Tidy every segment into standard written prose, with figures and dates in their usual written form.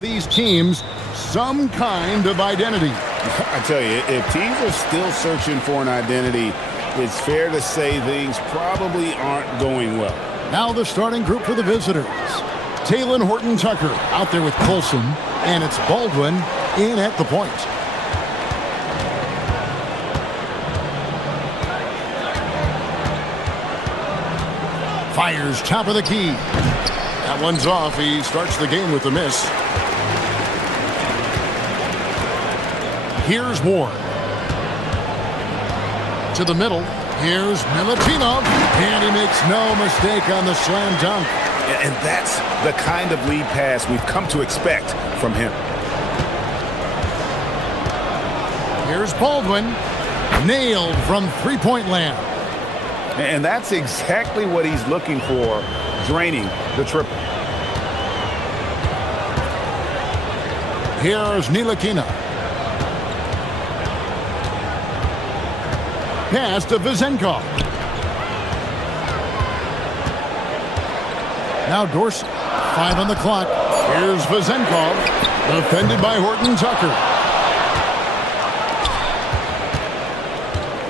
these teams some kind of identity. I tell you, if teams are still searching for an identity, it's fair to say things probably aren't going well. Now the starting group for the visitors. Taylor Horton-Tucker out there with Colson, and it's Baldwin in at the point. Fires top of the key. That one's off. He starts the game with a miss. Here's Ward. To the middle. Here's Milutinov. And he makes no mistake on the slam dunk. And that's the kind of lead pass we've come to expect from him. Here's Baldwin. Nailed from three-point land. And that's exactly what he's looking for, draining the triple. Here's Ntilikina. Pass to Vezenkov. Now Dorsey. 5 on the clock. Here's Vezenkov. Defended by Horton-Tucker.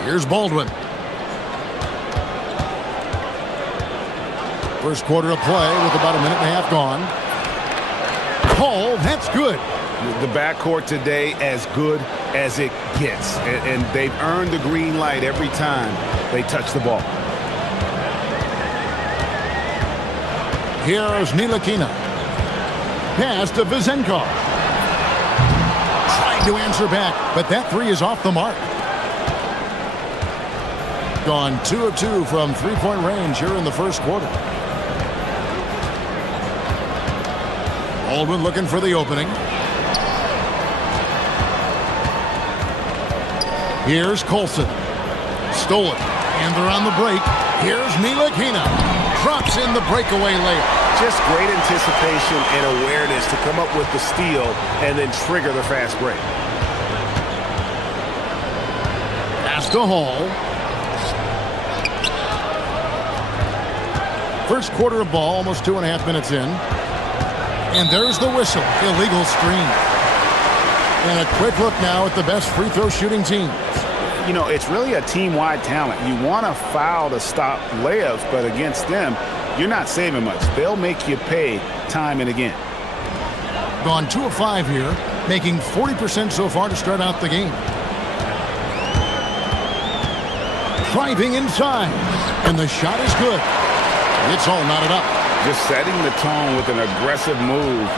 Here's Baldwin. First quarter of play with about a minute and a half gone. Call, that's good. The backcourt today as good as it gets. And they've earned the green light every time they touch the ball. Here's Ntilikina. Pass to Vezenkov. Trying to answer back, but that three is off the mark. Gone 2 of 2 from three-point range here in the first quarter. Baldwin looking for the opening. Here's Colson. Stolen. And they're on the break. Here's Ntilikina. Drops in the breakaway layup. Just great anticipation and awareness to come up with the steal and then trigger the fast break. Pass to Hall. First quarter of ball, almost 2.5 minutes in. And there's the whistle. Illegal screen. And a quick look now at the best free throw shooting teams. You know, it's really a team-wide talent. You want to foul to stop layups, but against them, you're not saving much. They'll make you pay time and again. Gone 2 of 5 here, making 40% so far to start out the game. Driving inside, and the shot is good. It's all knotted up. Just setting the tone with an aggressive move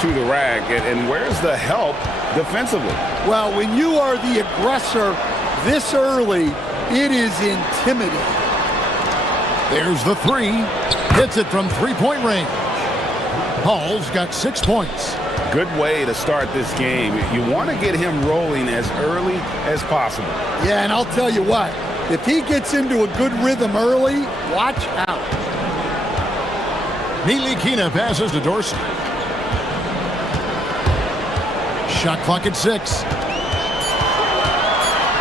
to the rack. And where's the help defensively? Well, when you are the aggressor this early, it is intimidating. There's the three. Hits it from three-point range. Hall's got 6 points. Good way to start this game. You want to get him rolling as early as possible. Yeah, and I'll tell you what, if he gets into a good rhythm early, watch out. Ntilikina passes to Dorsey. Shot clock at 6.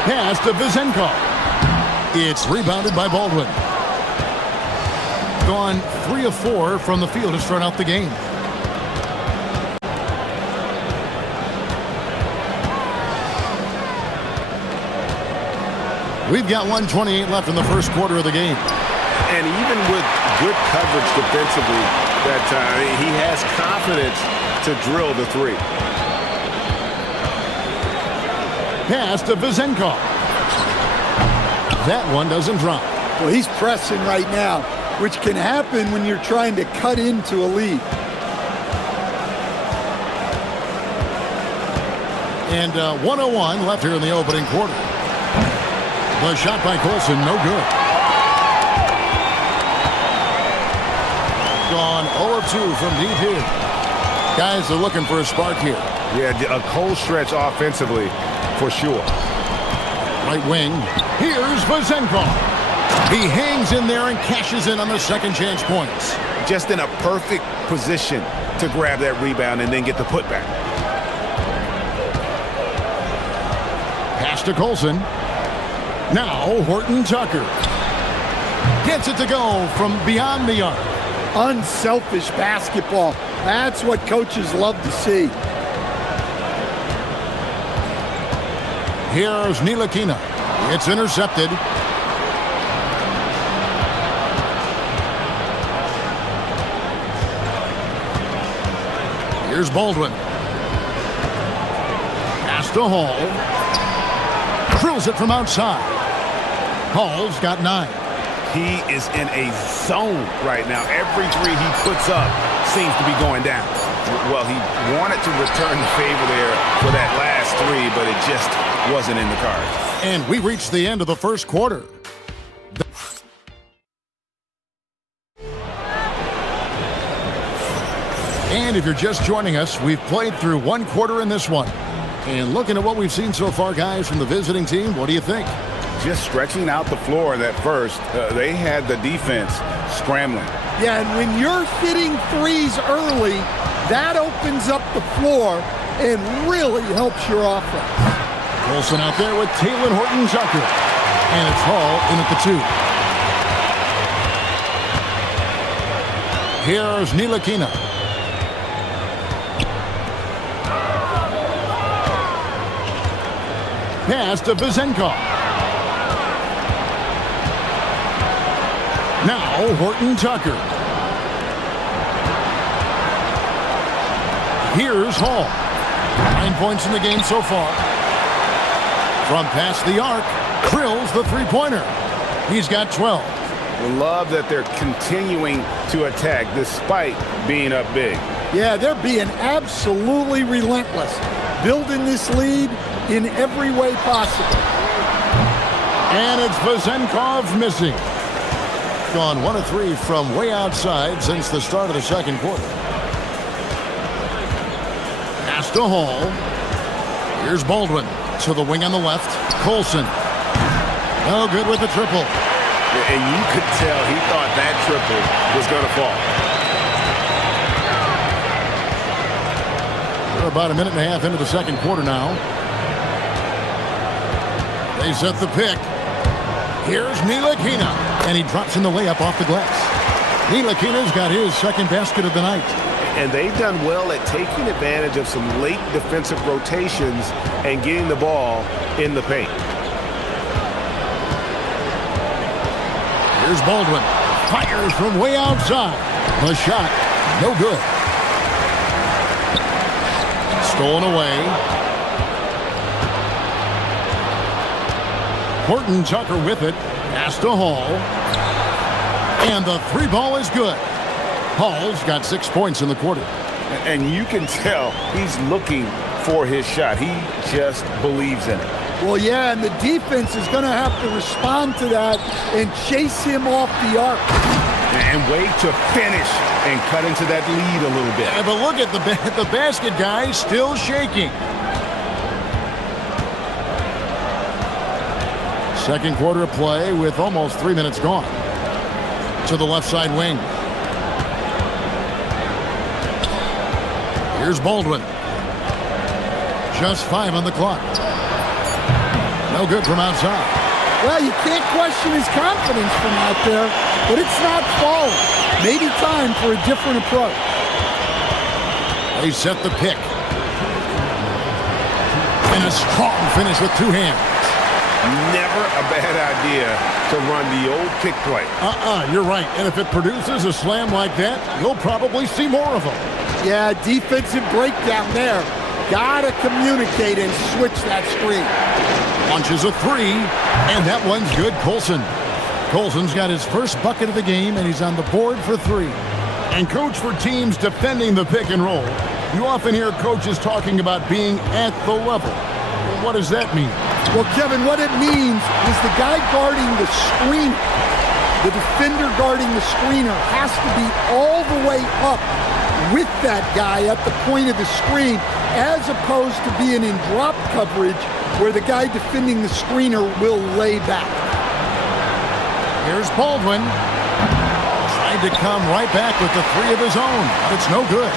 Pass to Vezenkov. It's rebounded by Baldwin. Gone 3 of 4 from the field to start out the game. We've got 1:28 left in the first quarter of the game. And even with good coverage defensively, that he has confidence to drill the three. Pass to Vezenkov. That one doesn't drop. Well, he's pressing right now, which can happen when you're trying to cut into a lead. And 1:01 left here in the opening quarter. The shot by Colson, no good. Gone 0 of 2 from deep here. Guys are looking for a spark here. Yeah, a cold stretch offensively for sure. Right wing. Here's Vezenkov. He hangs in there and cashes in on the second chance points. Just in a perfect position to grab that rebound and then get the putback. Pass to Colson. Now Horton-Tucker. Gets it to go from beyond the arc. Unselfish basketball. That's what coaches love to see. Here's Ntilikina. It's intercepted. Here's Baldwin. Pass to Hall. Drills it from outside. Hall's got 9. He is in a zone right now. Every three he puts up seems to be going down. Well, he wanted to return the favor there for that last three, but it just wasn't in the cards. And we reached the end of the first quarter. And if you're just joining us, we've played through one quarter in this one. And looking at what we've seen so far, guys, from the visiting team, what do you think? Just stretching out the floor that first, they had the defense scrambling. Yeah, and when you're hitting threes early, that opens up the floor and really helps your offense. Colson out there with Taylor Horton-Tucker. And it's Hall in at the 2. Here's Ntilikina. Pass to Vezenkov. Now Horton-Tucker. Here's Hall. 9 points in the game so far. From past the arc, drills the three-pointer. He's got 12. Love that they're continuing to attack despite being up big. Yeah, they're being absolutely relentless, building this lead in every way possible. And it's Vezenkov missing. Gone 1 of 3 from way outside since the start of the second quarter. Pass to Hall. Here's Baldwin to the wing on the left. Colson. No good with the triple. And you could tell he thought that triple was going to fall. We're about a minute and a half into the second quarter now. They set the pick. Here's Ntilikina. And he drops in the layup off the glass. Ntilikina's got his second basket of the night. And they've done well at taking advantage of some late defensive rotations and getting the ball in the paint. Here's Baldwin. Fires from way outside. The shot, no good. Stolen away. Horton-Tucker with it. Pass to Hall. And the three ball is good. Hall's got 6 points in the quarter. And you can tell he's looking for his shot. He just believes in it. Well, yeah, and the defense is going to have to respond to that and chase him off the arc. And wait to finish and cut into that lead a little bit. Yeah, but look at the basket guy still shaking. Second quarter of play with almost 3 minutes gone. To the left side wing. Here's Baldwin. Just 5 on the clock. No good from outside. Well, you can't question his confidence from out there, but it's not falling. Maybe time for a different approach. They set the pick. And a strong finish with 2 hands. Never a bad idea to run the old pick play. You're right. And if it produces a slam like that, you'll probably see more of them. Yeah, defensive breakdown there. Gotta communicate and switch that screen. Launches a 3, and that one's good. Colson's got his first bucket of the game, and he's on the board for 3. And coach, for teams defending the pick and roll, you often hear coaches talking about being at the level. Well, what does that mean? Well, Kevin, what it means is the guy guarding the screener, the defender guarding the screener, has to be all the way up with that guy at the point of the screen, as opposed to being in drop coverage where the guy defending the screener will lay back. Here's Baldwin. Tried to come right back with the 3 of his own, but it's no good.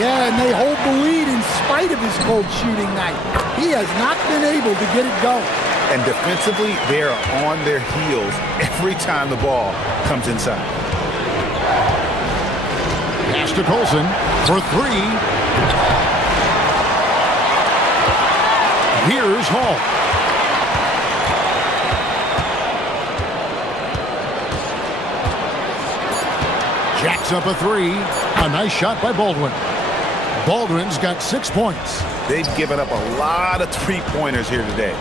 Yeah, and they hold the lead in spite of his cold shooting night. He has not been able to get it going. And defensively, they are on their heels every time the ball comes inside. Pass to Colson for three. Here's Hall. Jacks up a three. A nice shot by Baldwin. Baldwin's got 6 points. They've given up a lot of three-pointers here today.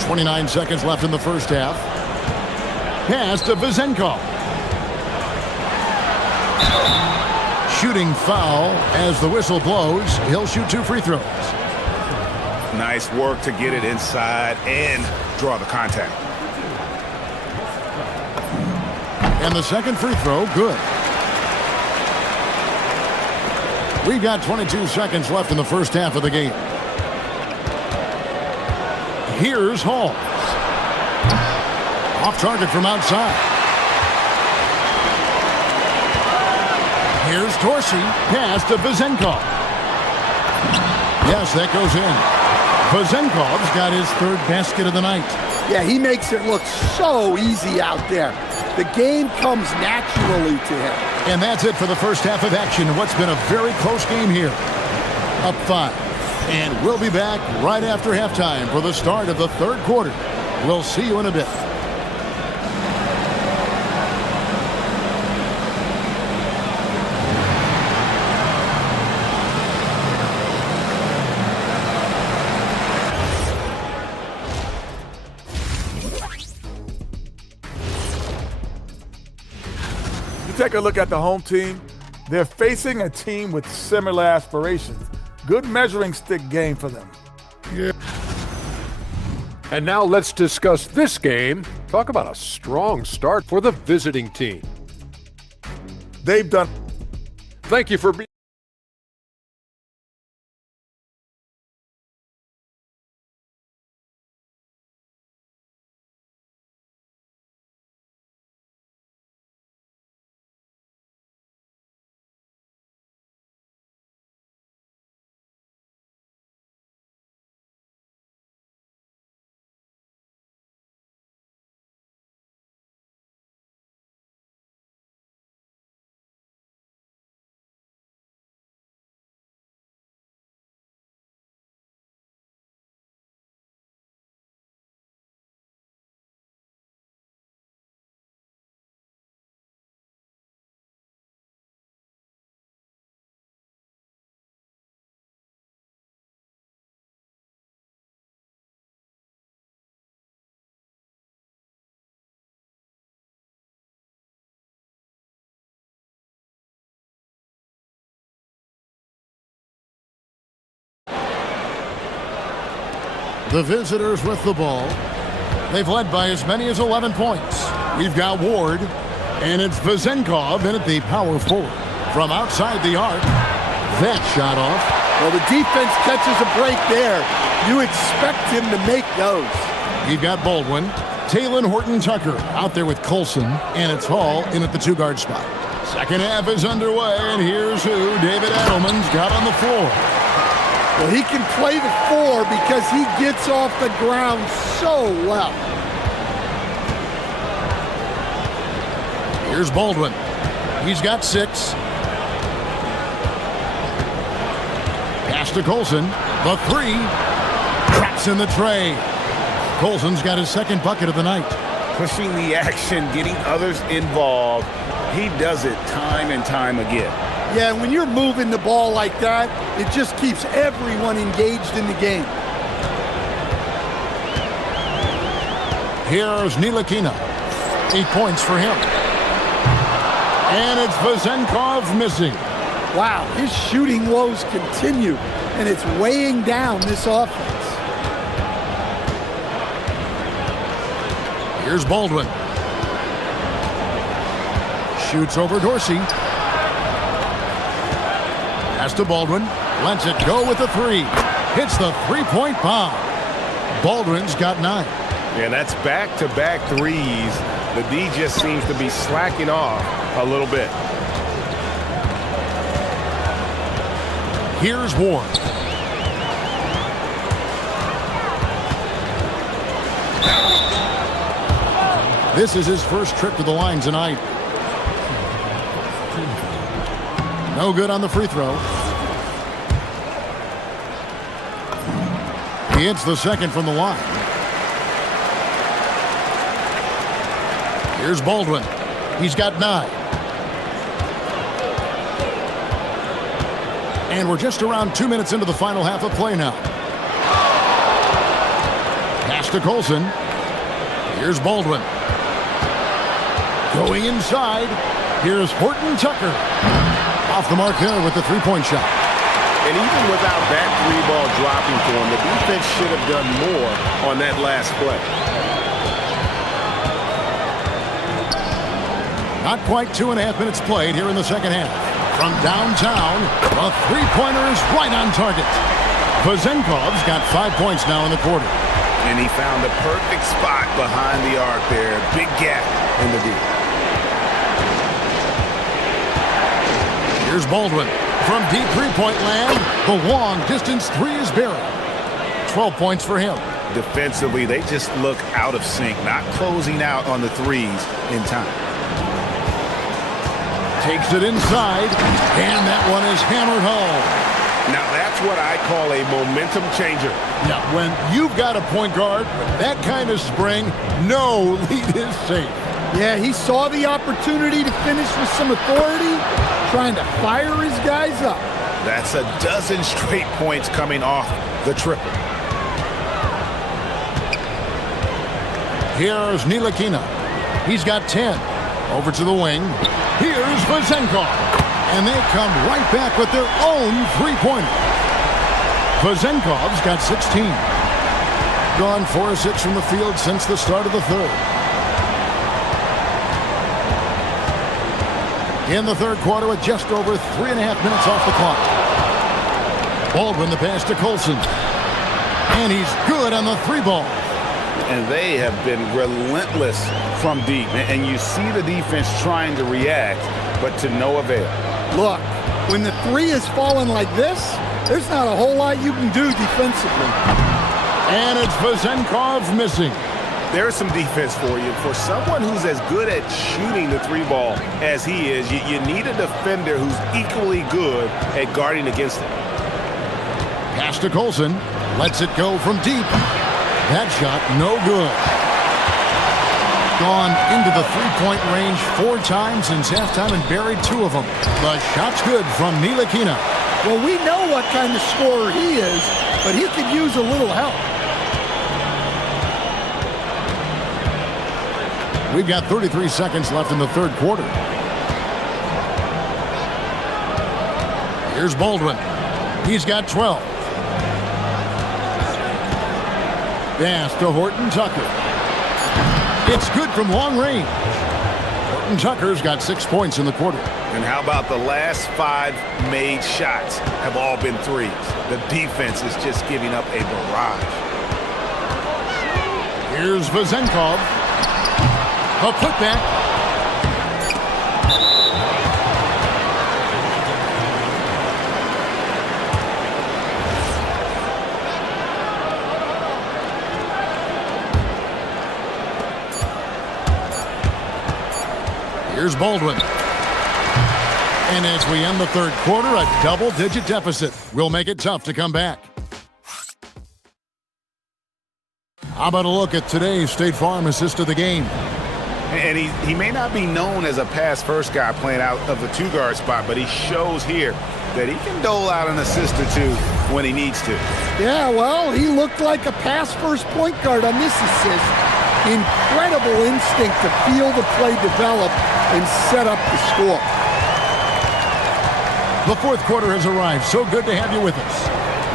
29 seconds left in the first half. Pass to Vezenkov. Shooting foul as the whistle blows. He'll shoot 2 free throws. Nice work to get it inside and draw the contact. And the second free throw, good. We've got 22 seconds left in the first half of the game. Here's Hall. Off target from outside. Here's Dorsey. Pass to Vezenkov. Yes, that goes in. Vezenkov's got his 3rd basket of the night. Yeah, he makes it look so easy out there. The game comes naturally to him. And that's it for the first half of action. What's been a very close game here. Up 5. And we'll be back right after halftime for the start of the 3rd quarter. We'll see you in a bit. Take a look at the home team. They're facing a team with similar aspirations. Good measuring stick game for them. Yeah. And now let's discuss this game. Talk about a strong start for the visiting team. They've done. Thank you for being. The visitors with the ball. They've led by as many as 11 points. We've got Ward, and it's Vezenkov in at the power forward. From outside the arc, that shot off. Well, the defense catches a break there. You expect him to make those. We've got Baldwin, Taylor Horton-Tucker out there with Colson, and it's Hall in at the 2-guard spot. Second half is underway, and here's who David Edelman's got on the floor. Well, he can play the 4 because he gets off the ground so well. Here's Baldwin. He's got 6. Pass to Colson. The 3. Traps in the tray. Colson's got his 2nd bucket of the night. Pushing the action, getting others involved. He does it time and time again. Yeah, when you're moving the ball like that, it just keeps everyone engaged in the game. Here's Ntilikina. 8 points for him. And it's Vezenkov missing. Wow, his shooting woes continue, and it's weighing down this offense. Here's Baldwin. Shoots over Dorsey. Pass to Baldwin. Lets it go with the 3. Hits the 3-point bomb. Baldwin's got 9. Yeah, that's back-to-back threes. The D just seems to be slacking off a little bit. Here's Ward. This is his first trip to the line tonight. No good on the free throw. He hits the second from the line. Here's Baldwin. He's got 9. And we're just around 2 minutes into the final half of play now. Pass to Colson. Here's Baldwin. Going inside. Here's Horton Tucker. Off the mark there with the three-point shot. And even without that three ball dropping for him, the defense should have done more on that last play. Not quite 2.5 minutes played here in the second half. From downtown, a three-pointer is right on target. Vazenkov's got 5 points now in the quarter. And he found the perfect spot behind the arc there. Big gap in the deep. Here's Baldwin. From deep three-point land, the long distance three is buried. 12 points for him. Defensively, they just look out of sync, not closing out on the threes in time. Takes it inside, and that one is hammered home. Now that's what I call a momentum changer. Now, when you've got a point guard with that kind of spring, no lead is safe. Yeah, he saw the opportunity to finish with some authority, trying to fire his guys up. That's a dozen straight points coming off the triple. Here's Ntilikina. He's got 10. Over to the wing. Here's Vazenkov. And they come right back with their own three-pointer. Vazenkov's got 16. Gone 4 of 6 from the field since the start of the third. In the third quarter with just over 3.5 minutes off the clock. Baldwin the pass to Colson. And he's good on the three ball. And they have been relentless from deep. And you see the defense trying to react, but to no avail. Look, when the three is falling like this, there's not a whole lot you can do defensively. And it's Vazenkov missing. There's some defense for you. For someone who's as good at shooting the three ball as he is, you need a defender who's equally good at guarding against it. Pass to Colson. Lets it go from deep. That shot no good. Gone into the three-point range 4 times since halftime and buried 2 of them. The shot's good from Ntilikina. Well, we know what kind of scorer he is, but he could use a little help. We've got 33 seconds left in the third quarter. Here's Baldwin. He's got 12. Pass to Horton Tucker. It's good from long range. Horton Tucker's got 6 points in the quarter. And how about the last 5 made shots have all been threes? The defense is just giving up a barrage. Here's Vazenkov. A putback. Here's Baldwin. And as we end the third quarter, a double-digit deficit will make it tough to come back. How about a look at today's State Farm assist of the game? And he may not be known as a pass-first guy playing out of the two-guard spot, but he shows here that he can dole out an assist or 2 when he needs to. Yeah, well, he looked like a pass-first point guard on this assist. Incredible instinct to feel the play develop and set up the score. The fourth quarter has arrived. So good to have you with us.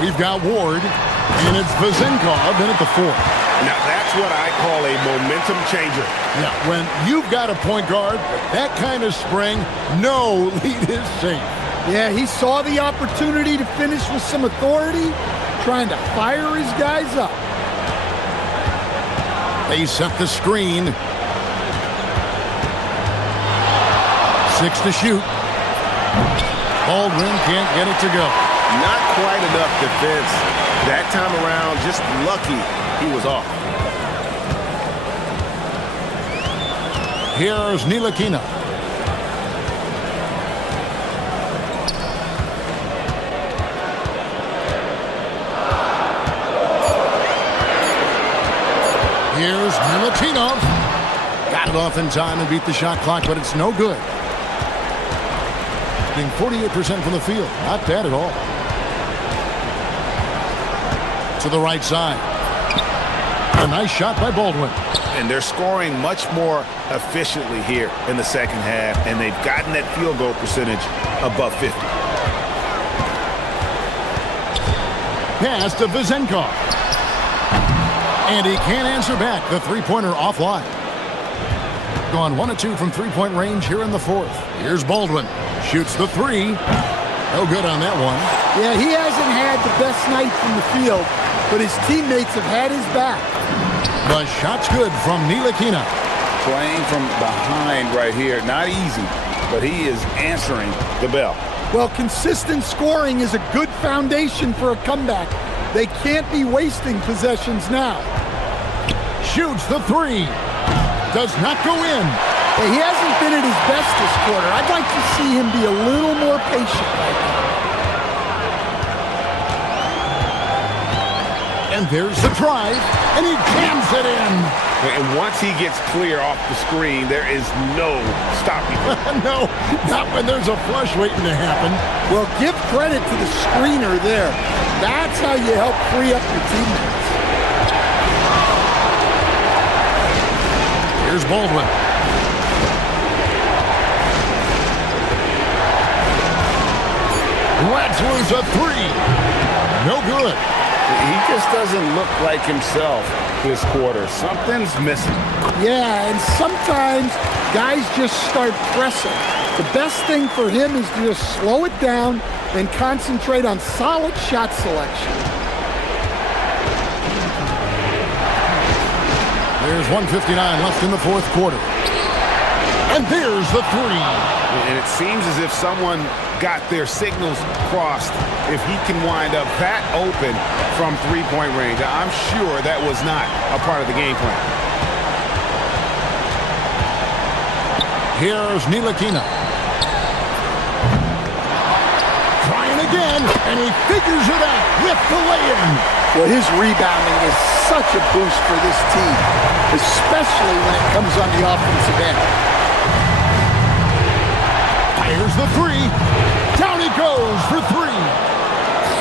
We've got Ward, and it's Vazenkov in at the 4th. Now that's what I call a momentum changer. Yeah, when you've got a point guard with that kind of spring, no lead is safe. Yeah, he saw the opportunity to finish with some authority, trying to fire his guys up. They set the screen. 6 to shoot. Baldwin can't get it to go. Not quite enough defense. That time around, just lucky he was off. Here's Ntilikina. Here's Milutinov. Got it off in time and beat the shot clock, but it's no good. Being 48% from the field. Not bad at all. To the right side. A nice shot by Baldwin. And they're scoring much more efficiently here in the second half, and they've gotten that field goal percentage above 50. Pass to Vizenkov. And he can't answer back. The three-pointer offline. Gone 1 of 2 from three-point range here in the fourth. Here's Baldwin. Shoots the three. No good on that one. Yeah, he hasn't had the best night from the field, but his teammates have had his back. The shot's good from Ntilikina. Playing from behind right here. Not easy, but he is answering the bell. Well, consistent scoring is a good foundation for a comeback. They can't be wasting possessions now. Shoots the three. Does not go in. He hasn't been at his best this quarter. I'd like to see him be a little more patient right now. And there's the drive, and he jams it in. And once he gets clear off the screen, there is no stopping him. No, not when there's a flush waiting to happen. Well, give credit to the screener there. That's how you help free up your teammates. Here's Baldwin. Lets loose a three. No good. He just doesn't look like himself this quarter. Something's missing. Yeah, and sometimes guys just start pressing. The best thing for him is to just slow it down and concentrate on solid shot selection. There's 1:59 left in the fourth quarter. And there's the three. And it seems as if someone got their signals crossed if he can wind up that open from three-point range. I'm sure that was not a part of the game plan. Here's Ntilikina. Trying again, and he figures it out with the lay-in. Well, his rebounding is such a boost for this team, especially when it comes on the offensive end. Here's the three. Down he goes for three.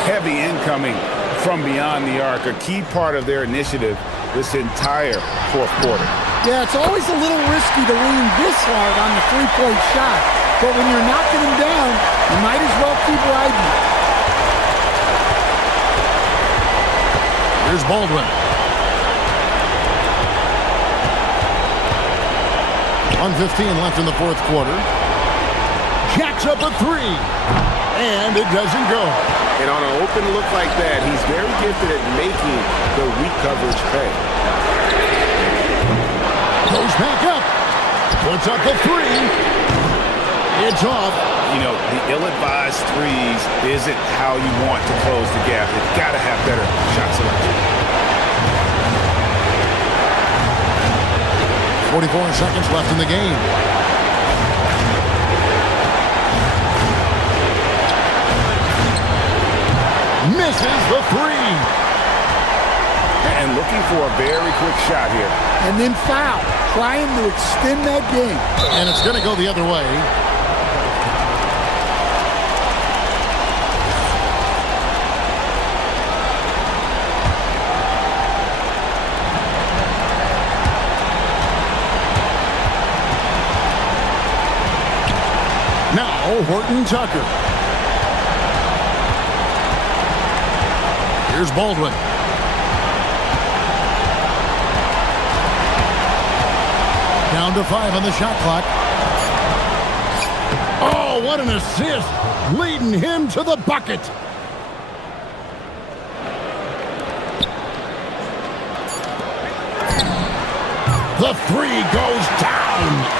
Heavy incoming from beyond the arc, a key part of their initiative this entire fourth quarter. Yeah, it's always a little risky to lean this hard on the three-point shot, but when you're knocking him down, you might as well keep riding. Here's Baldwin. 1:15 left in the fourth quarter. Jacks up a three, and it doesn't go. And on an open look like that, he's very gifted at making the weak coverage pay. Goes back up. Puts up the three. It's off. You know, the ill-advised threes isn't how you want to close the gap. You've got to have better shot selection. 44 seconds left in the game. Misses the three. And looking for a very quick shot here. And then foul, trying to extend that game. And it's going to go the other way. Now, Horton Tucker. Here's Baldwin. Down to 5 on the shot clock. Oh, what an assist! Leading him to the bucket. The three goes down.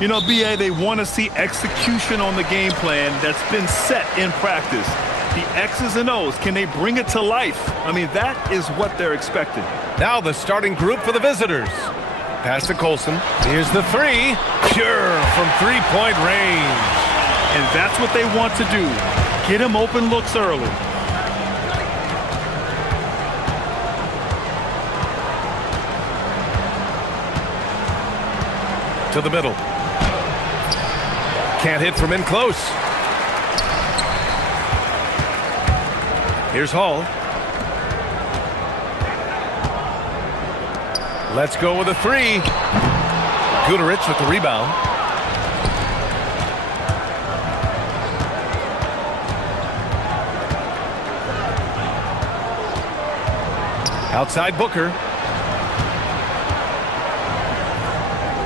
You know, BA, they want to see execution on the game plan that's been set in practice. The X's and O's, can they bring it to life? I mean, that is what they're expecting. Now the starting group for the visitors. Pass to Colson. Here's the three. Pure from three-point range. And that's what they want to do. Get him open looks early. To the middle. Can't hit from in close. Here's Hall. Let's go with a three. Guterich with the rebound. Outside Booker.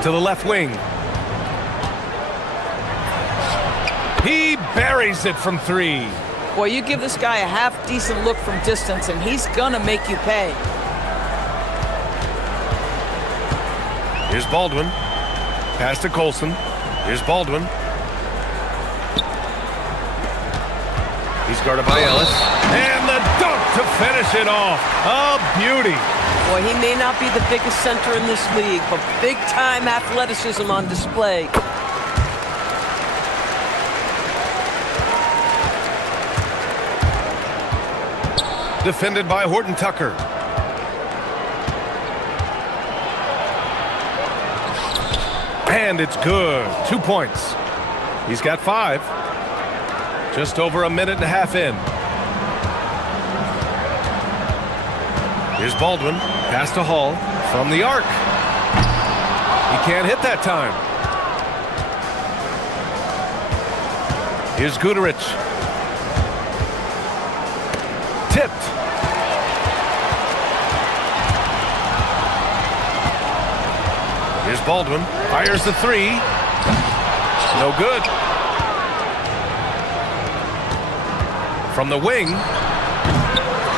To the left wing. He buries it from three. Boy, you give this guy a half-decent look from distance, and he's gonna make you pay. Here's Baldwin. Pass to Colson. Here's Baldwin. He's guarded by Ellis. And the dunk to finish it off. A beauty. Boy, he may not be the biggest center in this league, but big-time athleticism on display. Defended by Horton Tucker. And it's good. 2 points. He's got 5. Just over a minute and a half in. Here's Baldwin. Pass to Hall. From the arc. He can't hit that time. Here's Guterich. Tipped. Here's Baldwin. Fires the three. No good. From the wing.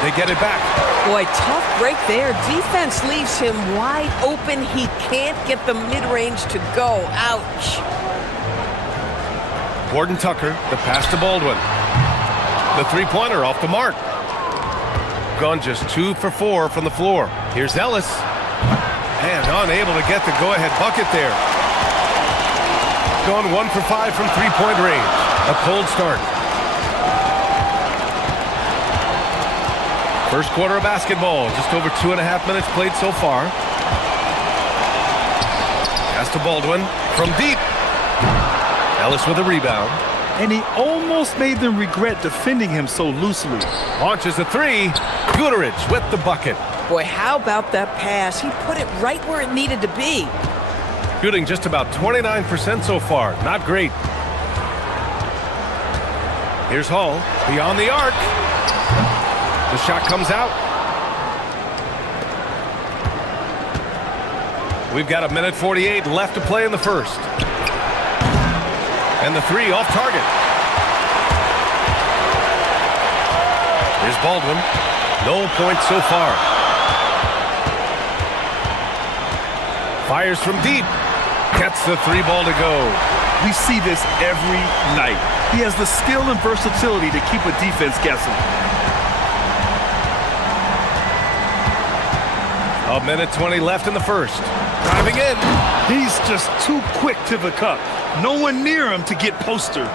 They get it back. Boy, tough break there. Defense leaves him wide open. He can't get the mid-range to go. Ouch. Horton Tucker, the pass to Baldwin. The three-pointer off the mark. Gone just 2 for 4 from the floor. Here's Ellis. And unable to get the go-ahead bucket there. Gone 1 for 5 from three-point range. A cold start. First quarter of basketball. Just over 2.5 minutes played so far. Pass to Baldwin from deep. Ellis with a rebound. And he almost made them regret defending him so loosely. Launches a three. Guterich with the bucket. Boy, how about that pass? He put it right where it needed to be. Shooting just about 29% so far. Not great. Here's Hall. Beyond the arc. The shot comes out. We've got 1:48 left to play in the first. And the three off target. Here's Baldwin. No points so far. Fires from deep. Gets the three ball to go. We see this every night. He has the skill and versatility to keep a defense guessing. 1:20 left in the first. Driving in. He's just too quick to the cup. No one near him to get postered.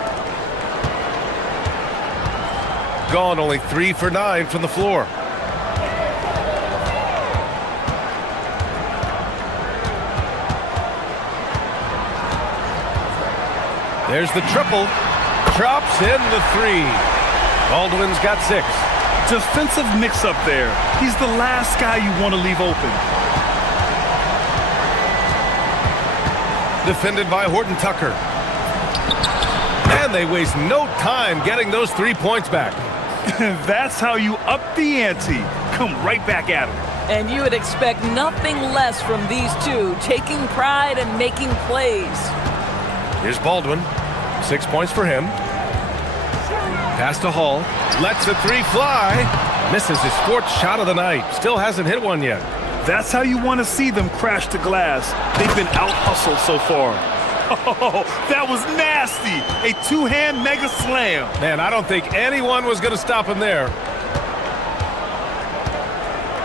Gone only 3 for 9 from the floor. There's the triple. Drops in the three. Baldwin's got 6. Defensive mix-up there. He's the last guy you want to leave open. Defended by Horton Tucker. And they waste no time getting those 3 points back. That's how you up the ante. Come right back at him. And you would expect nothing less from these two, taking pride and making plays. Here's Baldwin. 6 points for him. Pass to Hall. Lets the three fly. Misses his 4th shot of the night. Still hasn't hit one yet. That's how you want to see them crash the glass. They've been out-hustled so far. Oh, that was nasty. A two-hand mega slam. Man, I don't think anyone was going to stop him there.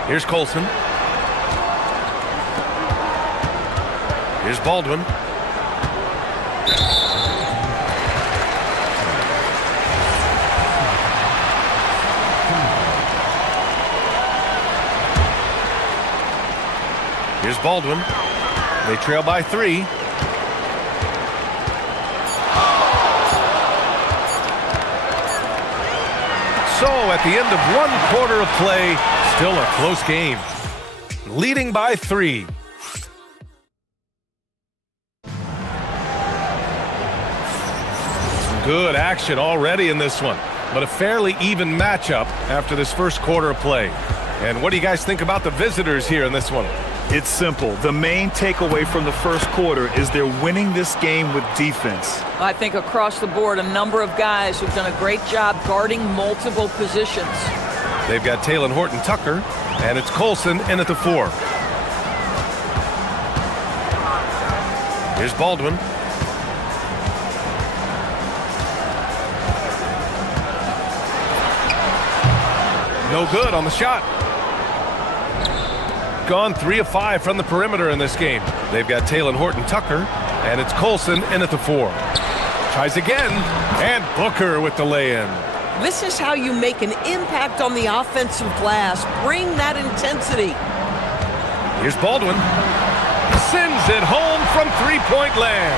Here's Colson. Here's Baldwin. Here's Baldwin. They trail by 3. So at the end of 1 quarter of play, still a close game. Leading by 3. Good action already in this one, but a fairly even matchup after this first quarter of play. And what do you guys think about the visitors here in this one? It's simple. The main takeaway from the first quarter is they're winning this game with defense. I think across the board, a number of guys who've done a great job guarding multiple positions. They've got Taylor Horton Tucker, and it's Colson in at the 4. Here's Baldwin. No good on the shot. Gone 3 of 5 from the perimeter in this game. They've got Taylor Horton Tucker, and it's Colson in at the 4. Tries again, and Booker with the lay-in. This is how you make an impact on the offensive glass. Bring that intensity. Here's Baldwin. Sends it home from three-point land.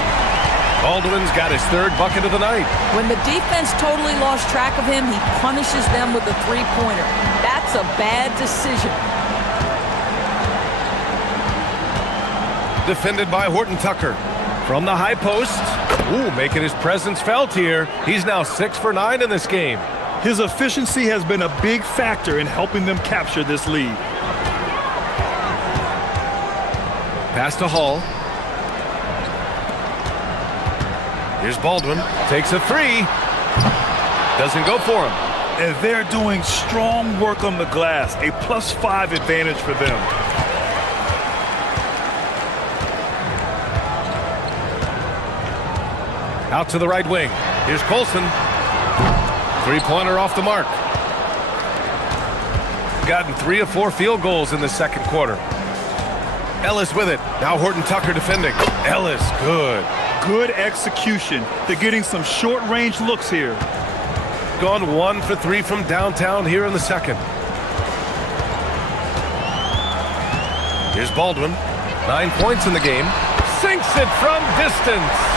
Baldwin's got his 3rd bucket of the night. When the defense totally lost track of him, he punishes them with a three-pointer. That's a bad decision. Defended by Horton Tucker. From the high post. Ooh, making his presence felt here. He's now 6 for 9 in this game. His efficiency has been a big factor in helping them capture this lead. Pass to Hall. Here's Baldwin. Takes a 3. Doesn't go for him. And they're doing strong work on the glass. A +5 advantage for them. Out to the right wing. Here's Colson. Three-pointer off the mark. Gotten 3 of 4 field goals in the second quarter. Ellis with it. Now Horton Tucker defending. Ellis, good. Good execution. They're getting some short-range looks here. Gone 1 for 3 from downtown here in the second. Here's Baldwin. 9 points in the game. Sinks it from distance.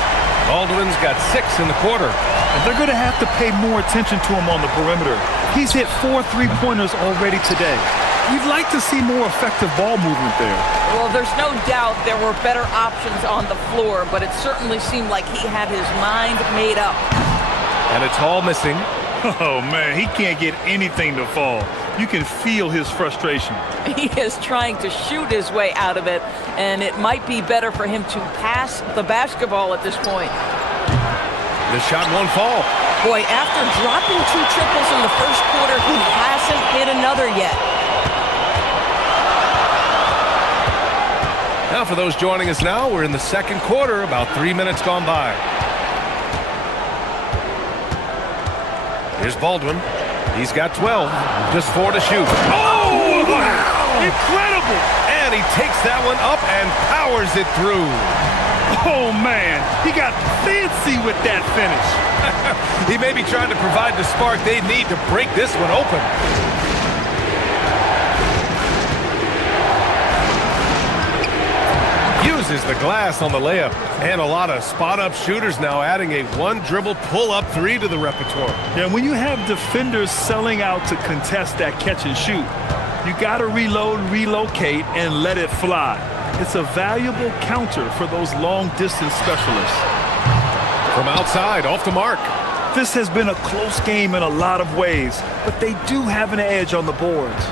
Baldwin's got 6 in the quarter. And they're going to have to pay more attention to him on the perimeter. He's hit 4 3-pointers already today. You'd like to see more effective ball movement there. Well, there's no doubt there were better options on the floor, but it certainly seemed like he had his mind made up. And it's Hall missing. Oh, man, he can't get anything to fall. You can feel his frustration. He is trying to shoot his way out of it, and it might be better for him to pass the basketball at this point. The shot won't fall. Boy, after dropping 2 triples in the first quarter, he hasn't hit another yet. Now for those joining us now, we're in the second quarter, about 3 minutes gone by. Here's Baldwin. He's got 12, just 4 to shoot. Oh, wow. Incredible. And he takes that one up and powers it through. Oh, man, he got fancy with that finish. He may be trying to provide the spark they need to break this one open. Uses the glass on the layup. And a lot of spot-up shooters now adding a 1-dribble pull-up 3 to the repertoire. Yeah, when you have defenders selling out to contest that catch and shoot, you got to reload, relocate, and let it fly. It's a valuable counter for those long-distance specialists. From outside, off the mark. This has been a close game in a lot of ways, but they do have an edge on the boards.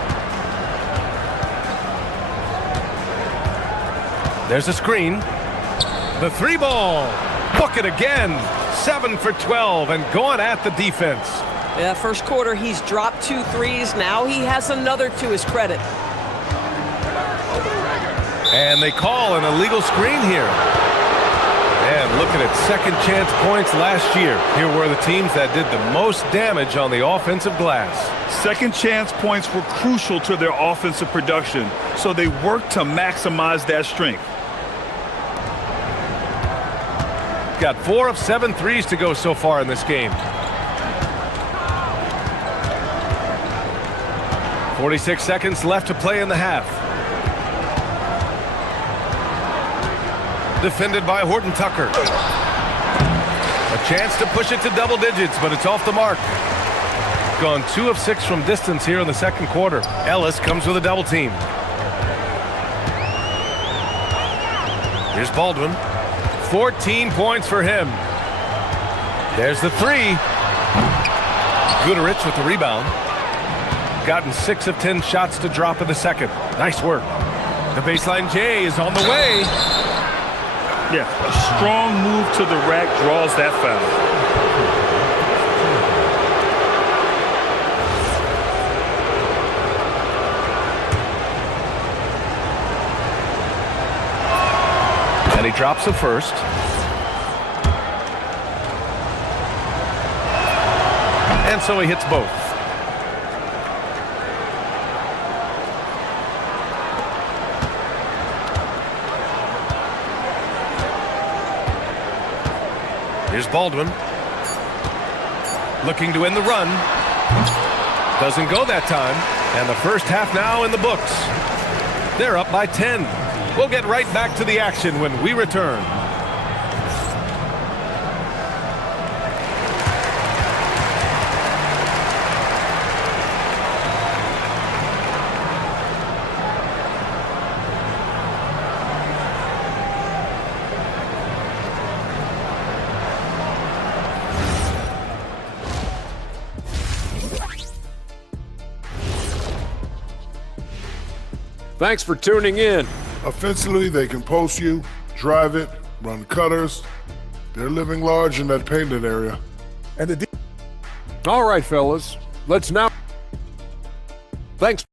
There's a screen. The 3-ball. Bucket again. 7 for 12 and going at the defense. Yeah, first quarter, he's dropped 2 threes. Now he has another to his credit. And they call an illegal screen here. And Looking at second chance points last year, here were the teams that did the most damage on the offensive glass. Second chance points were crucial to their offensive production, so they worked to maximize that strength. Got 4 of 7 threes to go so far in this game. 46 seconds left to play in the half. Defended by Horton Tucker. A chance to push it to double digits, but it's off the mark. Gone 2 of 6 from distance here in the second quarter. Ellis comes with a double team. Here's Baldwin. 14 points for him. There's the 3. Guterich with the rebound. Gotten 6 of 10 shots to drop in the second. Nice work. The baseline J is on the way. Yeah, a strong move to the rack draws that foul. And he drops the first. And so he hits both. Here's Baldwin. Looking to end the run. Doesn't go that time. And the first half now in the books. They're up by 10. We'll get right back to the action when we return. Thanks for tuning in. Offensively, they can post you, drive it, run cutters. They're living large in that painted area. And the All right, fellas. Let's now... Thanks.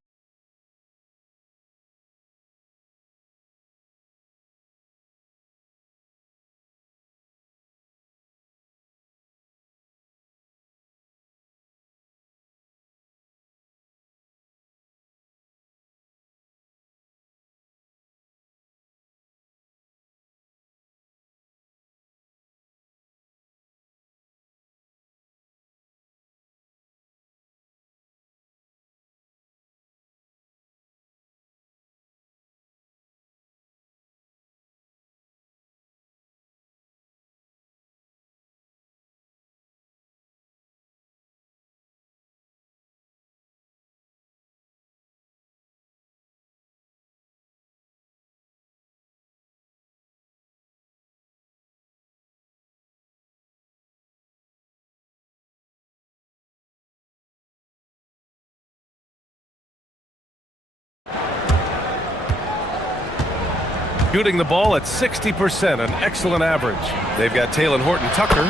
Shooting the ball at 60%, an excellent average. They've got Taylor Horton Tucker,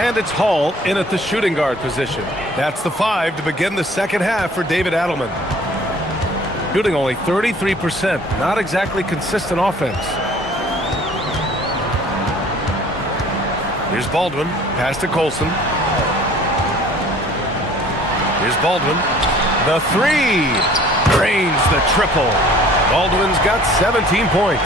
and it's Hall in at the shooting guard position. That's the 5 to begin the second half for David Adelman. Shooting only 33%, not exactly consistent offense. Here's Baldwin, pass to Colson. Here's Baldwin, the 3, drains the triple. Baldwin's got 17 points.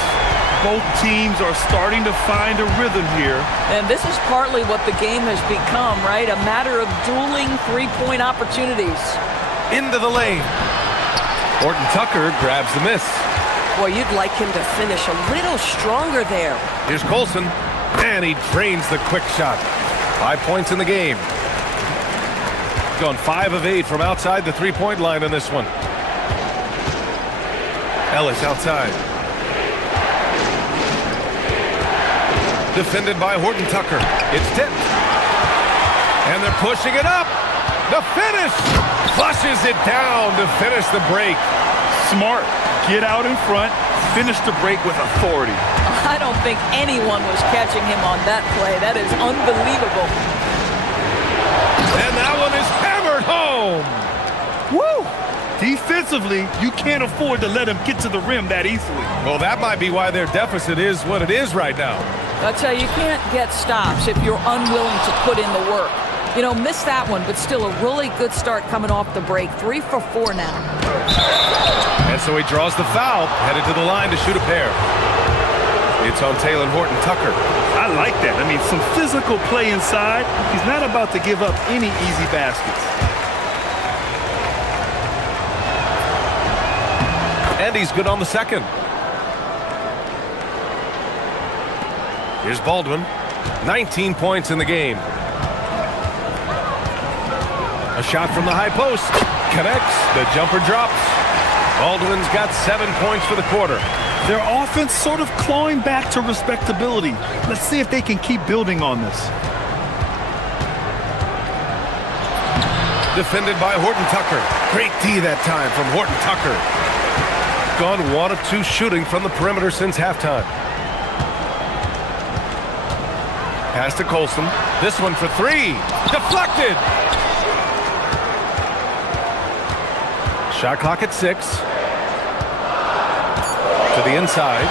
Both teams are starting to find a rhythm here. And this is partly what the game has become, right? A matter of dueling three-point opportunities. Into the lane. Horton Tucker grabs the miss. Boy, you'd like him to finish a little stronger there. Here's Colson, and he drains the quick shot. 5 points in the game. Gone 5 of 8 from outside the three-point line in this one. Ellis outside. Defended by Horton Tucker. It's tipped. And they're pushing it up. The finish! Flushes it down to finish the break. Smart. Get out in front. Finish the break with authority. I don't think anyone was catching him on that play. That is unbelievable. And that one is hammered home. Woo! Defensively, you can't afford to let him get to the rim that easily. Well, that might be why their deficit is what it is right now. I'll tell you, you can't get stops if you're unwilling to put in the work. You know, missed that one, but still a really good start coming off the break. 3 for 4 now. And so he draws the foul, headed to the line to shoot a pair. It's on Taylor Horton Tucker. I like that. I mean, some physical play inside. He's not about to give up any easy baskets. And he's good on the second. Here's Baldwin. 19 points in the game. A shot from the high post. Connects. The jumper drops. Baldwin's got 7 points for the quarter. Their offense sort of clawing back to respectability. Let's see if they can keep building on this. Defended by Horton Tucker. Great D that time from Horton Tucker. Gone 1 of 2 shooting from the perimeter since halftime. Pass to Colson. This one for 3. Deflected. Shot clock at 6. To the inside.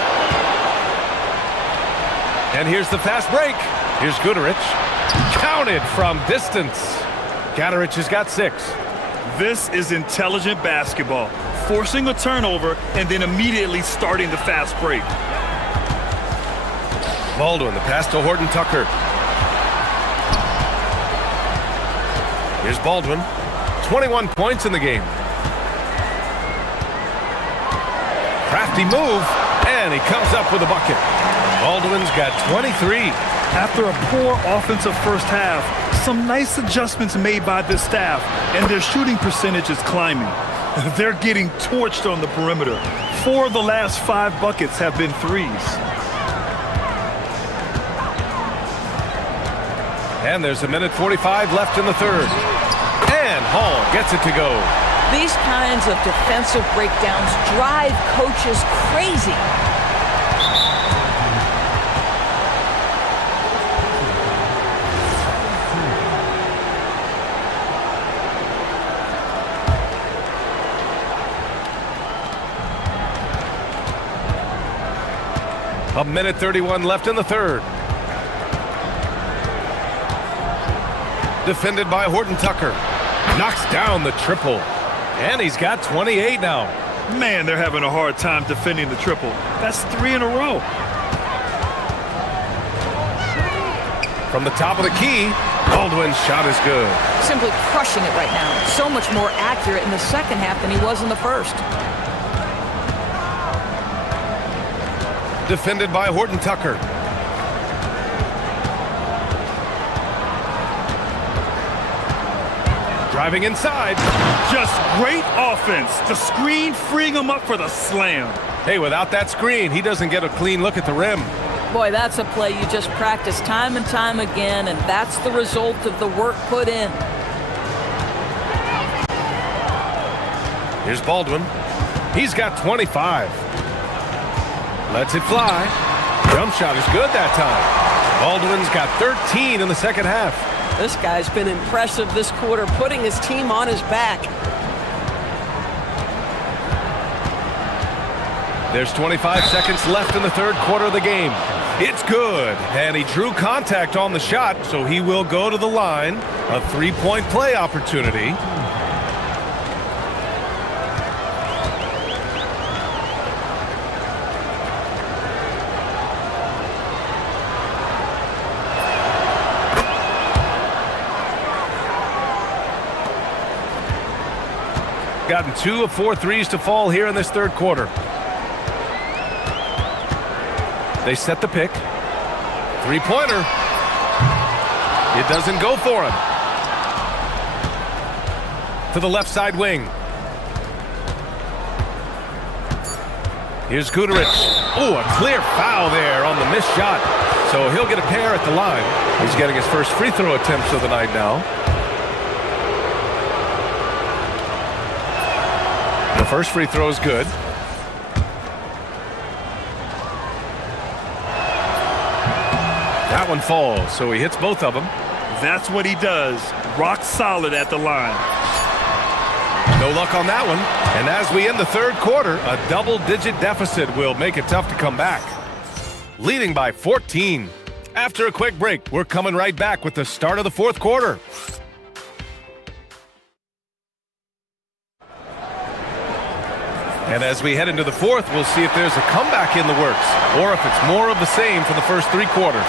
And here's the fast break. Here's Guterich. Counted from distance. Guterich has got 6. This is intelligent basketball. Forcing a turnover and then immediately starting the fast break. Baldwin, the pass to Horton Tucker. Here's Baldwin. 21 points in the game. Crafty move, and he comes up with a bucket. Baldwin's got 23. After a poor offensive first half, some nice adjustments made by this staff, and their shooting percentage is climbing. They're getting torched on the perimeter. 4 of the last 5 buckets have been threes. And there's 1:45 left in the third. And Hall gets it to go. These kinds of defensive breakdowns drive coaches crazy. A 1:31 left in the third. Defended by Horton Tucker. Knocks down the triple. And he's got 28 now. Man, they're having a hard time defending the triple. That's 3 in a row. From the top of the key, Baldwin's shot is good. Simply crushing it right now. So much more accurate in the second half than he was in the first. Defended by Horton Tucker. Driving inside. Just great offense. The screen freeing him up for the slam. Hey, without that screen, he doesn't get a clean look at the rim. Boy, that's a play you just practice time and time again, and that's the result of the work put in. Here's Baldwin. He's got 25. Lets it fly. Jump shot is good that time. Baldwin's got 13 in the second half. This guy's been impressive this quarter, putting his team on his back. There's 25 seconds left in the third quarter of the game. It's good, and he drew contact on the shot, so he will go to the line. A 3-point play opportunity. Gotten 2 of 4 threes to fall here in this third quarter. They set the pick. 3-pointer. It doesn't go for him. To the left side wing. Here's Guterich. Oh, a clear foul there on the missed shot. So he'll get a pair at the line. He's getting his first free throw attempts of the night now. The first free throw is good. That one falls, so he hits both of them. That's what he does. Rock solid at the line. No luck on that one. And as we end the third quarter, a double-digit deficit will make it tough to come back. Leading by 14. After a quick break, we're coming right back with the start of the fourth quarter. And as we head into the fourth, we'll see if there's a comeback in the works, or if it's more of the same for the first three quarters.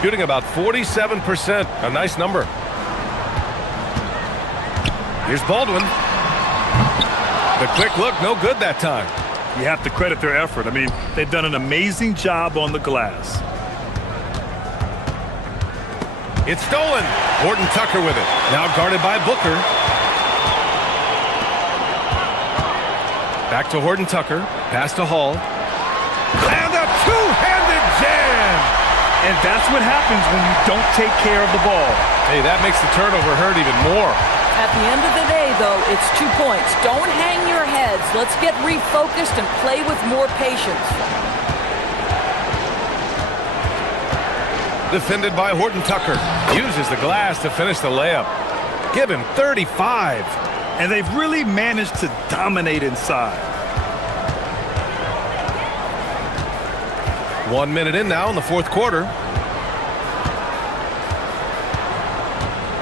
Shooting about 47%, a nice number. Here's Baldwin. The quick look, no good that time. You have to credit their effort. I mean, they've done an amazing job on the glass. It's stolen. Horton Tucker with it. Now guarded by Booker. Back to Horton Tucker. Pass to Hall. And a two-handed jam! And that's what happens when you don't take care of the ball. Hey, that makes the turnover hurt even more. At the end of the day, though, it's 2 points. Don't hang your heads. Let's get refocused and play with more patience. Defended by Horton Tucker. Uses the glass to finish the layup. Give him 35. And they've really managed to dominate inside. 1 minute in now in the fourth quarter.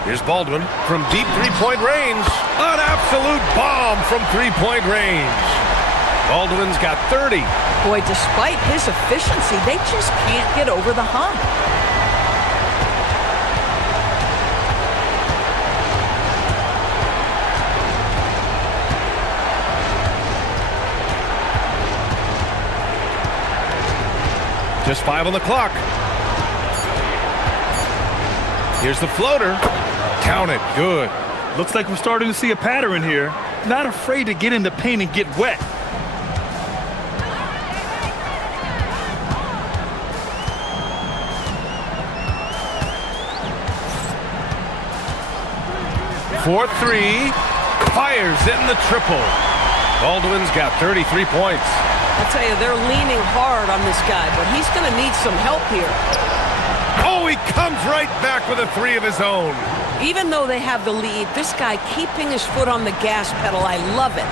Here's Baldwin from deep three-point range. An absolute bomb from three-point range. Baldwin's got 30. Boy, despite his efficiency, they just can't get over the hump. Just 5 on the clock. Here's the floater. Count it. Good. Looks like we're starting to see a pattern here. Not afraid to get in the paint and get wet. For three. Fires in the triple. Baldwin's got 33 points. I tell you, they're leaning hard on this guy, but he's going to need some help here. Oh, he comes right back with a three of his own. Even though they have the lead, this guy keeping his foot on the gas pedal, I love it.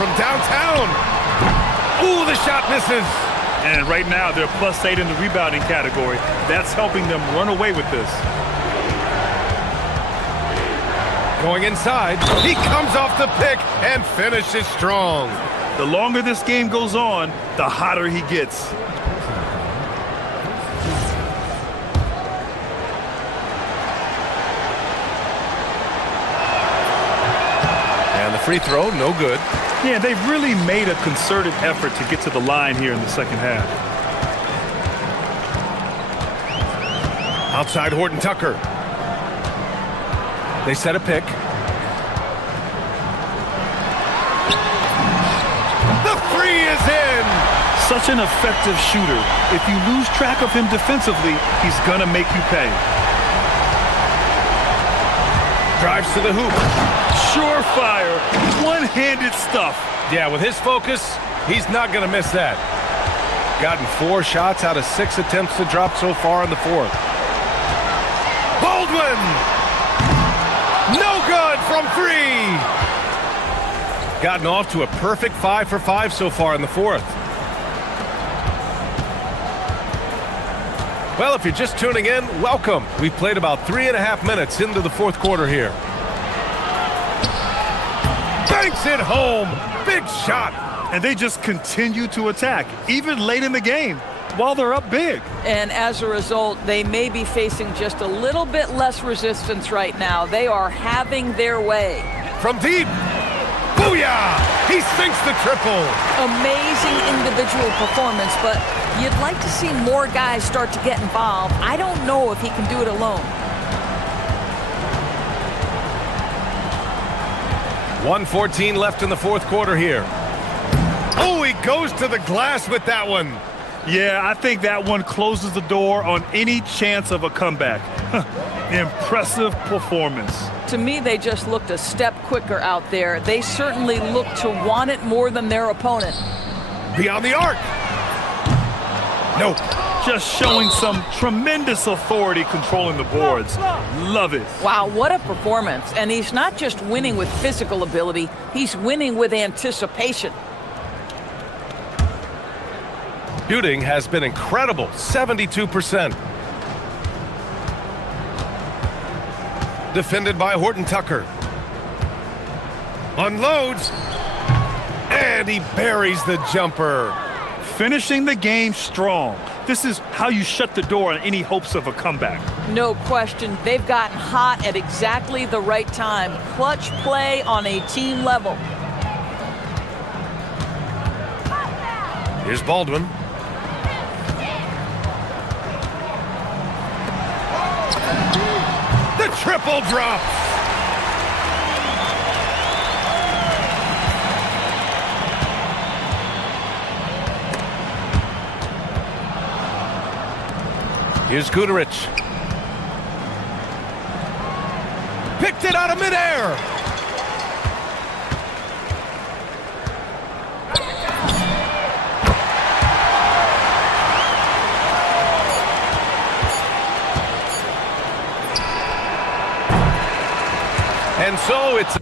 From downtown. Ooh, the shot misses. And right now, they're +8 in the rebounding category. That's helping them run away with this. Going inside, he comes off the pick and finishes strong. The longer this game goes on, the hotter he gets. And the free throw, no good. Yeah, they've really made a concerted effort to get to the line here in the second half. Outside Horton Tucker. They set a pick. The three is in! Such an effective shooter. If you lose track of him defensively, he's gonna make you pay. Drives to the hoop. Surefire, one-handed stuff. Yeah, with his focus, he's not gonna miss that. Gotten 4 shots out of 6 attempts to drop so far in the fourth. Baldwin! No good from 3! Gotten off to a perfect 5 for 5 so far in the fourth. Well, if you're just tuning in, welcome. We've played about 3.5 minutes into the fourth quarter here. Banks it home! Big shot! And they just continue to attack, even late in the game, while they're up big. And as a result, they may be facing just a little bit less resistance right now. They are having their way. From deep. Booyah! He sinks the triple. Amazing individual performance, but you'd like to see more guys start to get involved. I don't know if he can do it alone. 1:14 left in the fourth quarter here. Oh, he goes to the glass with that one. Yeah, I think that one closes the door on any chance of a comeback. Impressive performance. To me, they just looked a step quicker out there. They certainly looked to want it more than their opponent. Beyond the arc. Nope. Just showing some tremendous authority controlling the boards. Love it. Wow, what a performance. And he's not just winning with physical ability, he's winning with anticipation. Shooting has been incredible, 72%. Defended by Horton Tucker. Unloads. And he buries the jumper. Finishing the game strong. This is how you shut the door on any hopes of a comeback. No question. They've gotten hot at exactly the right time. Clutch play on a team level. Here's Baldwin. The triple drop. Here's Guterich. Picked it out of midair. And so it's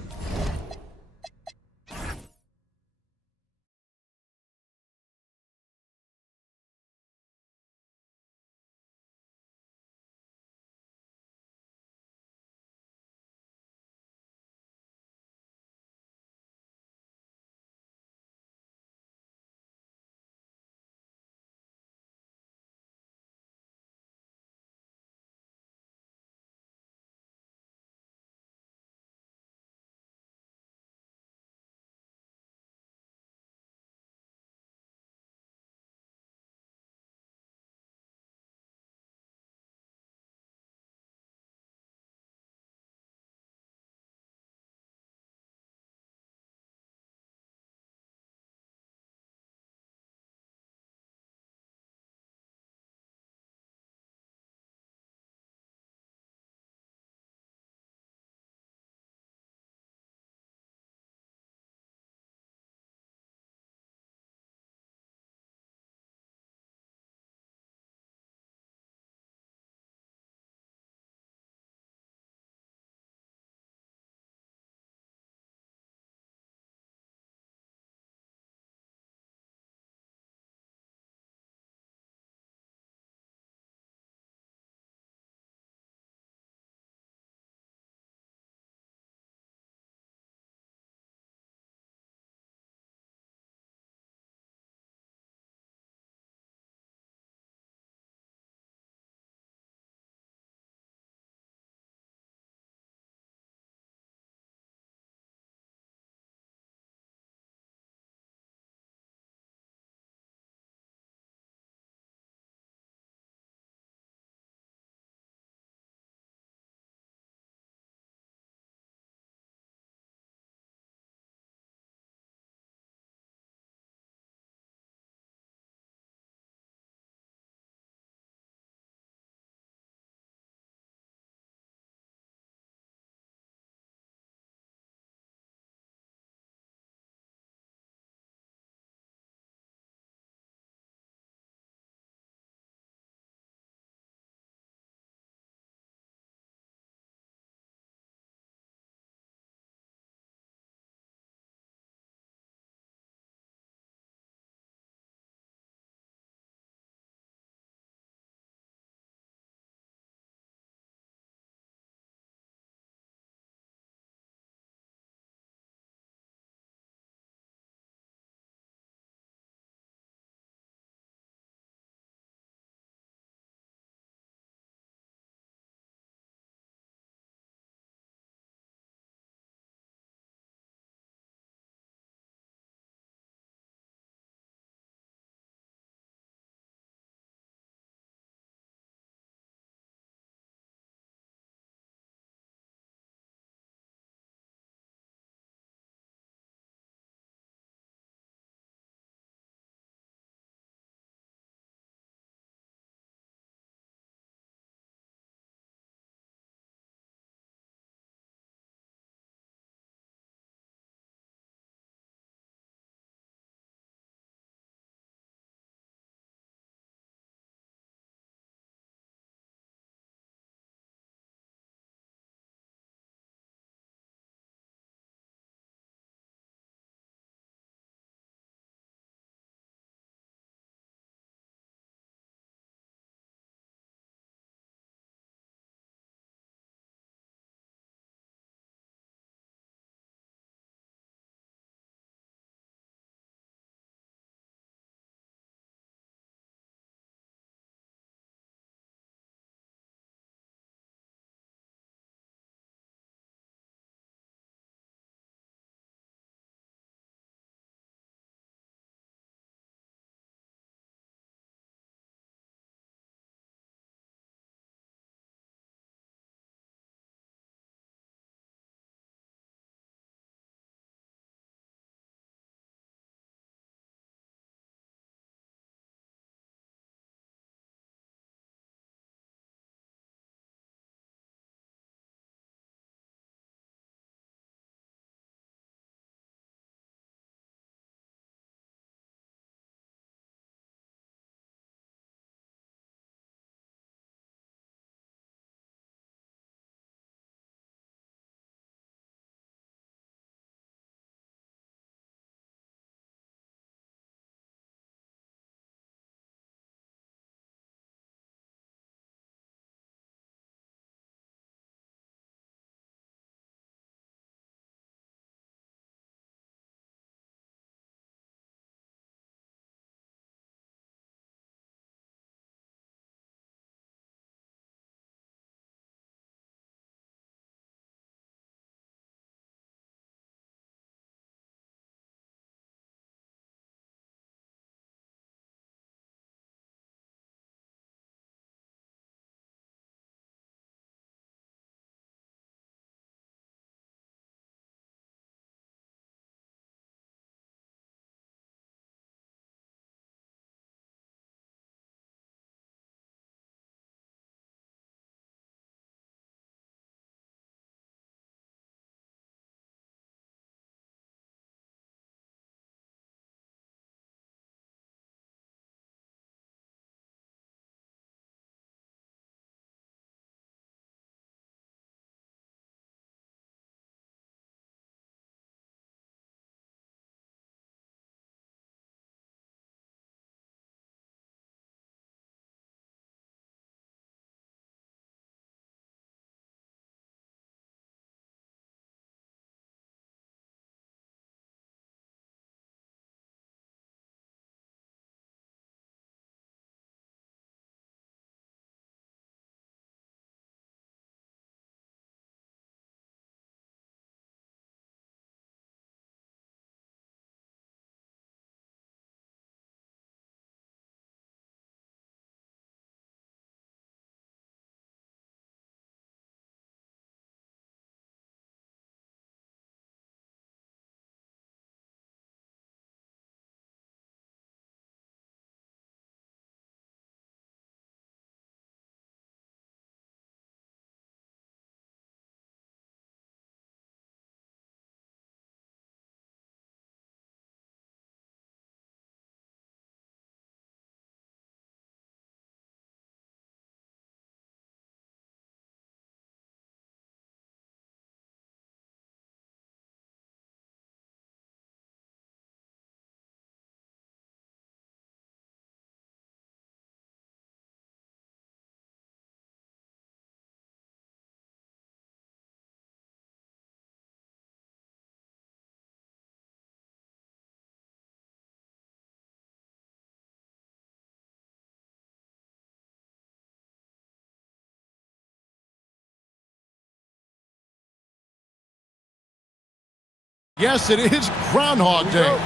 Yes, it is Groundhog Day.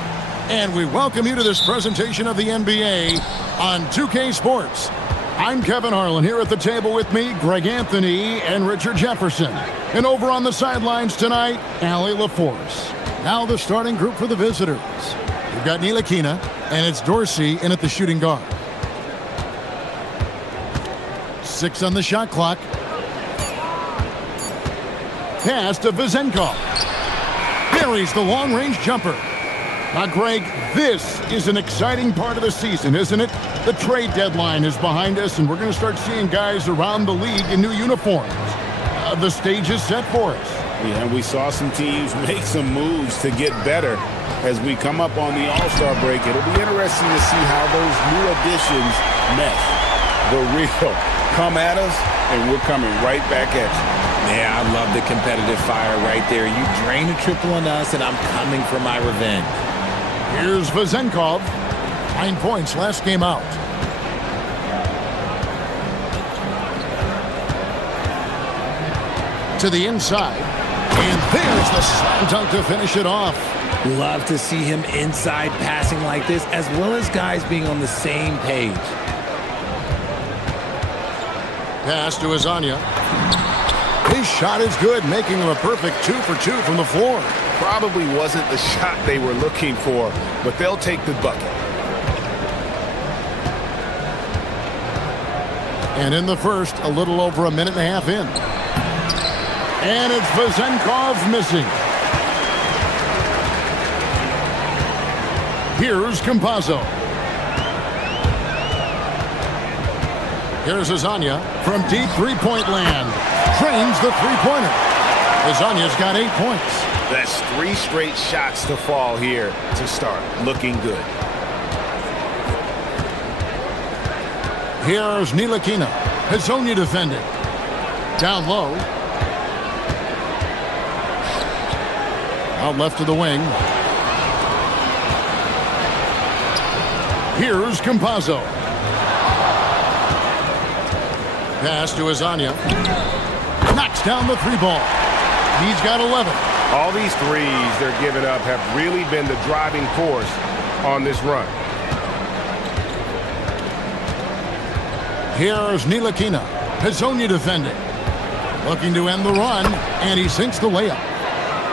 And we welcome you to this presentation of the NBA on 2K Sports. I'm Kevin Harlan. Here at the table with me, Greg Anthony and Richard Jefferson. And over on the sidelines tonight, Allie LaForce. Now the starting group for the visitors. We've got Ntilikina, and it's Dorsey in at the shooting guard. 6 on the shot clock. Pass to Vezenkov. Buries the long-range jumper. Now, Greg, this is an exciting part of the season, isn't it? The trade deadline is behind us, and we're going to start seeing guys around the league in new uniforms. The stage is set for us. Yeah, and we saw some teams make some moves to get better as we come up on the All-Star break. It'll be interesting to see how those new additions mesh. The real come at us, and we're coming right back at you. Yeah, I love the competitive fire right there. You drain a triple on us, and I'm coming for my revenge. Here's Vezenkov. 9 points last game out. To the inside. And there's the slam dunk to finish it off. Love to see him inside passing like this, as well as guys being on the same page. Pass to Azania. His shot is good, making him a perfect 2 for 2 from the floor. Probably wasn't the shot they were looking for, but they'll take the bucket. And in the first, a little over a minute and a half in. And it's Vezenkov missing. Here's Campazzo. Here's Azania from deep three-point land. Trains the three-pointer. Azania's got 8 points. That's 3 straight shots to fall here to start. Looking good. Here's Ntilikina. Hazonia defending. Down low. Out left to the wing. Here's Campazzo. Pass to Azania. Knocks down the 3 ball. He's got 11. All these threes they're giving up have really been the driving force on this run. Here's Ntilikina. Hazonia defending. Looking to end the run, and he sinks the layup.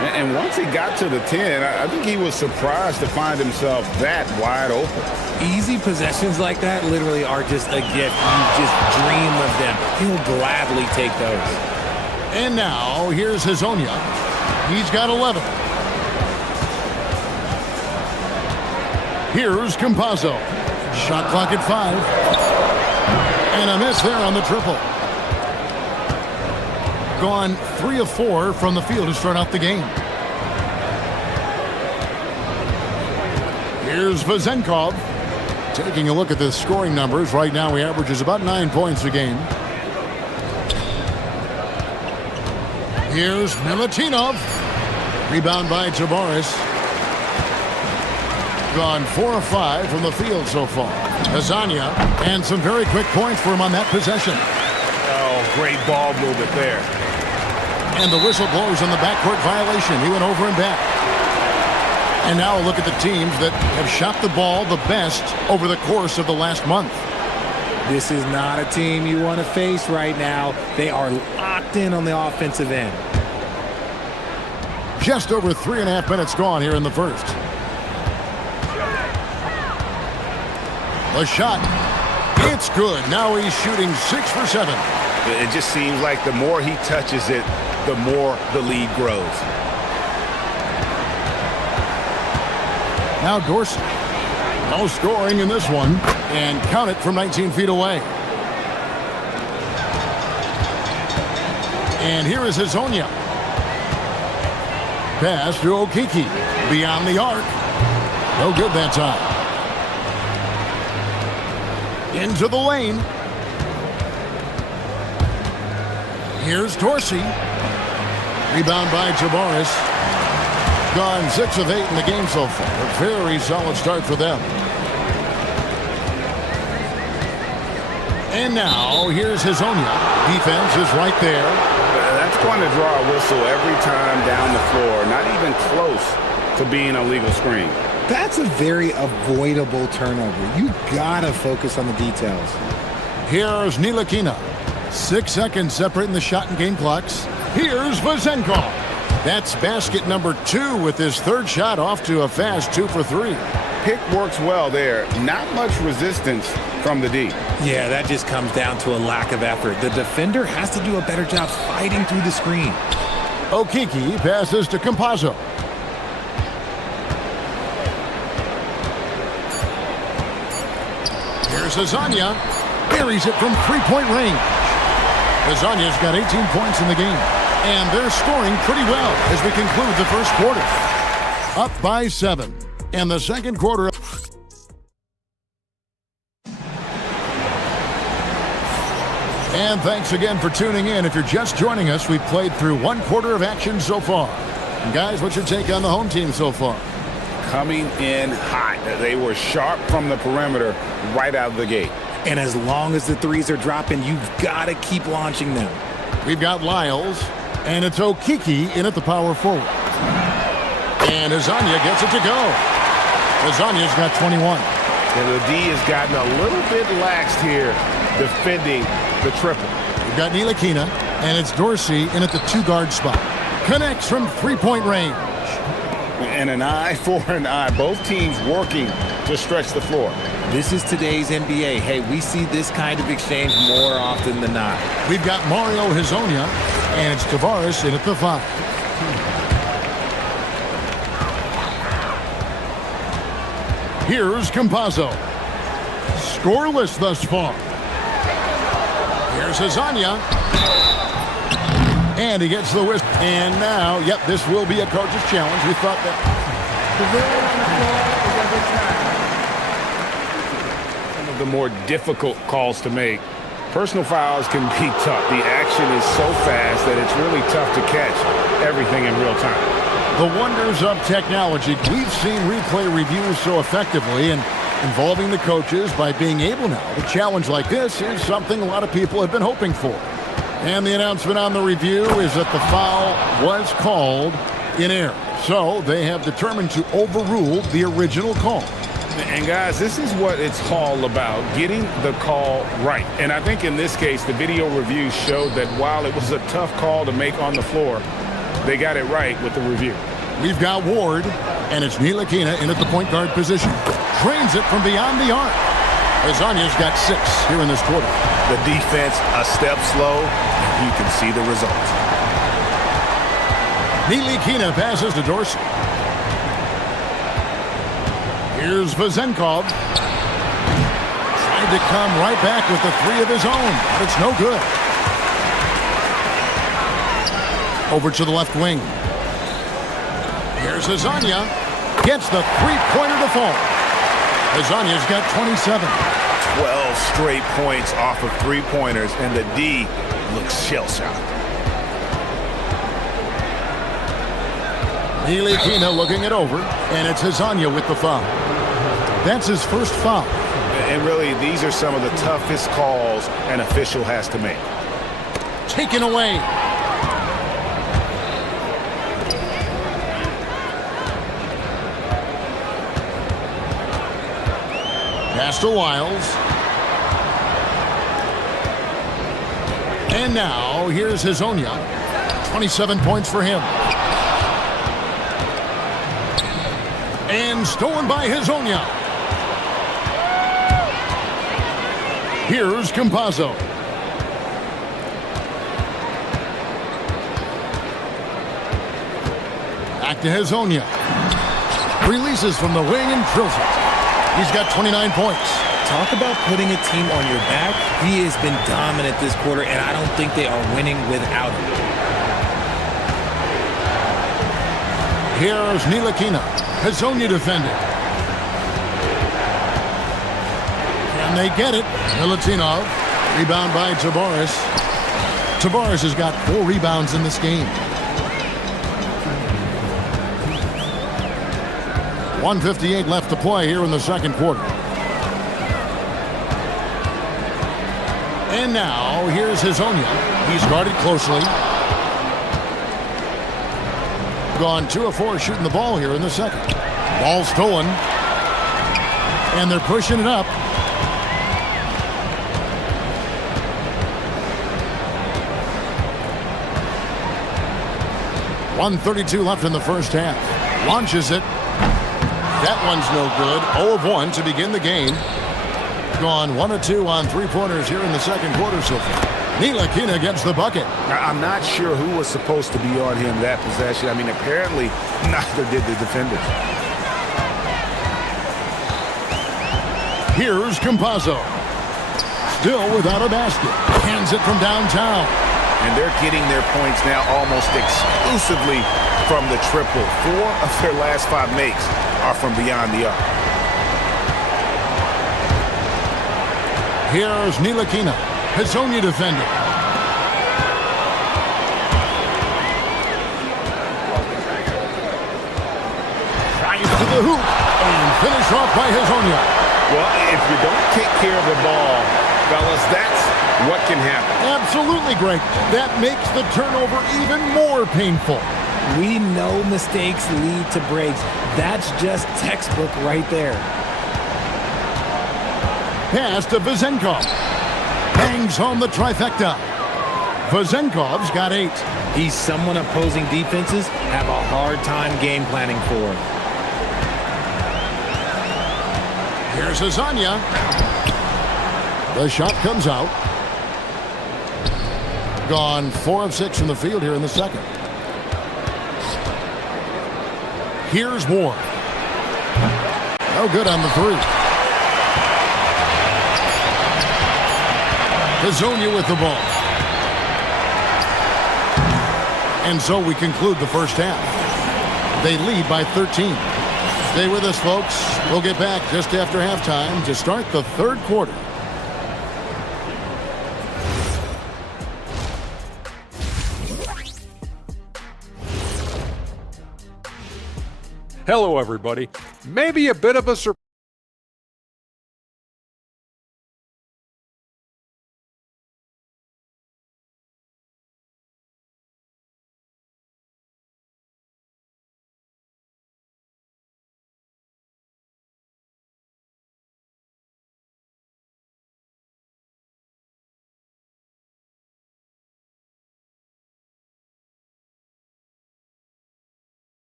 And once he got to the 10, I think he was surprised to find himself that wide open. Easy possessions like that literally are just a gift. You just dream of them. He'll gladly take those. And now, here's Hazonia. He's got 11. Here's Campazzo. Shot clock at 5. And a miss there on the triple. Gone 3 of 4 from the field to start out the game. Here's Vezenkov. Taking a look at the scoring numbers. Right now he averages about 9 points a game. Here's Milutinov. Rebound by Tavares. Gone 4 of 5 from the field so far. Azania, and some very quick points for him on that possession. Oh, great ball movement there. And the whistle blows on the backcourt violation. He went over and back. And now a look at the teams that have shot the ball the best over the course of the last month. This is not a team you want to face right now. They are locked in on the offensive end. Just over 3.5 minutes gone here in the first. The shot. It's good. Now he's shooting 6 for 7. It just seems like the more he touches it, the more the lead grows. Now Dorsey. No scoring in this one. And count it from 19 feet away. And here is Hazonia. Pass to Okiki. Beyond the arc. No good that time. Into the lane. Here's Dorsey. Rebound by Tavares. Gone 6 of 8 in the game so far. A very solid start for them. And now, here's Hazonia. Defense is right there. That's going to draw a whistle every time down the floor. Not even close to being a legal screen. That's a very avoidable turnover. You gotta focus on the details. Here's Ntilikina. 6 seconds separating the shot and game clocks. Here's Vezenkov. That's basket number 2 with his third shot off to a fast 2 for 3. Pick works well there. Not much resistance from the D. Yeah, that just comes down to a lack of effort. The defender has to do a better job fighting through the screen. Okiki passes to Campazzo. Here's Azania. Buries it from three-point range. Azania's got 18 points in the game. And they're scoring pretty well as we conclude the first quarter. Up by 7. And the second quarter. And thanks again for tuning in. If you're just joining us, we've played through one quarter of action so far. And guys, what's your take on the home team so far? Coming in hot. They were sharp from the perimeter right out of the gate. And as long as the threes are dropping, you've got to keep launching them. We've got Lyles, and it's Okiki in at the power forward. And Azania gets it to go. Azania's got 21. And the D has gotten a little bit laxed here defending the triple. We've got Ntilikina, and it's Dorsey in at the 2-guard spot. Connects from three-point range. And an eye for an eye. Both teams working to stretch the floor. This is today's NBA. Hey, we see this kind of exchange more often than not. We've got Mario Hezonja, and it's Tavares in at the 5. Here's Campazzo. Scoreless thus far. Here's Hezonja. And he gets the whistle. And now, yep, this will be a coach's challenge. We thought that. Some of the more difficult calls to make. Personal fouls can be tough. The action is so fast that it's really tough to catch everything in real time. The wonders of technology. We've seen replay reviews so effectively, and involving the coaches by being able now to challenge like this is something a lot of people have been hoping for. And the announcement on the review is that the foul was called in error. So they have determined to overrule the original call. And guys, this is what it's all about, getting the call right. And I think in this case, the video review showed that while it was a tough call to make on the floor, they got it right with the review. We've got Ward, and it's Ntilikina in at the point guard position. Trains it from beyond the arc. Azania's got 6 here in this quarter. The defense a step slow, and you can see the results. Ntilikina passes to Dorsey. Here's Vezenkov. Trying to come right back with the 3 of his own, but it's no good. Over to the left wing. Here's Hezonja. Gets the three-pointer to fall. Hezonja's got 27. 12 straight points off of three-pointers, and the D looks shell-shocked. Ntilikina looking it over, and it's Hezonja with the foul. That's his first foul. And really, these are some of the toughest calls an official has to make. Taken away. Pass to Lyles. And now, here's Hezonja. 27 points for him. And stolen by Hezonja. Here's Campazzo. Back to Hezonja. Releases from the wing and drills it. He's got 29 points. Talk about putting a team on your back. He has been dominant this quarter, and I don't think they are winning without him. Here's Ntilikina. Hezonja defended. Can they get it? Milutinov. Rebound by Tavares. Tavares has got 4 rebounds in this game. 1:58 left to play here in the second quarter. And now, here's Hezonja. He's guarded closely. Gone 2 of 4 shooting the ball here in the second. Ball stolen. And they're pushing it up. .132 left in the first half. Launches it. That one's no good. 0 of 1 to begin the game. Gone 1 of 2 on three-pointers here in the second quarter so far. Ntilikina gets the bucket. I'm not sure who was supposed to be on him that possession. I mean, apparently neither did the defenders. Here's Campazzo. Still without a basket. Hands it from downtown. And they're getting their points now almost exclusively from the triple. 4 of their last 5 makes are from beyond the arc. Here's Ntilikina. Hazonia defender. Drives to the hoop and finish off by Hazonia. Well, if you don't take care of the ball, fellas, that's what can happen. Absolutely, Greg. That makes the turnover even more painful. We know mistakes lead to breaks. That's just textbook right there. Pass to Vezenkov. Bangs home the trifecta. Vezenkov's got 8. He's someone opposing defenses have a hard time game planning for. Here's Hazonia. The shot comes out. Gone 4 of 6 from the field here in the second. Here's Ward. No good on the 3. Hazonia with the ball. And so we conclude the first half. They lead by 13. Stay with us, folks. We'll get back just after halftime to start the third quarter. Hello, everybody. Maybe a bit of a surprise.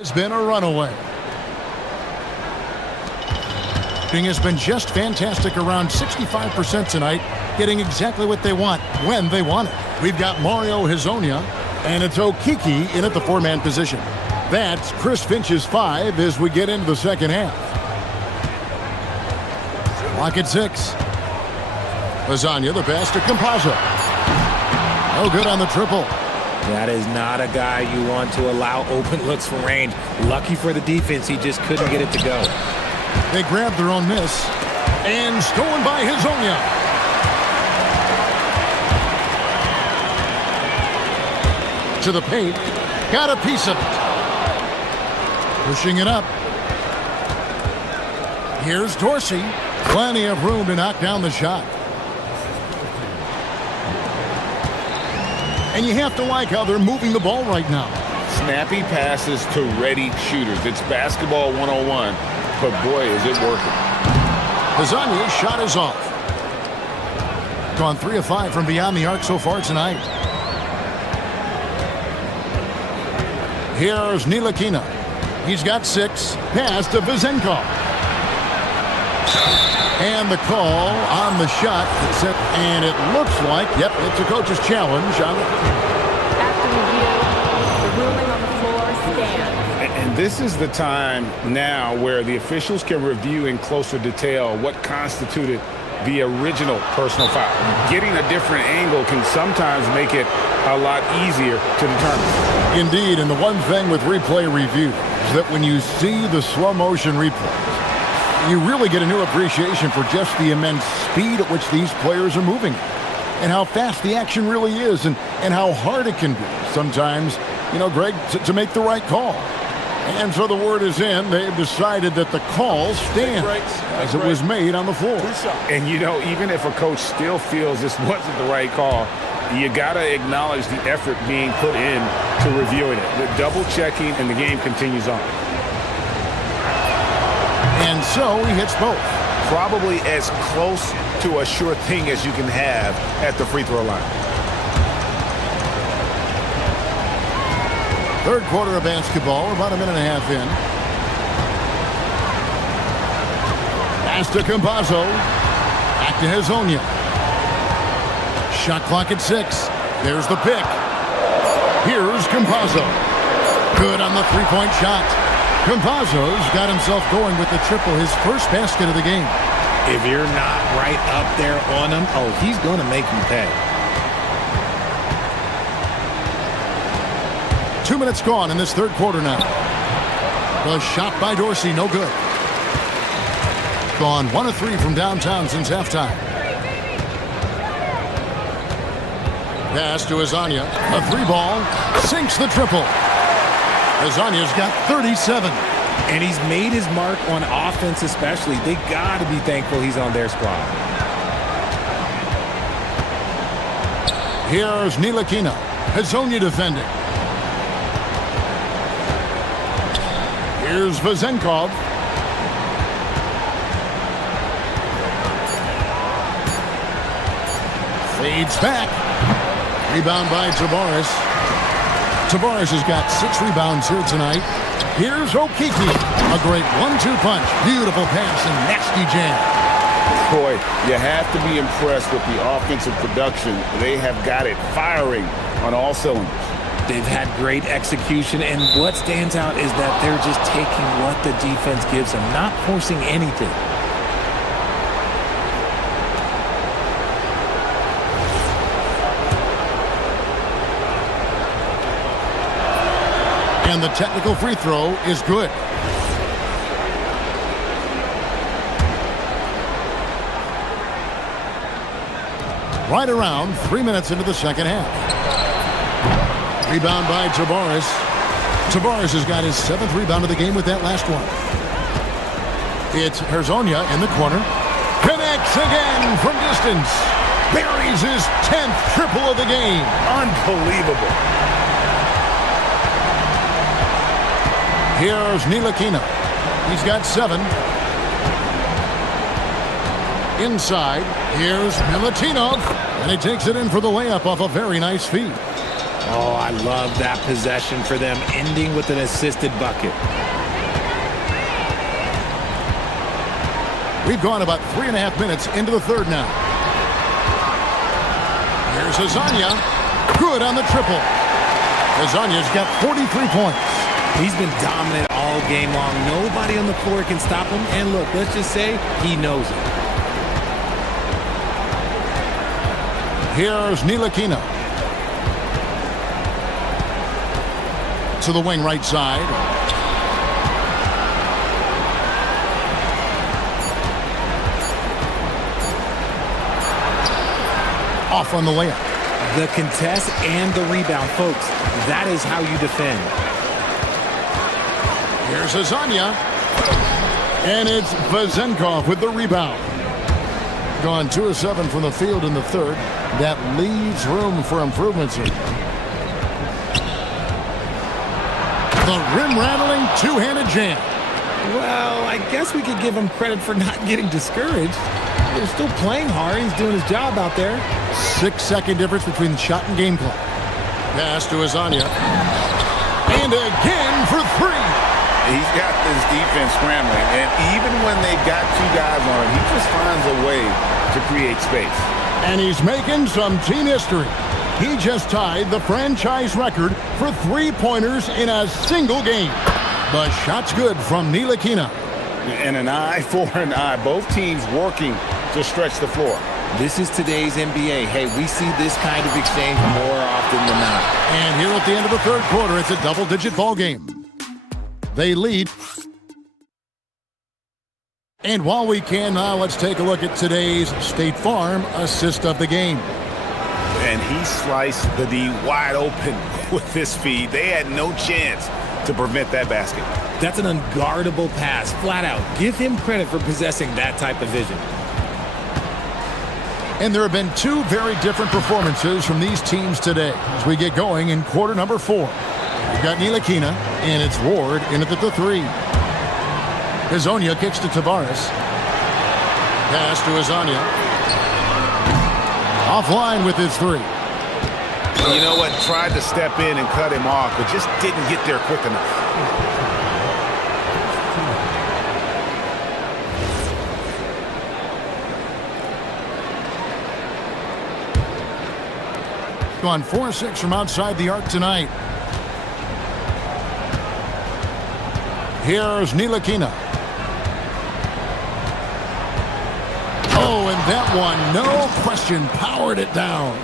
Has been a runaway. Shooting has been just fantastic, around 65% tonight, getting exactly what they want when they want it. We've got Mario Hazonia, and it's Okiki in at the 4-man position. That's Chris Finch's 5 as we get into the second half. Clock at 6. Hazonia, the pass to Campazzo. No good on the triple. That is not a guy you want to allow open looks from range. Lucky for the defense, he just couldn't get it to go. They grabbed their own miss. And stolen by Hazonia. To the paint. Got a piece of it. Pushing it up. Here's Dorsey. Plenty of room to knock down the shot. And you have to like how they're moving the ball right now. Snappy passes to ready shooters. It's basketball 101, but boy, is it working. Hazonia's shot is off. Gone 3 of 5 from beyond the arc so far tonight. Here's Ntilikina. He's got 6. Pass to Vezenkov. And the call on the shot. And it looks like, yep, it's a coach's challenge. After review, the ruling on the floor stands. And this is the time now where the officials can review in closer detail what constituted the original personal foul. Getting a different angle can sometimes make it a lot easier to determine. Indeed, and the one thing with replay review is that when you see the slow motion replays, you really get a new appreciation for just the immense speed at which these players are moving and how fast the action really is and how hard it can be sometimes, you know, Greg, to make the right call. And so the word is in. They've decided that the call stands as it was made on the floor. And, you know, even if a coach still feels this wasn't the right call, you got to acknowledge the effort being put in to reviewing it. The double checking, and the game continues on. And so he hits both. Probably as close to a sure thing as you can have at the free throw line. Third quarter of basketball, about a minute and a half in. Pass to Campazzo. Back to Hezonja. Shot clock at 6. There's the pick. Here's Campazzo. Good on the three-point shot. Campazzo's got himself going with the triple, his first basket of the game. If you're not right up there on him, oh, he's going to make you pay. 2 minutes gone in this third quarter now. The shot by Dorsey, no good. Gone 1 of 3 from downtown since halftime. Pass to Hezonja. A 3-ball. Sinks the triple. Hezonja's got 37. And he's made his mark on offense especially. They got to be thankful he's on their squad. Here's Ntilikina. Hezonja defending. Here's Vezenkov. Fades back. Rebound by Tavares. Tavares has got 6 rebounds here tonight. Here's Okiki. A great 1-2 punch. Beautiful pass and nasty jam. Boy, you have to be impressed with the offensive production. They have got it firing on all cylinders. They've had great execution, and what stands out is that they're just taking what the defense gives them, not forcing anything. And the technical free throw is good. Right around 3 minutes into the second half. Rebound by Tavares. Tavares has got his 7th rebound of the game with that last one. It's Hezonja in the corner. Connects again from distance. Buries his 10th triple of the game. Unbelievable. Here's Ntilikina. He's got 7. Inside, here's Milutinov. And he takes it in for the layup off a very nice feed. Oh, I love that possession for them, ending with an assisted bucket. We've gone about 3.5 minutes into the third now. Here's Hezonja. Good on the triple. Hezonja's got 43 points. He's been dominant all game long. Nobody on the floor can stop him. And look, let's just say he knows it. Here's Ntilikina. To the wing right side. Off on the layup. The contest and the rebound, folks. That is how you defend. Here's Hezonja. And it's Vezenkov with the rebound. Gone 2 of 7 from the field in the third. That leaves room for improvements here. The rim-rattling two-handed jam. Well, I guess we could give him credit for not getting discouraged. They're still playing hard. He's doing his job out there. 6-second difference between the shot and game clock. Pass to Hezonja. And again for 3. He's got this defense scrambling, and even when they've got 2 guys on him, he just finds a way to create space. And he's making some team history. He just tied the franchise record for 3-pointers in a single game. The shot's good from Ntilikina. And an eye for an eye. Both teams working to stretch the floor. This is today's NBA. Hey, we see this kind of exchange more often than not. And here at the end of the third quarter, it's a double-digit ball game. They lead. And while we can now, let's take a look at today's State Farm assist of the game. And he sliced the D wide open with this feed. They had no chance to prevent that basket. That's an unguardable pass, flat out. Give him credit for possessing that type of vision. And there have been two very different performances from these teams today as we get going in quarter number 4. We've got Ntilikina, and it's Ward in at the 3. Hezonja kicks to Tavares. Pass to Hezonja. Offline with his 3. You know what? Tried to step in and cut him off, but just didn't get there quick enough. Gone 4-6 from outside the arc tonight. Here's Ntilikina. Oh, and that one, no question, powered it down.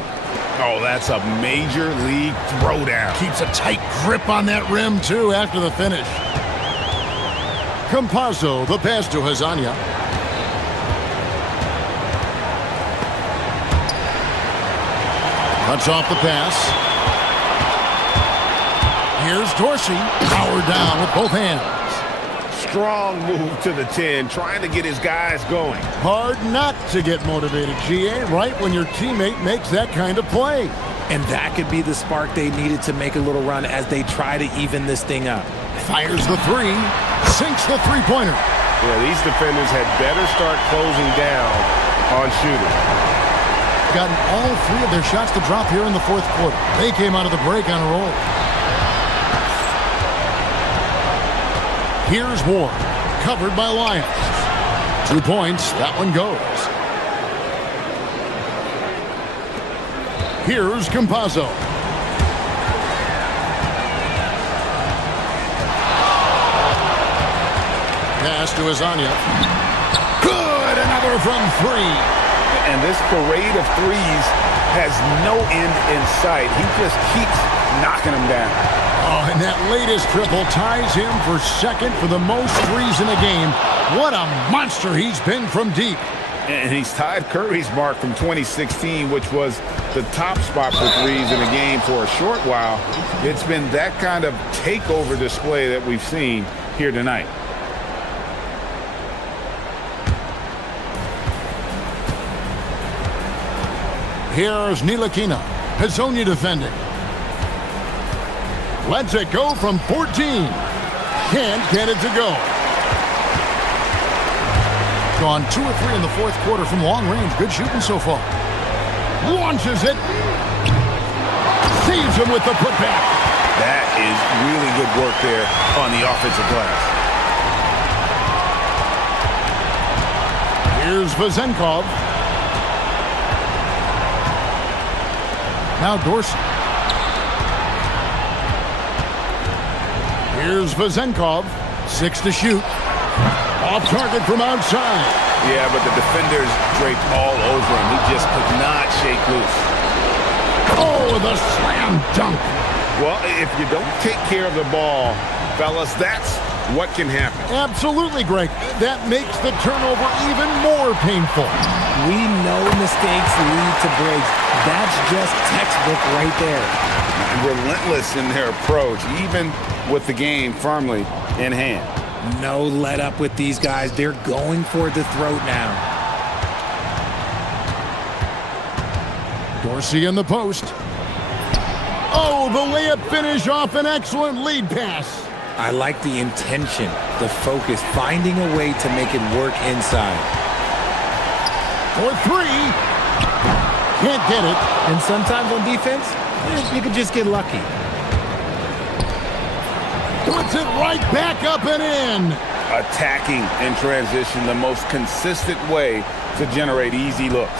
Oh, that's a major league throwdown. Keeps a tight grip on that rim, too, after the finish. Campazzo, the pass to Hezonja. Cuts off the pass. Here's Dorsey, powered down with both hands. Strong move to the 10, trying to get his guys going. Hard not to get motivated, GA, right when your teammate makes that kind of play. And that could be the spark they needed to make a little run as they try to even this thing up. Fires the 3, sinks the three-pointer. Yeah, these defenders had better start closing down on shooting. Gotten all 3 of their shots to drop here in the fourth quarter. They came out of the break on a roll. Here's Ward, covered by Lyons. 2 points, that one goes. Here's Campazzo. Pass to Hezonja. Good, another from 3. And this parade of threes has no end in sight. He just keeps knocking them down. Oh, and that latest triple ties him for second for the most threes in a game. What a monster he's been from deep. And he's tied Curry's mark from 2016, which was the top spot for threes in a game for a short while. It's been that kind of takeover display that we've seen here tonight. Here's Ntilikina. Hezonja defending. Lets it go from 14. Can't get it to go. Gone 2 or 3 in the fourth quarter from long range. Good shooting so far. Launches it. Saves him with the putback. That is really good work there on the offensive glass. Here's Vezenkov. Now Dorsey. Here's Vezenkov. 6 to shoot. Off target from outside. Yeah, but the defenders draped all over him. He just could not shake loose. Oh, the slam dunk. Well, if you don't take care of the ball, fellas, that's what can happen. Absolutely, Greg. That makes the turnover even more painful. We know mistakes lead to breaks. That's just textbook right there. Relentless in their approach, even with the game firmly in hand. No let up with these guys. They're going for the throat now. Dorsey in the post. Oh, the layup finish off an excellent lead pass. I like the intention, the focus, finding a way to make it work inside. For 3. Can't get it. And sometimes on defense, you can just get lucky. Puts it right back up and in. Attacking in transition, the most consistent way to generate easy looks.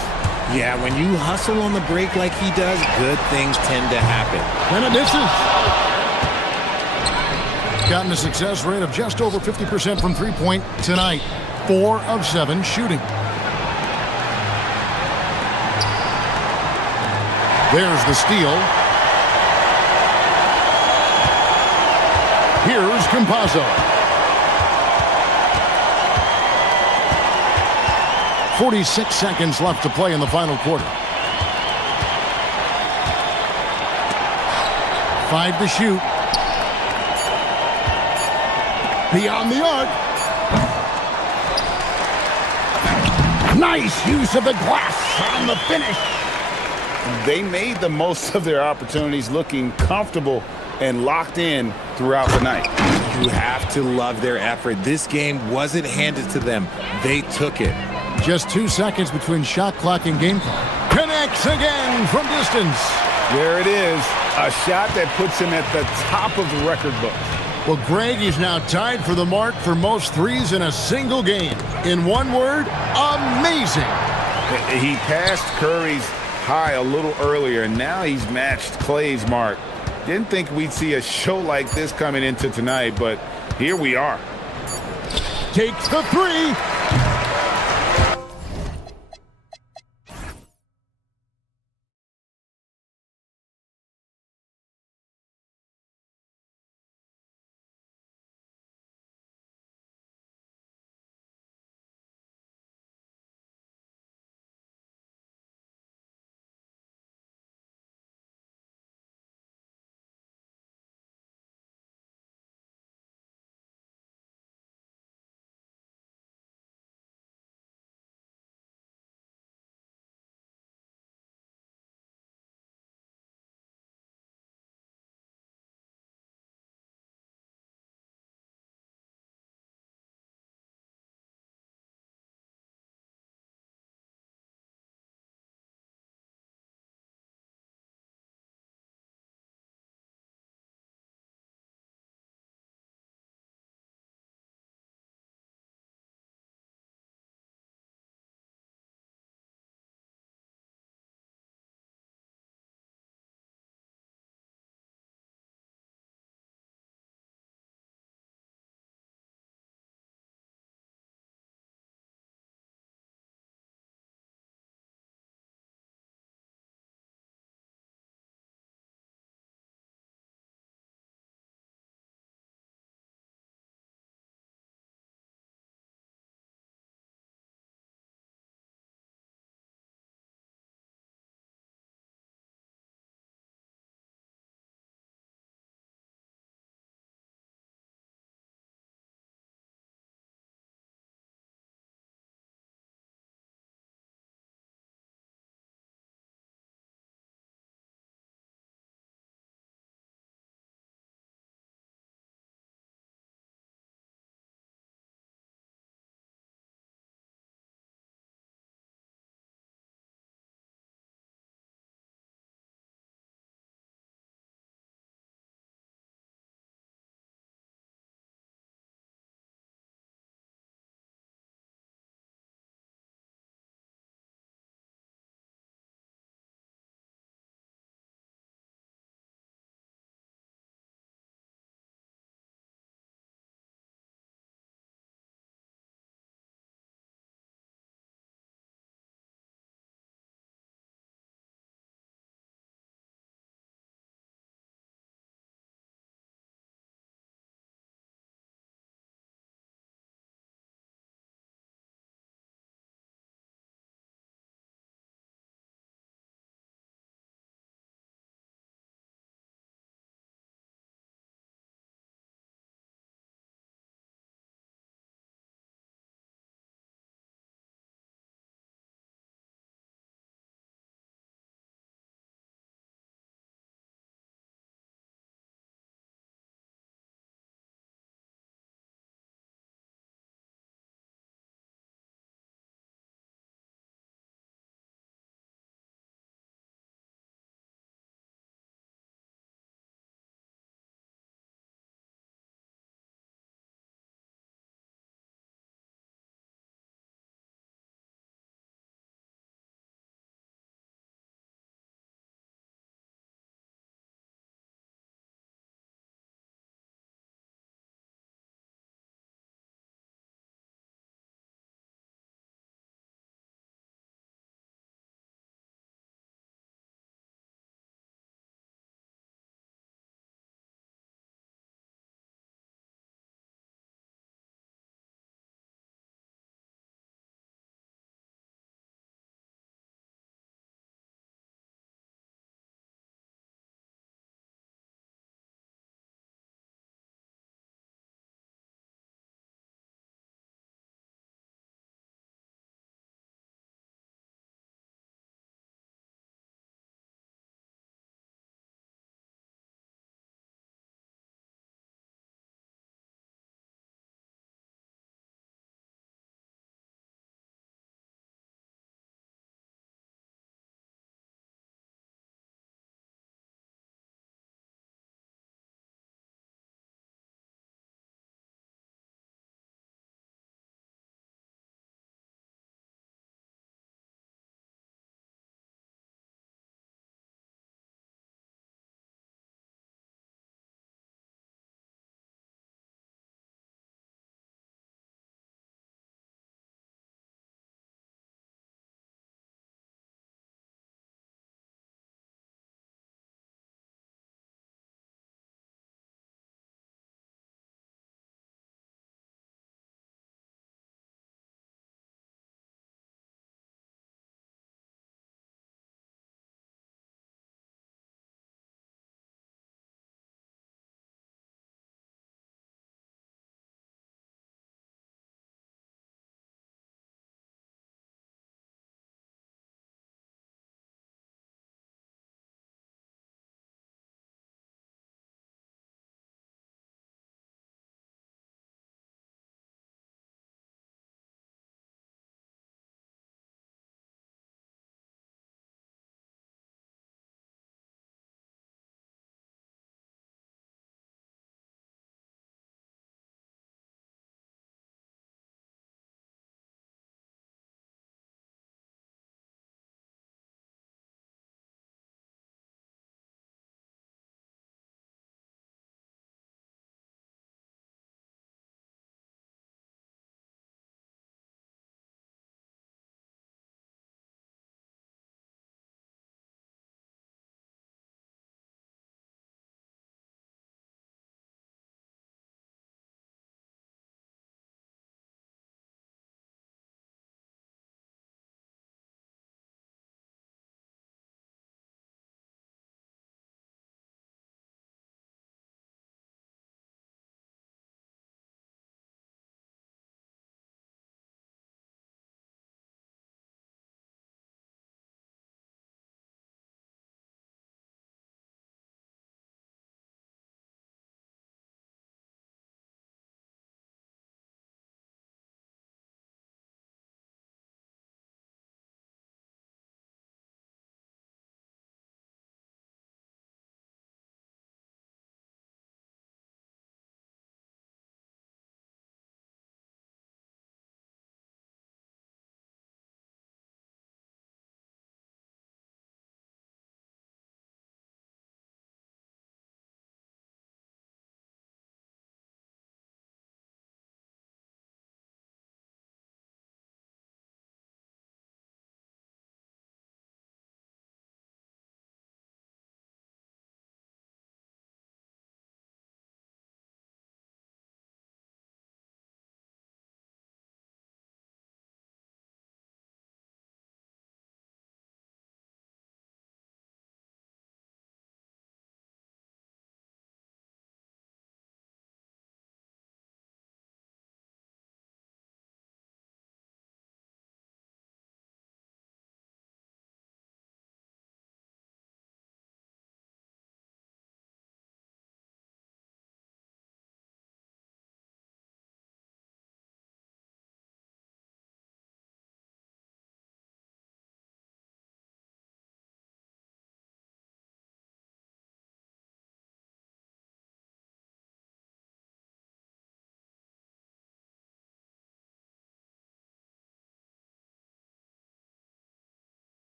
Yeah, when you hustle on the break like he does, good things tend to happen. And it misses. Gotten a success rate of just over 50% from three-point tonight. 4 of 7 shooting. There's the steal. Here's Campazzo. 46 seconds left to play in the final quarter. 5 to shoot. Beyond the arc. Nice use of the glass on the finish. They made the most of their opportunities, looking comfortable and locked in throughout the night. You have to love their effort. This game wasn't handed to them. They took it. Just 2 seconds between shot clock and game clock. Connects again from distance. There it is, a shot that puts him at the top of the record book. Well, Greg is now tied for the mark for most threes in a single game. In one word, amazing. He passed Curry's high a little earlier, and now he's matched Clay's mark. Didn't think we'd see a show like this coming into tonight, but here we are. Takes the three.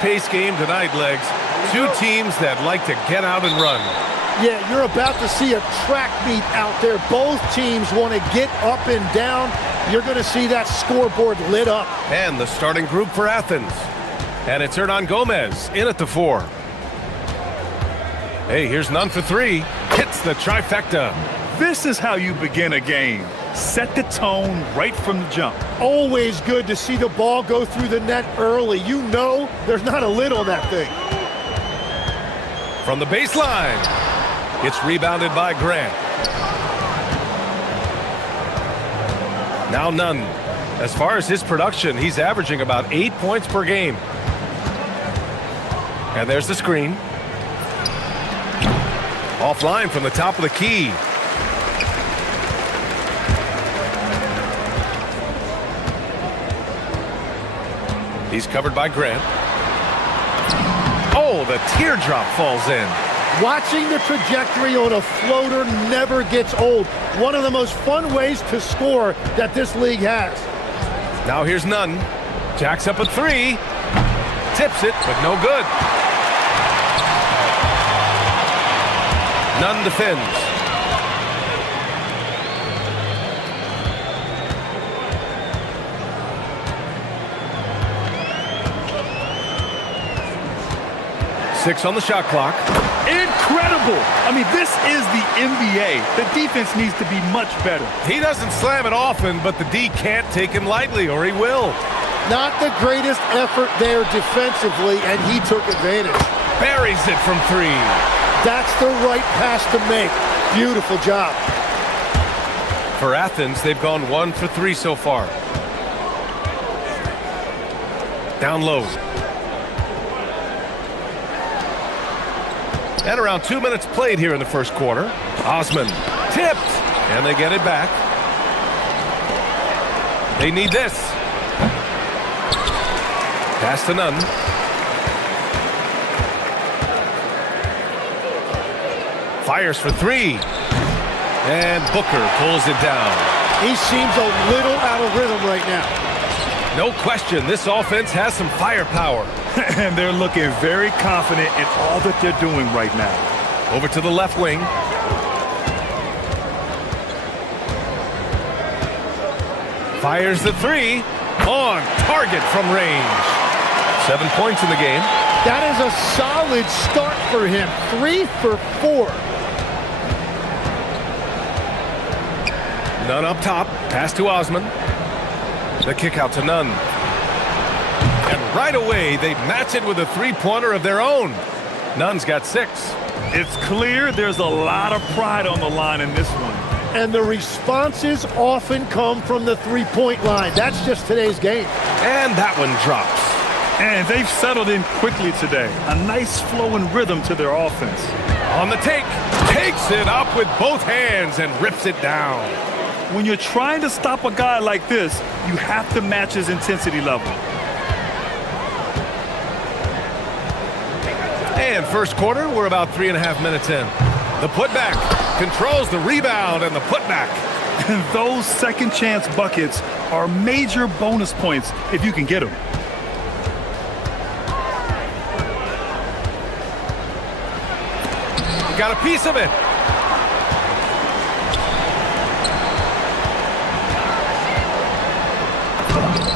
fast-paced game tonight, Legs. Two teams that like to get out and run. Yeah, you're about to see a track meet out there. Both teams want to get up and down. You're going to see that scoreboard lit up. And the starting group for Athens. And it's Hernan Gomez in at the 4. Hey, here's none for 3. Hits the trifecta. This is how you begin a game. Set the tone right from the jump. Always good to see the ball go through the net early. You know there's not a lid on that thing. From the baseline, it's rebounded by Grant. Now Nunn. As far as his production, he's averaging about 8 points per game. And there's the screen. Offline from the top of the key. He's covered by Grant. Oh, the teardrop falls in. Watching the trajectory on a floater never gets old. One of the most fun ways to score that this league has. Now here's Nunn. Jacks up a 3. Tips it, but no good. Nunn defends. Six on the shot clock. Incredible! I mean, this is the NBA. The defense needs to be much better. He doesn't slam it often, but the D can't take him lightly, or he will. Not the greatest effort there defensively, and he took advantage. Buries it from 3. That's the right pass to make. Beautiful job. For Athens, they've gone 1 for 3 so far. Down low. And around 2 minutes played here in the first quarter. Osman tipped, and they get it back. They need this. Pass to Nunn. Fires for 3. And Booker pulls it down. He seems a little out of rhythm right now. No question, this offense has some firepower. And they're looking very confident in all that they're doing right now. Over to the left wing. Fires the 3. On target from range. 7 points in the game. That is a solid start for him. 3 for 4. Nunn up top. Pass to Osman. The kick out to Nunn. And right away, they match it with a three-pointer of their own. Nunn's got 6. It's clear there's a lot of pride on the line in this one. And the responses often come from the three-point line. That's just today's game. And that one drops. And they've settled in quickly today. A nice flowing rhythm to their offense. On the take. Takes it up with both hands and rips it down. When you're trying to stop a guy like this, you have to match his intensity level. And first quarter, we're about 3.5 minutes in. The putback controls the rebound and the putback. Those second chance buckets are major bonus points if you can get them. You got a piece of it.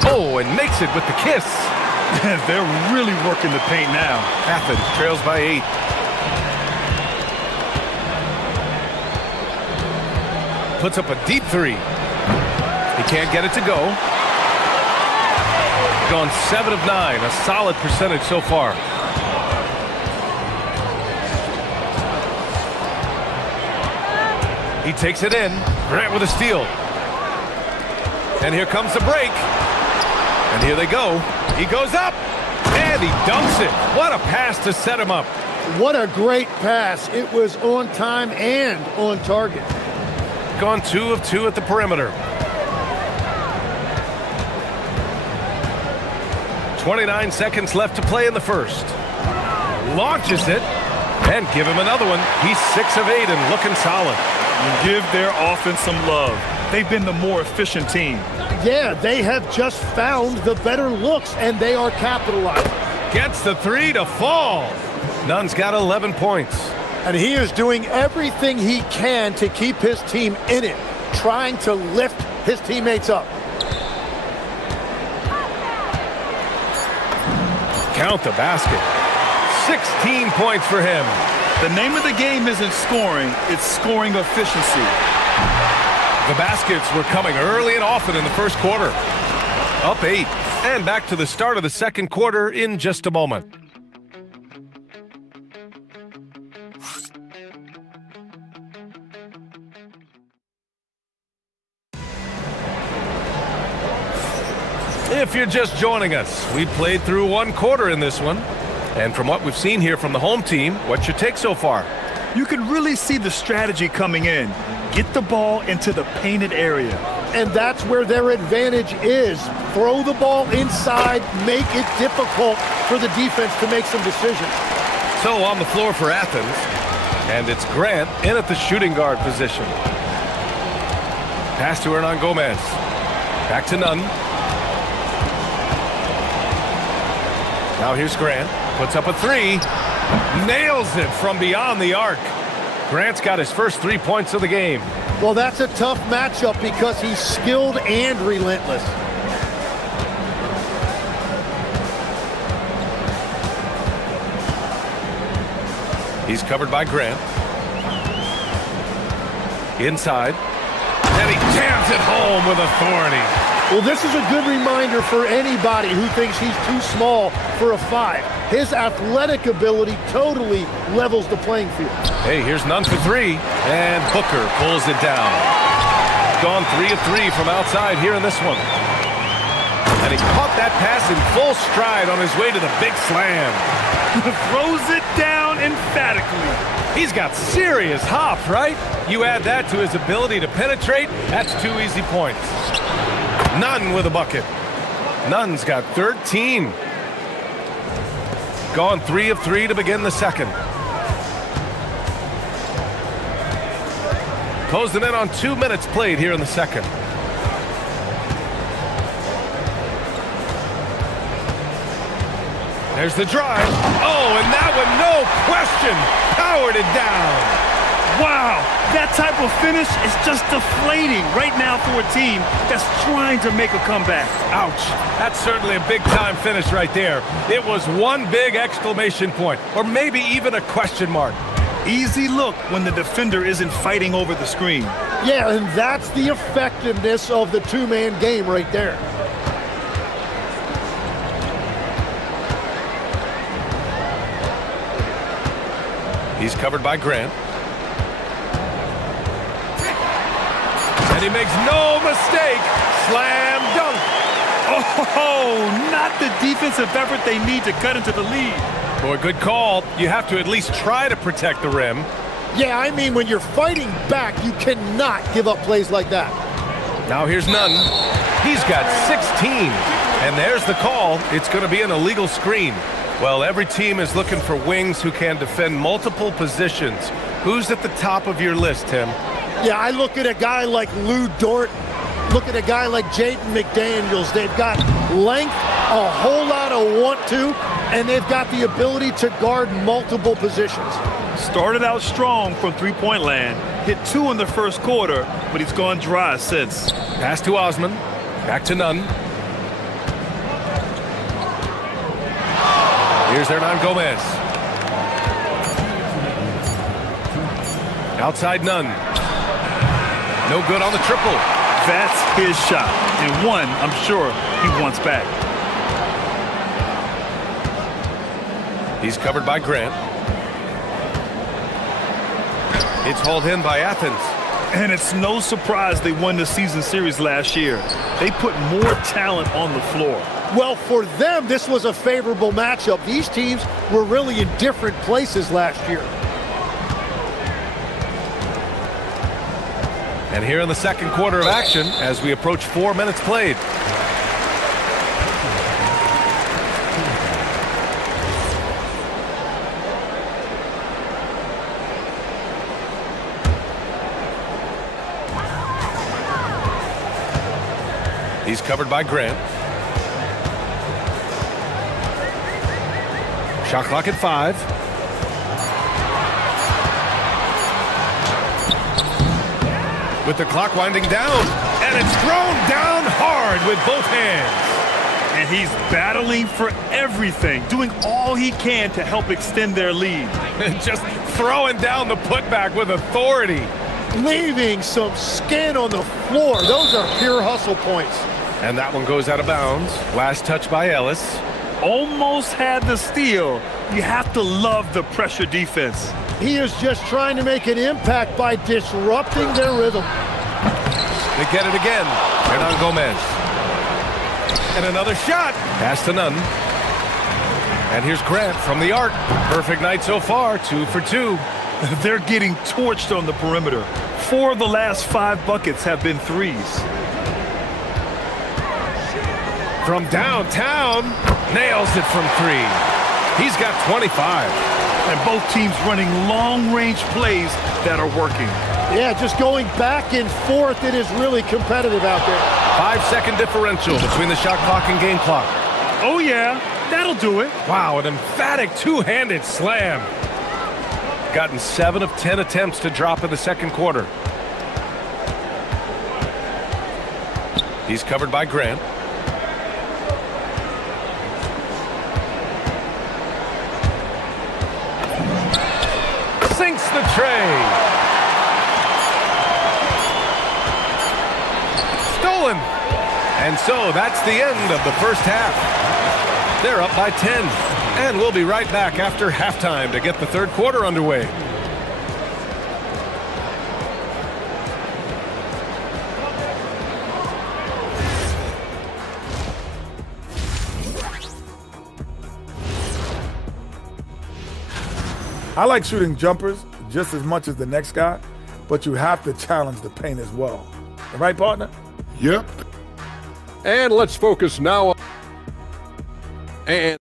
Oh, and makes it with the kiss. They're really working the paint now. Athens trails by 8. Puts up a deep 3. He can't get it to go. Gone 7 of 9, a solid percentage so far. He takes it in. Grant with a steal. And here comes the break. And here they go. He goes up, and he dunks it. What a pass to set him up. What a great pass. It was on time and on target. Gone 2 of 2 at the perimeter. 29 seconds left to play in the first. Launches it, and give him another one. He's 6 of 8 and looking solid. You give their offense some love. They've been the more efficient team. Yeah, they have just found the better looks, and they are capitalizing. Gets the three to fall. Nunn's got 11 points. And he is doing everything he can to keep his team in it, trying to lift his teammates up. Count the basket. 16 points for him. The name of the game isn't scoring, it's scoring efficiency. The baskets were coming early and often in the first quarter. Up 8, and back to the start of the second quarter in just a moment. If you're just joining us, we played through one quarter in this one. And from what we've seen here from the home team, what's your take so far? You can really see the strategy coming in. Get the ball into the painted area. And that's where their advantage is. Throw the ball inside, make it difficult for the defense to make some decisions. So on the floor for Athens, and it's Grant in at the shooting guard position. Pass to Hernan Gomez. Back to Nunn. Now here's Grant. Puts up a three. Nails it from beyond the arc. Grant's got his first 3 points of the game. Well, that's a tough matchup because he's skilled and relentless. He's covered by Grant. Inside. And he jams it home with authority. Well, this is a good reminder for anybody who thinks he's too small for a 5. His athletic ability totally levels the playing field. Hey, here's Nunn for 3, and Booker pulls it down. Gone 3 of 3 from outside here in this one. And he caught that pass in full stride on his way to the big slam. Throws it down emphatically. He's got serious hop, right? You add that to his ability to penetrate, that's 2 easy points. Nunn with a bucket. Nunn's got 13. Gone 3 of 3 to begin the second. Closing in on 2 minutes played here in the second. There's the drive. Oh, and that one, no question, powered it down. Wow, that type of finish is just deflating right now for a team that's trying to make a comeback. Ouch, that's certainly a big-time finish right there. It was one big exclamation point, or maybe even a question mark. Easy look when the defender isn't fighting over the screen. Yeah, and that's the effectiveness of the two-man game right there. He's covered by Grant. And he makes no mistake. Slam dunk. Oh, not the defensive effort they need to cut into the lead. Boy, good call. You have to at least try to protect the rim. Yeah, I mean, when you're fighting back, you cannot give up plays like that. Now here's Nunn. He's got 16. And there's the call. It's going to be an illegal screen. Well, every team is looking for wings who can defend multiple positions. Who's at the top of your list, Tim? Yeah, I look at a guy like Lou Dort, look at a guy like Jaden McDaniels. They've got length, a whole lot of want to, and they've got the ability to guard multiple positions. Started out strong from three-point land, hit 2 in the first quarter, but he's gone dry since. Pass to Osman, back to Nunn. Here's Hernan Gomez. Outside Nunn. No good on the triple. That's his shot, and one I'm sure he wants back. He's covered by Grant. It's hauled in by Athens. And it's no surprise they won the season series last year. They put more talent on the floor. Well, for them, this was a favorable matchup. These teams were really in different places last year. And here in the second quarter of action, as we approach 4 minutes played. He's covered by Grant. Shot clock at 5. With the clock winding down, and it's thrown down hard with both hands. And he's battling for everything, doing all he can to help extend their lead. Just throwing down the putback with authority. Leaving some skin on the floor. Those are pure hustle points. And that one goes out of bounds. Last touch by Ellis. Almost had the steal. You have to love the pressure defense. He is just trying to make an impact by disrupting their rhythm. They get it again. Hernan Gomez. And another shot. Pass to Nunn. And here's Grant from the arc. Perfect night so far, 2 for 2. They're getting torched on the perimeter. 4 of the last 5 buckets have been threes. From downtown, nails it from 3. He's got 25. And both teams running long-range plays that are working. Yeah, just going back and forth. It is really competitive out there. 5-second differential between the shot clock and game clock. Oh, yeah, that'll do it. Wow, an emphatic two-handed slam. Gotten 7 of 10 attempts to drop in the second quarter. He's covered by Grant. Sinks the tray. Stolen. And so that's the end of the first half. They're up by 10. And we'll be right back after halftime to get the third quarter underway. I like shooting jumpers just as much as the next guy, but you have to challenge the paint as well. Right, partner? Yep. And let's focus now on... And...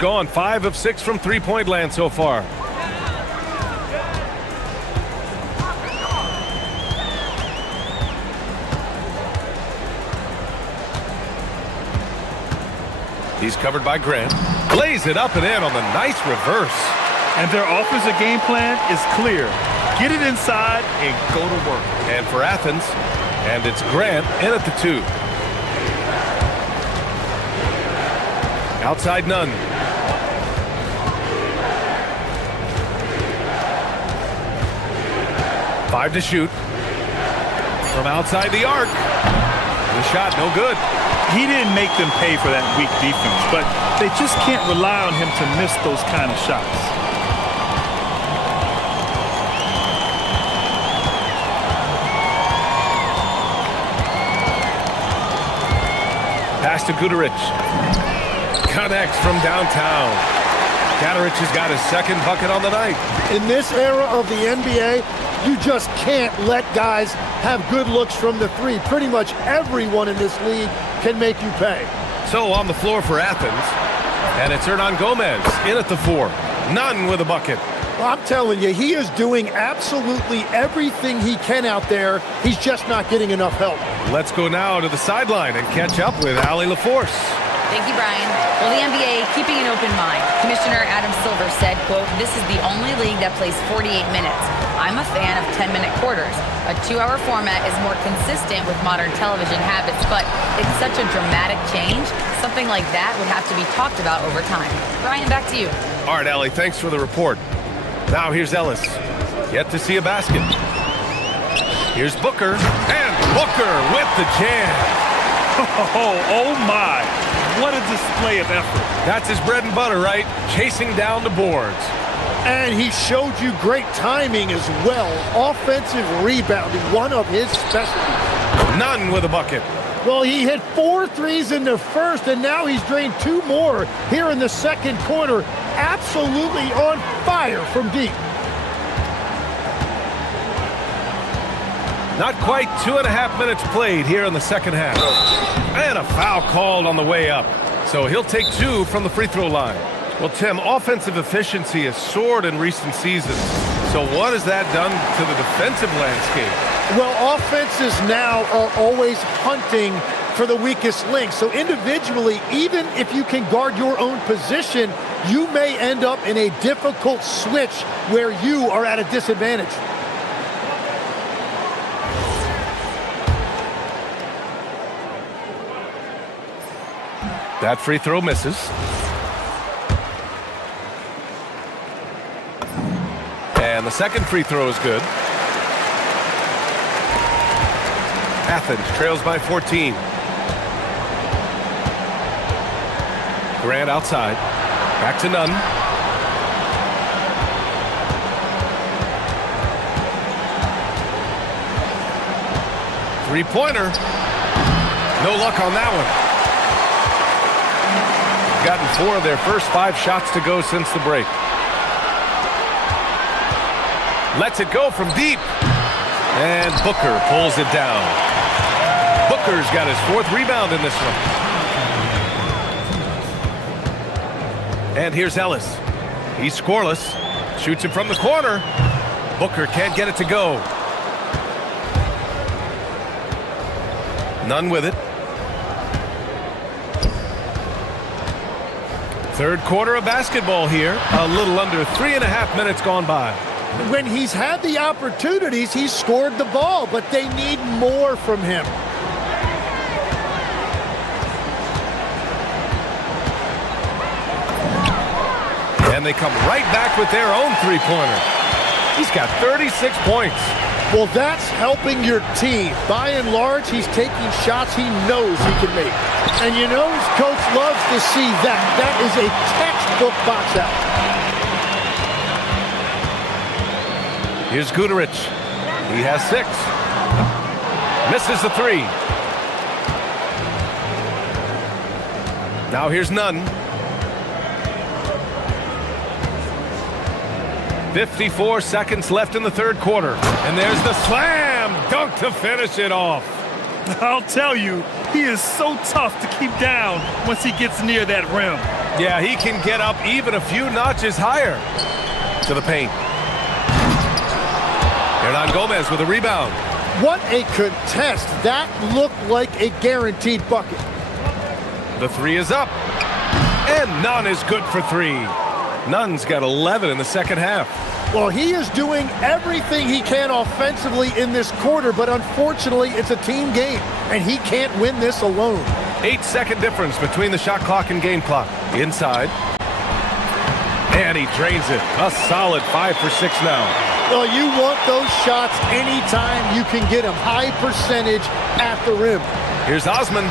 Gone 5 of 6 from three-point land so far. He's covered by Grant. Lays it up and in on the nice reverse. And their offensive game plan is clear. Get it inside and go to work. And for Athens, and it's Grant in at the 2. Outside Nunn. Five to shoot. From outside the arc. The shot no good. He didn't make them pay for that weak defense, but they just can't rely on him to miss those kind of shots. Pass to Guduric. Connects from downtown. Guduric has got his second bucket on the night. In this era of the NBA, you just can't let guys have good looks from the 3. Pretty much everyone in this league can make you pay. So on the floor for Athens, and it's Hernan Gomez in at the 4. Nunn with a bucket. Well, I'm telling you, he is doing absolutely everything he can out there. He's just not getting enough help. Let's go now to the sideline and catch up with Allie LaForce. Thank you, Brian. Well, the NBA keeping an open mind. Commissioner Adam Silver said, quote, "This is the only league that plays 48 minutes. I'm a fan of 10-minute quarters. A 2-hour format is more consistent with modern television habits, but it's such a dramatic change. Something like that would have to be talked about over time." Brian, back to you. All right, Allie, thanks for the report. Now here's Ellis. Yet to see a basket. Here's Booker, and Booker with the jam. Oh my. What a display of effort. That's his bread and butter, right? Chasing down the boards. And he showed you great timing as well. Offensive rebounding, one of his specialties. Nunn with a bucket. Well, he hit 4 threes in the first, and now he's drained 2 more here in the second quarter. Absolutely on fire from deep. Not quite 2.5 minutes played here in the second half. And a foul called on the way up. So he'll take 2 from the free throw line. Well, Tim, offensive efficiency has soared in recent seasons. So what has that done to the defensive landscape? Well, offenses now are always hunting for the weakest link. So individually, even if you can guard your own position, you may end up in a difficult switch where you are at a disadvantage. That free throw misses. And the second free throw is good. Athens trails by 14. Grant outside. Back to Nunn. Three-pointer. No luck on that one. Gotten 4 of their first 5 shots to go since the break. Lets it go from deep. And Booker pulls it down. Booker's got his 4th rebound in this one. And here's Ellis. He's scoreless. Shoots it from the corner. Booker can't get it to go. Nunn with it. Third quarter of basketball here. A little under 3.5 minutes gone by. When he's had the opportunities, he's scored the ball, but they need more from him. And they come right back with their own three-pointer. He's got 36 points. Well, that's helping your team. By and large, he's taking shots he knows he can make. And you know his coach loves to see that. That is a textbook box out. Here's Guterich. He has 6. Misses the 3. Now here's Nunn. 54 seconds left in the third quarter. And there's the slam dunk to finish it off. I'll tell you, he is so tough to keep down once he gets near that rim. Yeah, he can get up even a few notches higher. To the paint. Hernan Gomez with a rebound. What a contest. That looked like a guaranteed bucket. The 3 is up. And Nunn is good for 3. Nunn's got 11 in the second half. Well, he is doing everything he can offensively in this quarter, but unfortunately, it's a team game, and he can't win this alone. 8-second difference between the shot clock and game clock. Inside. And he drains it. A solid 5 for 6 now. Well, you want those shots anytime you can get them. High percentage at the rim. Here's Osman.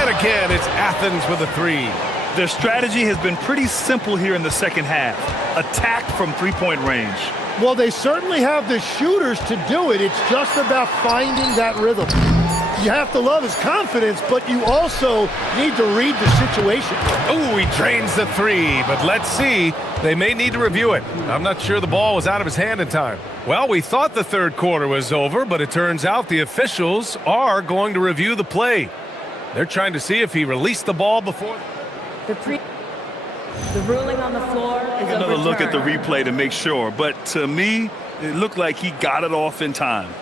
And again, it's Athens with a 3. Their strategy has been pretty simple here in the second half. Attack from three-point range. Well, they certainly have the shooters to do it. It's just about finding that rhythm. You have to love his confidence, but you also need to read the situation. Oh, he drains the 3, but let's see. They may need to review it. I'm not sure the ball was out of his hand in time. Well, we thought the third quarter was over, but it turns out the officials are going to review the play. They're trying to see if he released the ball before. The ruling on the floor is Another look at the replay to make sure, but to me, it looked like he got it off in time.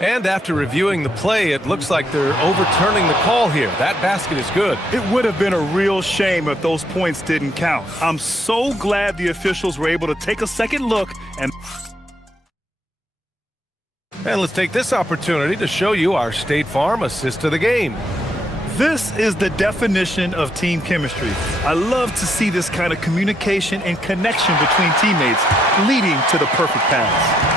And after reviewing the play, it looks like they're overturning the call here. That basket is good. It would have been a real shame if those points didn't count. I'm so glad the officials were able to take a second look and let's take this opportunity to show you our State Farm assist of the game. this is the definition of team chemistry. I love to see this kind of communication and connection between teammates leading to the perfect pass.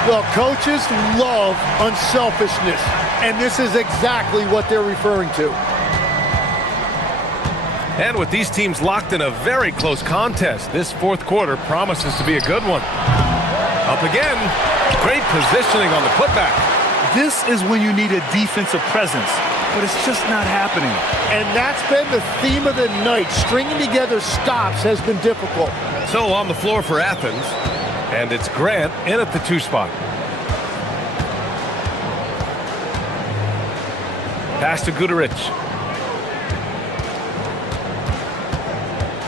Well, coaches love unselfishness, and this is exactly what they're referring to. And with these teams locked in a very close contest, this fourth quarter promises to be a good one. Up again. Great positioning on the putback. This is when you need a defensive presence, but it's just not happening. And that's been the theme of the night. Stringing together stops has been difficult. So on the floor for Athens, and it's Grant in at the 2 spot. Pass to Guduric.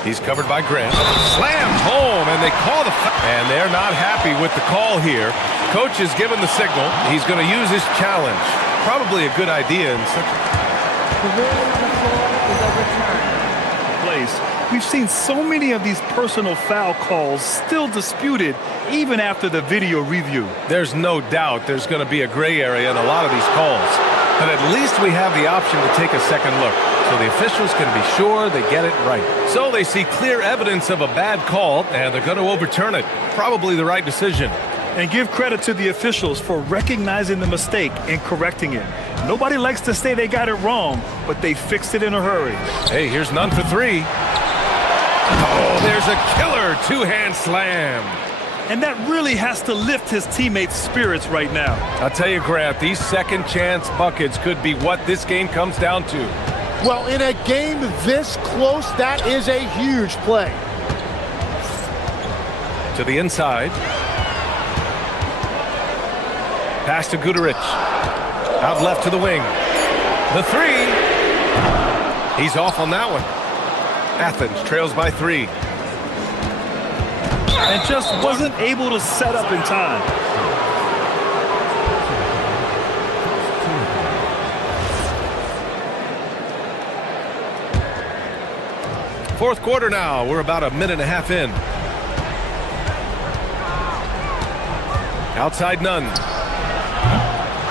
He's covered by Grant. Slammed home, and they call the foul. And they're not happy with the call here. Coach is given the signal. He's going to use his challenge. Probably a good idea in such The ruling on the floor is overturned. Place. We've seen so many of these personal foul calls still disputed even after the video review. There's no doubt there's going to be a gray area in a lot of these calls. But at least we have the option to take a second look, so the officials can be sure they get it right. So they see clear evidence of a bad call, and they're going to overturn it. Probably the right decision. And give credit to the officials for recognizing the mistake and correcting it. Nobody likes to say they got it wrong, but they fixed it in a hurry. Hey, here's none for three. Oh, there's a killer two-hand slam. And that really has to lift his teammates' spirits right now. I'll tell you, Grant, these second chance buckets could be what this game comes down to. Well, in a game this close, that is a huge play. To the inside. Pass to Guduric. Out left to the wing. The three. He's off on that one. Athens trails by 3. And just wasn't able to set up in time. Fourth quarter now. We're about a minute and a half in. Outside none.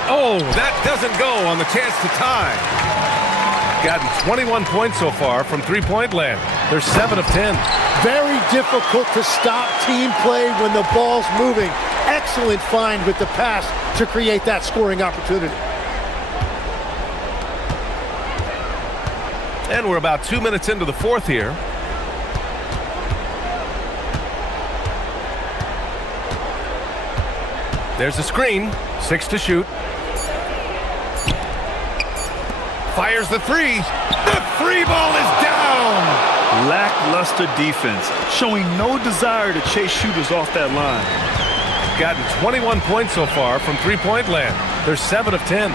Oh, that doesn't go on the chance to tie. Gotten 21 points so far from three-point land. They're 7 of 10. Very difficult to stop team play when the ball's moving. Excellent find with the pass to create that scoring opportunity. And we're about 2 minutes into the fourth here. There's a screen. 6 to shoot. Fires the three. The three ball is down. Lackluster defense, showing no desire to chase shooters off that line. Gotten 21 points so far from three-point land. They're 7 of 10.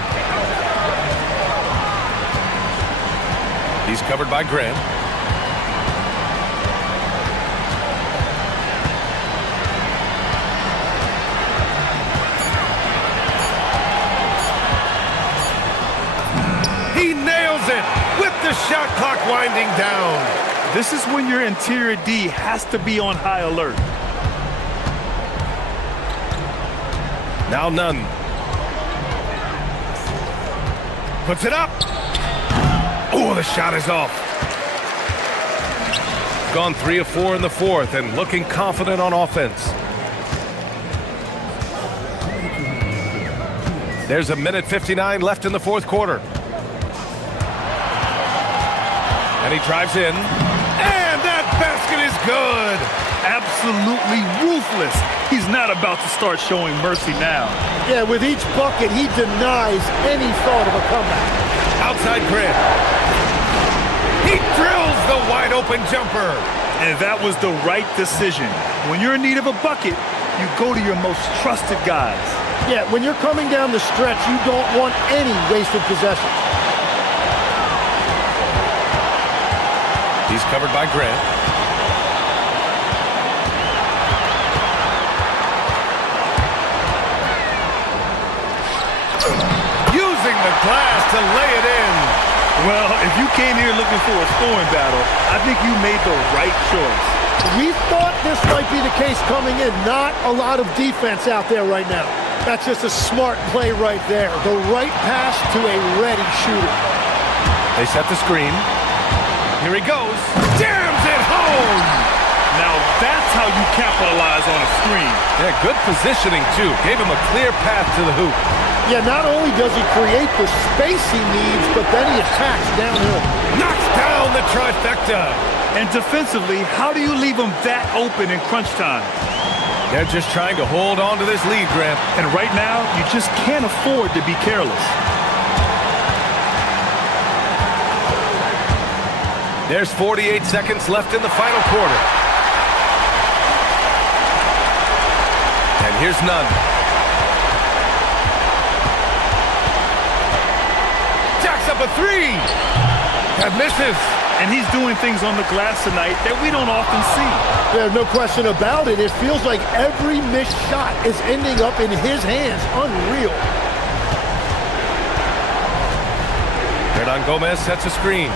He's covered by Grant. He nails it with the shot clock winding down. This is when your interior D has to be on high alert. Now none. Puts it up. Oh, the shot is off. Gone 3 of 4 in the fourth and looking confident on offense. There's a minute 59 left in the fourth quarter. And he drives in. And that basket is good. Absolutely ruthless. He's not about to start showing mercy now. Yeah, with each bucket, he denies any thought of a comeback. Outside Grant. He drills the wide open jumper. And that was the right decision. When you're in need of a bucket, you go to your most trusted guys. Yeah, when you're coming down the stretch, you don't want any wasted possession. He's covered by Grant. glass to lay it in. Well, if you came here looking for a scoring battle, I think you made the right choice. We thought this might be the case coming in. Not a lot of defense out there right now. That's just a smart play right there. The right pass to a ready shooter. They set the screen. Here he goes. Jams it home! Now that's how you capitalize on a screen. Yeah, good positioning, too. Gave him a clear path to the hoop. Yeah, not only does he create the space he needs, but then he attacks downhill. Knocks down the trifecta. And defensively, how do you leave them that open in crunch time? They're just trying to hold on to this lead, Grant. And right now, you just can't afford to be careless. There's 48 seconds left in the final quarter. And here's none. Jacks up a three. That misses. And he's doing things on the glass tonight that we don't often see. There's no question about it. It feels like every missed shot is ending up in his hands. Unreal. Hernan Gomez sets a screen.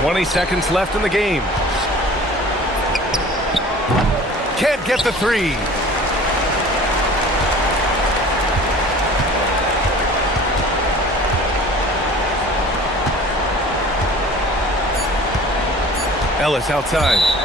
20 seconds left in the game. Can't get the three. Ellis outside.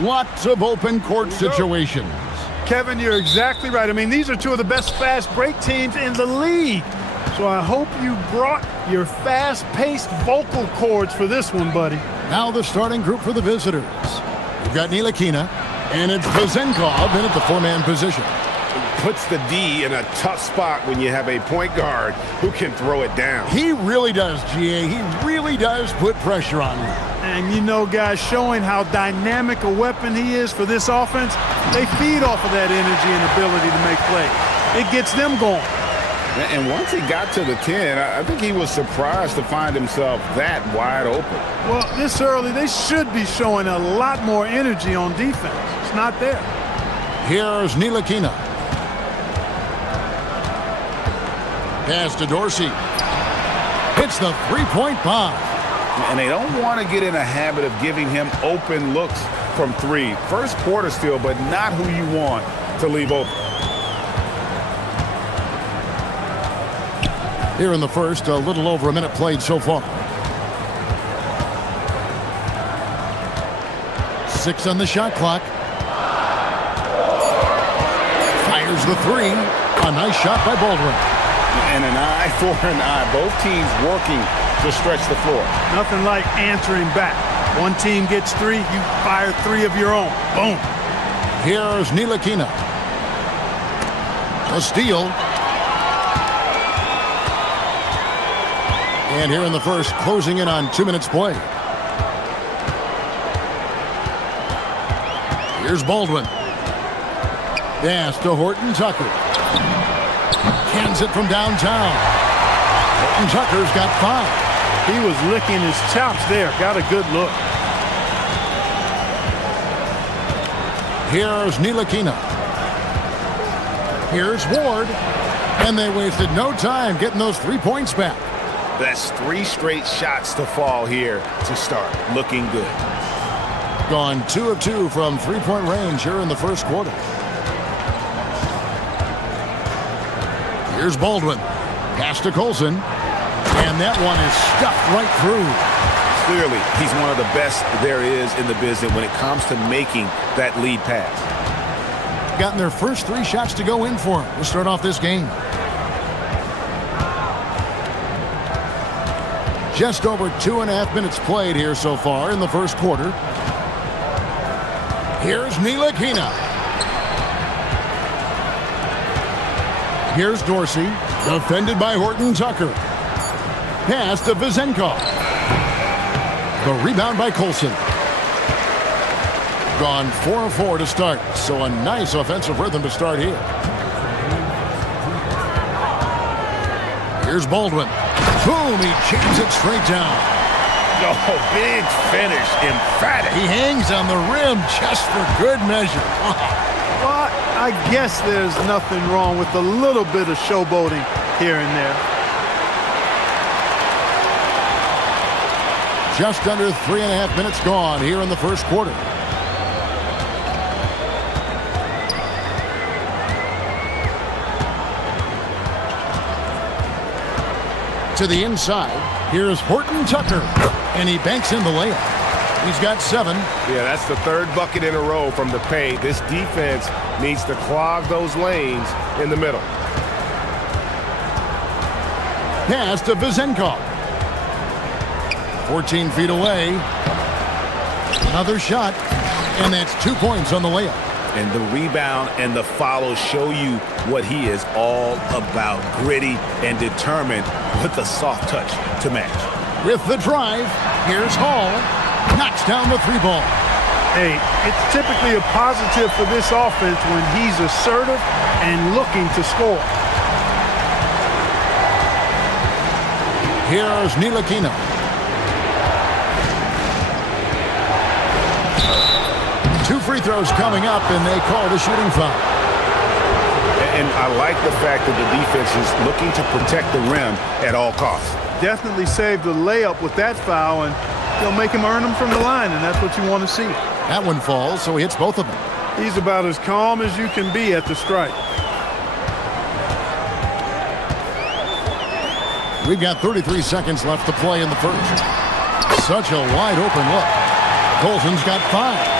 Lots of open court situations. Kevin, you're exactly right. I mean, these are two of the best fast break teams in the league. So I hope you brought your fast-paced vocal cords for this one, buddy. Now the starting group for the visitors. We've got Ntilikina, and it's Vezenkov in at the four-man position. Puts the D in a tough spot when you have a point guard who can throw it down. He really does, GA. He really does put pressure on him. And you know, guys, showing how dynamic a weapon he is for this offense, they feed off of that energy and ability to make plays. It gets them going. And once he got to the 10, I think he was surprised to find himself that wide open. Well, this early, they should be showing a lot more energy on defense. It's not there. Here's Ntilikina. Pass to Dorsey. Hits the three-point bomb. And they don't want to get in a habit of giving him open looks from three. First quarter still, but not who you want to leave open. Here in the first, a little over a minute played so far. 6 on the shot clock. Fires the three. A nice shot by Baldwin. And an eye for an eye. Both teams working to stretch the floor. Nothing like answering back. One team gets 3, you fire 3 of your own. Boom. Here's Ntilikina. A steal. And here in the first, closing in on 2 minutes play. Here's Baldwin. Pass to Horton Tucker. Cans it from downtown. Horton Tucker's got 5. He was licking his chops there. Got a good look. Here's Ntilikina. Here's Ward. And they wasted no time getting those 3 points back. That's 3 straight shots to fall here to start. Looking good. Gone 2 of 2 from 3-point range here in the first quarter. Here's Baldwin. Pass to Colson. And that one is stuffed right through. Clearly, he's one of the best there is in the business when it comes to making that lead pass. Gotten their first 3 shots to go in for him to start off this game. Just over 2.5 minutes played here so far in the first quarter. Here's Ntilikina. Here's Dorsey, defended by Horton Tucker. Pass to Vezenkov. The rebound by Colson. Gone 4 of 4 to start, so a nice offensive rhythm to start here. Here's Baldwin. Boom, he jams it straight down. Oh, big finish, emphatic. He hangs on the rim just for good measure. Well, I guess there's nothing wrong with a little bit of showboating here and there. Just under 3.5 minutes gone here in the first quarter. To the inside, here's Horton Tucker, and he banks in the layup. He's got 7. Yeah, that's the 3rd bucket in a row from the paint. This defense needs to clog those lanes in the middle. Pass to Vezenkov. 14 feet away. Another shot, and that's 2 points on the layup. And the rebound and the follow show you what he is all about. Gritty and determined with the soft touch to match. With the drive, here's Hall. Knocks down the 3 ball. Hey, it's typically a positive for this offense when he's assertive and looking to score. Here's Ntilikina. Two free throws coming up, and they call the shooting foul. And I like the fact that the defense is looking to protect the rim at all costs. Definitely saved the layup with that foul, and he'll make him earn them from the line, and that's what you want to see. That one falls, so he hits both of them. He's about as calm as you can be at the strike. We've got 33 seconds left to play in the first. Such a wide open look. Colson's got 5.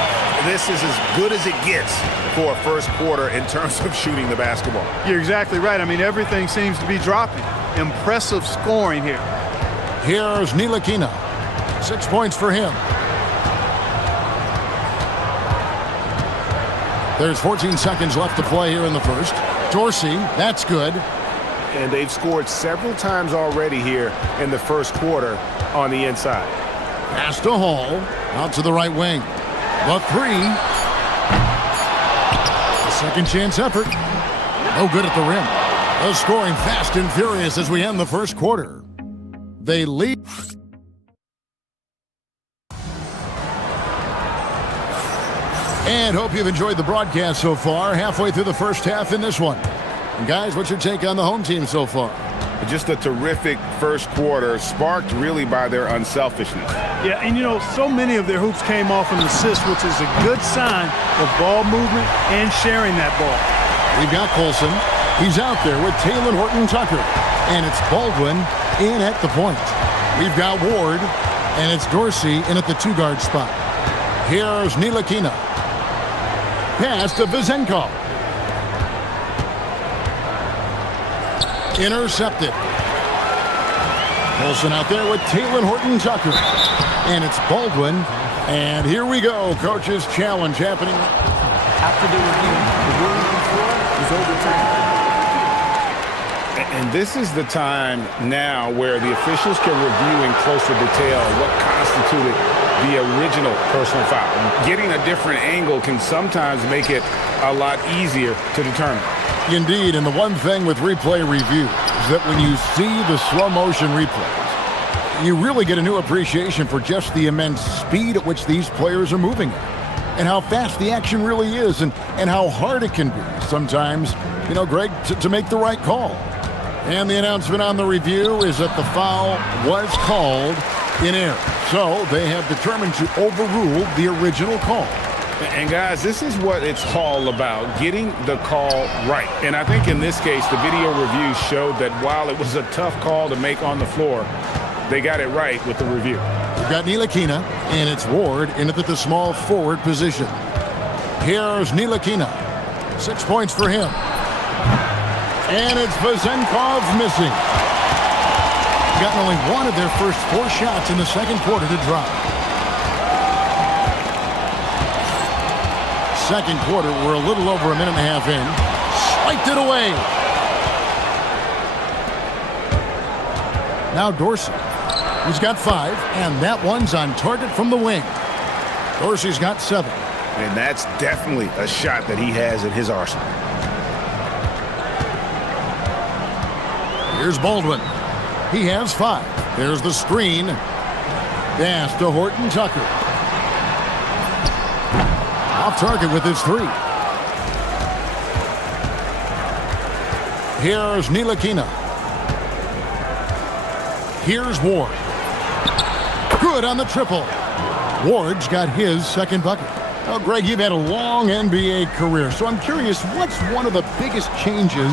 this is as good as it gets for a first quarter in terms of shooting the basketball. You're exactly right. I mean, everything seems to be dropping. Impressive scoring here. Here's Ntilikina. 6 points for him. There's 14 seconds left to play here in the first. Dorsey, that's good. And they've scored several times already here in the first quarter on the inside. Pass to Hall, out to the right wing. The three. A second chance effort. No good at the rim. The scoring fast and furious as we end the first quarter. They lead. And hope you've enjoyed the broadcast so far. Halfway through the first half in this one. And guys, what's your take on the home team so far? Just a terrific first quarter, sparked really by their unselfishness. Yeah, and you know, so many of their hoops came off an assist, which is a good sign of ball movement and sharing that ball. We've got Colson. He's out there with Taylor Horton-Tucker. And it's Baldwin in at the point. We've got Ward, and it's Dorsey in at the two-guard spot. Here's Ntilikina. Pass to Vezenkov. Intercepted. Colson out there with Taylor Horton-Tucker. And it's Baldwin. And here we go. Coach's challenge happening. After the review, the ruling on the floor is overturned. And this is the time now where the officials can review in closer detail what constituted the original personal foul. Getting a different angle can sometimes make it a lot easier to determine. Indeed, and the one thing with replay review is that when you see the slow motion replays, you really get a new appreciation for just the immense speed at which these players are moving at, and how fast the action really is, and how hard it can be sometimes, you know, Greg, to make the right call. And the announcement on the review is that the foul was called in error. So they have determined to overrule the original call. And guys, this is what it's all about, getting the call right. And I think in this case, the video review showed that while it was a tough call to make on the floor, they got it right with the review. We've got Ntilikina, and it's Ward in at the small forward position. Here's Ntilikina. 6 points for him. And it's Vezenkov missing. Gotten only one of their first 4 shots in the second quarter to drop. Second quarter, we're a little over a minute and a half in. Swiped it away. Now Dorsey. He's got 5, and that one's on target from the wing. Dorsey's got 7. And that's definitely a shot that he has in his arsenal. Here's Baldwin. He has 5. There's the screen. Pass to Horton-Tucker. Off target with his 3. Here's Ntilikina. Here's Ward. Good on the triple. Ward's got his second bucket. Well, Greg, you've had a long NBA career, so I'm curious, what's one of the biggest changes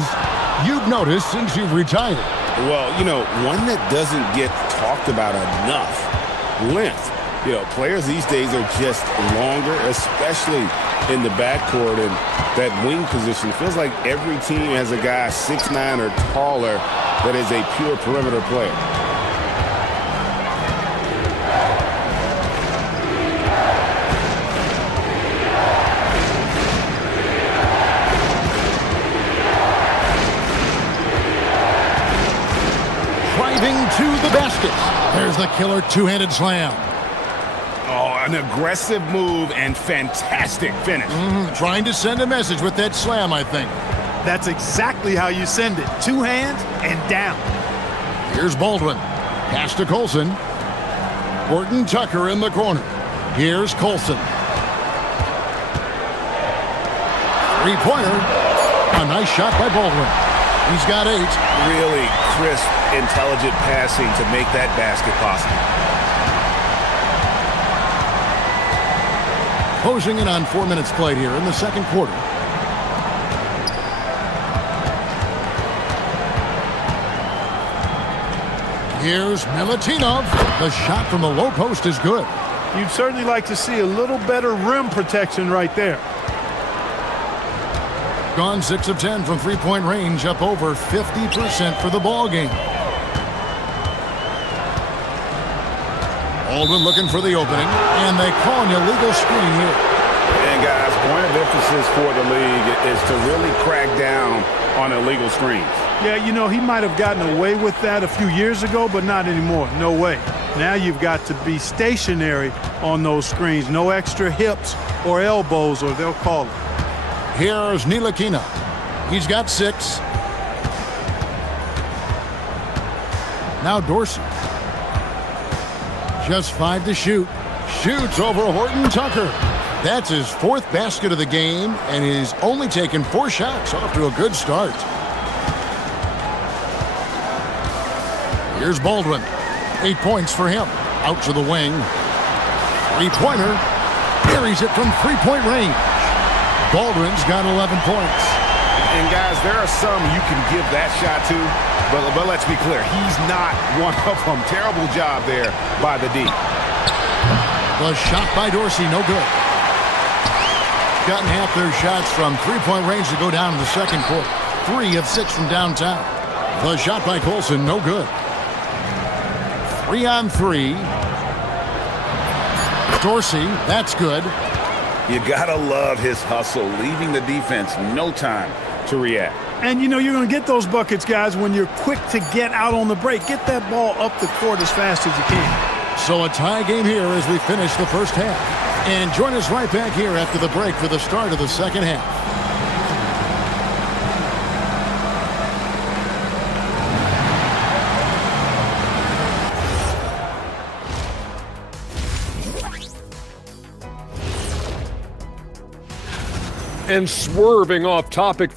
you've noticed since you've retired? Well, you know, one that doesn't get talked about enough, length. You know, players these days are just longer, especially in the backcourt, and that wing position. It feels like every team has a guy 6'9" or taller that is a pure perimeter player. To the basket. There's the killer two-handed slam. Oh, an aggressive move and fantastic finish. Trying to send a message with that slam, I think. That's exactly how you send it. 2 hands and down. Here's Baldwin. Pass to Colson. Horton-Tucker in the corner. Here's Colson. 3-pointer. A nice shot by Baldwin. He's got 8. Really crisp, intelligent passing to make that basket possible. Closing in on 4 minutes played here in the second quarter. Here's Milutinov. The shot from the low post is good. You'd certainly like to see a little better rim protection right there. Gone 6 of 10 from three-point range, up over 50% for the ball game. Baldwin looking for the opening, and they call an illegal screen here. And guys, point of emphasis for the league is to really crack down on illegal screens. Yeah, you know, he might have gotten away with that a few years ago, but not anymore. No way. Now you've got to be stationary on those screens. No extra hips or elbows, or they'll call it. Here's Ntilikina. He's got 6. Now Dorsey. Just 5 to shoot. Shoots over Horton Tucker. That's his 4th basket of the game, and he's only taken 4 shots. Off to a good start. Here's Baldwin. 8 points for him. Out to the wing. Three-pointer. Buries it from three-point range. Baldwin's got 11 points. And guys, there are some you can give that shot to, but let's be clear, he's not one of them. Terrible job there by the D. The shot by Dorsey, no good. Gotten half their shots from three-point range to go down in the second quarter. 3 of 6 from downtown. The shot by Colson, no good. 3 on 3. Dorsey, that's good. You gotta love his hustle, leaving the defense no time to react. And you know you're going to get those buckets, guys, when you're quick to get out on the break. Get that ball up the court as fast as you can. So a tie game here as we finish the first half. And join us right back here after the break for the start of the second half. And swerving off topic.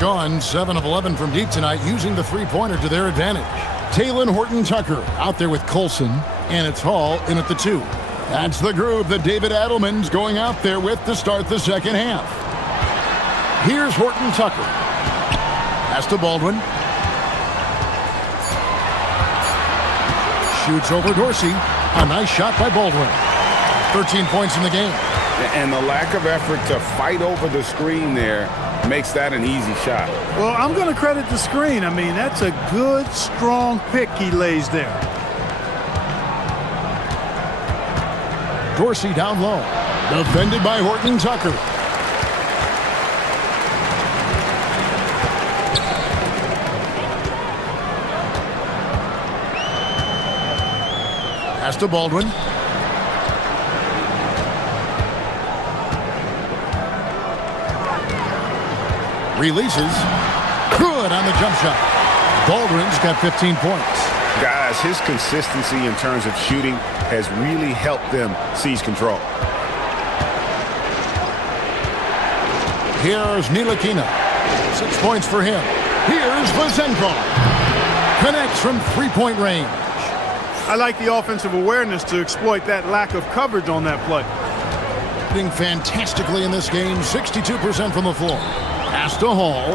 Gone 7 of 11 from deep tonight, using the three-pointer to their advantage. Taylor Horton Tucker out there with Colson, and it's Hall in at the 2. That's the groove that David Adelman's going out there with to start the second half. Here's Horton Tucker. Pass to Baldwin. Shoots over Dorsey. A nice shot by Baldwin. 13 points in the game. And the lack of effort to fight over the screen there makes that an easy shot. Well, I'm going to credit the screen. I mean, that's a good, strong pick he lays there. Dorsey down low. Defended by Horton Tucker. Pass to Baldwin. Releases. Good on the jump shot. Baldwin's got 15 points. Guys, his consistency in terms of shooting has really helped them seize control. Here's Ntilikina. 6 points for him. Here's Vazenkov. Connects from three-point range. I like the offensive awareness to exploit that lack of coverage on that play. Doing fantastically in this game, 62% from the floor. Pass to Hall.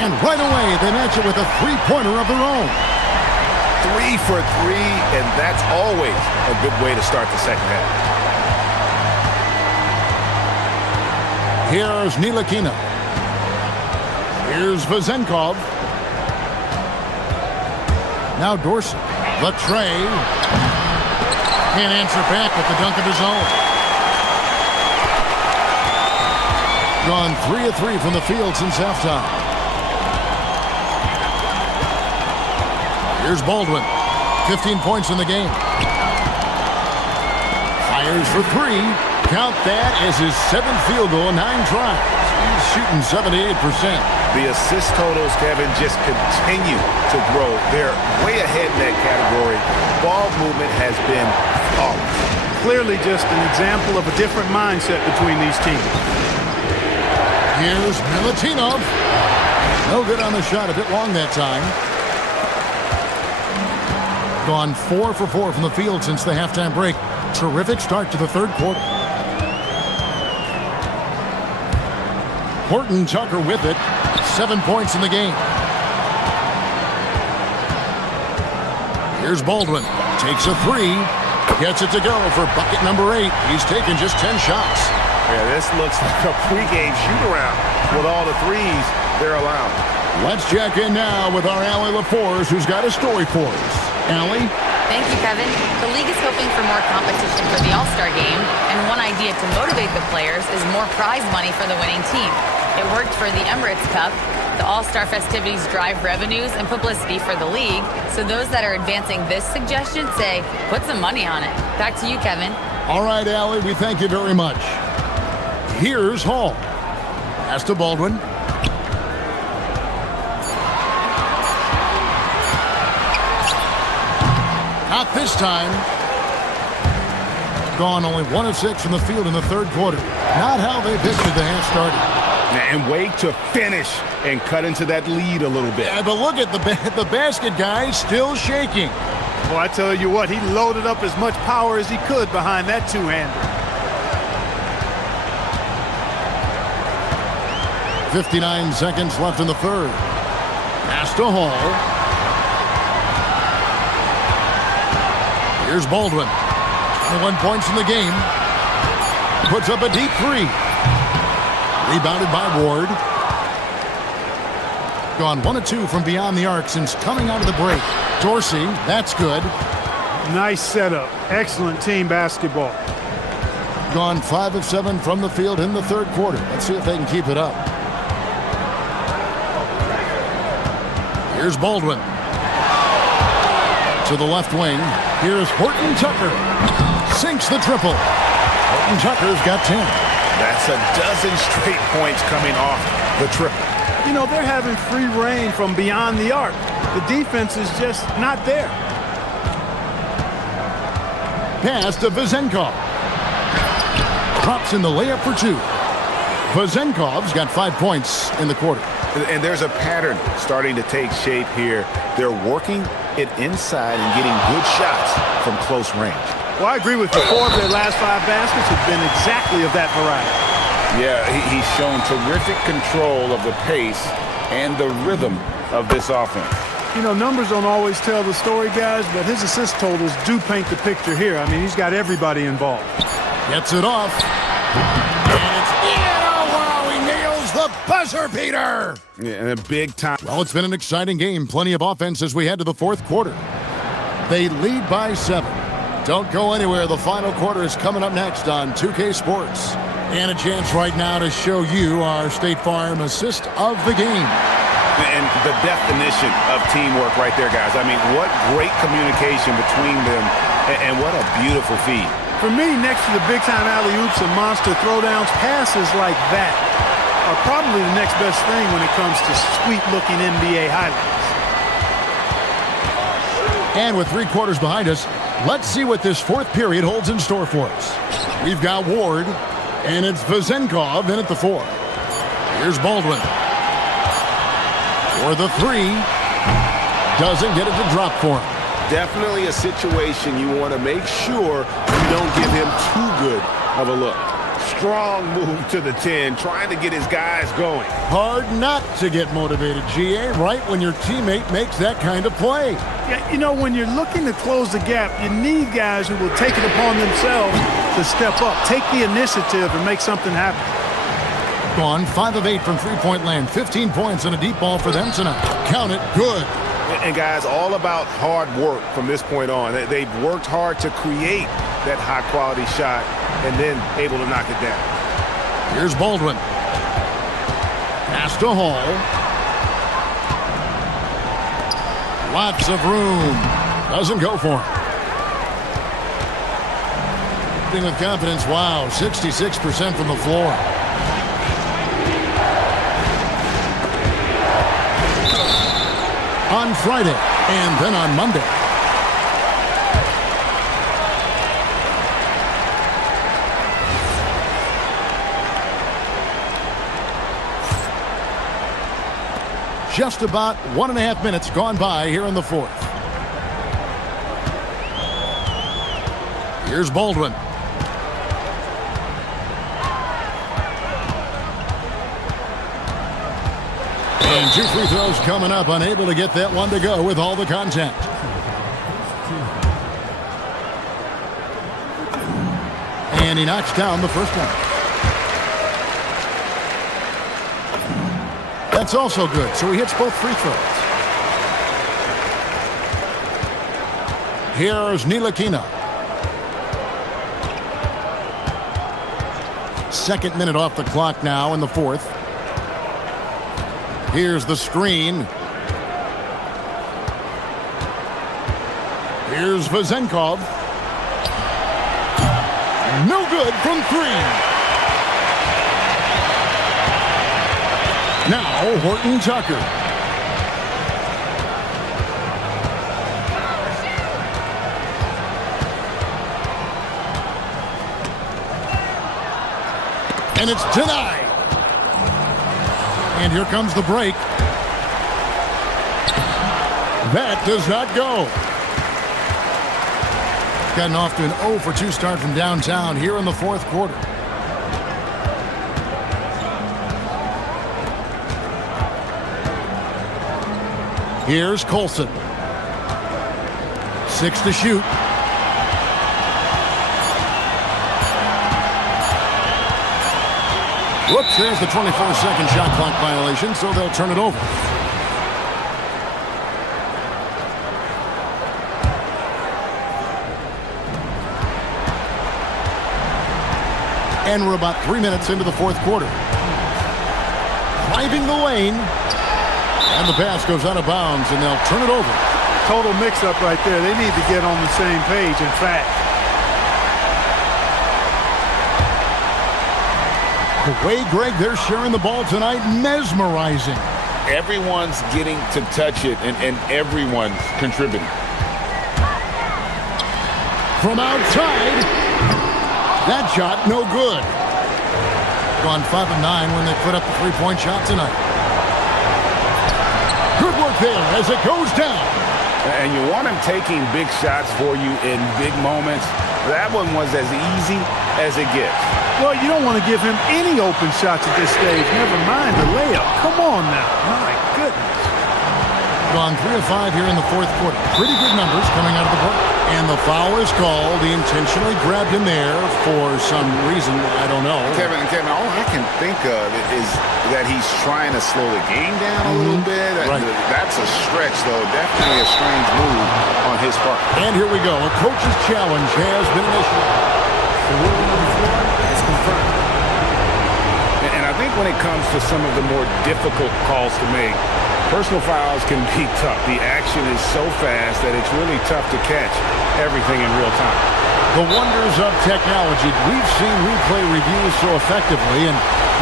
And right away, they match it with a three-pointer of their own. 3 for 3, and that's always a good way to start the second half. Here's Ntilikina. Here's Vazenkov. Now Dorsey. The tray. Can't answer back with the dunk of his own. Gone 3 of 3 from the field since halftime. Here's Baldwin. 15 points in the game. Fires for 3. Count that as his 7th field goal, 9 tries. He's shooting 78%. The assist totals, Kevin, just continue to grow. They're way ahead in that category. Ball movement has been flawless. Clearly just an example of a different mindset between these teams. Here's Milutinov. No good on the shot, a bit long that time. Gone 4 for 4 from the field since the halftime break. Terrific start to the third quarter. Horton Tucker with it. 7 points in the game. Here's Baldwin. Takes a 3. Gets it to go for bucket number 8. He's taken just 10 shots. Yeah, this looks like a pregame shoot-around with all the threes they're allowed. Let's check in now with our Allie LaForce, who's got a story for us. Allie? Thank you, Kevin. The league is hoping for more competition for the All-Star game, and one idea to motivate the players is more prize money for the winning team. It worked for the Emirates Cup. The All-Star festivities drive revenues and publicity for the league, so those that are advancing this suggestion say, put some money on it. Back to you, Kevin. All right, Allie, we thank you very much. Here's Hall. Pass to Baldwin. Not this time. Gone only 1 of 6 from the field in the third quarter. Not how they pitched it the half started. And wait to finish and cut into that lead a little bit. Yeah, but look at the basket guy still shaking. Well, I tell you what, he loaded up as much power as he could behind that two-hander. 59 seconds left in the third. Pass to Hall. Here's Baldwin. 21 points in the game. Puts up a deep 3. Rebounded by Ward. Gone 1 of 2 from beyond the arc since coming out of the break. Dorsey, that's good. Nice setup. Excellent team basketball. Gone 5 of 7 from the field in the third quarter. Let's see if they can keep it up. Here's Baldwin. To the left wing. Here's Horton Tucker. Sinks the triple. Horton Tucker's got 10. That's a dozen straight points coming off the triple. You know, they're having free reign from beyond the arc. The defense is just not there. Pass to Vezenkov. Drops in the layup for 2. Vezenkov's got 5 points in the quarter. And there's a pattern starting to take shape here. They're working it inside and getting good shots from close range. Well, I agree with you. 4 of their last 5 baskets have been exactly of that variety. Yeah, he's shown terrific control of the pace and the rhythm of this offense. You know, numbers don't always tell the story, guys, but his assist totals do paint the picture here. I mean, he's got everybody involved. Gets it off. And it's in. Oh, wow, he nails the buzzer beater. Yeah, and a big time. Well, it's been an exciting game. Plenty of offense as we head to the fourth quarter. They lead by 7. Don't go anywhere. The final quarter is coming up next on 2K Sports. And a chance right now to show you our State Farm assist of the game. And the definition of teamwork right there, guys. I mean, what great communication between them, and what a beautiful feed. For me, next to the big-time alley-oops and monster throwdowns, passes like that are probably the next best thing when it comes to sweet-looking NBA highlights. And with 3 quarters behind us, let's see what this fourth period holds in store for us. We've got Ward, and it's Vezenkov in at the 4. Here's Baldwin. For the 3. Doesn't get it to drop for him. Definitely a situation you want to make sure you don't give him too good of a look. Strong move to the 10, trying to get his guys going. Hard not to get motivated, GA, right when your teammate makes that kind of play. Yeah, you know, when you're looking to close the gap, you need guys who will take it upon themselves to step up, take the initiative, and make something happen. Gone 5 of 8 from three-point land, 15 points and a deep ball for them tonight. Count it, good. And guys, all about hard work from this point on. They've worked hard to create that high-quality shot and then able to knock it down. Here's Baldwin. Pass to Hall. Lots of room. Doesn't go for him. With confidence, wow, 66% from the floor. On Friday, and then on Monday. Just about 1.5 minutes gone by here in the fourth. Here's Baldwin. And 2 free throws coming up, unable to get that one to go with all the contact. And he knocks down the first one. That's also good, so he hits both free throws. Here's Ntilikina. Second minute off the clock now in the fourth. Here's the screen. Here's Vezenkov. No good from three. Now Horton Tucker. And it's denied. And here comes the break. That does not go. Gotten off to an 0 for 2 start from downtown here in the fourth quarter. Here's Colson. 6 to shoot. Whoops, there's the 24-second shot clock violation, so they'll turn it over. And we're about 3 minutes into the fourth quarter. Driving the lane. And the pass goes out of bounds, and they'll turn it over. Total mix-up right there. They need to get on the same page, in fact. The way, Greg, they're sharing the ball tonight, mesmerizing. Everyone's getting to touch it, and everyone's contributing. From outside, that shot no good. Gone 5 of 9 when they put up the three-point shot tonight. Good work there as it goes down. And you want him taking big shots for you in big moments. That one was as easy as it gets. Well, you don't want to give him any open shots at this stage. Never mind the layup. Come on now. My goodness. Gone 3 of 5 here in the fourth quarter. Pretty good numbers coming out of the break. And the foul is called. He intentionally grabbed him there for some reason. I don't know. Kevin, all I can think of is that he's trying to slow the game down a little bit. Right. That's a stretch, though. Definitely a strange move on his part. And here we go. A coach's challenge has been initiated. The ruling of the floor is confirmed. And I think when it comes to some of the more difficult calls to make, personal fouls can be tough. The action is so fast that it's really tough to catch everything in real time. The wonders of technology. We've seen replay reviews so effectively, and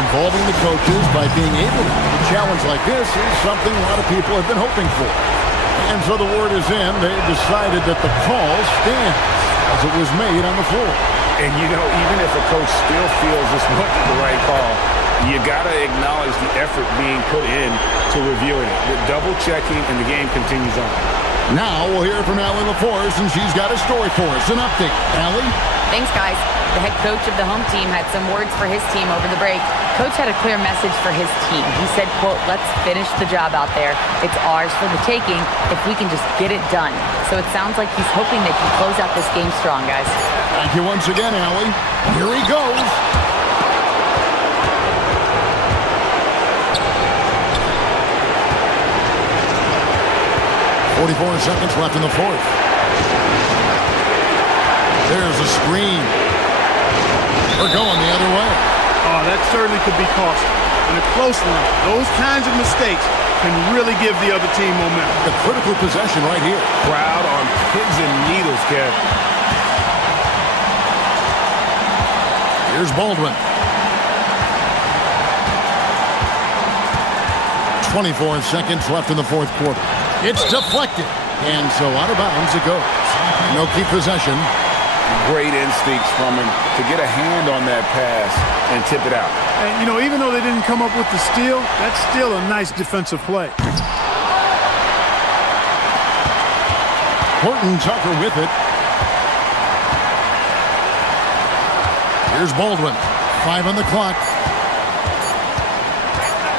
involving the coaches by being able to do a challenge like this is something a lot of people have been hoping for. And so the word is in. They've decided that the call stands as it was made on the floor. And, you know, even if a coach still feels this wasn't the right call, you got to acknowledge the effort being put in to reviewing it. With double-checking, and the game continues on. Now we'll hear from Allie LaForce, and she's got a story for us. An update. Allie? Thanks, guys. The head coach of the home team had some words for his team over the break. Coach had a clear message for his team. He said, quote, "Let's finish the job out there. It's ours for the taking if we can just get it done." So it sounds like he's hoping they can close out this game strong, guys. Thank you once again, Allie. Here he goes. 44 seconds left in the fourth. There's a screen. We're going the other way. Oh, that certainly could be costly. In a close one, those kinds of mistakes can really give the other team momentum. The critical possession right here. Crowd on pins and needles, Kev. Here's Baldwin. 24 seconds left in the fourth quarter. It's deflected. And so out of bounds it goes. No key possession. Great instincts from him to get a hand on that pass and tip it out. And, you know, even though they didn't come up with the steal, that's still a nice defensive play. Horton Tucker with it. Here's Baldwin. 5 on the clock.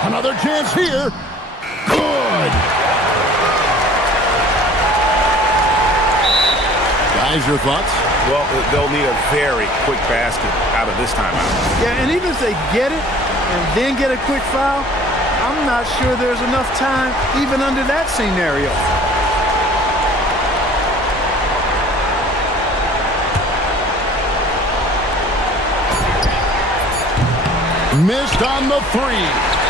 Another chance here. Good. Guys, your thoughts? Well, they'll need a very quick basket out of this timeout. Yeah, and even if they get it and then get a quick foul, I'm not sure there's enough time even under that scenario. Missed on the three.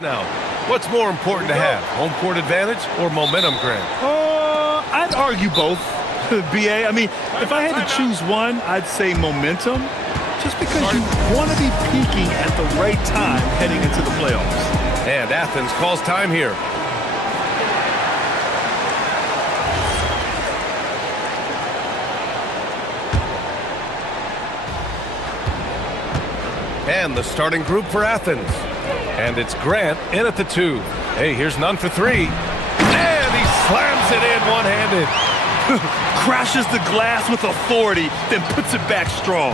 Now, what's more important to have, home court advantage or momentum, Grant? I'd argue both, BA. I mean, if I had to choose one, I'd say momentum, just because you want to be peaking at the right time heading into the playoffs. And Athens calls time here. And the starting group for Athens. And it's Grant in at the 2. Hey, here's none for 3. And he slams it in one-handed. Crashes the glass with authority, then puts it back strong.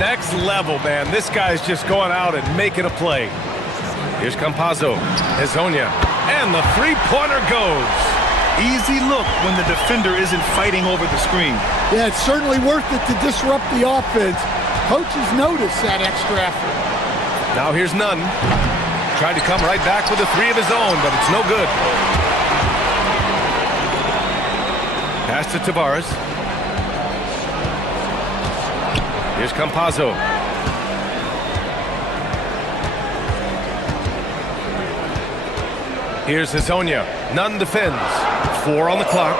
Next level, man. This guy's just going out and making a play. Here's Campazzo, Hezonja, and the three-pointer goes. Easy look when the defender isn't fighting over the screen. Yeah, it's certainly worth it to disrupt the offense. Coaches notice that extra effort. Now here's Nunn. Tried to come right back with a 3 of his own, but it's no good. Pass to Tavares. Here's Campazzo. Here's Hezonja. Nunn defends. 4 on the clock.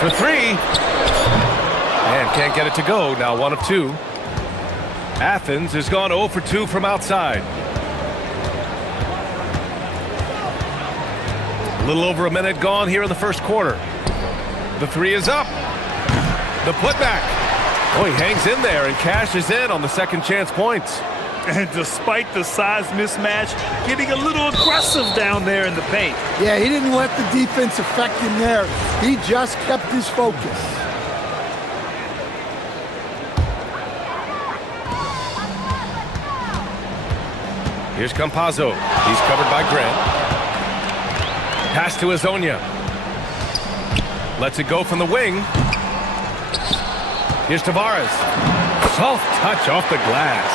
For 3. And can't get it to go. Now 1 of 2. Athens has gone 0 for 2 from outside. A little over a minute gone here in the first quarter. The 3 is up. The putback. Oh, he hangs in there and cashes in on the second chance points. And despite the size mismatch, getting a little aggressive down there in the paint. Yeah, he didn't let the defense affect him there. He just kept his focus. Here's Campazzo. He's covered by Grant. Pass to Hezonja. Lets it go from the wing. Here's Tavares. Soft touch off the glass.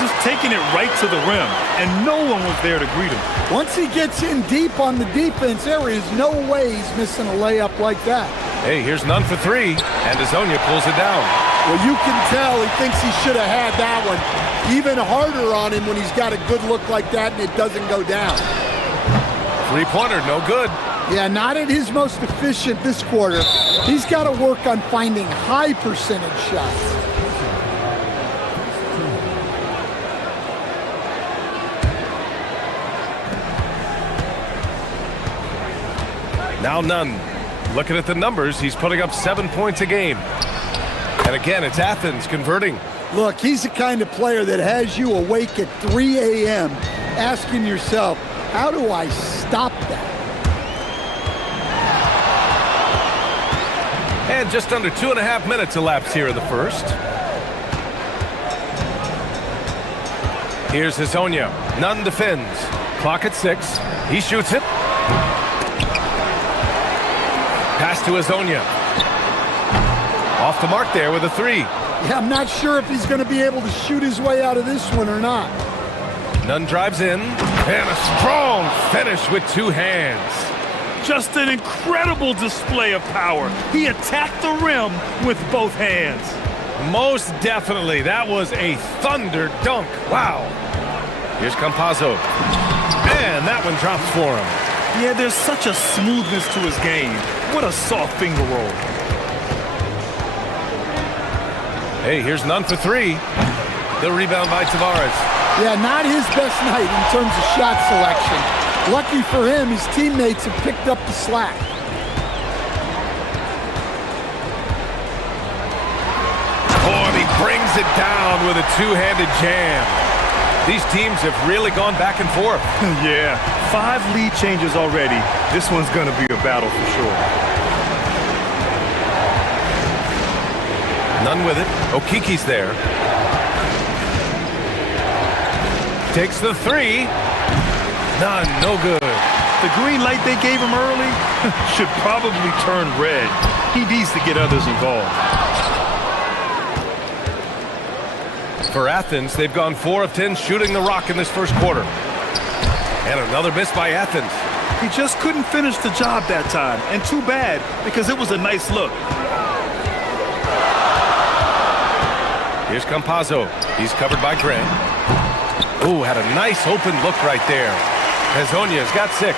Just taking it right to the rim, and no one was there to greet him. Once he gets in deep on the defense, there is no way he's missing a layup like that. Hey, here's Nunn for 3, and Hezonja pulls it down. Well, you can tell he thinks he should have had that one. Even harder on him when he's got a good look like that and it doesn't go down. Three-pointer, no good. Yeah, not at his most efficient this quarter. He's got to work on finding high percentage shots. Now Nunn. Looking at the numbers, he's putting up 7 points a game. And again, it's Athens converting. Look, he's the kind of player that has you awake at 3 a.m. asking yourself, how do I stop that? And just under 2.5 minutes elapsed here in the first. Here's Hezonja. Nunn defends. Clock at 6. He shoots it. Pass to Hezonja. Off the mark there with a 3. Yeah, I'm not sure if he's going to be able to shoot his way out of this one or not. Nunn drives in, and a strong finish with 2 hands. Just an incredible display of power. He attacked the rim with both hands. Most definitely. That was a thunder dunk. Wow. Here's Campazzo. And that one drops for him. Yeah, there's such a smoothness to his game. What a soft finger roll. Hey, here's Nunn for 3. The rebound by Tavares. Yeah, not his best night in terms of shot selection. Lucky for him, his teammates have picked up the slack. Oh, and he brings it down with a 2-handed jam. These teams have really gone back and forth. Yeah, 5 lead changes already. This one's going to be a battle for sure. Nunn with it. Okiki's there. Takes the 3. Nunn, no good. The green light they gave him early should probably turn red. He needs to get others involved. For Athens, they've gone 4 of 10 shooting the rock in this first quarter. And another miss by Athens. He just couldn't finish the job that time. And too bad, because it was a nice look. Here's Campazzo. He's covered by Grant. Ooh, had a nice open look right there. Hezonja's got 6.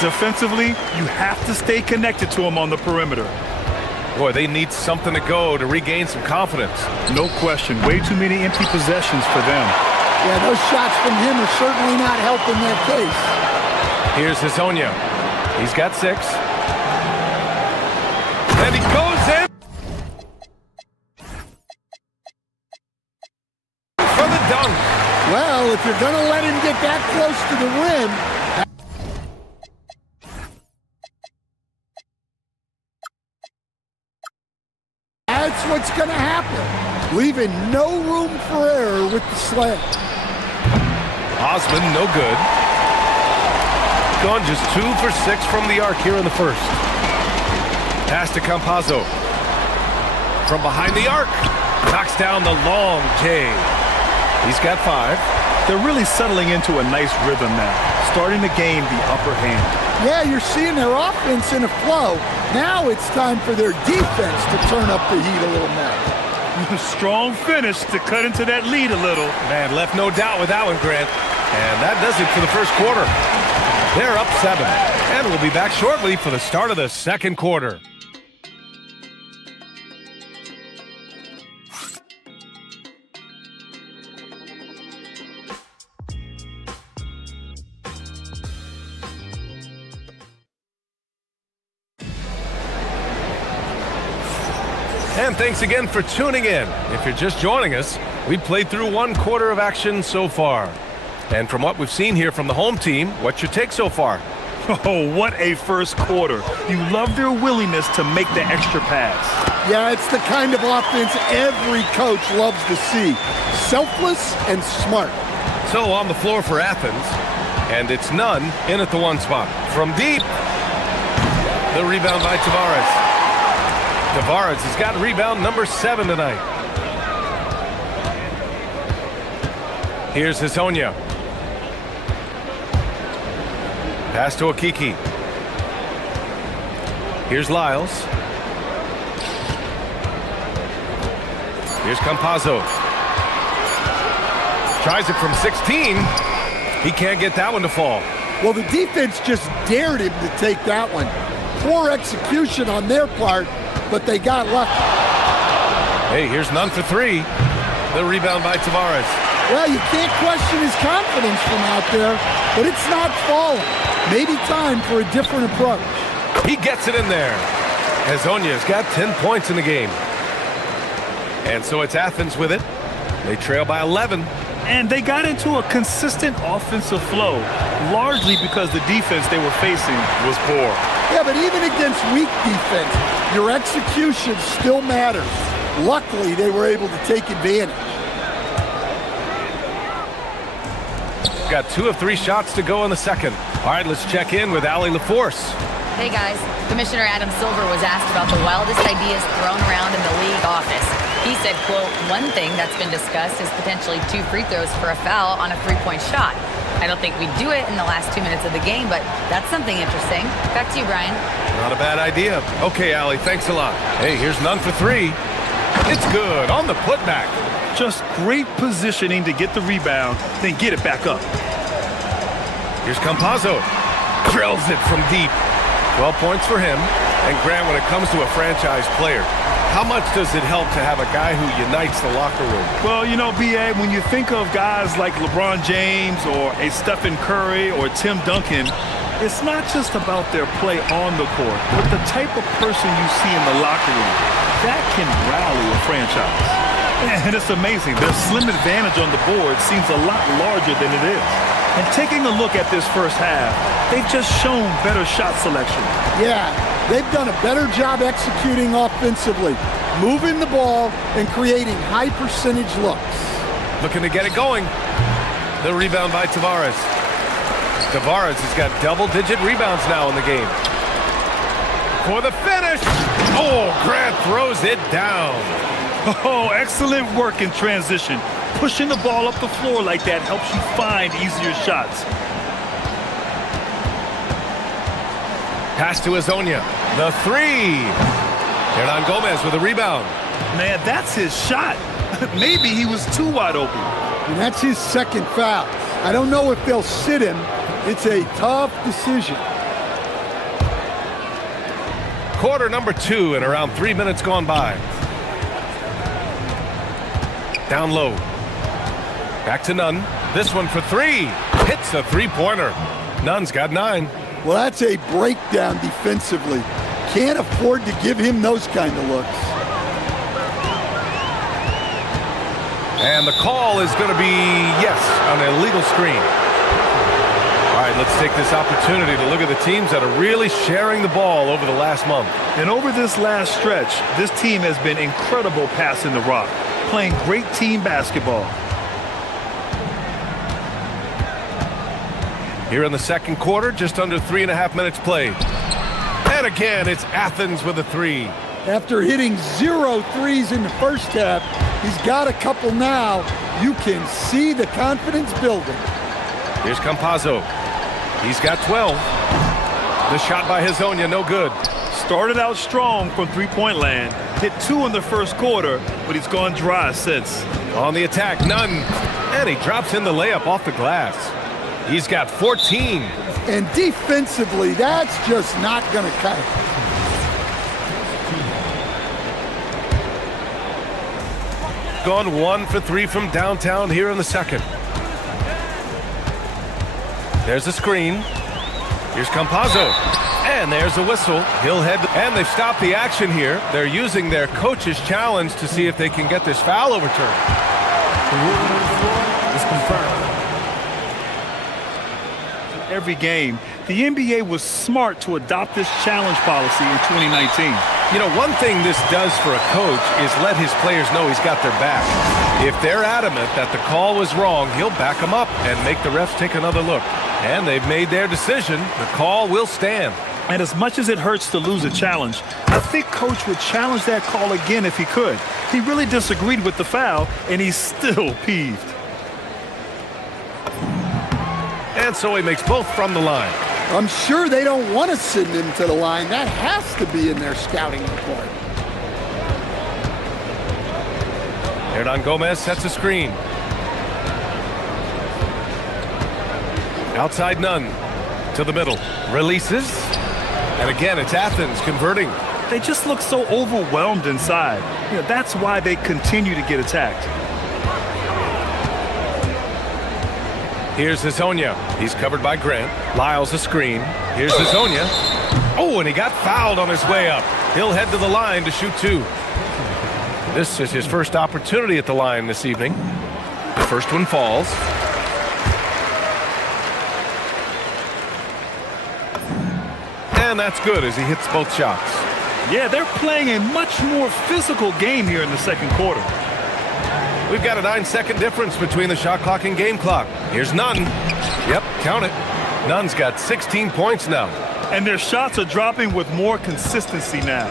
Defensively, you have to stay connected to him on the perimeter. Boy, they need something to go to regain some confidence. No question. Way too many empty possessions for them. Yeah, those shots from him are certainly not helping that case. Here's Hezonja. He's got 6. And he goes in for the dunk. Well, if you're going to let him get that close to the rim, that's what's going to happen. Leaving no room for error with the slam. Osman, no good. Gone just 2 for 6 from the arc here in the first. Pass to Campazzo. From behind the arc. Knocks down the long J. He's got 5. They're really settling into a nice rhythm now, starting to gain the upper hand. Yeah, you're seeing their offense in a flow. Now it's time for their defense to turn up the heat a little more. Strong finish to cut into that lead a little. Man, left no doubt with that one, Grant. And that does it for the first quarter. They're up 7. And we'll be back shortly for the start of the second quarter. And thanks again for tuning in. If you're just joining us, we've played through 1 quarter of action so far. And from what we've seen here from the home team, what's your take so far? Oh, what a first quarter. You love their willingness to make the extra pass. Yeah, it's the kind of offense every coach loves to see. Selfless and smart. So on the floor for Athens, and it's none in at the 1 spot. From deep, the rebound by Tavares. Tavares has got rebound number 7 tonight. Here's Hezonja. Pass to Okiki. Here's Lyles. Here's Campazzo. Tries it from 16. He can't get that one to fall. Well, the defense just dared him to take that one. Poor execution on their part, but they got lucky. Hey, here's none for 3. The rebound by Tavares. Well, you can't question his confidence from out there, but it's not falling. Maybe time for a different approach. He gets it in there. Hezonja's got 10 points in the game. And so it's Athens with it. They trail by 11. And they got into a consistent offensive flow, largely because the defense they were facing was poor. Yeah, but even against weak defense, your execution still matters. Luckily, they were able to take advantage. Got 2 of 3 shots to go in the second. All right, let's check in with Allie LaForce. Hey guys, Commissioner Adam Silver was asked about the wildest ideas thrown around in the league office. He said, quote, one thing that's been discussed is potentially 2 free throws for a foul on a 3-point shot. I don't think we'd do it in the last 2 minutes of the game, but that's something interesting. Back to you, Brian. Not a bad idea. Okay, Allie, thanks a lot. Hey, here's none for 3. It's good on the putback. Just great positioning to get the rebound, then get it back up. Here's Campazzo. Drills it from deep. 12 points for him. And Grant, when it comes to a franchise player, how much does it help to have a guy who unites the locker room? Well, you know, B.A., when you think of guys like LeBron James or a Stephen Curry or Tim Duncan, it's not just about their play on the court, but the type of person you see in the locker room. That can rally a franchise. And it's amazing. Their slim advantage on the board seems a lot larger than it is. And taking a look at this first half, they've just shown better shot selection. Yeah, they've done a better job executing offensively, moving the ball and creating high percentage looks. Looking to get it going. The rebound by Tavares. Tavares has got double-digit rebounds now in the game. For the finish! Oh, Grant throws it down. Oh, excellent work in transition. Pushing the ball up the floor like that helps you find easier shots. Pass to Hezonja. The 3. Hernan Gomez with a rebound. Man, that's his shot. Maybe he was too wide open. And that's his second foul. I don't know if they'll sit him, It's a tough decision. Quarter number 2 and around 3 minutes gone by. Down low. Back to Nunn. This one for 3. Hits a three-pointer. Nunn's got 9. Well, that's a breakdown defensively. Can't afford to give him those kind of looks. And the call is going to be, yes, an illegal screen. All right, let's take this opportunity to look at the teams that are really sharing the ball over the last month. And over this last stretch, this team has been incredible passing the rock, playing great team basketball. Here in the second quarter, just under 3.5 minutes played. And again, it's Athens with a 3. After hitting 0 threes in the first half, he's got a couple now. You can see the confidence building. Here's Campazzo. He's got 12. The shot by Hezonja, no good. Started out strong from three-point land. Hit 2 in the first quarter, but he's gone dry since. On the attack, Nunn. And he drops in the layup off the glass. He's got 14. And defensively, that's just not going to cut it. Gone 1 for 3 from downtown here in the second. There's a screen. Here's Campazzo. And there's a whistle. He'll head. And they've stopped the action here. They're using their coach's challenge to see if they can get this foul overturned. The ruling on the floor is confirmed. Every game, the NBA was smart to adopt this challenge policy in 2019. You know, one thing this does for a coach is let his players know he's got their back. If they're adamant that the call was wrong, he'll back them up and make the refs take another look. And they've made their decision. The call will stand. And as much as it hurts to lose a challenge, I think Coach would challenge that call again if he could. He really disagreed with the foul, and he's still peeved. And so he makes both from the line. I'm sure they don't want to send him to the line. That has to be in their scouting report. Hernan Gomez sets a screen. Outside Nunn to the middle. Releases. And again, it's Athens converting. They just look so overwhelmed inside. You know, that's why they continue to get attacked. Here's Hezonja. He's covered by Grant. Lyles a screen. Here's Hezonja. Oh, and he got fouled on his way up. He'll head to the line to shoot 2. This is his first opportunity at the line this evening. The first one falls. And that's good as he hits both shots. Yeah, they're playing a much more physical game here in the second quarter. We've got a 9-second difference between the shot clock and game clock. Here's Nunn. Yep, count it. Nunn's got 16 points now. And their shots are dropping with more consistency now.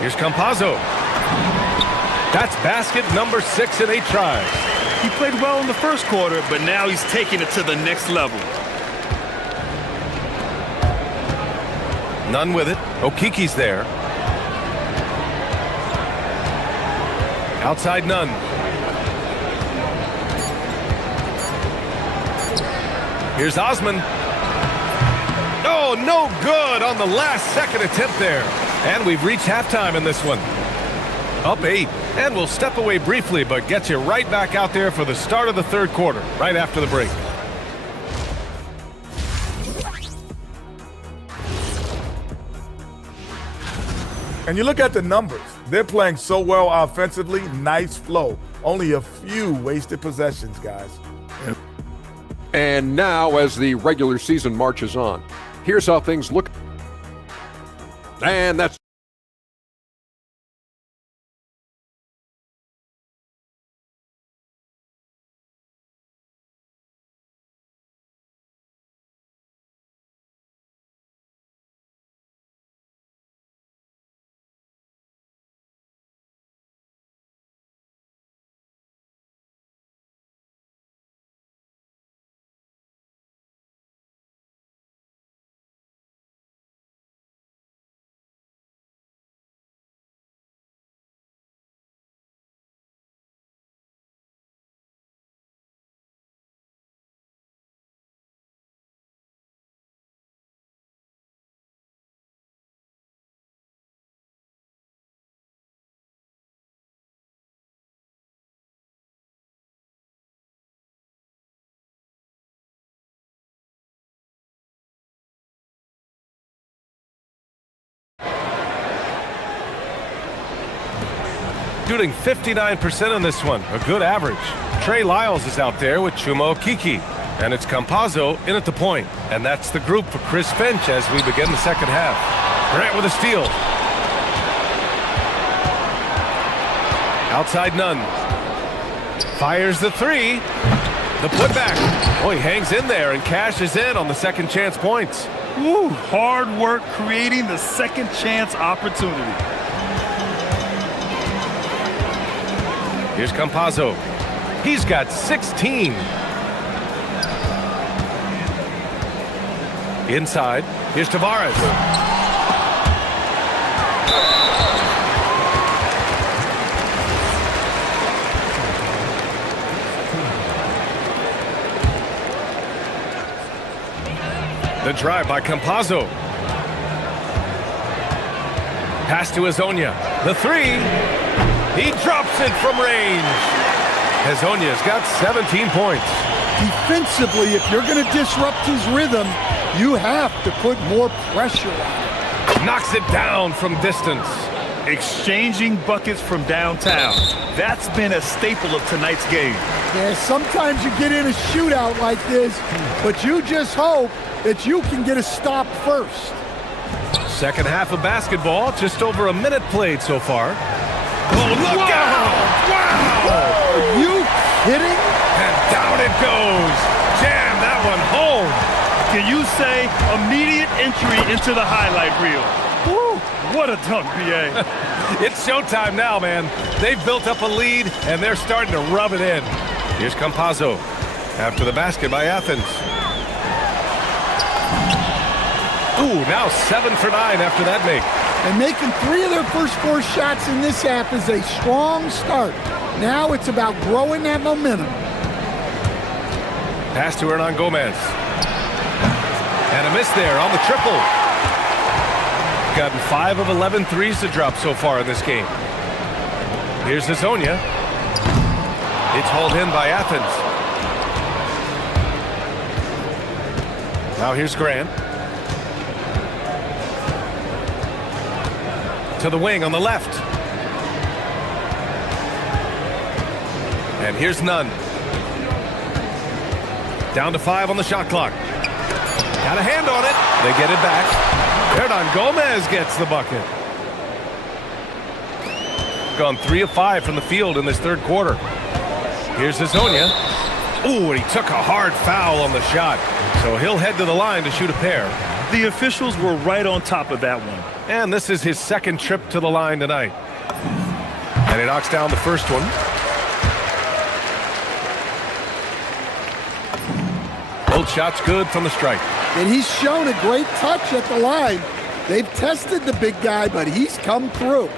Here's Campazzo. That's basket number 6 in 8 tries. He played well in the first quarter, but now he's taking it to the next level. Nunn with it. Okiki's there. Outside Nunn. Here's Osman. Oh, no good on the last second attempt there. And we've reached halftime in this one. Up 8. And we'll step away briefly, but get you right back out there for the start of the third quarter, right after the break. And you look at the numbers. They're playing so well offensively. Nice flow. Only a few wasted possessions, guys. And now, as the regular season marches on, here's how things look. And that's Shooting 59% on this one, a good average. Trey Lyles is out there with Chuma Okeke. And it's Campazzo in at the point. And that's the group for Chris Finch as we begin the second half. Grant with a steal. Outside Nunn. Fires the three. The putback. Oh, he hangs in there and cashes in on the second chance points. Woo, hard work creating the second chance opportunity. Here's Campazzo. He's got 16. Inside, here's Tavares. The drive by Campazzo. Pass to Hezonja. The three. He drops it from range. Hezonja's got 17 points. Defensively, if you're going to disrupt his rhythm, you have to put more pressure on it. Knocks it down from distance. Exchanging buckets from downtown. That's been a staple of tonight's game. Yeah, sometimes you get in a shootout like this, but you just hope that you can get a stop first. Second half of basketball, just over a minute played so far. Oh, look out! Wow! Are you kidding? And down it goes. Jam that one home. Can you say immediate entry into the highlight reel? Woo, what a dunk, BA. It's showtime now, man. They've built up a lead, and they're starting to rub it in. Here's Campazzo. After the basket by Athens. Ooh, now 7 for 9 after that make. And making 3 of their first 4 shots in this half is a strong start. Now it's about growing that momentum. Pass to Hernan Gomez. And a miss there on the triple. Gotten 5 of 11 threes to drop so far in this game. Here's Hezonja. It's hauled in by Athens. Now here's Grant. To the wing on the left. And here's Nunn. Down to 5 on the shot clock. Got a hand on it. They get it back. Hernan Gomez gets the bucket. Gone 3 of 5 from the field in this third quarter. Here's Hezonja. Ooh, and he took a hard foul on the shot. So he'll head to the line to shoot a pair. The officials were right on top of that one. And this is his second trip to the line tonight. And he knocks down the first one. Both shots good from the stripe. And he's shown a great touch at the line. They've tested the big guy, but he's come through.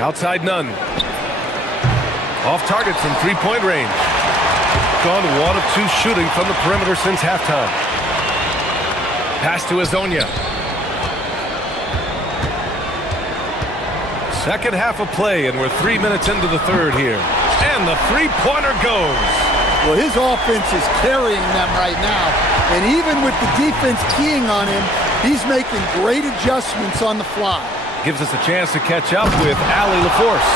Outside Nunn. Off target from three-point range. Gone 1 of 2 shooting from the perimeter since halftime. Pass to Hezonja. Second half of play, and we're 3 minutes into the third here. And the three-pointer goes. Well, his offense is carrying them right now. And even with the defense keying on him, he's making great adjustments on the fly. Gives us a chance to catch up with Ali LaForce.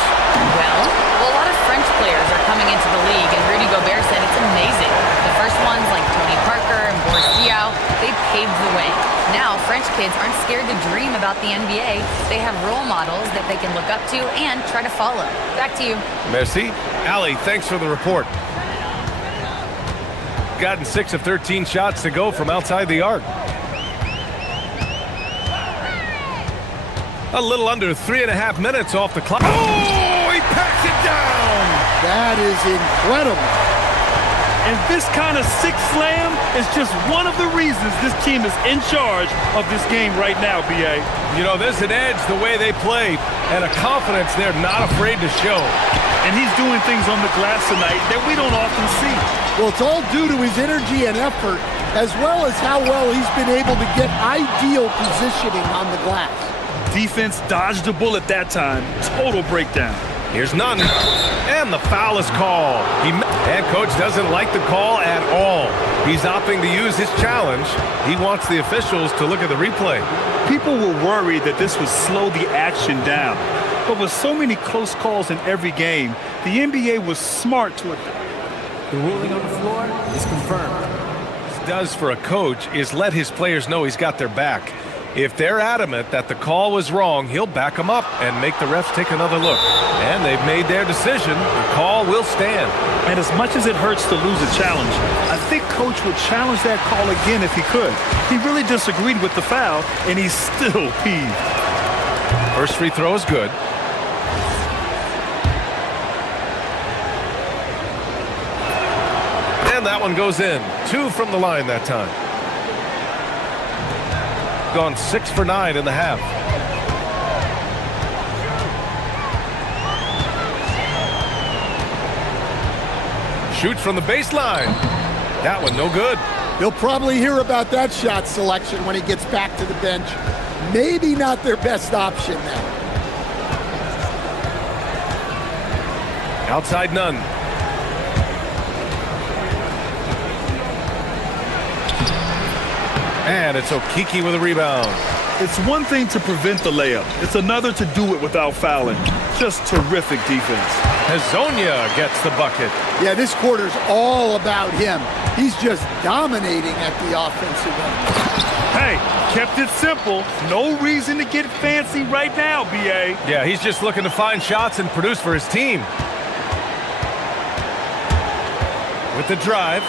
Well, a lot of French players are coming into the league, and Rudy Gobert said it's amazing. The first ones like Tony Parker and Boris Diaw, they paved the way. Now, French kids aren't scared to dream about the NBA. They have role models that they can look up to and try to follow. Back to you. Merci. Ali, thanks for the report. Gotten 6 of 13 shots to go from outside the arc. A little under 3.5 minutes off the clock. Oh, he packs it down! That is incredible. And this kind of sick slam is just one of the reasons this team is in charge of this game right now, BA. You know, there's an edge the way they play and a confidence they're not afraid to show. And he's doing things on the glass tonight that we don't often see. Well, it's all due to his energy and effort, as well as how well he's been able to get ideal positioning on the glass. Defense dodged a bullet that time. Total breakdown. Here's Nunn. And the foul is called. And coach doesn't like the call at all. He's opting to use his challenge. He wants the officials to look at the replay. People were worried that this would slow the action down. But with so many close calls in every game, the NBA was smart to adapt. The ruling on the floor is confirmed. What he does for a coach is let his players know he's got their back. If they're adamant that the call was wrong, he'll back them up and make the refs take another look. And they've made their decision. The call will stand. And as much as it hurts to lose a challenge, I think coach would challenge that call again if he could. He really disagreed with the foul, and he's still peeved. First free throw is good. And that one goes in. 2 from the line that time. Gone 6 for 9 in the half. Shoots from the baseline. That one no good. He'll probably hear about that shot selection when he gets back to the bench. Maybe not their best option now. Outside none. And it's Okiki with a rebound. It's one thing to prevent the layup. It's another to do it without fouling. Just terrific defense. Hazonia gets the bucket. Yeah, this quarter's all about him. He's just dominating at the offensive end. Hey, kept it simple. No reason to get fancy right now, B.A. Yeah, he's just looking to find shots and produce for his team. With the drive.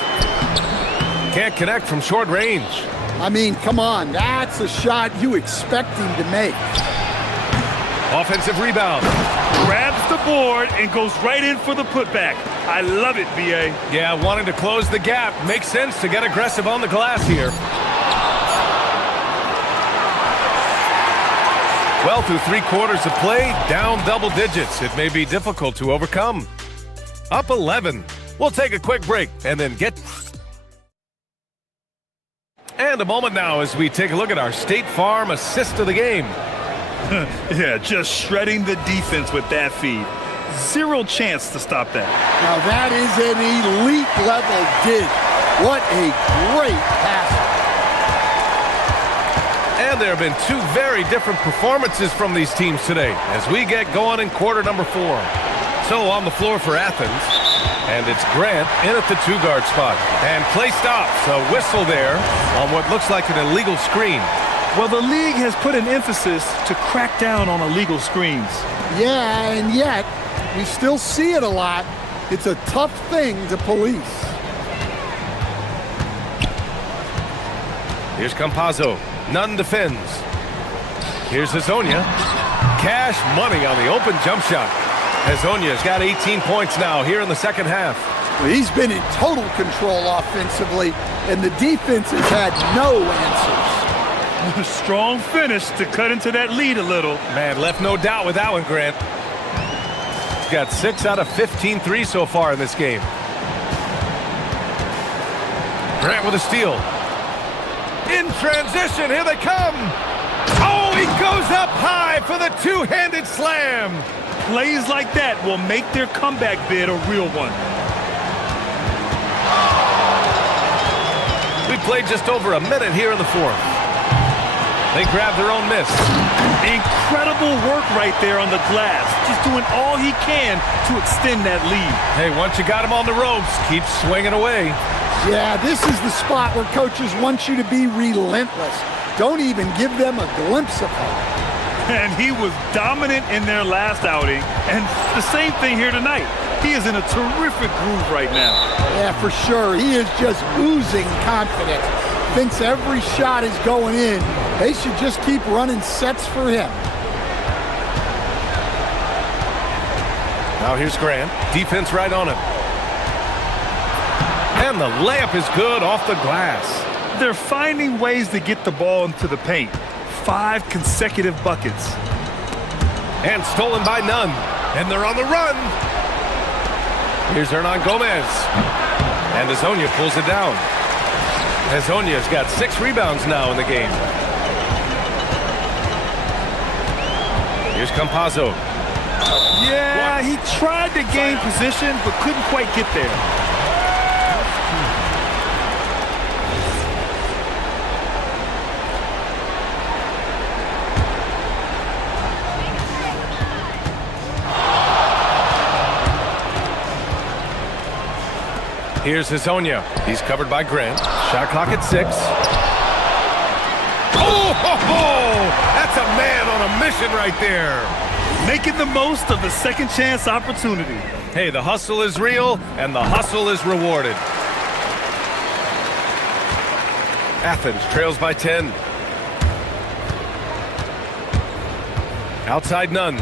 Can't connect from short range. I mean, come on, that's a shot you expect him to make. Offensive rebound. Grabs the board and goes right in for the putback. I love it, B.A. Yeah, wanting to close the gap. Makes sense to get aggressive on the glass here. Well, through 3 quarters of play, down double digits. It may be difficult to overcome. Up 11. We'll take a quick break and then get... And a moment now as we take a look at our State Farm assist of the game. Yeah, just shredding the defense with that feed. Zero chance to stop that. Now that is an elite level dig. What a great pass. And there have been 2 very different performances from these teams today as we get going in quarter number 4. So on the floor for Athens, and it's Grant in at the 2-guard spot. And play stops, a whistle there on what looks like an illegal screen. Well, the league has put an emphasis to crack down on illegal screens. Yeah, and yet, we still see it a lot. It's a tough thing to police. Here's Campazzo. Nunn defends. Here's Hazonia. Cash money on the open jump shot. Hazonia's got 18 points now here in the second half. He's been in total control offensively, and the defense has had no answers. Strong finish to cut into that lead a little. Man, left no doubt with that one, Grant. He's got 6 out of 15 threes so far in this game. Grant with a steal. In transition, here they come. Oh, he goes up high for the 2-handed slam. Plays like that will make their comeback bid a real one. We played just over a minute here in the 4th. They grab their own miss. Incredible work right there on the glass. Just doing all he can to extend that lead. Hey, once you got him on the ropes, keep swinging away. Yeah, this is the spot where coaches want you to be relentless. Don't even give them a glimpse of hope. And he was dominant in their last outing. And the same thing here tonight. He is in a terrific groove right now. Yeah, for sure. He is just oozing confidence. Thinks every shot is going in. They should just keep running sets for him. Now here's Grant. Defense right on him. And the layup is good off the glass. They're finding ways to get the ball into the paint. 5 consecutive buckets. And stolen by Nunn. And they're on the run. Here's Hernan Gomez. And Hazonia pulls it down. Hazonia's got 6 rebounds now in the game. Here's Campazzo. Yeah, he tried to gain position, but couldn't quite get there. Here's Hazonia. He's covered by Grant. Shot clock at 6. Oh, ho, ho! That's a man on a mission right there. Making the most of the second chance opportunity. Hey, the hustle is real, and the hustle is rewarded. Athens trails by 10. Outside none.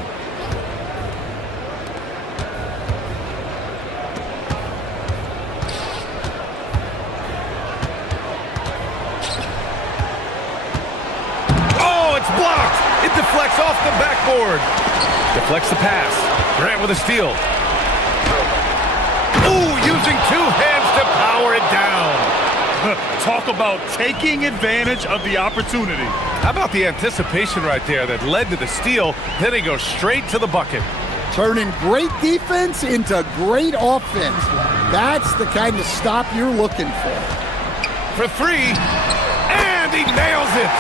Blocked. It deflects off the backboard. Deflects the pass. Grant with a steal. Ooh, using 2 hands to power it down. Talk about taking advantage of the opportunity. How about the anticipation right there that led to the steal? Then he goes straight to the bucket. Turning great defense into great offense. That's the kind of stop you're looking for 3, and he nails it.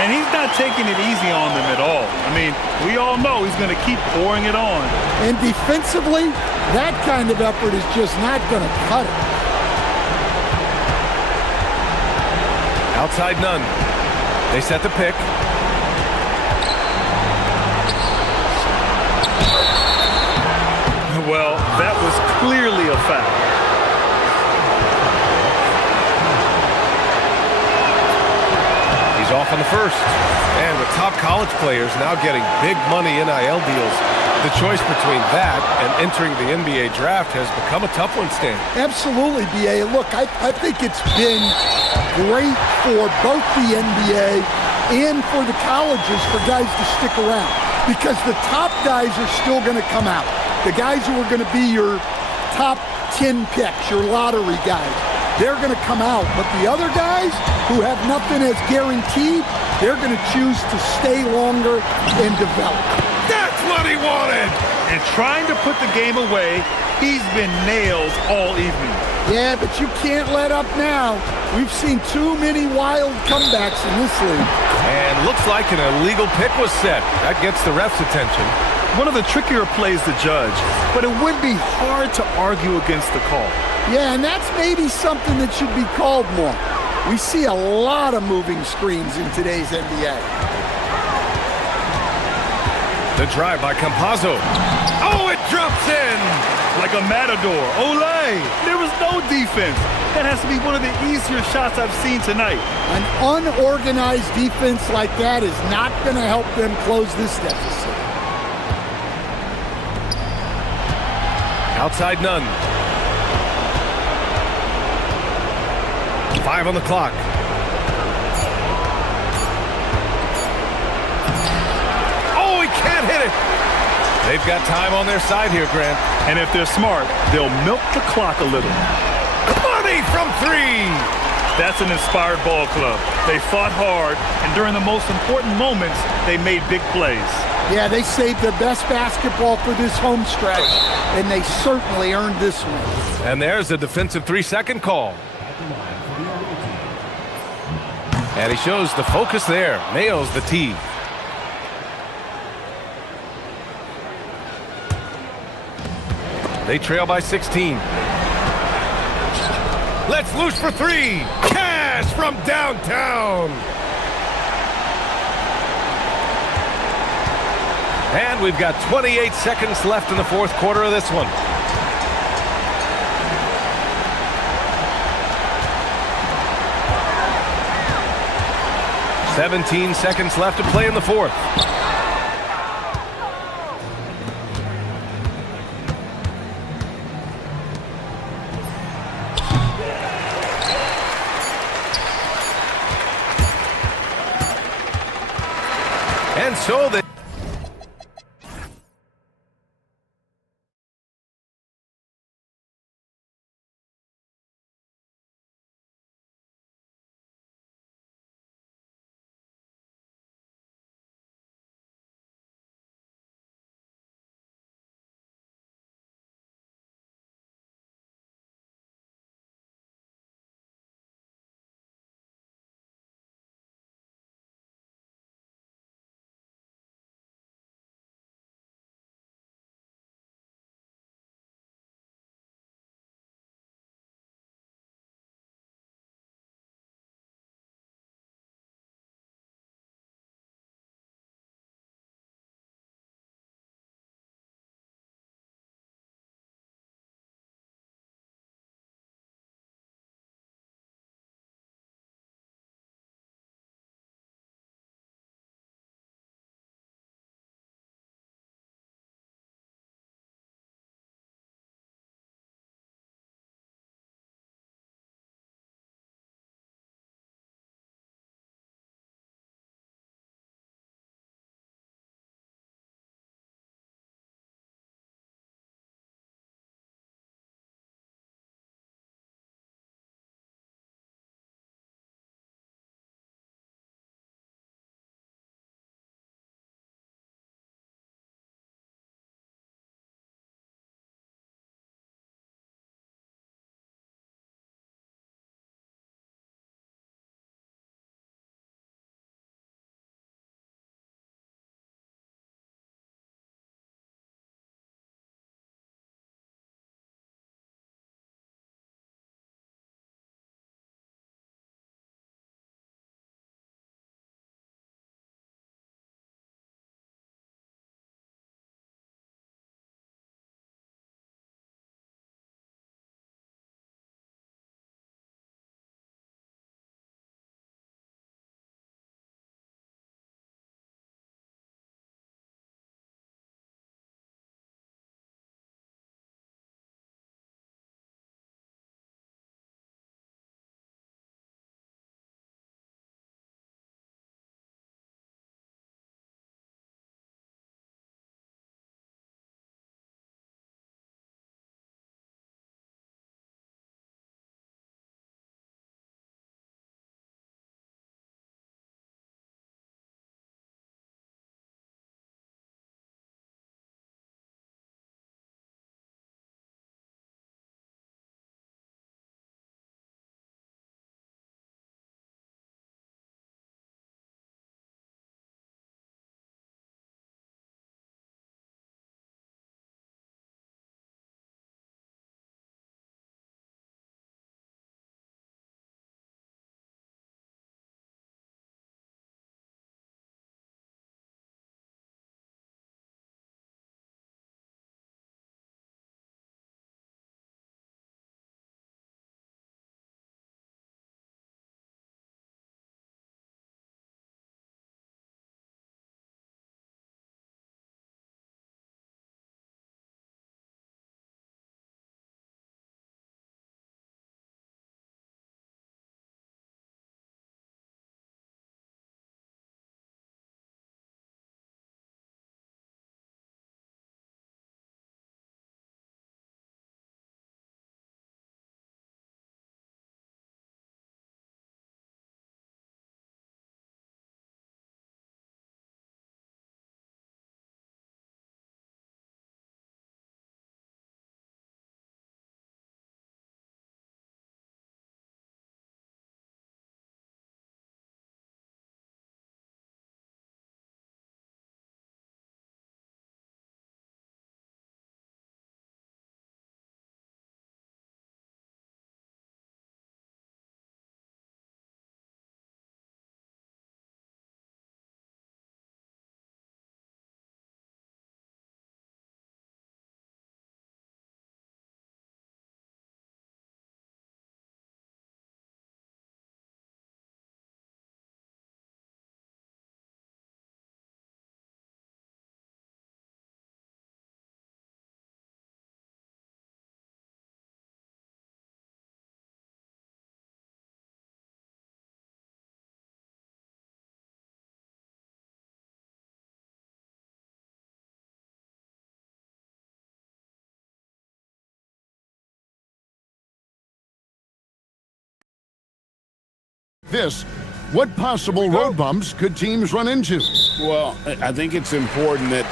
And he's not taking it easy on them at all. I mean, we all know he's going to keep pouring it on. And defensively, that kind of effort is just not going to cut it. Outside none. They set the pick. Well, that was clearly a foul. Off on the first. And with top college players now getting big money NIL deals, the choice between that and entering the NBA draft has become a tough one, Stan. Absolutely, B.A. Look, I think it's been great for both the NBA and for the colleges for guys to stick around because the top guys are still going to come out. The guys who are going to be your top 10 picks, your lottery guys. They're going to come out, but the other guys who have nothing as guaranteed, they're going to choose to stay longer and develop. That's what he wanted! And trying to put the game away, he's been nails all evening. Yeah, but you can't let up now. We've seen too many wild comebacks in this league. And looks like an illegal pick was set. That gets the ref's attention. One of the trickier plays to judge, but it would be hard to argue against the call. Yeah, and that's maybe something that should be called more. We see a lot of moving screens in today's NBA. The drive by Campazzo. Oh, it drops in! Like a matador. Olay! There was no defense. That has to be one of the easier shots I've seen tonight. An unorganized defense like that is not going to help them close this deficit. Outside none. 5 on the clock. Oh, he can't hit it. They've got time on their side here, Grant. And if they're smart, they'll milk the clock a little. Money from 3. That's an inspired ball club. They fought hard, and during the most important moments, they made big plays. Yeah, they saved their best basketball for this home stretch, and they certainly earned this one. And there's a defensive 3-second call. And he shows the focus there. Nails the tee. They trail by 16. Let's loose for 3. Cash from downtown. And we've got 28 seconds left in the fourth quarter of this one. "17 seconds left to play in the fourth. And so they this, what possible road bumps could teams run into? Well, I think it's important that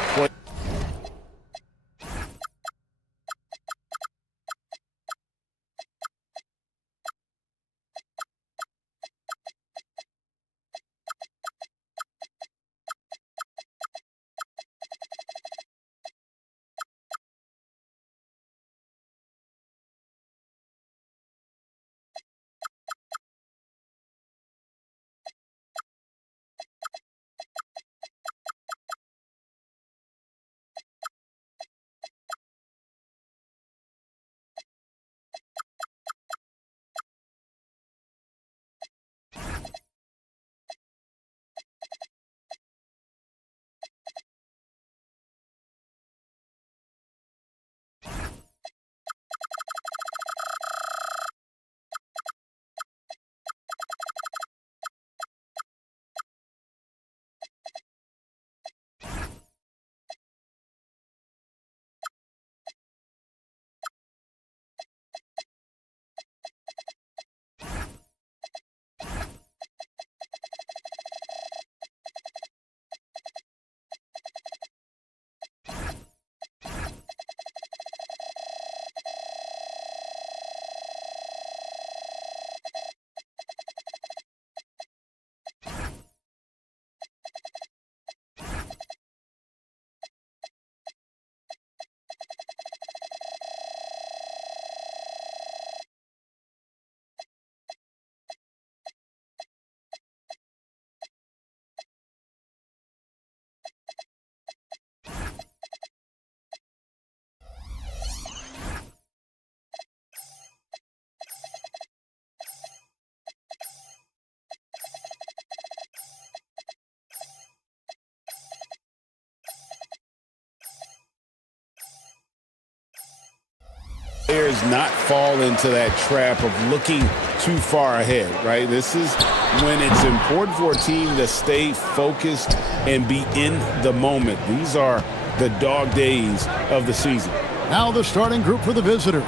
players not fall into that trap of looking too far ahead, right? This is when it's important for a team to stay focused and be in the moment. These are the dog days of the season. Now the starting group for the visitors.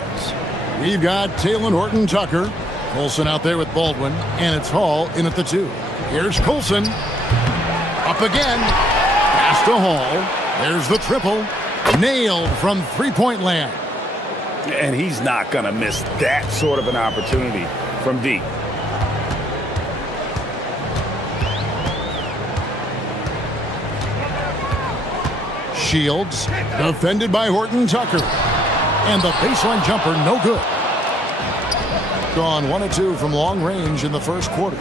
We've got Taylor Horton Tucker, Colson out there with Baldwin, and it's Hall in at the 2. Here's Colson. Up again. Pass to Hall. There's the triple. Nailed from three-point land. And he's not going to miss that sort of an opportunity from deep. Shields, defended by Horton Tucker. And the baseline jumper, no good. Gone 1 of 2 from long range in the first quarter.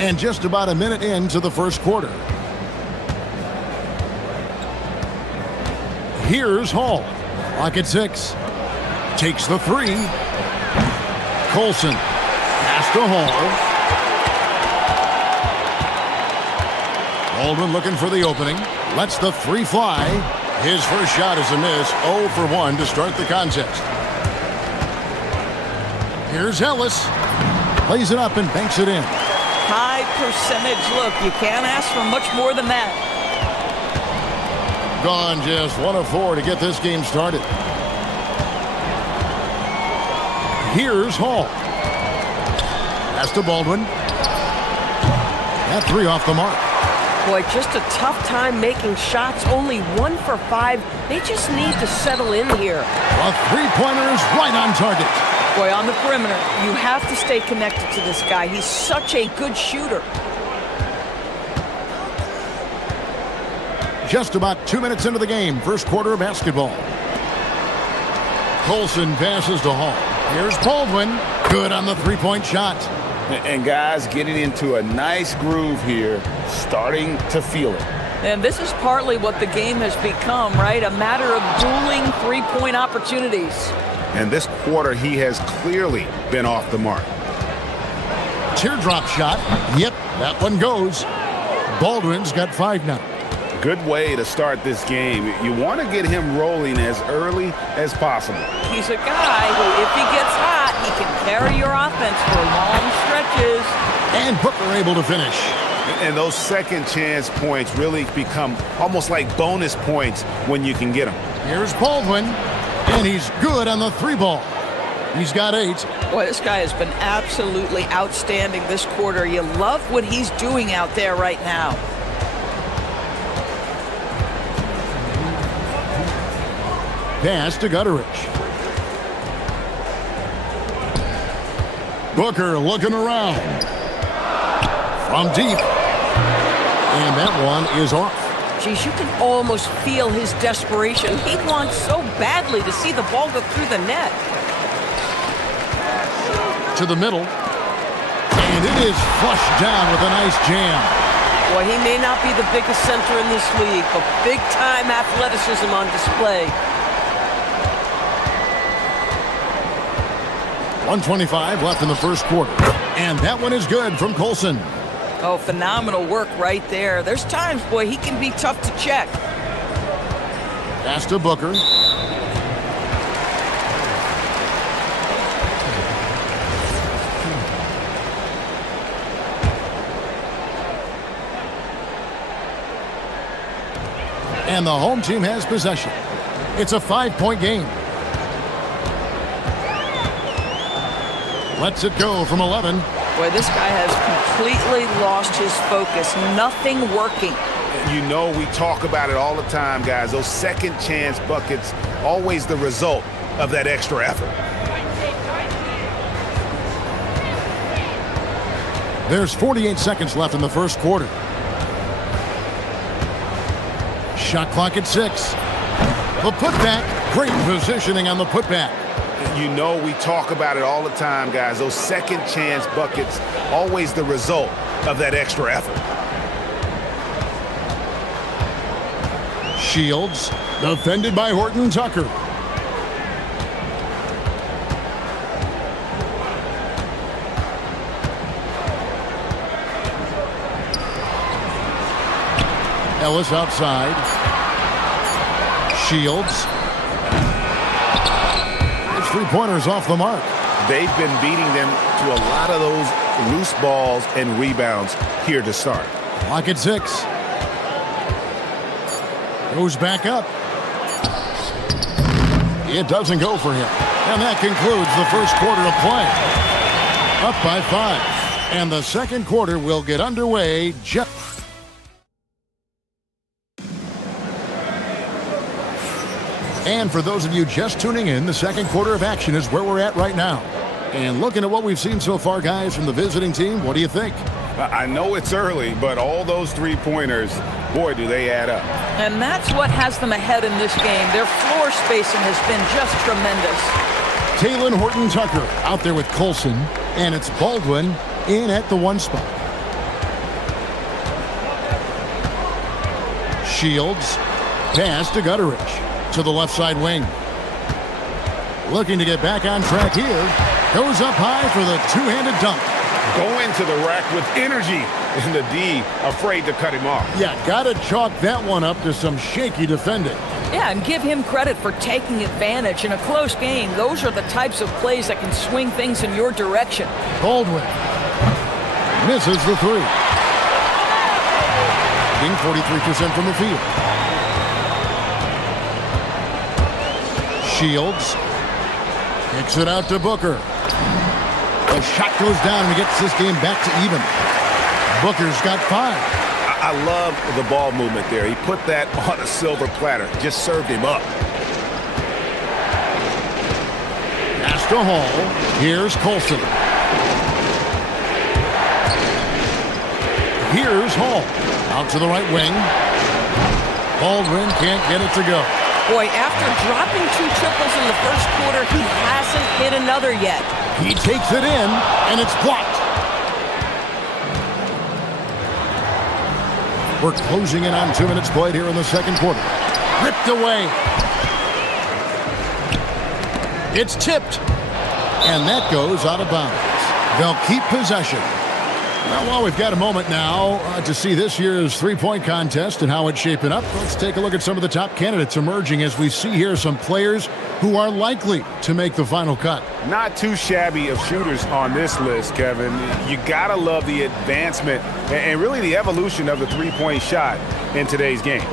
And just about a minute into the first quarter. Here's Hall. Clock at 6. Takes the 3. Colson. Pass to Hall. Baldwin looking for the opening. Lets the 3 fly. His first shot is a miss. 0 for 1 to start the contest. Here's Ellis. Plays it up and banks it in. High percentage look. You can't ask for much more than that. Gone just 1 of 4 to get this game started. Here's Hall. Pass to Baldwin. That 3 off the mark. Boy, just a tough time making shots. Only 1 for 5. They just need to settle in here. A three-pointer is right on target. Boy, on the perimeter, you have to stay connected to this guy. He's such a good shooter. Just about 2 minutes into the game, first quarter of basketball. Colson passes to Hall. Here's Baldwin. Good on the three-point shot. And guys getting into a nice groove here, starting to feel it. And this is partly what the game has become, right? A matter of dueling three-point opportunities. And this quarter, he has clearly been off the mark. Teardrop shot. Yep, that one goes. Baldwin's got 5 now. Good way to start this game. You want to get him rolling as early as possible. He's a guy who, if he gets hot, he can carry your offense for long stretches. And Booker able to finish. And those second chance points really become almost like bonus points when you can get them. Here's Baldwin, and he's good on the 3 ball. He's got 8. Boy, this guy has been absolutely outstanding this quarter. You love what he's doing out there right now. Pass to Gutteridge. Booker looking around. From deep. And that one is off. Geez, you can almost feel his desperation. He wants so badly to see the ball go through the net. To the middle. And it is flushed down with a nice jam. Boy, he may not be the biggest center in this league, but big-time athleticism on display. 1:25 left in the first quarter. And that one is good from Colson. Oh, phenomenal work right there. There's times, boy, he can be tough to check. Pass to Booker. And the home team has possession. It's a 5-point game. Lets it go from 11. Boy, this guy has completely lost his focus. Nothing working. You know, we talk about it all the time, guys. Those second chance buckets, always the result of that extra effort. There's 48 seconds left in the first quarter. Shot clock at 6. The putback. Great positioning on the putback. You know, we talk about it all the time, guys. Those second chance buckets, always the result of that extra effort. Shields, defended by Horton Tucker. Ellis outside. Shields. His three-pointers off the mark. They've been beating them to a lot of those loose balls and rebounds here to start. Clock at 6. Goes back up. It doesn't go for him. And that concludes the first quarter of play. Up by 5. And the second quarter will get underway just... And for those of you just tuning in, the second quarter of action is where we're at right now. And looking at what we've seen so far, guys, from the visiting team, what do you think? I know it's early, but all those three-pointers, boy, do they add up. And that's what has them ahead in this game. Their floor spacing has been just tremendous. Taylor Horton Tucker out there with Colson, and it's Baldwin in at the 1 spot. Shields, pass to Gutteridge. To the left side wing. Looking to get back on track here. Goes up high for the two-handed dunk. Going to the rack with energy. And the D afraid to cut him off. Yeah, got to chalk that one up to some shaky defending. Yeah, and give him credit for taking advantage in a close game. Those are the types of plays that can swing things in your direction. Baldwin misses the 3. Being 43% from the field. Shields kicks it out to Booker. The shot goes down and gets this game back to even. Booker's got 5. I love the ball movement there. He put that on a silver platter. Just served him up. Pass to Hall. Here's Colson. Here's Hall. Out to the right wing. Baldwin can't get it to go. Boy, after dropping 2 triples in the first quarter, he hasn't hit another yet. He takes it in, and it's blocked. We're closing in on 2 minutes played here in the second quarter. Ripped away. It's tipped. And that goes out of bounds. They'll keep possession. Well, we've got a moment now to see this year's three-point contest and how it's shaping up. Let's take a look at some of the top candidates emerging as we see here some players who are likely to make the final cut. Not too shabby of shooters on this list, Kevin. You gotta love the advancement and really the evolution of the three-point shot in today's game.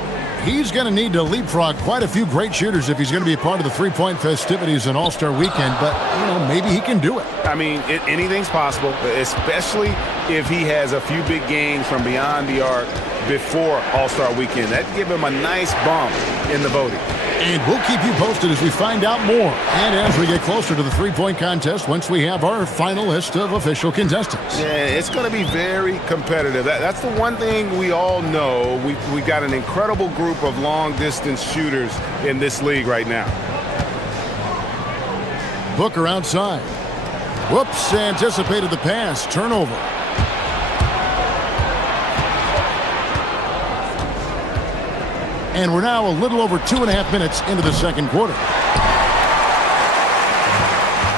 He's going to need to leapfrog quite a few great shooters if he's going to be a part of the three-point festivities in All-Star Weekend, but, maybe he can do it. I mean, anything's possible, especially if he has a few big games from beyond the arc before All-Star Weekend. That'd give him a nice bump in the voting. And we'll keep you posted as we find out more and as we get closer to the three-point contest once we have our final list of official contestants. Yeah, it's going to be very competitive. That's the one thing we all know. We've got an incredible group of long-distance shooters in this league right now. Booker outside. Whoops, anticipated the pass. Turnover. And we're now a little over 2.5 minutes into the second quarter.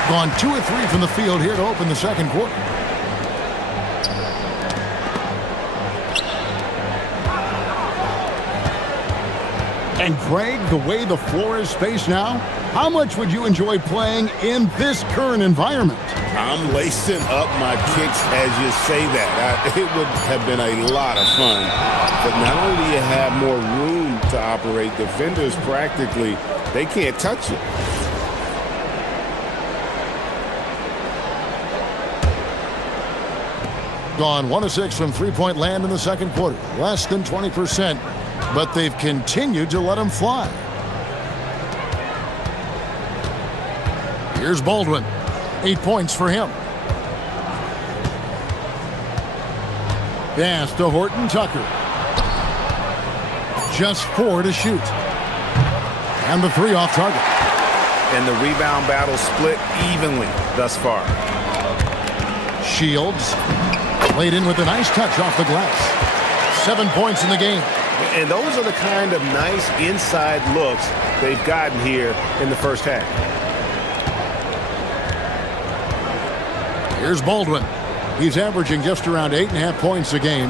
Gone 2 of 3 from the field here to open the second quarter. And Greg, the way the floor is spaced now, how much would you enjoy playing in this current environment? I'm lacing up my kicks as you say that. It would have been a lot of fun. But not only do you have more room to operate, defenders practically, they can't touch you. Gone 1 of 6 from three-point land in the second quarter. Less than 20%, but they've continued to let him fly. Here's Baldwin. 8 points for him. Pass to Horton Tucker. Just 4 to shoot. And the 3 off target. And the rebound battle split evenly thus far. Shields laid in with a nice touch off the glass. 7 points in the game. And those are the kind of nice inside looks they've gotten here in the first half. Here's Baldwin. He's averaging just around 8.5 points a game.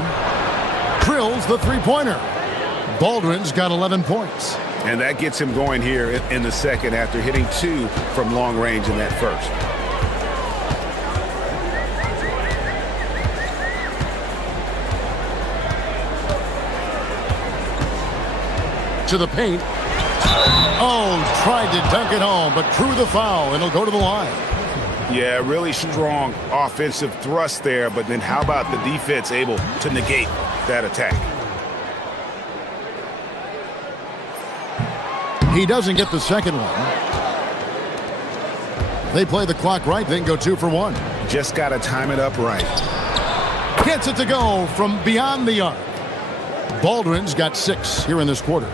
Drills the three-pointer. Baldwin's got 11 points. And that gets him going here in the second after hitting 2 from long range in that first. To the paint. Oh, tried to dunk it home, but drew the foul, and he'll go to the line. Yeah, really strong offensive thrust there, but then how about the defense able to negate that attack? He doesn't get the second one. They play the clock right, then go 2 for 1. Just got to time it up right. Gets it to go from beyond the arc. Baldwin's got 6 here in this quarter.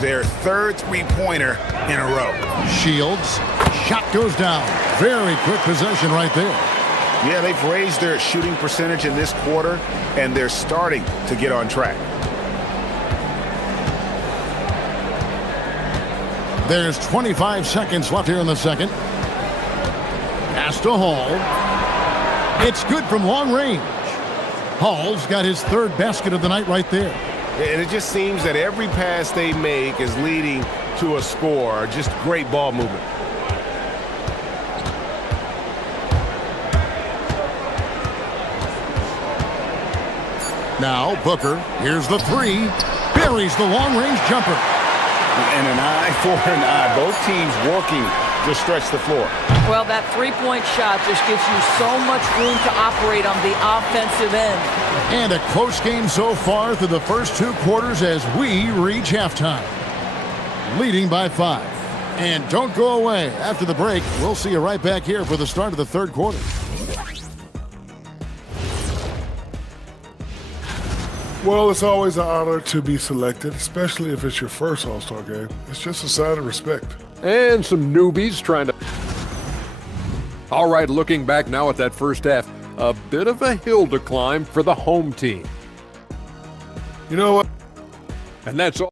Their third three-pointer in a row. Shields. Shot goes down. Very quick possession right there. Yeah, they've raised their shooting percentage in this quarter, and they're starting to get on track. There's 25 seconds left here in the second. Pass to Hall. It's good from long range. Hall's got his 3rd basket of the night right there. And it just seems that every pass they make is leading to a score. Just great ball movement. Now Booker, here's the 3, buries the long-range jumper. And an eye for an eye. Both teams working to stretch the floor. Well, that three-point shot just gives you so much room to operate on the offensive end. And a close game so far through the first 2 quarters as we reach halftime. Leading by 5. And don't go away. After the break, we'll see you right back here for the start of the third quarter. Well, it's always an honor to be selected, especially if it's your first All-Star game. It's just a sign of respect. And some newbies trying to... All right, looking back now at that first half, a bit of a hill to climb for the home team. You know what? And that's all.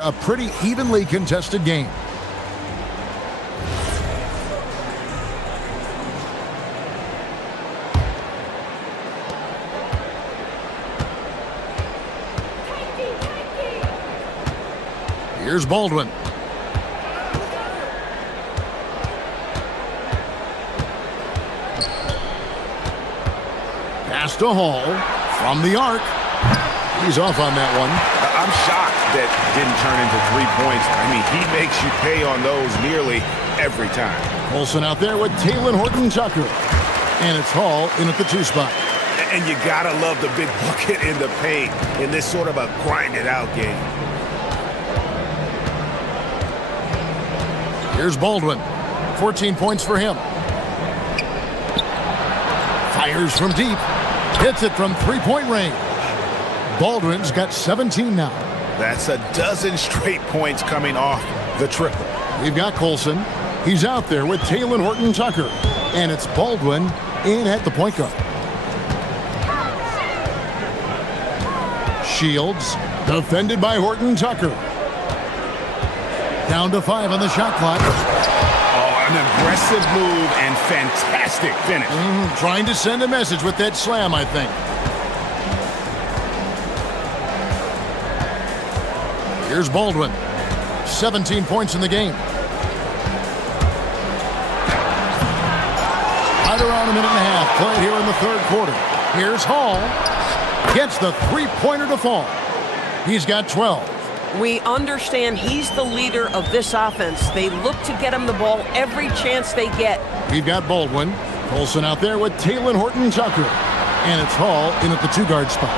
A pretty evenly contested game. Here's Baldwin. Pass to Hall from the arc. He's off on that one. I'm shocked that didn't turn into 3 points. I mean, he makes you pay on those nearly every time. Olsen out there with Taylor Horton-Tucker. And it's Hall in at the 2 spot. And you gotta love the big bucket in the paint in this sort of a grinded-out game. Here's Baldwin. 14 points for him. Fires from deep. Hits it from 3-point range. Baldwin's got 17 now. That's a dozen straight points coming off the triple. We've got Colson. He's out there with Taylor Horton-Tucker. And it's Baldwin in at the point guard. Shields, defended by Horton-Tucker. Down to 5 on the shot clock. Oh, an aggressive move and fantastic finish. Trying to send a message with that slam, I think. Here's Baldwin. 17 points in the game. Right around a minute and a half played here in the 3rd quarter. Here's Hall. Gets the 3-pointer to fall. He's got 12. We understand he's the leader of this offense. They look to get him the ball every chance they get. We've got Baldwin. Colson out there with Taylor Horton-Tucker. And it's Hall in at the 2-guard spot.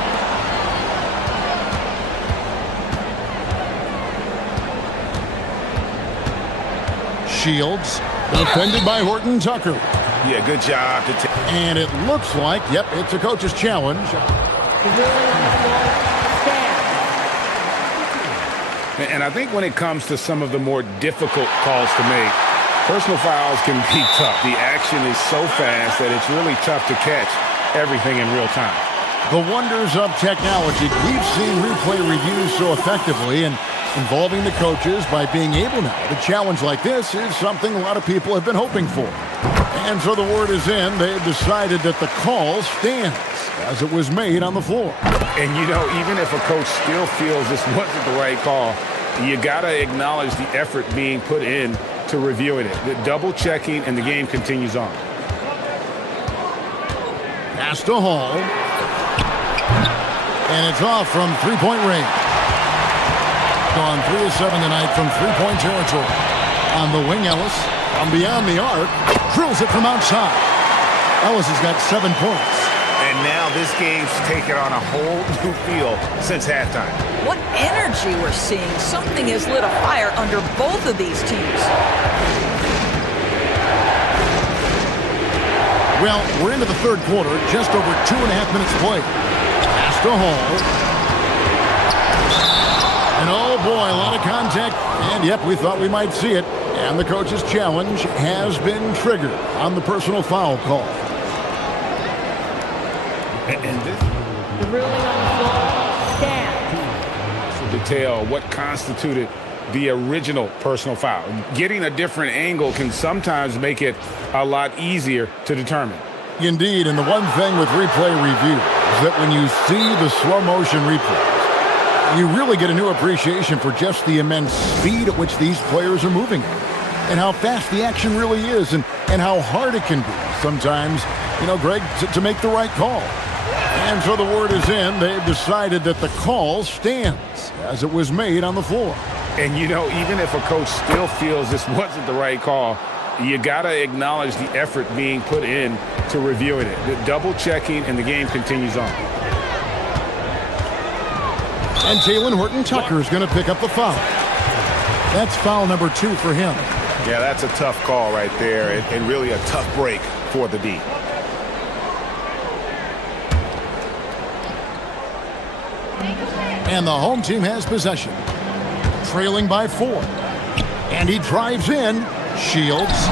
Shields, defended by Horton-Tucker. Yeah, good job. And it looks like, yep, it's a coach's challenge. And I think when it comes to some of the more difficult calls to make, personal fouls can be tough. The action is so fast that it's really tough to catch everything in real time. The wonders of technology. We've seen replay reviews so effectively and involving the coaches by being able now to challenge like this is something a lot of people have been hoping for. And so the word is in. They've decided that the call stands as it was made on the floor. And, you know, even if a coach still feels this wasn't the right call, you got to acknowledge the effort being put in to reviewing it. The double checking, and the game continues on. Pass to Hall. And it's off from 3-point range. Gone 3 of 7 tonight from 3-point territory. On the wing, Ellis. From beyond the arc. Drills it from outside. Ellis has got 7 points. And now this game's taken on a whole new feel since halftime. What energy we're seeing. Something has lit a fire under both of these teams. Well, we're into the 3rd quarter. Just over 2.5 minutes played. Pass to Hall. And oh boy, a lot of contact. And yep, we thought we might see it. And the coach's challenge has been triggered on the personal foul call. And this the ruling on the floor stands. Detail what constituted the original personal foul. Getting a different angle can sometimes make it a lot easier to determine. Indeed, and the one thing with replay review is that when you see the slow motion replays, you really get a new appreciation for just the immense speed at which these players are moving and how fast the action really is and how hard it can be sometimes, you know, Greg, to make the right call. And so the word is in. They've decided that the call stands as it was made on the floor. And, you know, even if a coach still feels this wasn't the right call, you got to acknowledge the effort being put in to reviewing it. The double checking, and the game continues on. And Taylor Horton-Tucker is going to pick up the foul. That's foul number 2 for him. Yeah, that's a tough call right there, and really a tough break for the D. And the home team has possession. Trailing by 4. And he drives in. Shields.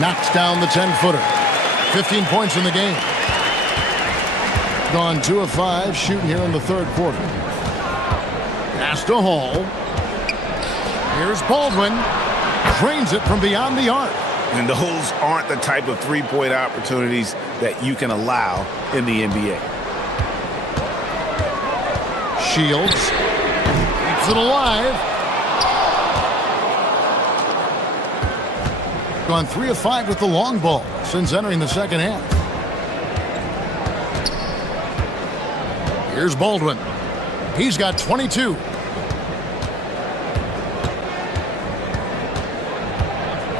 Knocks down the 10-footer. 15 points in the game. Gone 2 of 5 shooting here in the 3rd quarter. Pass to Hall. Here's Baldwin. Drains it from beyond the arc. And those aren't the type of three-point opportunities that you can allow in the NBA. Shields keeps it alive. Gone 3 of 5 with the long ball since entering the second half. Here's Baldwin. He's got 22.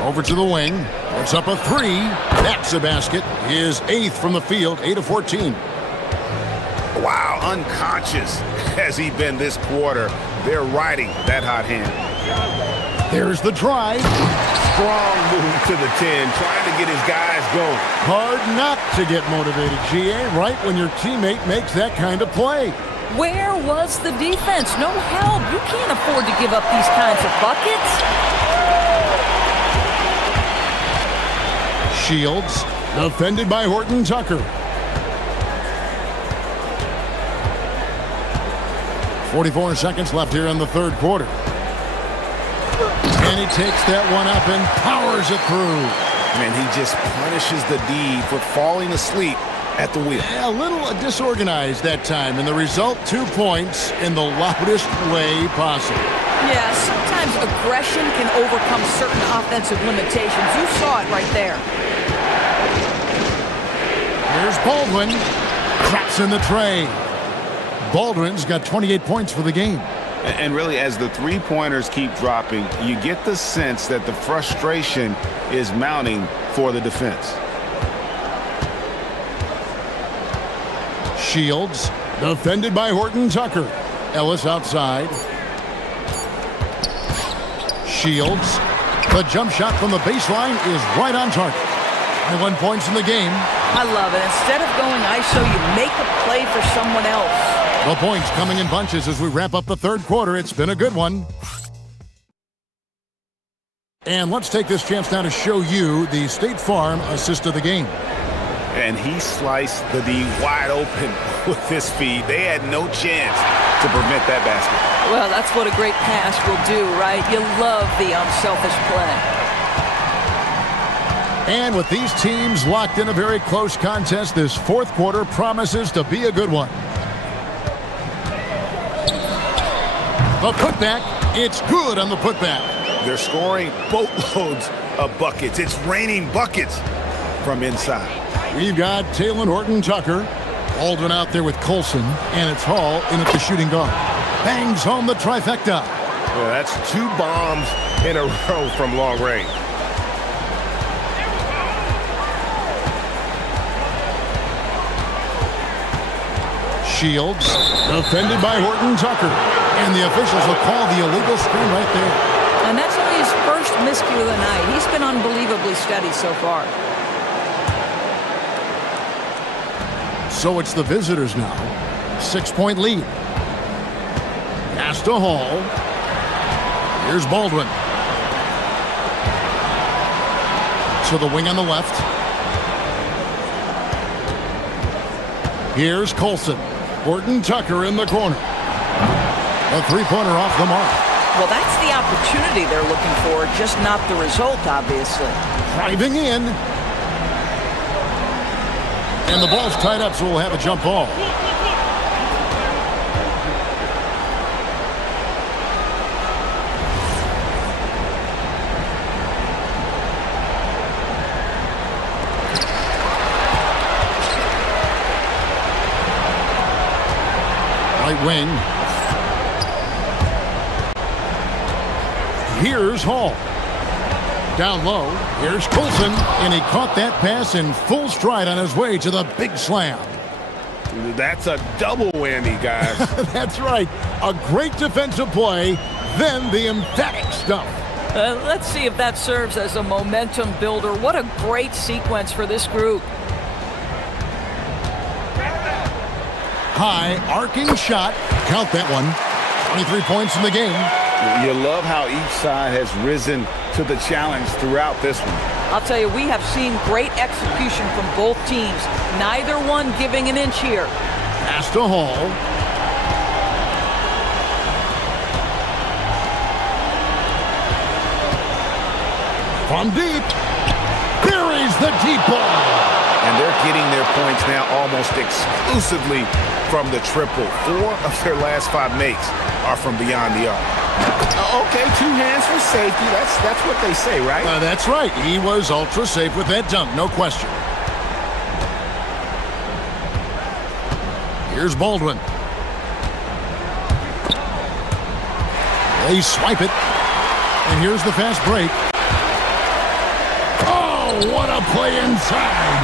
Over to the wing. Puts up a 3. That's a basket. His 8th from the field, 8 of 14. Wow, unconscious has he been this quarter. They're riding that hot hand. There's the drive. Strong move to the 10, trying to get his guys going. Hard not to get motivated, GA, right when your teammate makes that kind of play. Where was the defense? No help. You can't afford to give up these kinds of buckets. Shields, defended by Horton Tucker. 44 seconds left here in the third quarter. And he takes that one up and powers it through. Man, he just punishes the D for falling asleep at the wheel. Yeah, a little disorganized that time, and the result, 2 points in the loudest way possible. Yeah, sometimes aggression can overcome certain offensive limitations. You saw it right there. Here's Baldwin. Traps in the tray. Baldwin's got 28 points for the game. And really, as the three-pointers keep dropping, you get the sense that the frustration is mounting for the defense. Shields, defended by Horton Tucker. Ellis outside. Shields, the jump shot from the baseline is right on target. 21 points in the game. I love it. Instead of going ISO, you make a play for someone else. The points coming in bunches as we wrap up the third quarter. It's been a good one. And let's take this chance now to show you the State Farm assist of the game. And he sliced the D wide open with his feed. They had no chance to prevent that basket. Well, that's what a great pass will do, right? You love the unselfish play. And with these teams locked in a very close contest, this fourth quarter promises to be a good one. The putback, it's good on the putback. They're scoring boatloads of buckets. It's raining buckets from inside. We've got Taylor Horton Tucker. Baldwin out there with Colson, and it's Hall in at the shooting guard. Bangs home the trifecta. Well, that's 2 bombs in a row from long range. Shields, defended by Horton Tucker. And the officials will call the illegal screen right there. And that's only his first miscue of the night. He's been unbelievably steady so far. So it's the visitors now. 6-point lead. Pass to Hall. Here's Baldwin. To the wing on the left. Here's Colson. Horton Tucker in the corner. A three-pointer off the mark. Well, that's the opportunity they're looking for, just not the result, obviously. Driving in. And the ball's tied up, so we'll have a jump ball. Right wing. Here's Hall. Down low. Here's Colson. And he caught that pass in full stride on his way to the big slam. That's a double whammy, guys. That's right. A great defensive play, then the emphatic stuff. Let's see if that serves as a momentum builder. What a great sequence for this group. High arcing shot. Count that one. 23 points in the game. You love how each side has risen to the challenge throughout this one. I'll tell you, we have seen great execution from both teams. Neither one giving an inch here. Pass to Hall. From deep. Buries the deep ball. And they're getting their points now almost exclusively from the triple. 4 of their last 5 makes are from beyond the arc. Okay, 2 hands for safety. That's what they say, right? That's right. He was ultra safe with that dunk, no question. Here's Baldwin. They swipe it. And here's the fast break. Oh, what a play inside.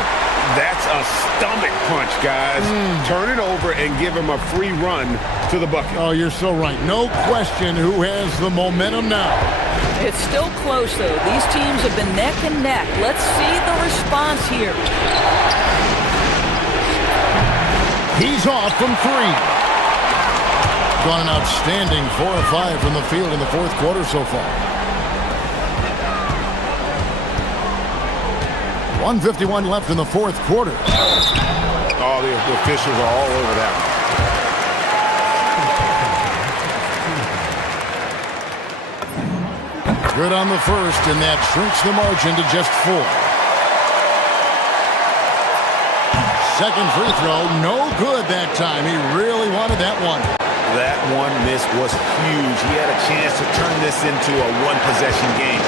That's a stomach punch, guys. Turn it over and give him a free run to the bucket. Oh, you're so right. No question who has the momentum now. It's still close, though. These teams have been neck and neck. Let's see the response here. He's off from 3. Gone an outstanding 4 of 5 from the field in the 4th quarter so far. 1:51 left in the 4th quarter. Oh, the officials are all over that one. Good on the first, and that shrinks the margin to just 4. Second free throw, no good that time. He really wanted that one. That one miss was huge. He had a chance to turn this into a 1-possession game.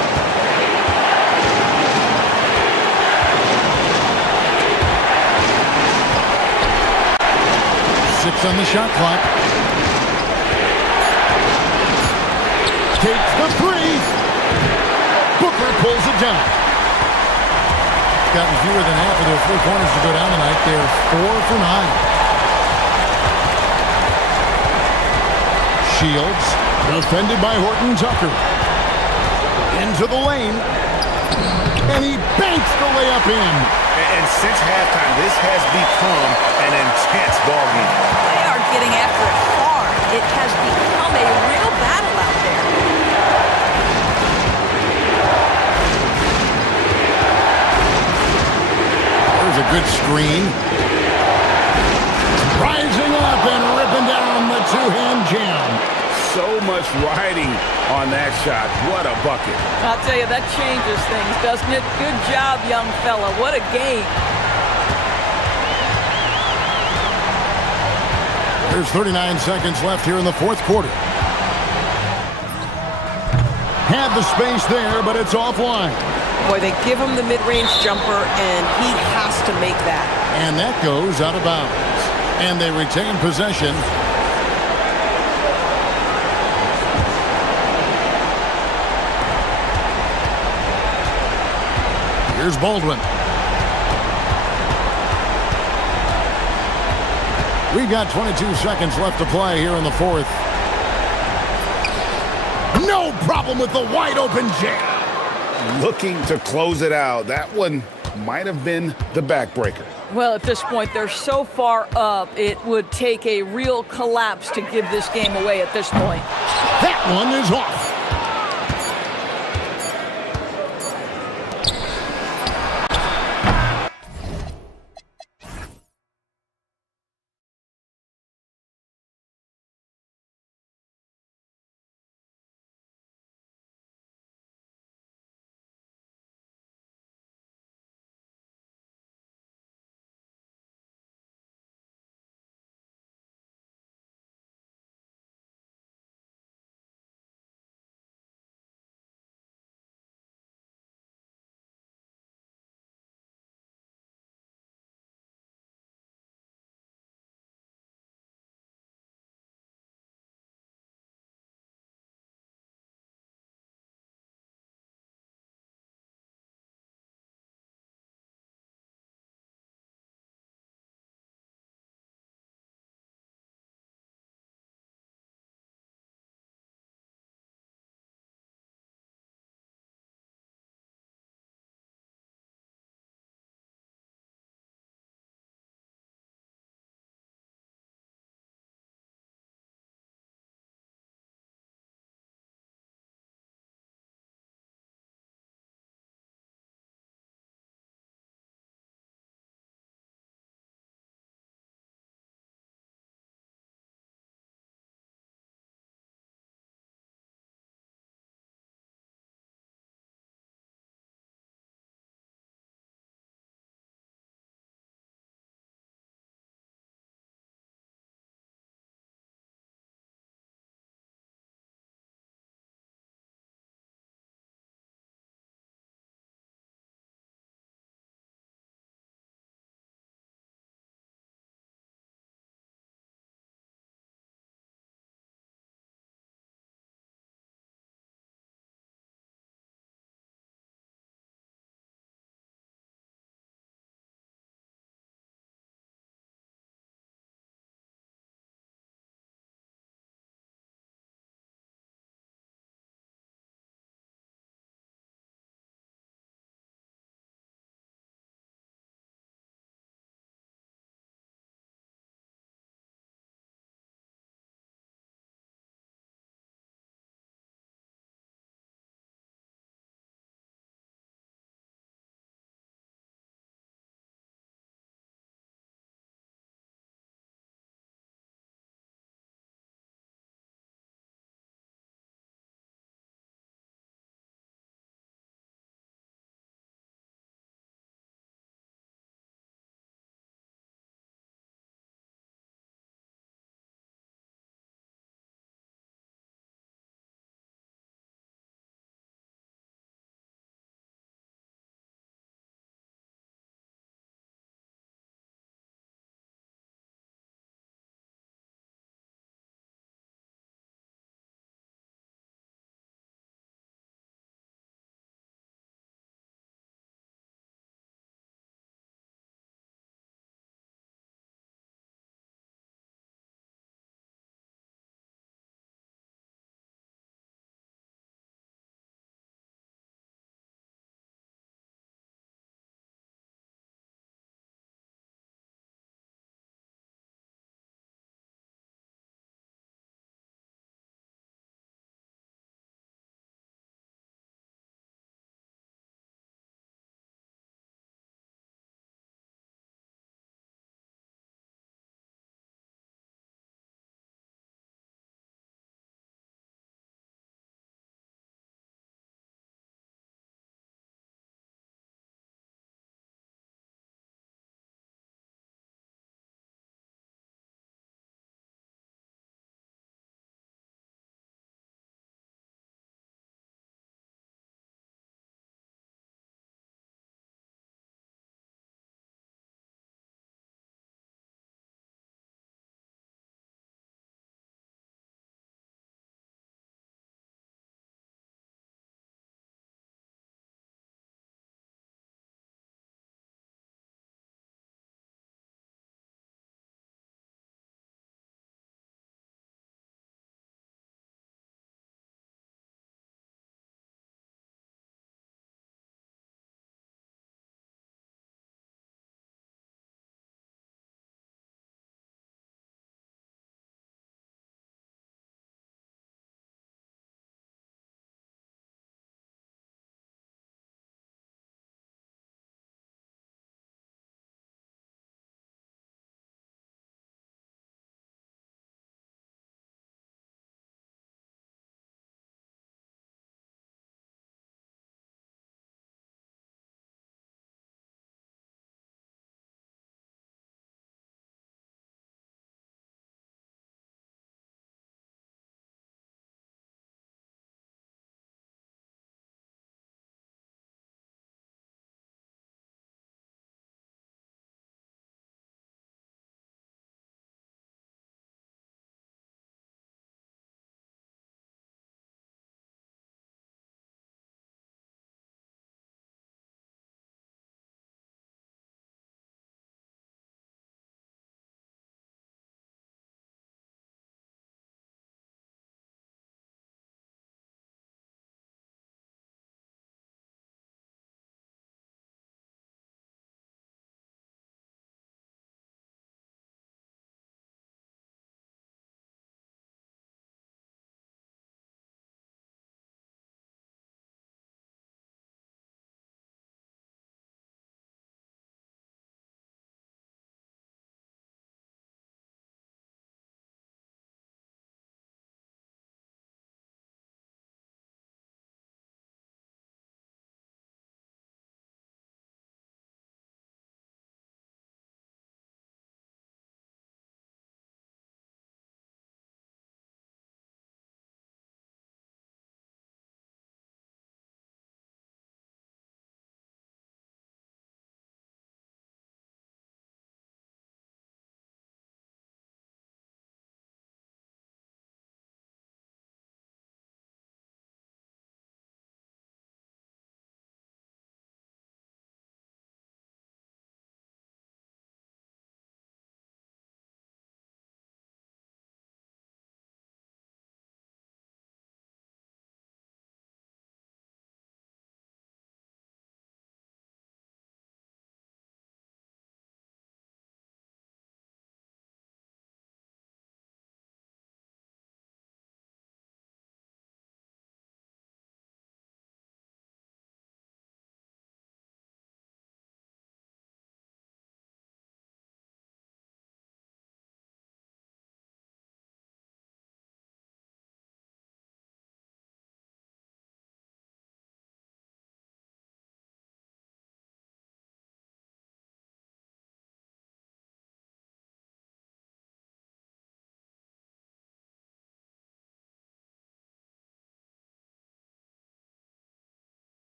Six on the shot clock. Takes the 3. Booker pulls it down. Gotten fewer than half of their 3-pointers to go down tonight. They're 4 for 9. Shields, defended by Horton Tucker. Into the lane. And he banks the layup in. And since halftime, this has become an intense ballgame. They are getting after it hard. It has become a real battle out there. There's a good screen. Rising up and ripping down the 2-hand jam. So much riding on that shot. What a bucket. I'll tell you, that changes things, doesn't it? Good job, young fella. What a game. There's 39 seconds left here in the 4th quarter. Had the space there, but it's offline. Boy, they give him the mid-range jumper, and he has to make that. And that goes out of bounds. And they retain possession. Here's Baldwin. We've got 22 seconds left to play here in the 4th. No problem with the wide open jam. Looking to close it out. That one might have been the backbreaker. Well, at this point, they're so far up, it would take a real collapse to give this game away at this point. That one is off.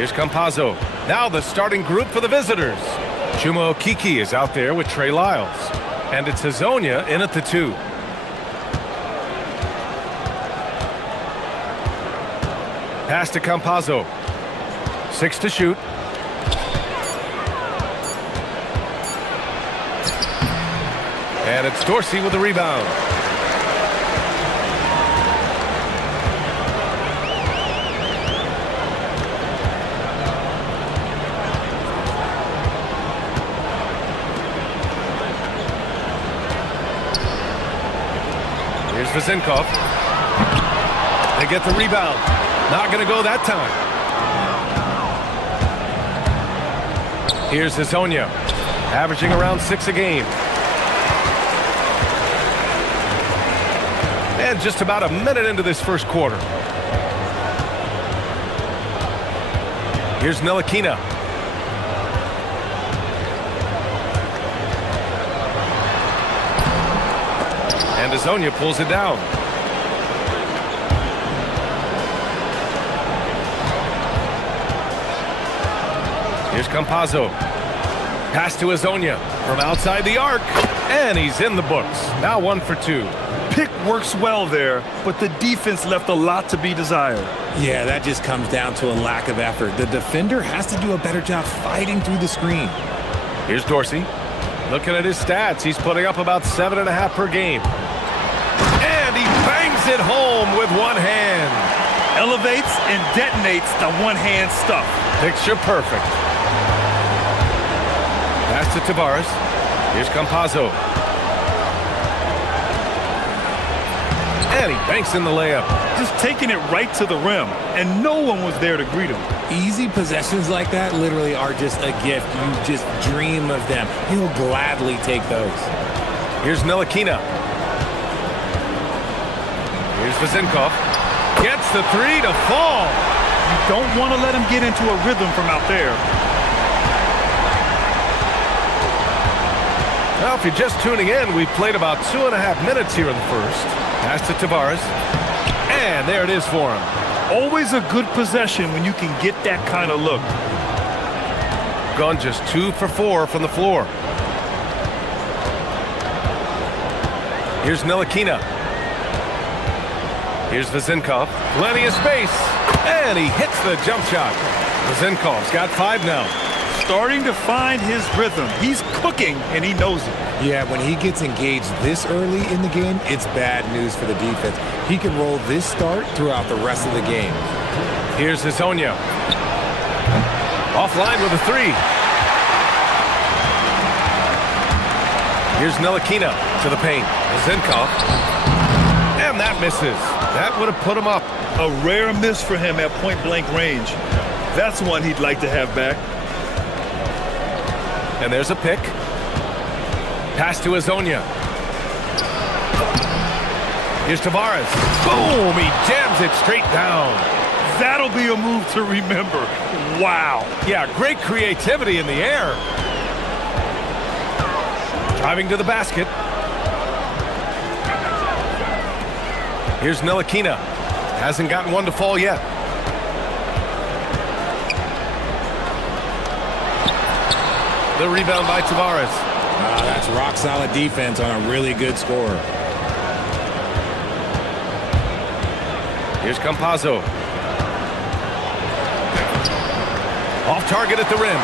Here's Campazzo. Now the starting group for the visitors. Chuma Okiki is out there with Trey Lyles. And it's Hazonia in at the 2. Pass to Campazzo. 6 to shoot. And it's Dorsey with the rebound. Here's Vazenkov. They get the rebound. Not going to go that time. Here's Hazonia, averaging around 6 a game. And just about a minute into this first quarter. Here's Ntilikina. And Hazonia pulls it down. Here's Campazzo. Pass to Hazonia from outside the arc. And he's in the books. Now 1 for 2. Pick works well there, but the defense left a lot to be desired. Yeah, that just comes down to a lack of effort. The defender has to do a better job fighting through the screen. Here's Dorsey. Looking at his stats, he's putting up about 7.5 per game. And he bangs it home with one hand. Elevates and detonates the one-hand stuff. Picture perfect. Pass to Tavares. Here's Campazzo. And he banks in the layup. Just taking it right to the rim, and no one was there to greet him. Easy possessions like that literally are just a gift. You just dream of them. He'll gladly take those. Here's Ntilikina. Here's Vazenkov. Gets the 3 to fall. You don't want to let him get into a rhythm from out there. Well, if you're just tuning in, we've played about 2.5 minutes here in the first. Pass to Tavares. And there it is for him. Always a good possession when you can get that kind of look. Gone just 2 for 4 from the floor. Here's Ntilikina. Here's Vazenkov. Plenty of space. And he hits the jump shot. Vazenkov's got 5 now. Starting to find his rhythm. He's cooking, and he knows it. Yeah, when he gets engaged this early in the game, it's bad news for the defense. He can roll this start throughout the rest of the game. Here's Hazonia. Offline with a 3. Here's Ntilikina to the paint. Vazenkov. And that misses. That would have put him up. A rare miss for him at point-blank range. That's one he'd like to have back. And there's a pick. Pass to Hazonia. Here's Tavares. Boom! He jams it straight down. That'll be a move to remember. Wow. Yeah, great creativity in the air. Driving to the basket. Here's Ntilikina. Hasn't gotten one to fall yet. The rebound by Tavares. That's rock-solid defense on a really good scorer. Here's Campazzo. Off target at the rim.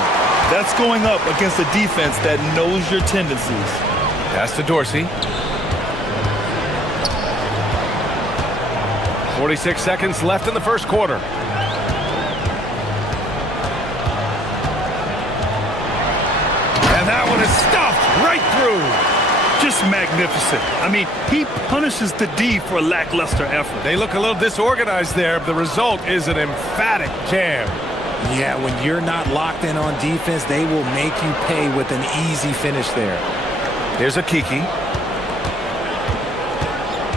That's going up against a defense that knows your tendencies. Pass to Dorsey. 46 seconds left in the first quarter. And that one is stuffed right through. Just magnificent. I mean, he punishes the D for lackluster effort. They look a little disorganized there. The result is an emphatic jam. Yeah, when you're not locked in on defense, they will make you pay with an easy finish there. Here's Okiki.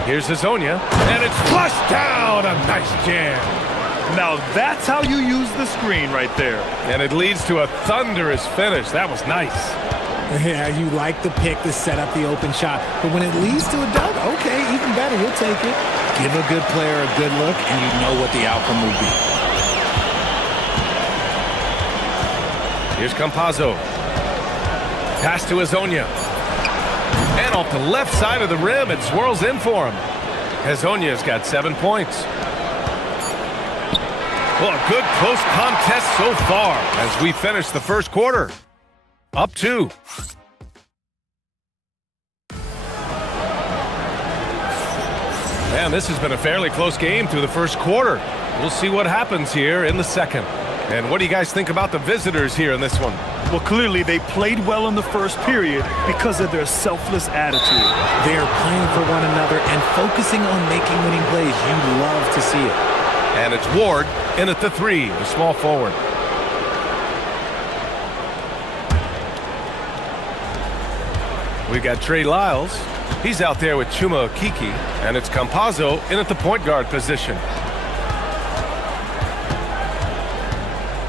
Here's Hazonia. And it's flushed down. A nice jam. Now that's how you use the screen right there. And it leads to a thunderous finish. That was nice. Yeah, you like the pick to set up the open shot. But when it leads to a dunk, okay, even better, you'll take it. Give a good player a good look, and you know what the outcome will be. Here's Campazzo. Pass to Hezonja. And off the left side of the rim, it swirls in for him. Hezonja's got 7 points. Well, a good close contest so far as we finish the first quarter. Up 2. And this has been a fairly close game through the first quarter. We'll see what happens here in the second. And what do you guys think about the visitors here in this one? Well, clearly they played well in the first period because of their selfless attitude. They are playing for one another and focusing on making winning plays. You love to see it. And it's Ward in at the 3, the small forward. We've got Trey Lyles. He's out there with Chuma Okeke. And it's Campazzo in at the point guard position.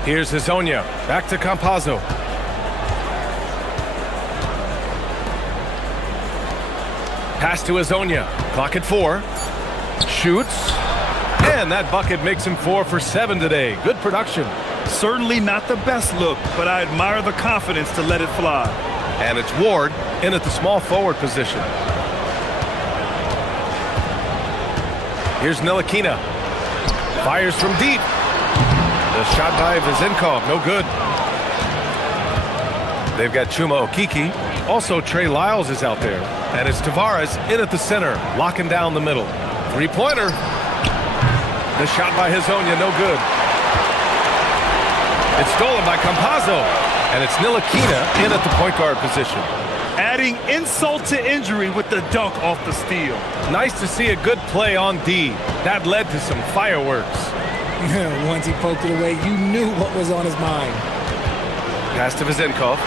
Here's Hezonja. Back to Campazzo. Pass to Hezonja. Clock at 4. Shoots. And that bucket makes him 4 for 7 today. Good production. Certainly not the best look, but I admire the confidence to let it fly. And it's Ward in at the small forward position. Here's Ntilikina. Fires from deep. The shot by Vezenkov, no good. They've got Chuma Okeke. Also, Trey Lyles is out there. And it's Tavares in at the center, locking down the middle. 3-pointer. The shot by Hezonja, no good. It's stolen by Campazzo. And it's Ntilikina in at the point guard position. Adding insult to injury with the dunk off the steal. Nice to see a good play on D. That led to some fireworks. Once he poked it away, you knew what was on his mind. Pass to Vezenkov.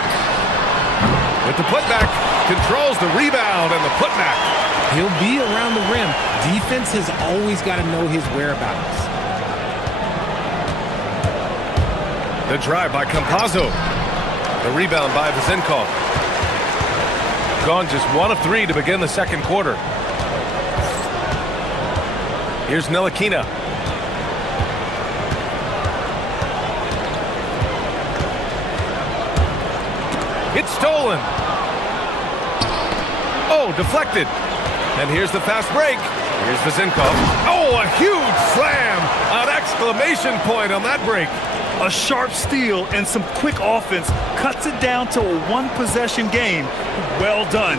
With the putback. Controls the rebound and the putback. He'll be around the rim. Defense has always got to know his whereabouts. The drive by Campazzo. The rebound by Vezenkov. Gone just 1 of 3 to begin the second quarter. Here's Ntilikina. It's stolen. Oh, deflected. And here's the fast break. Here's Vezenkov. Oh, a huge slam. An exclamation point on that break. A sharp steal and some quick offense cuts it down to a one-possession game. Well done.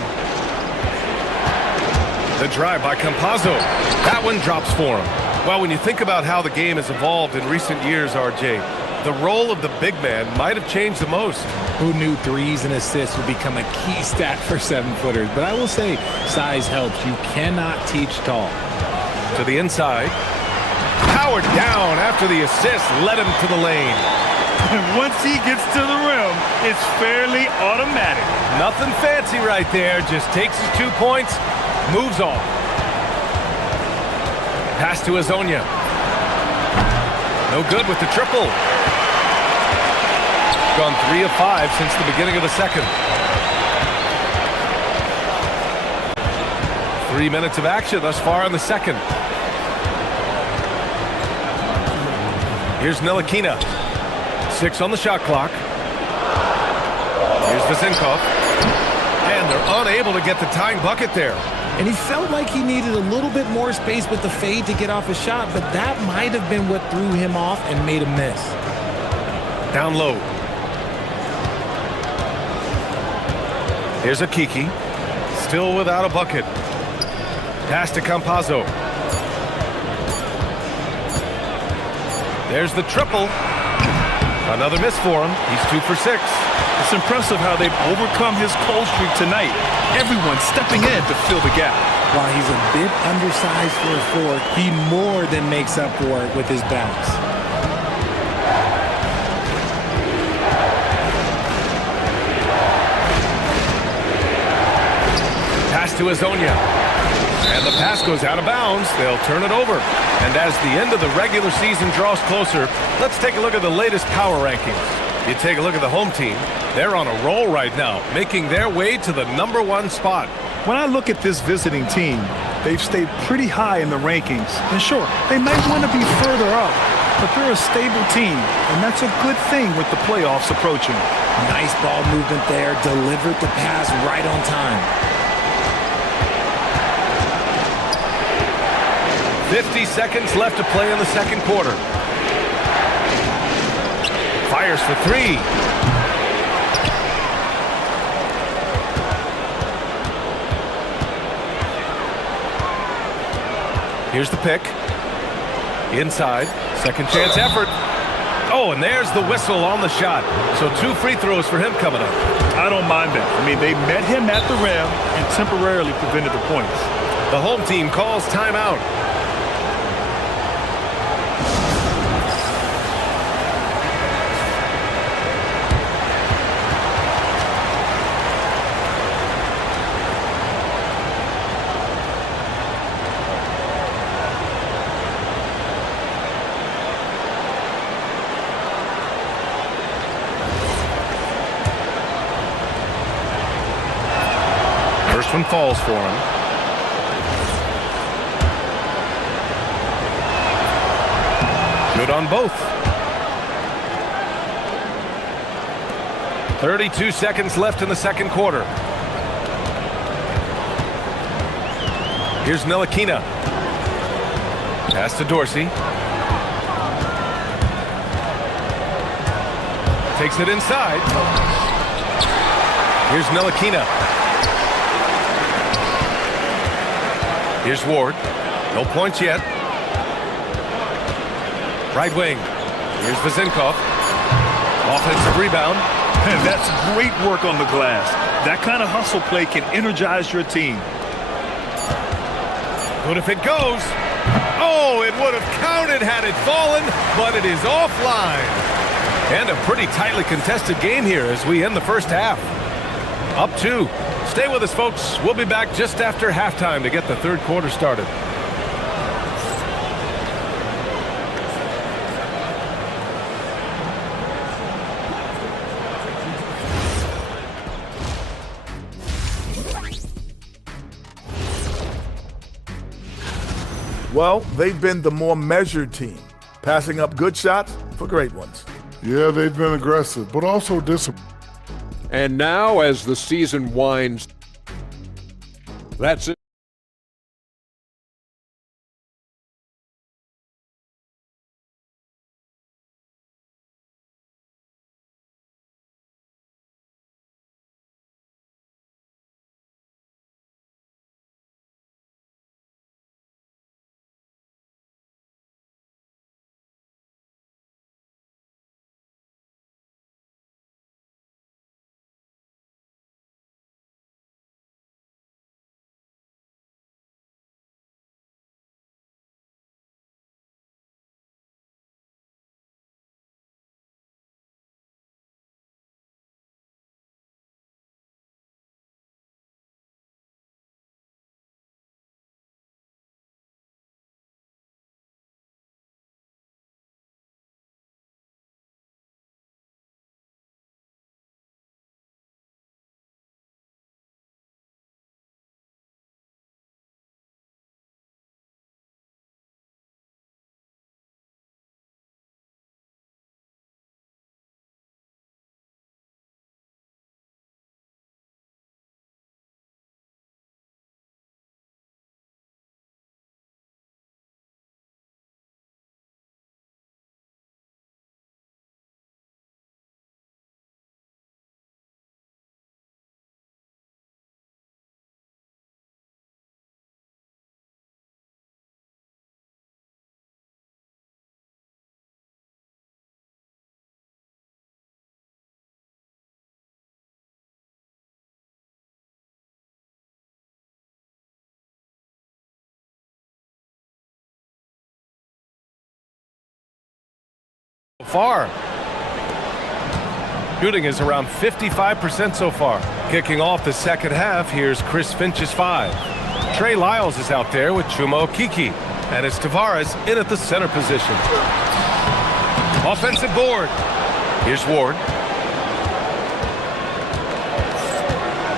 The drive by Campazzo. That one drops for him. Well, when you think about how the game has evolved in recent years, RJ, the role of the big man might have changed the most. Who knew threes and assists would become a key stat for 7-footers? But I will say, size helps. You cannot teach tall. To the inside. Powered down after the assist led him to the lane. And once he gets to the rim, it's fairly automatic. Nothing fancy right there. Just takes his 2 points, moves on. Pass to Hezonja. No good with the triple. Gone 3 of 5 since the beginning of the second. 3 minutes of action thus far in the second. Here's Ntilikina. 6 on the shot clock. Here's Vezenkov. And they're unable to get the tying bucket there. And he felt like he needed a little bit more space with the fade to get off a shot, but that might have been what threw him off and made him miss. Down low. Here's Okeke. Still without a bucket. Pass to Campazzo. There's the triple. Another miss for him. He's 2 for 6. It's impressive how they've overcome his cold streak tonight. Everyone stepping in to fill the gap. While he's a bit undersized for a 4, he more than makes up for it with his bounce. Pass to Hezonja. And the pass goes out of bounds. They'll turn it over. And as the end of the regular season draws closer, let's take a look at the latest power rankings. You take a look at the home team. They're on a roll right now, making their way to the #1 spot. When I look at this visiting team, they've stayed pretty high in the rankings. And sure, they might want to be further up, but they're a stable team, and that's a good thing with the playoffs approaching. Nice ball movement there. Delivered the pass right on time. 50 seconds left to play in the second quarter. Fires for three. Here's the pick. Inside. Second chance effort. Oh, and there's the whistle on the shot. So 2 free throws for him coming up. I don't mind that. I mean, they met him at the rim and temporarily prevented the points. The home team calls timeout. First one falls for him. Good on both. 32 seconds left in the second quarter. Here's Ntilikina. Pass to Dorsey. Takes it inside. Here's Ntilikina. Here's Ward. No points yet. Right wing. Here's Vezenkov. Offensive rebound. And that's great work on the glass. That kind of hustle play can energize your team. But if it goes, oh, it would have counted had it fallen, but it is offline. And a pretty tightly contested game here as we end the first half. Up 2. Stay with us, folks. We'll be back just after halftime to get the third quarter started. Well, they've been the more measured team, passing up good shots for great ones. Yeah, they've been aggressive, but also disciplined. And now, as the season winds, that's it. Far. Shooting is around 55% so far. Kicking off the second half, here's Chris Finch's 5. Trey Lyles is out there with Chuma Okeke. And it's Tavares in at the center position. Offensive board. Here's Ward.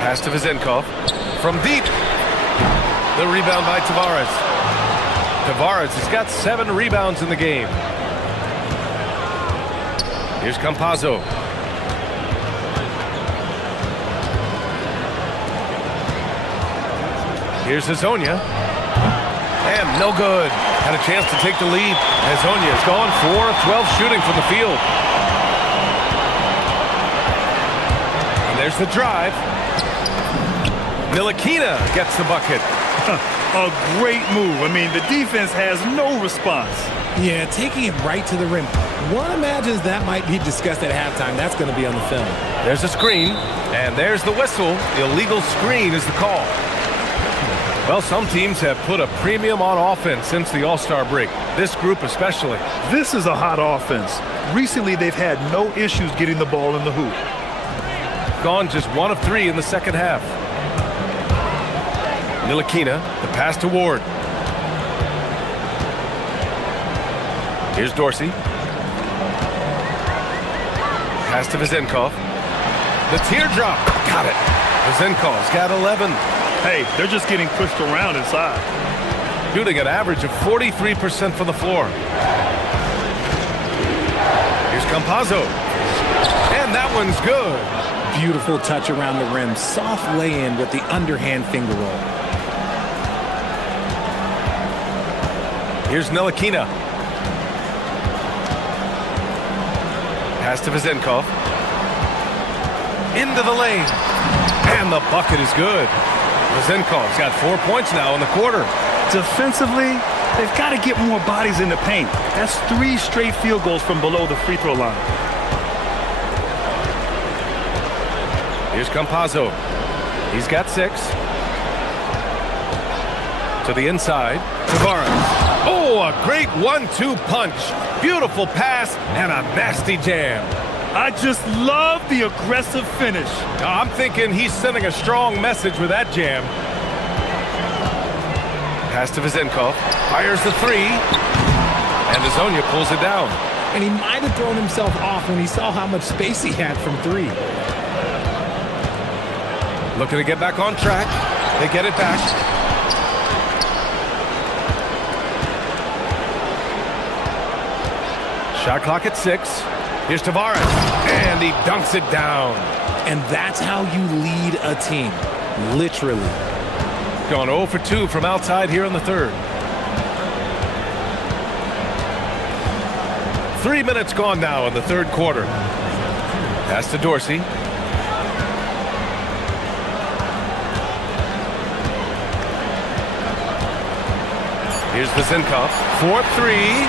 Pass to Vezenkov. From deep. The rebound by Tavares. Tavares has got 7 rebounds in the game. Here's Campazzo. Here's Hazonia. And no good. Had a chance to take the lead. Hazonia has gone 4 of 12 shooting from the field. And there's the drive. Ntilikina gets the bucket. A great move. I mean, the defense has no response. Yeah, taking it right to the rim. One imagines that might be discussed at halftime. That's going to be on the film. There's a screen, and there's the whistle. The illegal screen is the call. Well, some teams have put a premium on offense since the All-Star break. This group especially. This is a hot offense. Recently, they've had no issues getting the ball in the hoop. Gone just 1 of 3 in the second half. Ntilikina, the pass to Ward. Here's Dorsey. Pass to Vezenkov. The teardrop. Got it. Vezenkov's got 11. Hey, they're just getting pushed around inside. Shooting an average of 43% from the floor. Here's Campazzo. And that one's good. Beautiful touch around the rim. Soft lay-in with the underhand finger roll. Here's Ntilikina. Pass to Vezenkov. Into the lane. And the bucket is good. Vezenkov's got 4 points now in the quarter. Defensively, they've got to get more bodies in the paint. That's 3 straight field goals from below the free throw line. Here's Campazzo. He's got 6. To the inside. Tavares. Oh, a great 1-2 punch. Beautiful pass and a nasty jam. I just love the aggressive finish. I'm thinking he's sending a strong message with that jam. Pass to Vezenkov. Fires the 3. And Hazonia pulls it down. And he might have thrown himself off when he saw how much space he had from 3. Looking to get back on track. They get it back. Shot clock at 6. Here's Tavares, and he dunks it down. And that's how you lead a team, literally. Gone 0 for 2 from outside here in the third. 3 minutes gone now in the third quarter. Pass to Dorsey. Here's Vezenkov. 4-3.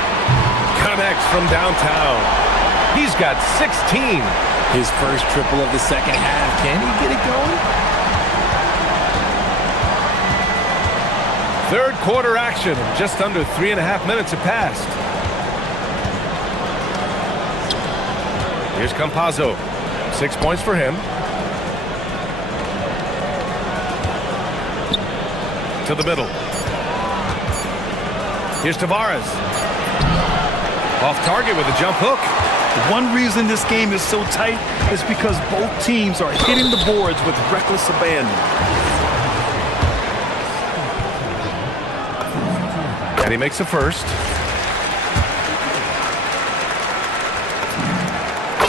Connects from downtown. He's got 16. His first triple of the second half. Can he get it going? Third quarter action. Just under 3.5 minutes have passed. Here's Campazzo. 6 points for him. To the middle. Here's Tavares. Off target with a jump hook. One reason this game is so tight is because both teams are hitting the boards with reckless abandon. And he makes a first.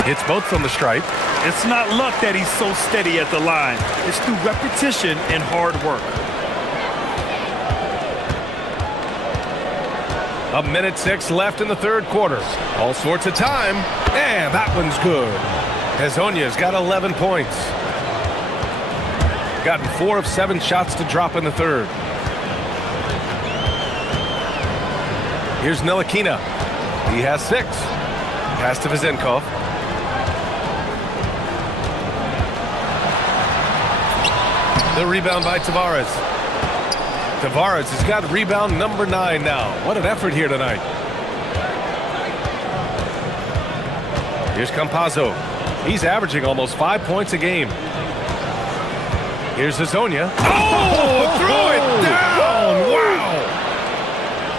Hits both from the stripe. It's not luck that he's so steady at the line. It's through repetition and hard work. 1:06 left in the third quarter. All sorts of time. And that one's good. Hazonia's got 11 points. Gotten 4 of 7 shots to drop in the third. Here's Ntilikina. He has 6. Pass to Vezenkov. The rebound by Tavares. Tavares has got rebound number 9 now. What an effort here tonight. Here's Campazzo. He's averaging almost 5 points a game. Here's Hazonia. Oh, throw it down! Wow!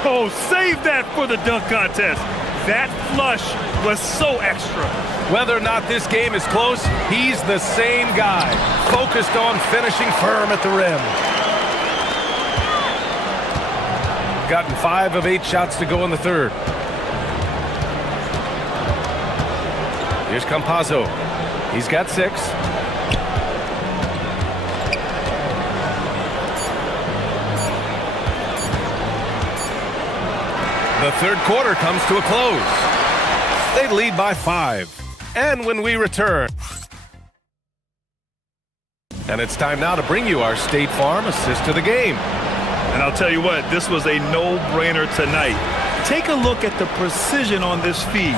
Oh, save that for the dunk contest. That flush was so extra. Whether or not this game is close, he's the same guy. Focused on finishing firm at the rim. Gotten 5 of 8 shots to go in the third. Here's Campazzo. He's got 6. The third quarter comes to a close. They lead by 5. And when we return, and it's time now to bring you our State Farm assist to the game. And I'll tell you what, this was a no-brainer tonight. Take a look at the precision on this feed.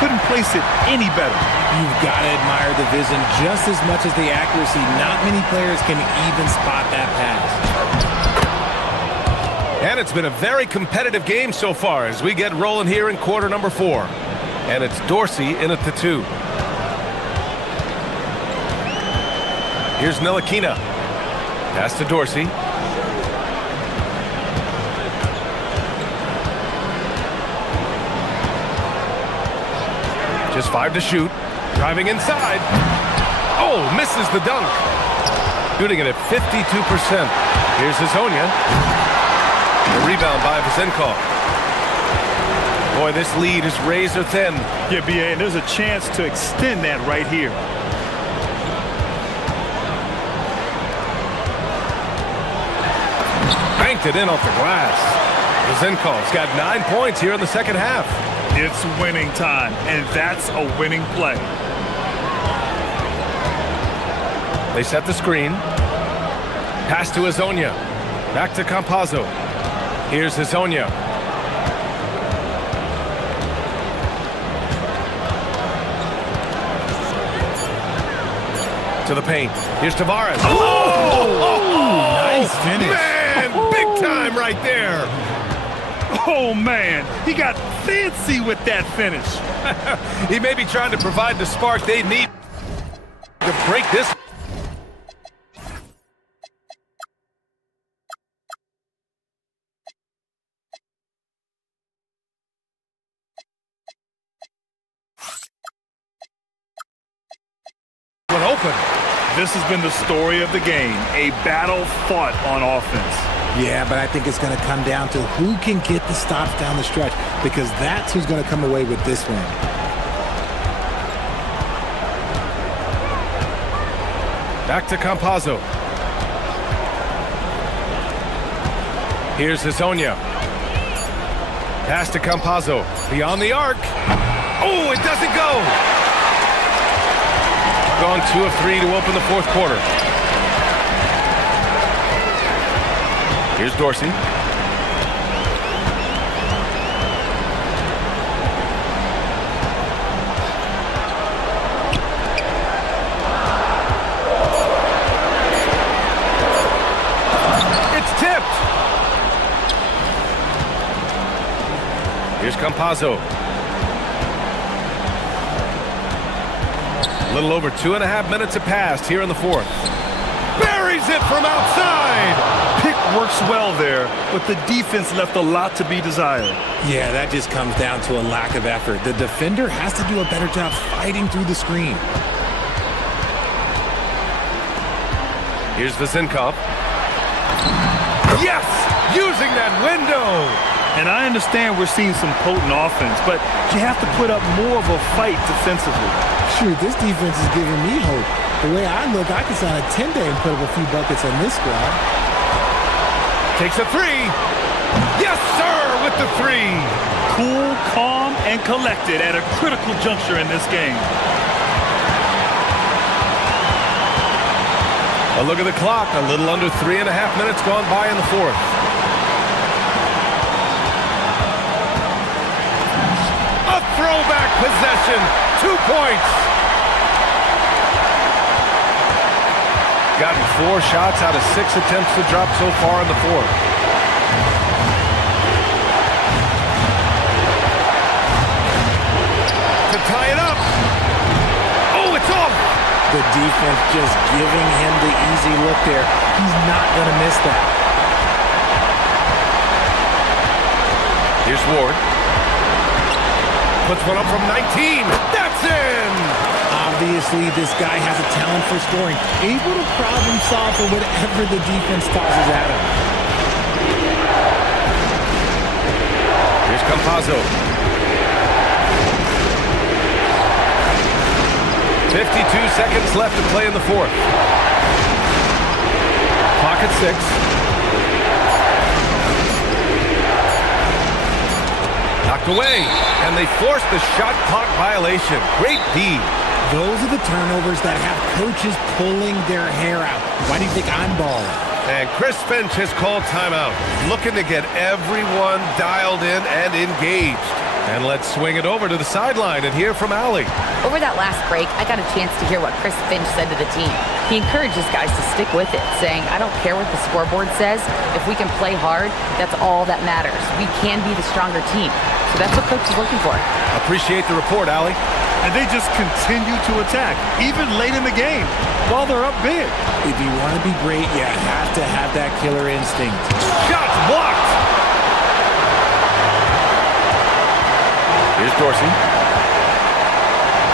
Couldn't place it any better. You've got to admire the vision just as much as the accuracy. Not many players can even spot that pass. And it's been a very competitive game so far as we get rolling here in quarter number 4. And it's Dorsey in at the 2. Here's Ntilikina. Pass to Dorsey. Just 5 to shoot. Driving inside. Oh, misses the dunk. Shooting it at 52%. Here's Hezonja. The rebound by Vezenkov. Boy, this lead is razor thin. Yeah, BA, and there's a chance to extend that right here. Banked it in off the glass. Vezenkov's got 9 points here in the second half. It's winning time, and that's a winning play. They set the screen. Pass to Hezonja. Back to Campazzo. Here's Hezonja. To the paint. Here's Tavares. Oh! Nice finish. Man, big time right there. Oh, man, he got fancy with that finish. He may be trying to provide the spark they need to break this. One open. This has been the story of the game, a battle fought on offense. Yeah, but I think it's going to come down to who can get the stops down the stretch, because that's who's going to come away with this win. Back to Campazzo. Here's Hezonja. Pass to Campazzo. Beyond the arc. Oh, it doesn't go. Gone 2 of 3 to open the fourth quarter. Here's Dorsey. It's tipped. Here's Campazzo. A little over 2.5 minutes have passed here in the fourth. Buries it from outside. Pick works well there, but the defense left a lot to be desired. Yeah, that just comes down to a lack of effort. The defender has to do a better job fighting through the screen. Here's Vezenkov. Yes! Using that window! And I understand we're seeing some potent offense, but you have to put up more of a fight defensively. Shoot, this defense is giving me hope. The way I look, I can sign a 10-day and put up a few buckets on this squad. Takes a 3. Yes, sir, with the 3. Cool, calm, and collected at a critical juncture in this game. A look at the clock. A little under 3.5 minutes gone by in the fourth. A throwback possession. 2 points. Gotten 4 shots out of 6 attempts to drop so far in the fourth. To tie it up. Oh, it's off. The defense just giving him the easy look there. He's not going to miss that. Here's Ward. Puts one up from 19. That's in! Obviously, this guy has a talent for scoring. Able to problem solve for whatever the defense tosses at him. Here's Campazzo. 52 seconds left to play in the fourth. Clock at 6. Knocked away, and they forced the shot clock violation. Great D. Those are the turnovers that have coaches pulling their hair out. Why do you think I'm balling? And Chris Finch has called timeout, looking to get everyone dialed in and engaged. And let's swing it over to the sideline and hear from Allie. Over that last break, I got a chance to hear what Chris Finch said to the team. He encourages guys to stick with it, saying, I don't care what the scoreboard says. If we can play hard, that's all that matters. We can be the stronger team. So that's what coach is looking for. Appreciate the report, Allie. And they just continue to attack, even late in the game, while they're up big. If you want to be great, you have to have that killer instinct. Shots blocked! Here's Dorsey.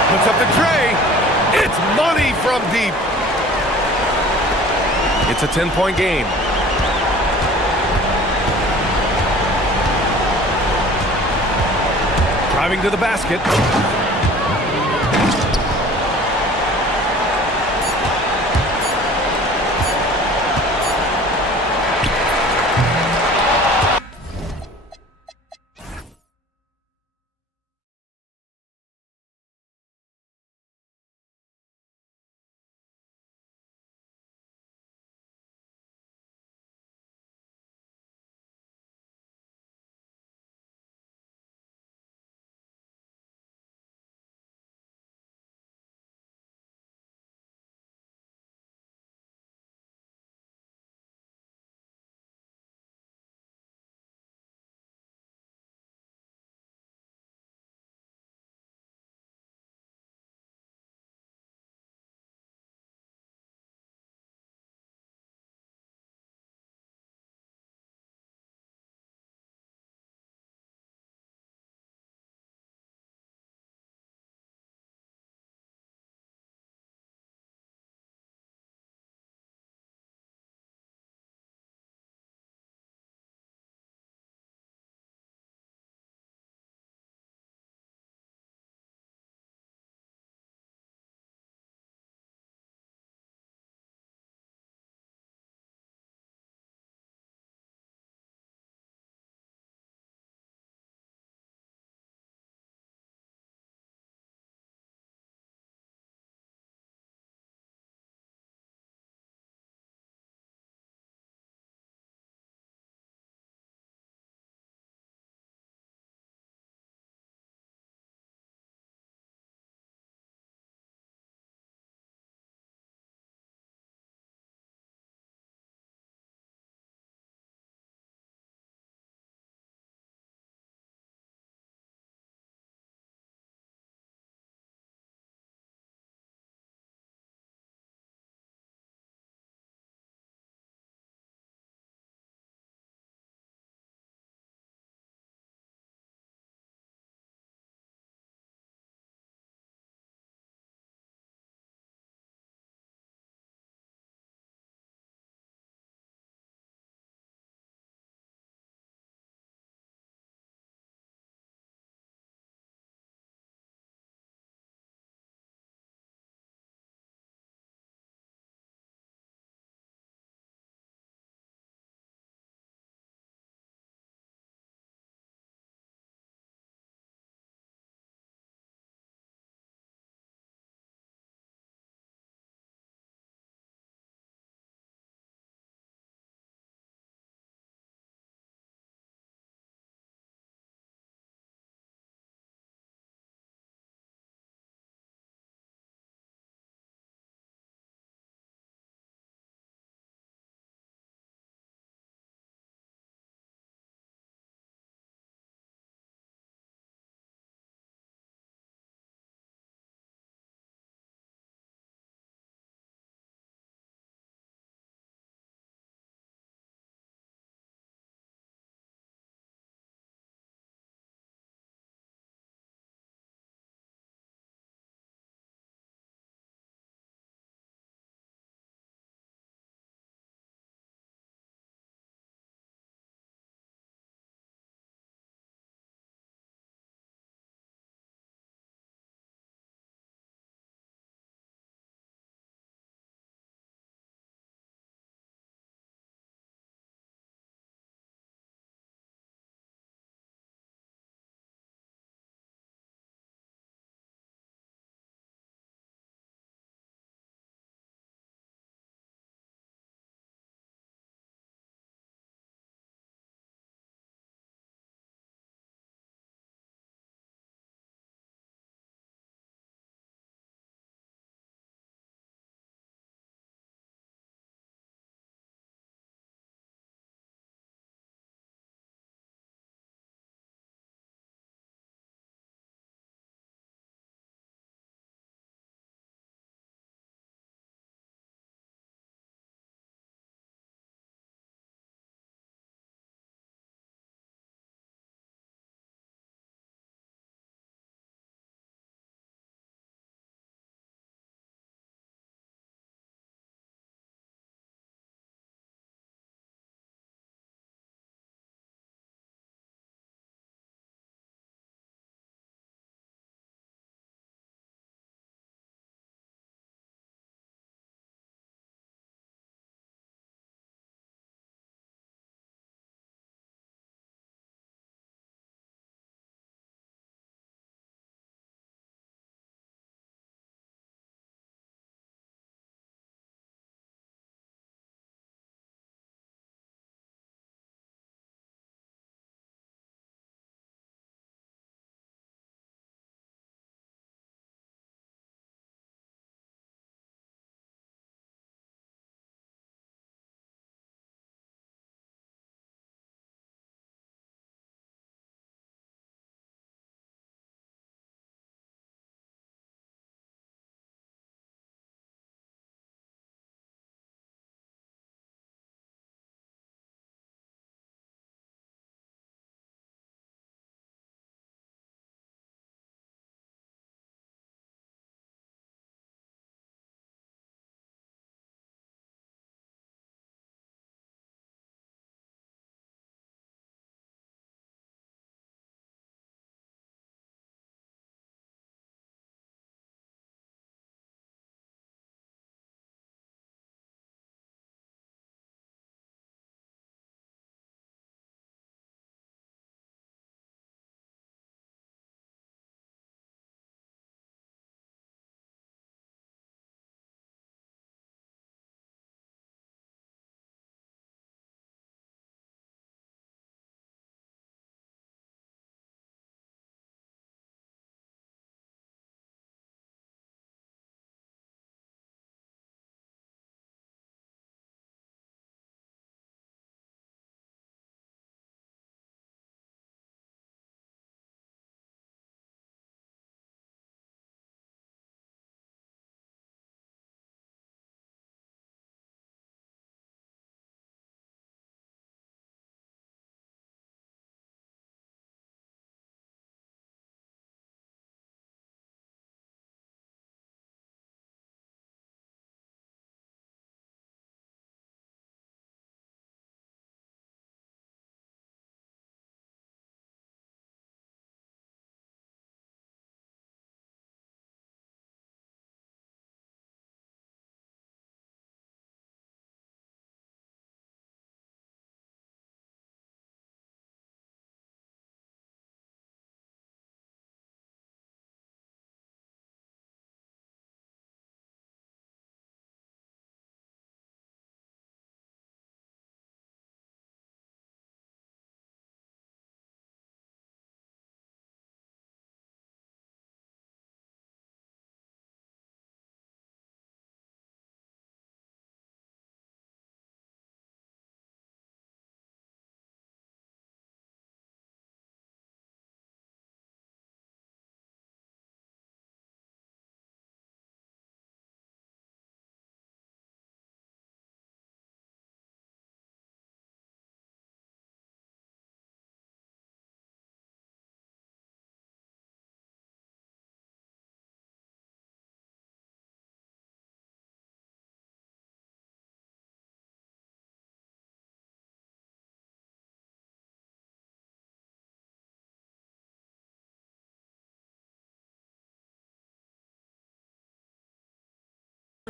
Puts up the tray. It's money from deep. It's a 10-point game. Driving to the basket.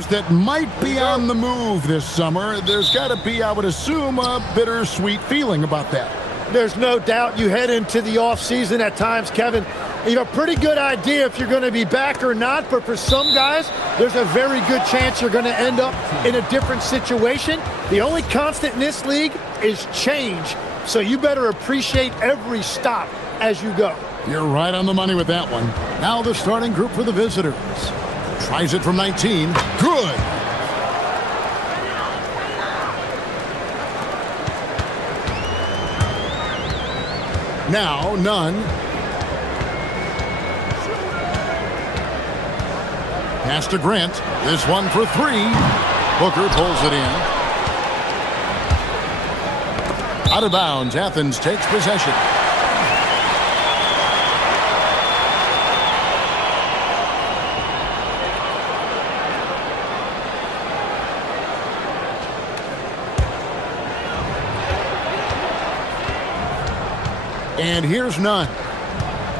that might be on the move this summer. There's got to be, I would assume, a bittersweet feeling about that. There's no doubt you head into the offseason at times, Kevin. You have a pretty good idea if you're going to be back or not, but for some guys, there's a very good chance you're going to end up in a different situation. The only constant in this league is change, so you better appreciate every stop as you go. You're right on the money with that one. Now the starting group for the visitors. Tries it from 19. Good. Now, none. Pass to Grant. This one for three. Booker pulls it in. Out of bounds. Athens takes possession. And here's none.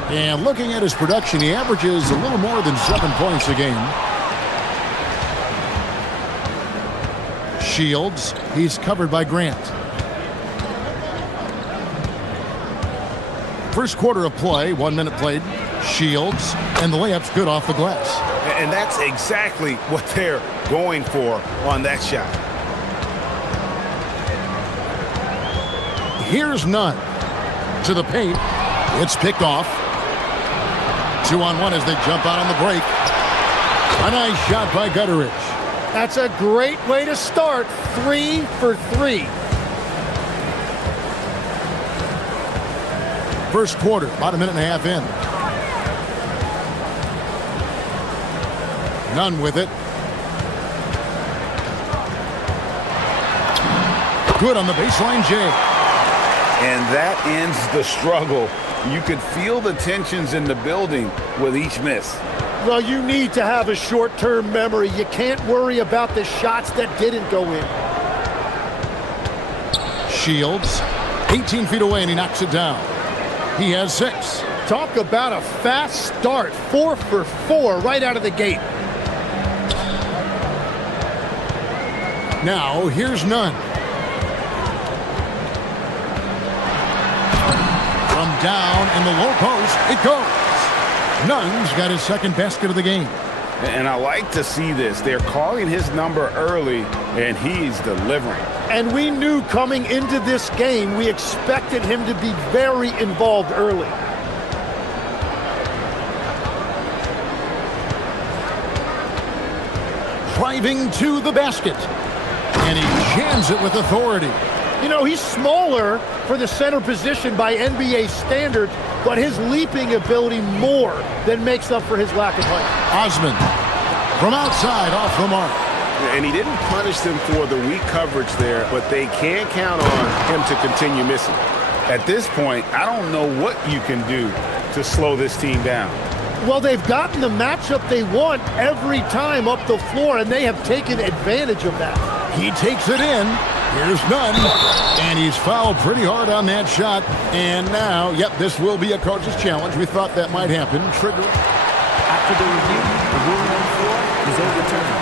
And looking at his production, he averages a little more than 7 points a game. Shields, he's covered by Grant. First quarter of play, 1 minute played. Shields, and the layup's good off the glass. And that's exactly what they're going for on that shot. Here's none. To the paint. It's picked off. 2-on-1 as they jump out on the break. A nice shot by Gutteridge. That's a great way to start. 3 for 3. First quarter, about a minute and a half in. None with it. Good on the baseline, Jay. And that ends the struggle. You could feel the tensions in the building with each miss. Well, you need to have a short-term memory. You can't worry about the shots that didn't go in. Shields, 18 feet away, and he knocks it down. He has 6. Talk about a fast start. 4 for 4 right out of the gate. Now, here's none. From down in the low post, it goes. Nunn's got his second basket of the game. And I like to see this. They're calling his number early, and he's delivering. And we knew coming into this game, we expected him to be very involved early. Driving to the basket. And he jams it with authority. You know, he's smaller for the center position by NBA standards, but his leaping ability more than makes up for his lack of height. Osman from outside off the mark. And he didn't punish them for the weak coverage there, but they can't count on him to continue missing. At this point, I don't know what you can do to slow this team down. Well, they've gotten the matchup they want every time up the floor, and they have taken advantage of that. He takes it in. Here's none. And he's fouled pretty hard on that shot. And now, yep, this will be a coach's challenge. We thought that might happen. Trigger. After the review, the ruling on the floor is overturned.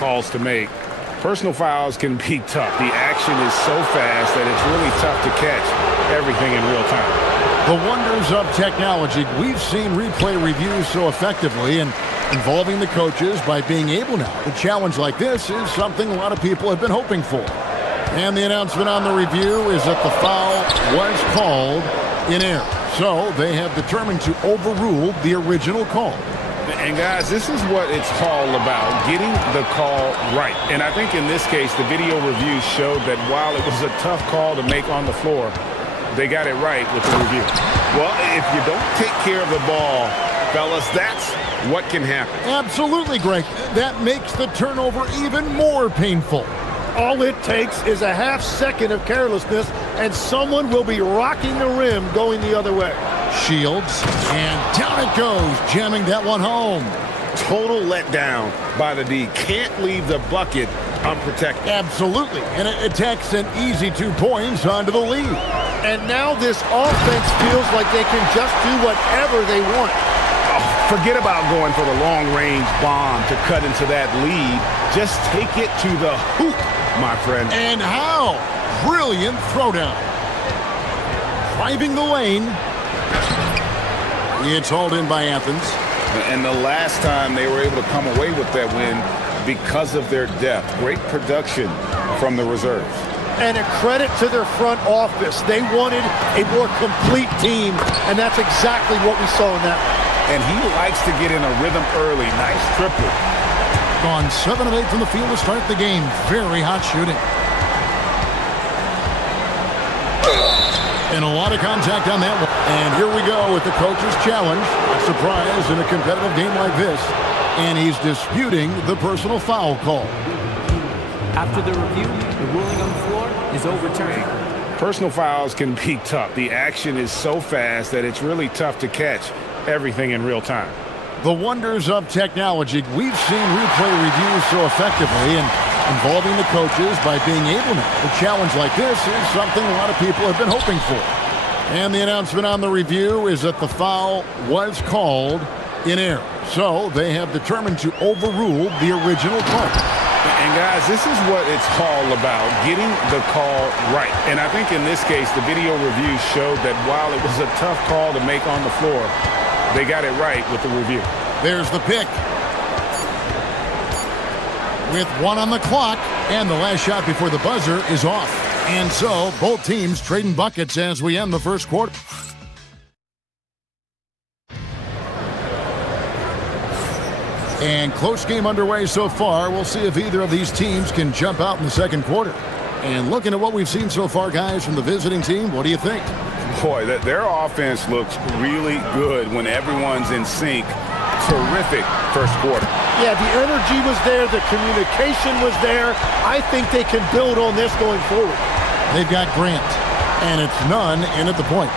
Calls to make. Personal fouls can be tough. The action is so fast that it's really tough to catch everything in real time. The wonders of technology. We've seen replay reviews so effectively, and involving the coaches by being able now to challenge like this is something a lot of people have been hoping for. And the announcement on the review is that the foul was called in error. So they have determined to overrule the original call. And guys, this is what it's all about, getting the call right. And I think in this case, the video review showed that while it was a tough call to make on the floor, they got it right with the review. Well, if you don't take care of the ball, fellas, that's what can happen. Absolutely, Greg. That makes the turnover even more painful. All it takes is a half second of carelessness, and someone will be rocking the rim going the other way. Shields, and down it goes, jamming that one home. Total letdown by the D. Can't leave the bucket unprotected. Absolutely, and it takes an easy 2 points onto the lead. And now this offense feels like they can just do whatever they want. Forget about going for the long-range bomb to cut into that lead. Just take it to the hoop, my friend. And how? Brilliant throwdown. Driving the lane. It's hauled in by Athens. And the last time they were able to come away with that win because of their depth. Great production from the reserves. And a credit to their front office. They wanted a more complete team, and that's exactly what we saw in that one. And he likes to get in a rhythm early. Nice triple. Gone 7 of 8 from the field to start the game. Very hot shooting. And a lot of contact on that one. And here we go with the coach's challenge. A surprise in a competitive game like this. And he's disputing the personal foul call. After the review, the ruling on the floor is overturned. Personal fouls can be tough. The action is so fast that it's really tough to catch everything in real time. The wonders of technology. We've seen replay reviews so effectively and involving the coaches by being able to. A challenge like this is something a lot of people have been hoping for. And the announcement on the review is that the foul was called in error. So they have determined to overrule the original call. And guys, this is what it's all about, getting the call right. And I think in this case, the video review showed that while it was a tough call to make on the floor, they got it right with the review. There's the pick. With 1 on the clock, and the last shot before the buzzer is off. And so, both teams trading buckets as we end the first quarter. And close game underway so far. We'll see if either of these teams can jump out in the second quarter. And looking at what we've seen so far, guys, from the visiting team, what do you think? Boy, their offense looks really good when everyone's in sync. Terrific first quarter. Yeah, the energy was there. The communication was there. I think they can build on this going forward. They've got Grant, and it's none in at the point.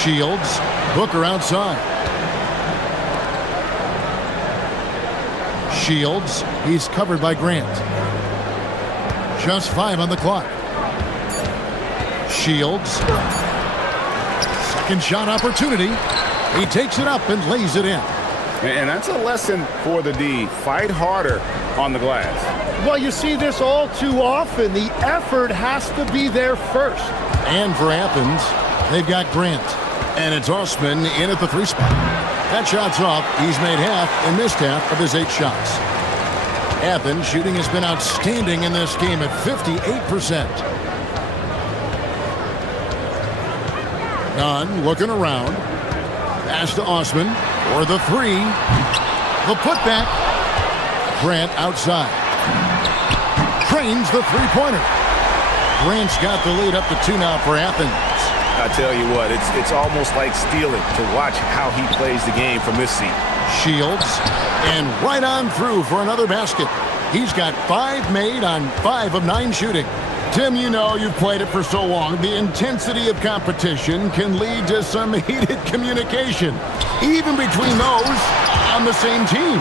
Shields, Booker outside. Shields, he's covered by Grant. Just 5 on the clock. Shields. Second shot opportunity. He takes it up and lays it in. And that's a lesson for the D. Fight harder on the glass. Well, you see this all too often. The effort has to be there first. And for Athens, they've got Grant. And it's Osman in at the 3 spot. That shot's off. He's made half and missed half of his 8 shots. Athens shooting has been outstanding in this game at 58%. Nunn looking around. Pass to Osman for the 3. The putback. Grant outside. Trains the 3-pointer. Grant's got the lead up to 2 now for Athens. I tell you what, it's almost like stealing to watch how he plays the game from this seat. Shields, and right on through for another basket. He's got 5 made on 5 of 9 shooting. Tim, you know, you've played it for so long. The intensity of competition can lead to some heated communication, even between those on the same team.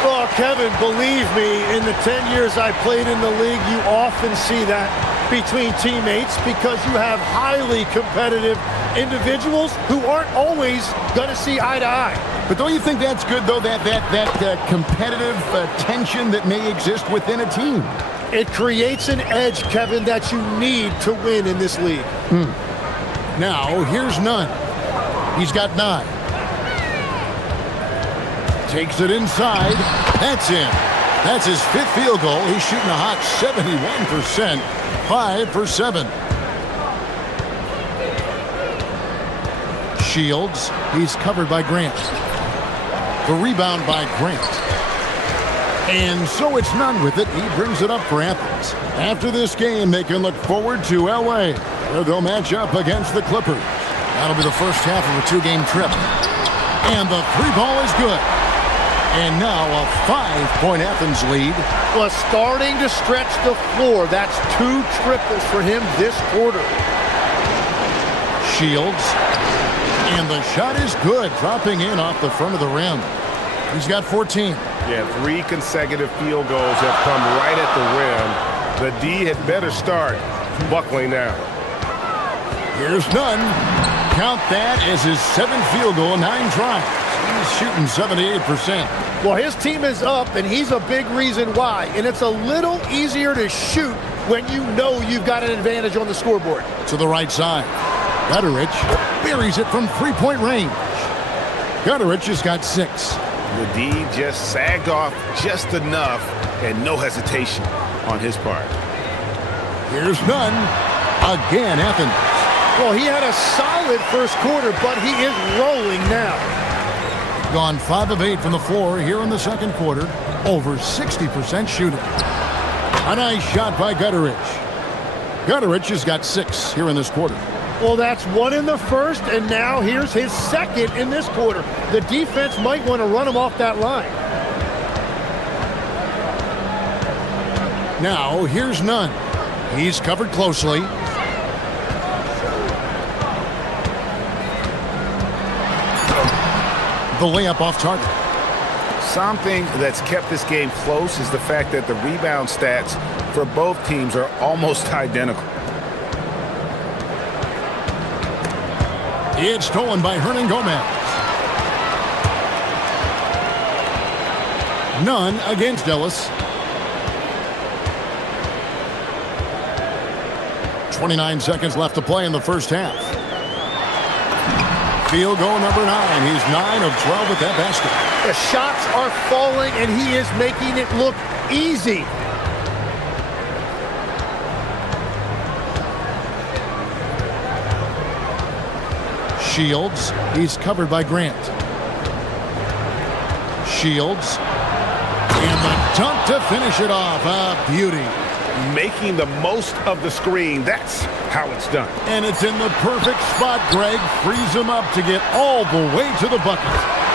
Well, Kevin, believe me, in the 10 years I played in the league, you often see that between teammates because you have highly competitive individuals who aren't always going to see eye to eye. But don't you think that's good, though, that competitive tension that may exist within a team? It creates an edge, Kevin, that you need to win in this league. Now, here's Nunn. He's got 9. Takes it inside. That's in. That's his 5th field goal. He's shooting a hot 71%. 5 for 7. Shields. He's covered by Grant. The rebound by Grant. And so it's Nunn with it. He brings it up for Athens. After this game, they can look forward to L.A., where they'll match up against the Clippers. That'll be the first half of a 2-game trip. And the 3-ball is good. And now a 5-point Athens lead. Well, starting to stretch the floor. That's 2 triples for him this quarter. Shields. And the shot is good, dropping in off the front of the rim. He's got 14. Yeah, 3 consecutive field goals have come right at the rim. The D had better start buckling down. Here's Nunn. Count that as his 7th field goal in 9 tries. He's shooting 78%. Well, his team is up, and he's a big reason why. And it's a little easier to shoot when you know you've got an advantage on the scoreboard. To the right side. Gutterich buries it from 3-point range. Gutterich has got 6. The D just sagged off just enough and no hesitation on his part. Here's none. Again, Athens. Well, he had a solid first quarter, but he is rolling now. Gone 5 of 8 from the floor here in the second quarter. Over 60% shooting. A nice shot by Gutterich. Gutterich has got 6 here in this quarter. Well, that's 1 in the first, and now here's his 2nd in this quarter. The defense might want to run him off that line. Now, here's none. He's covered closely. The layup off target. Something that's kept this game close is the fact that the rebound stats for both teams are almost identical. It's stolen by Hernan Gomez. None against Ellis. 29 seconds left to play in the first half. Field goal number 9. He's 9 of 12 at that basket. The shots are falling, and he is making it look easy. Shields, he's covered by Grant. Shields, and the dunk to finish it off. A beauty. Making the most of the screen. That's how it's done. And it's in the perfect spot. Greg frees him up to get all the way to the bucket.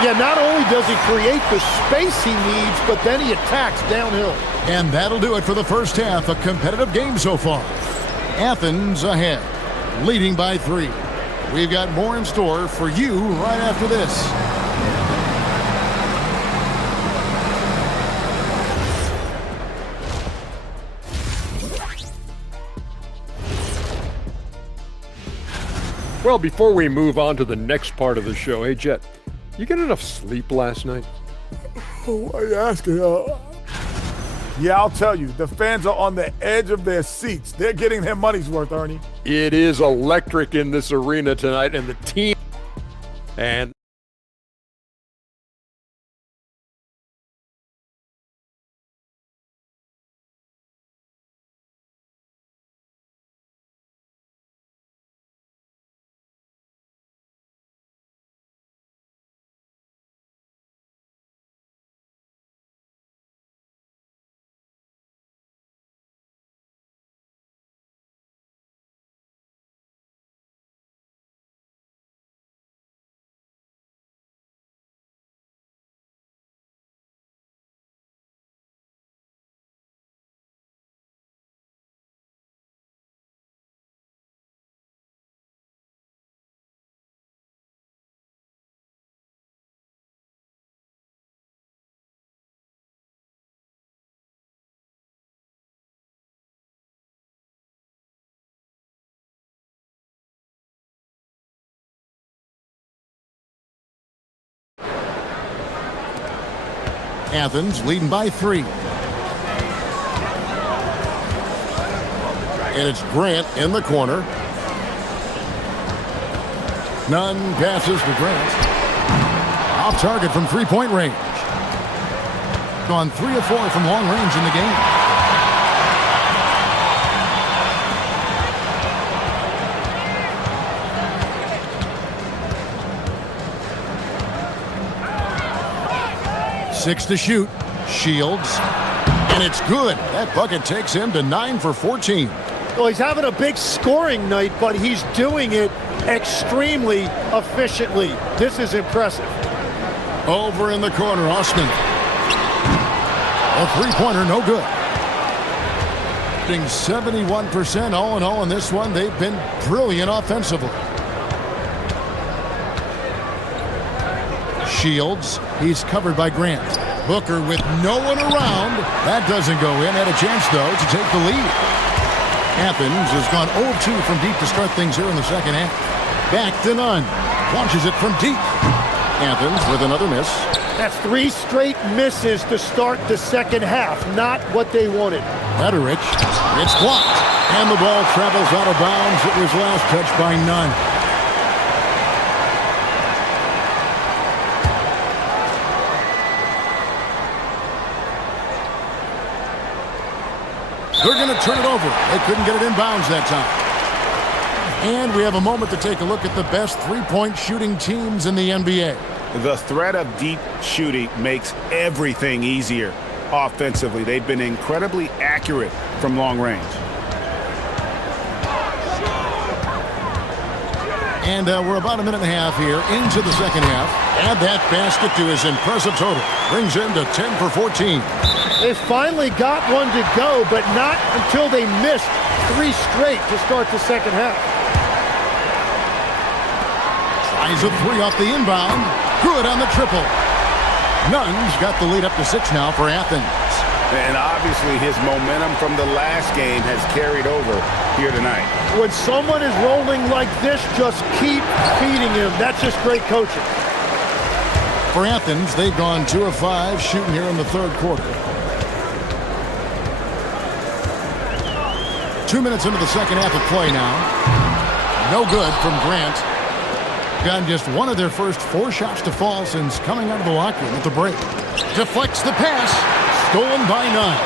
Yeah, not only does he create the space he needs, but then he attacks downhill. And that'll do it for the first half. A competitive game so far. Athens ahead, leading by 3. We've got more in store for you right after this. Well, before we move on to the next part of the show, hey, Jet, you get enough sleep last night? Why are you asking? Yeah, I'll tell you. The fans are on the edge of their seats. They're getting their money's worth, Ernie. It is electric in this arena tonight, and the team and Athens leading by 3. And it's Grant in the corner. None passes to Grant. Off target from 3-point range. Gone 3 of 4 from long range in the game. Six to shoot. Shields. And it's good. That bucket takes him to 9 for 14. Well, he's having a big scoring night, but he's doing it extremely efficiently. This is impressive. Over in the corner, Osman. A three-pointer, no good. Shooting 71% all in all in this one. They've been brilliant offensively. Shields, he's covered by Grant. Booker with no one around. That doesn't go in. Had a chance, though, to take the lead. Athens has gone 0-2 from deep to start things here in the second half. Back to Nunn. Launches it from deep. Athens with another miss. That's 3 straight misses to start the second half. Not what they wanted. Letterich. It's blocked. And the ball travels out of bounds. It was last touched by Nunn. They're going to turn it over. They couldn't get it in bounds that time. And we have a moment to take a look at the best three-point shooting teams in the NBA. The threat of deep shooting makes everything easier offensively. They've been incredibly accurate from long range. And we're about a minute and a half here into the second half. Add that basket to his impressive total. Brings him to 10 for 14. They finally got one to go, but not until they missed 3 straight to start the second half. Tries a 3 off the inbound. Good on the triple. Nunn's got the lead up to 6 now for Athens. And obviously his momentum from the last game has carried over here tonight. When someone is rolling like this, just keep feeding him. That's just great coaching. For Athens, they've gone 2 of 5 shooting here in the third quarter. 2 minutes into the second half of play now. No good from Grant. Gotten just one of their first 4 shots to fall since coming out of the locker room at the break. Deflects the pass. Stolen by Nunn.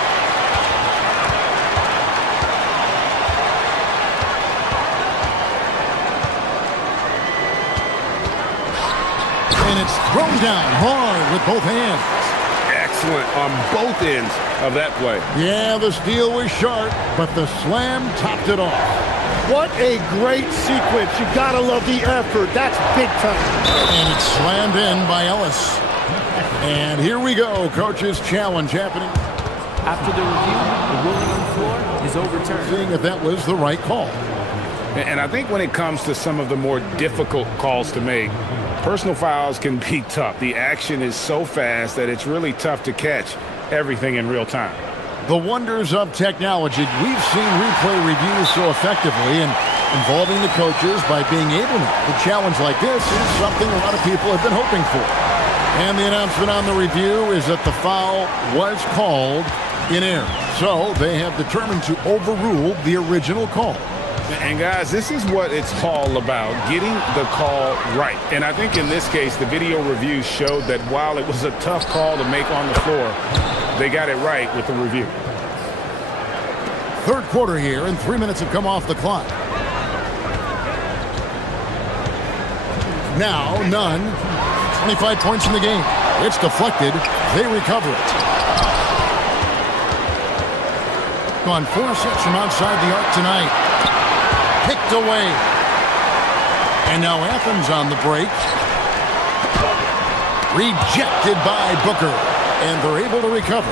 And it's thrown down hard with both hands. Excellent on both ends of that play. Yeah, the steal was sharp, but the slam topped it off. What a great sequence. You gotta love the effort. That's big time. And it's slammed in by Ellis. And here we go. Coach's challenge happening. After the review, the ruling on the floor is overturned. Seeing if that was the right call. And I think when it comes to some of the more difficult calls to make, personal fouls can be tough. The action is so fast that it's really tough to catch everything in real time. The wonders of technology. We've seen replay reviews so effectively, and involving the coaches by being able to challenge like this is something a lot of people have been hoping for. And the announcement on the review is that the foul was called in error. So they have determined to overrule the original call. And guys, this is what it's all about, getting the call right. And I think in this case, the video review showed that while it was a tough call to make on the floor, they got it right with the review. Third quarter here, and 3 minutes have come off the clock. Now, Nunn, 25 points in the game. It's deflected. They recover it. Gone 4 sets from outside the arc tonight. Picked away. And now Athens on the break. Rejected by Booker. And they're able to recover.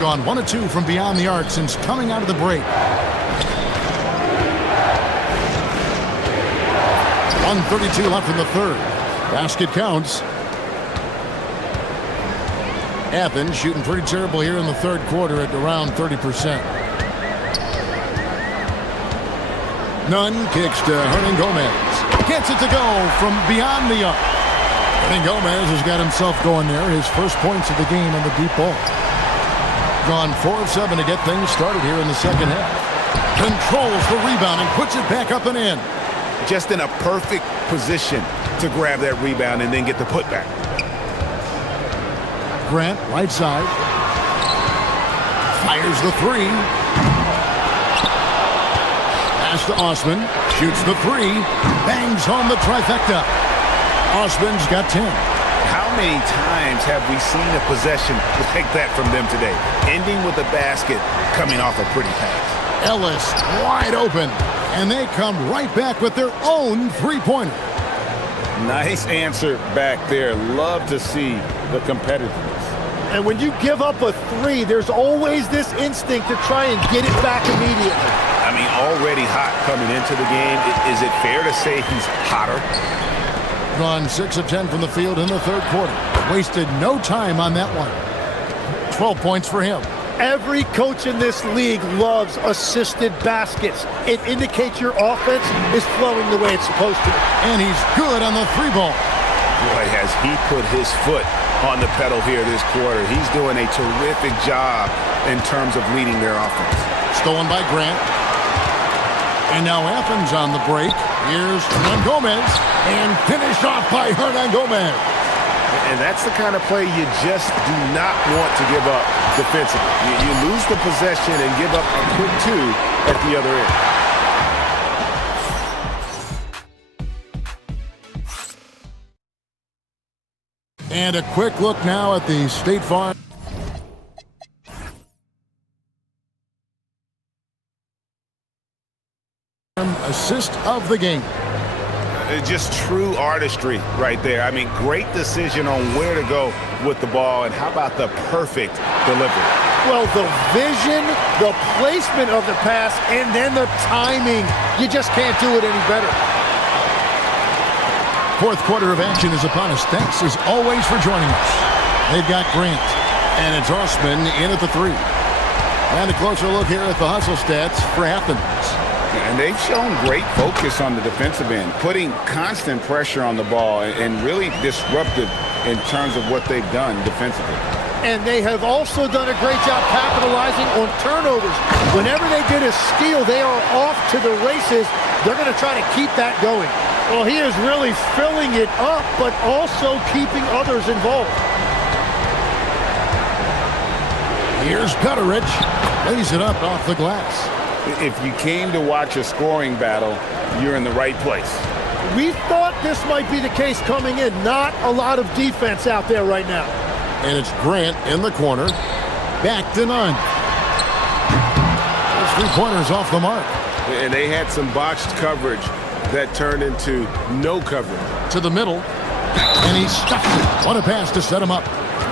Gone 1 of 2 from beyond the arc since coming out of the break. 1:32 left in the third. Basket counts. Athens shooting pretty terrible here in the third quarter at around 30%. Nunn kicks to Hernan Gomez. Gets it to go from beyond the arc. Hernan Gomez has got himself going there. His first points of the game on the deep ball. Gone 4 of 7 to get things started here in the second half. Controls the rebound and puts it back up and in. Just in a perfect position to grab that rebound and then get the putback. Grant, right side. Fires the 3. Pass to Osman. Shoots the 3. Bangs home the trifecta. Osman's got 10. How many times have we seen a possession like that from them today? Ending with a basket coming off a pretty pass. Ellis wide open. And they come right back with their own three-pointer. Nice answer back there. Love to see the competitiveness. And when you give up a 3, there's always this instinct to try and get it back immediately. I mean, already hot coming into the game. Is it fair to say he's hotter? Gone 6 of 10 from the field in the third quarter. Wasted no time on that one. 12 points for him. Every coach in this league loves assisted baskets. It indicates your offense is flowing the way it's supposed to. And he's good on the three ball. Boy, has he put his foot on the pedal here this quarter. He's doing a terrific job in terms of leading their offense. Stolen by Grant. And now Athens on the break. Here's Hernan Gomez. And finished off by Hernan Gomez. And that's the kind of play you just do not want to give up defensively. You lose the possession and give up a quick two at the other end. And a quick look now at the State Farm assist of the game. Just true artistry right there. I mean, great decision on where to go with the ball, and how about the perfect delivery? Well, the vision, the placement of the pass, and then the timing. You just can't do it any better. Fourth quarter of action is upon us. Thanks as always for joining us. They've got Grant, and it's Osman in at the three. And a closer look here at the hustle stats for Athens. And they've shown great focus on the defensive end, putting constant pressure on the ball and really disruptive in terms of what they've done defensively. And they have also done a great job capitalizing on turnovers. Whenever they get a steal, they are off to the races. They're going to try to keep that going. Well, he is really filling it up, but also keeping others involved. Here's Gutterich. Lays it up off the glass. If you came to watch a scoring battle, you're in the right place. We thought this might be the case coming in. Not a lot of defense out there right now. And it's Grant in the corner. Back to none. Those three-pointers off the mark. And they had some botched coverage that turned into no coverage. To the middle. And he stuffed it. What a pass to set him up.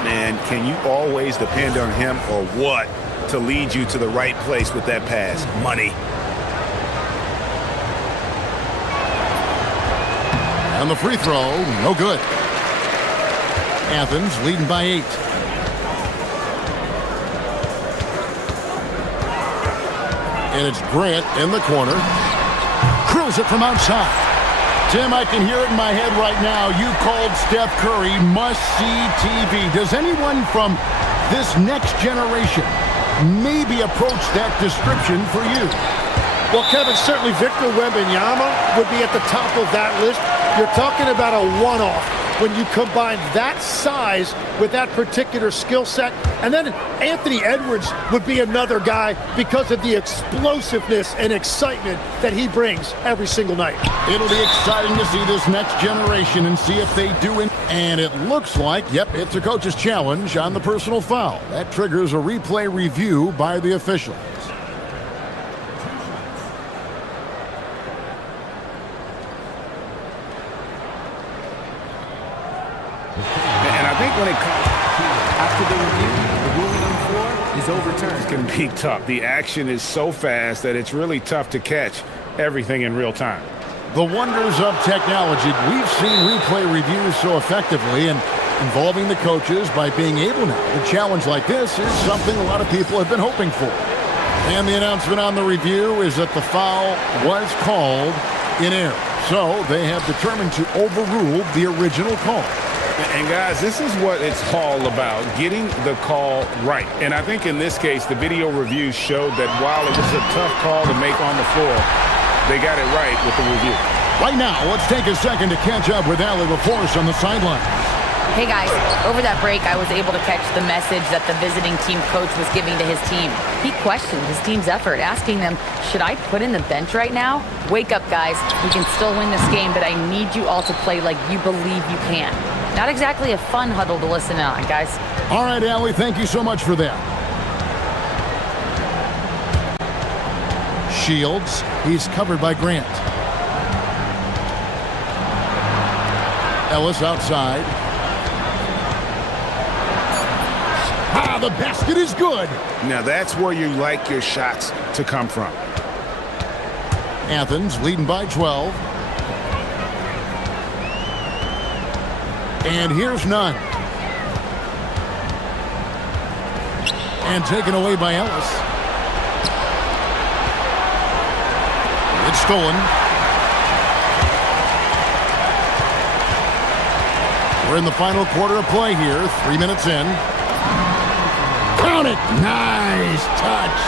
Man, can you always depend on him or what to lead you to the right place with that pass? Money. And the free throw, no good. Athens leading by 8. And it's Grant in the corner. Drills it from outside. Tim, I can hear it in my head right now. You called Steph Curry must-see TV. Does anyone from this next generation maybe approach that description for you? Well, Kevin, certainly Victor Wembanyama would be at the top of that list. You're talking about a one-off when you combine that size with that particular skill set. And then Anthony Edwards would be another guy because of the explosiveness and excitement that he brings every single night. It'll be exciting to see this next generation and see if they do it. And it looks like, yep, it's a coach's challenge on the personal foul. That triggers a replay review by the officials. And I think when it comes after the review, the ruling on the floor is overturned. It can be tough. The action is so fast that it's really tough to catch everything in real time. The wonders of technology. We've seen replay reviews so effectively and involving the coaches by being able now. A challenge like this is something a lot of people have been hoping for. And the announcement on the review is that the foul was called in error. So they have determined to overrule the original call. And guys, this is what it's all about, getting the call right. And I think in this case, the video review showed that while it was a tough call to make on the floor, they got it right with the review. Right now, let's take a second to catch up with Allie LaForce on the sideline. Hey guys, over that break, I was able to catch the message that the visiting team coach was giving to his team. He questioned his team's effort, asking them, should I put in the bench right now? Wake up, guys. We can still win this game, but I need you all to play like you believe you can. Not exactly a fun huddle to listen on, guys. All right, Allie, thank you so much for that. Shields, he's covered by Grant. Ellis outside. Ah, the basket is good. Now that's where you like your shots to come from. Athens leading by 12. And here's none. And taken away by Ellis. It's stolen. We're in the final quarter of play here. 3 minutes in. Count it. Nice touch.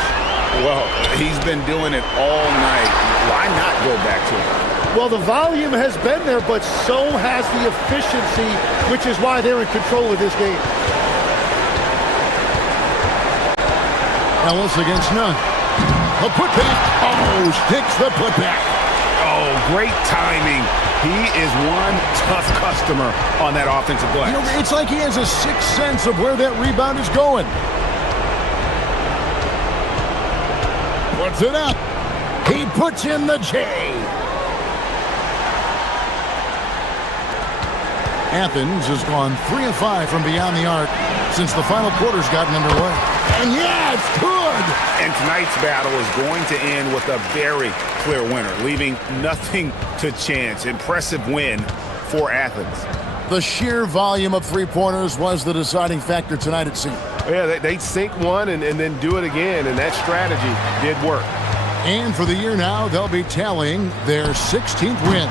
Well, he's been doing it all night. Why not go back to it? Well, the volume has been there, but so has the efficiency, which is why they're in control of this game. Ellis against none. A putback. Oh, sticks the putback. Oh, great timing. He is one tough customer on that offensive glass. You know, it's like he has a sixth sense of where that rebound is going. Puts it up. He puts in the J. Athens has gone 3 of 5 from beyond the arc since the final quarter's gotten underway. And yeah, it's good. And tonight's battle is going to end with a very clear winner, leaving nothing to chance. Impressive win for Athens. The sheer volume of three-pointers was the deciding factor tonight, it seemed. Yeah, they sink one and then do it again, and that strategy did work. And for the year now, they'll be tallying their 16th win.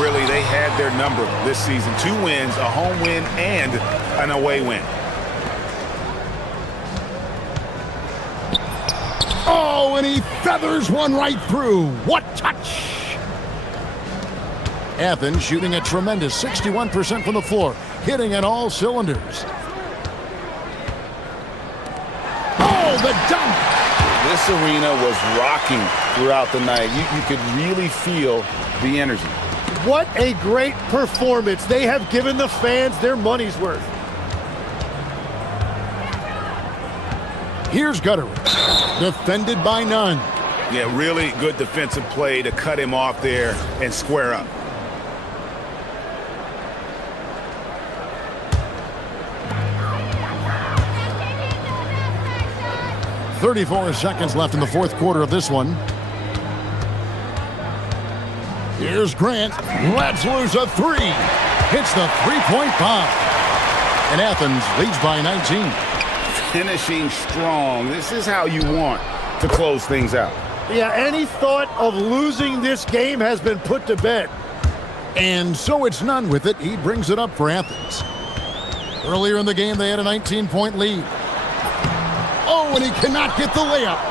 Really, they had their number this season. 2 wins, a home win, and an away win. Oh, and he feathers one right through. What touch! Athens shooting a tremendous 61% from the floor, hitting at all cylinders. Oh, the dunk! This arena was rocking throughout the night. You could really feel the energy. What a great performance. They have given the fans their money's worth. Here's Guttery, defended by none. Yeah, really good defensive play to cut him off there and square up. .34 seconds left in the fourth quarter of this one. Here's Grant. Lets loose a 3. Hits the three-point bomb. And Athens leads by 19. Finishing strong. This is how you want to close things out. Yeah, any thought of losing this game has been put to bed. And so it's none with it. He brings it up for Athens. Earlier in the game, they had a 19-point lead. Oh, and he cannot get the layup.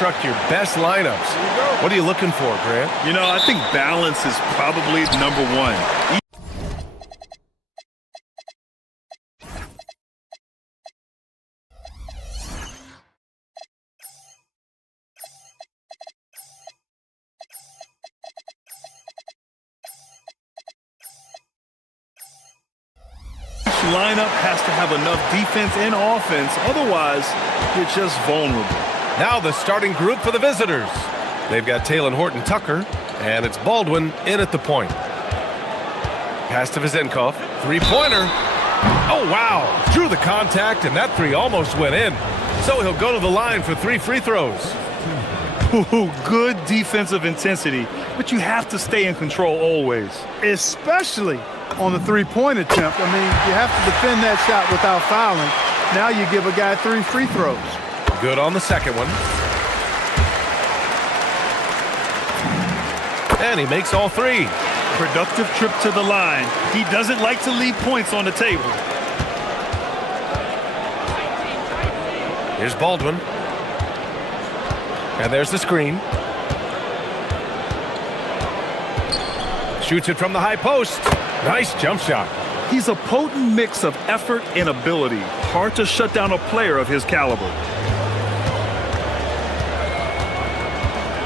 construct your best lineups. What are you looking for, Grant? You know, I think balance is probably number one. Lineup has to have enough defense and offense, otherwise you're just vulnerable. Now the starting group for the visitors. They've got Talon Horton-Tucker, and it's Baldwin in at the point. Pass to Vezenkov, three-pointer. Oh, wow, drew the contact, and that three almost went in. So he'll go to the line for 3 free throws. Ooh, good defensive intensity, but you have to stay in control always. Especially on the three-point attempt. I mean, you have to defend that shot without fouling. Now you give a guy 3 free throws. Good on the second one. And he makes all 3. Productive trip to the line. He doesn't like to leave points on the table. Here's Baldwin. And there's the screen. Shoots it from the high post. Nice jump shot. He's a potent mix of effort and ability. Hard to shut down a player of his caliber.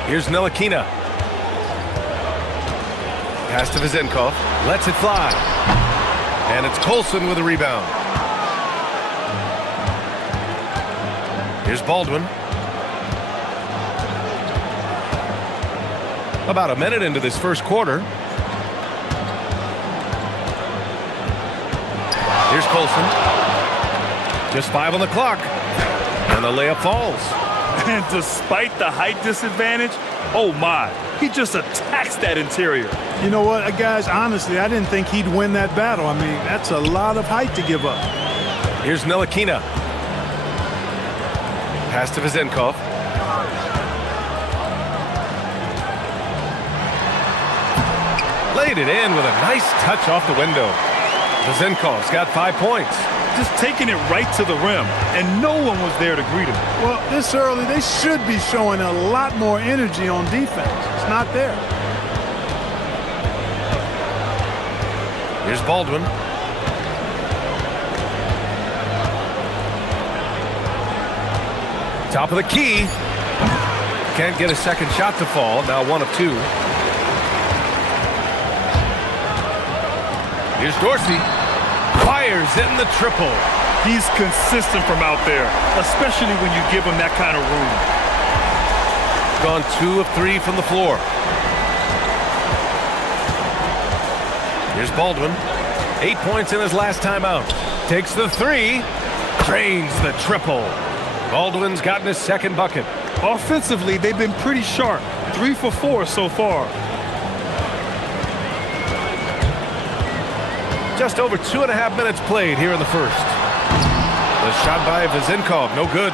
Here's Ntilikina. Pass to Vezenkov. Lets it fly. And it's Colson with a rebound. Here's Baldwin. About a minute into this first quarter. Here's Colson. Just 5 on the clock. And the layup falls. And despite the height disadvantage, oh my, he just attacks that interior. You know what, guys, honestly, I didn't think he'd win that battle. I mean, that's a lot of height to give up. Here's Ntilikina. Pass to Vezenkov. Laid it in with a nice touch off the window. Vezenkov's got 5 points. Just taking it right to the rim, and no one was there to greet him. Well, this early, they should be showing a lot more energy on defense. It's not there. Here's Baldwin. Top of the key. Can't get a second shot to fall. Now 1 of 2. Here's Dorsey. Fires in the triple. He's consistent from out there, especially when you give him that kind of room. Gone 2 of 3 from the floor. Here's Baldwin. 8 points in his last time out. Takes the 3. Drains the triple. Baldwin's gotten his second bucket. Offensively, they've been pretty sharp. 3 for 4 so far. Just over 2.5 minutes played here in the first. The shot by Vezenkov, no good.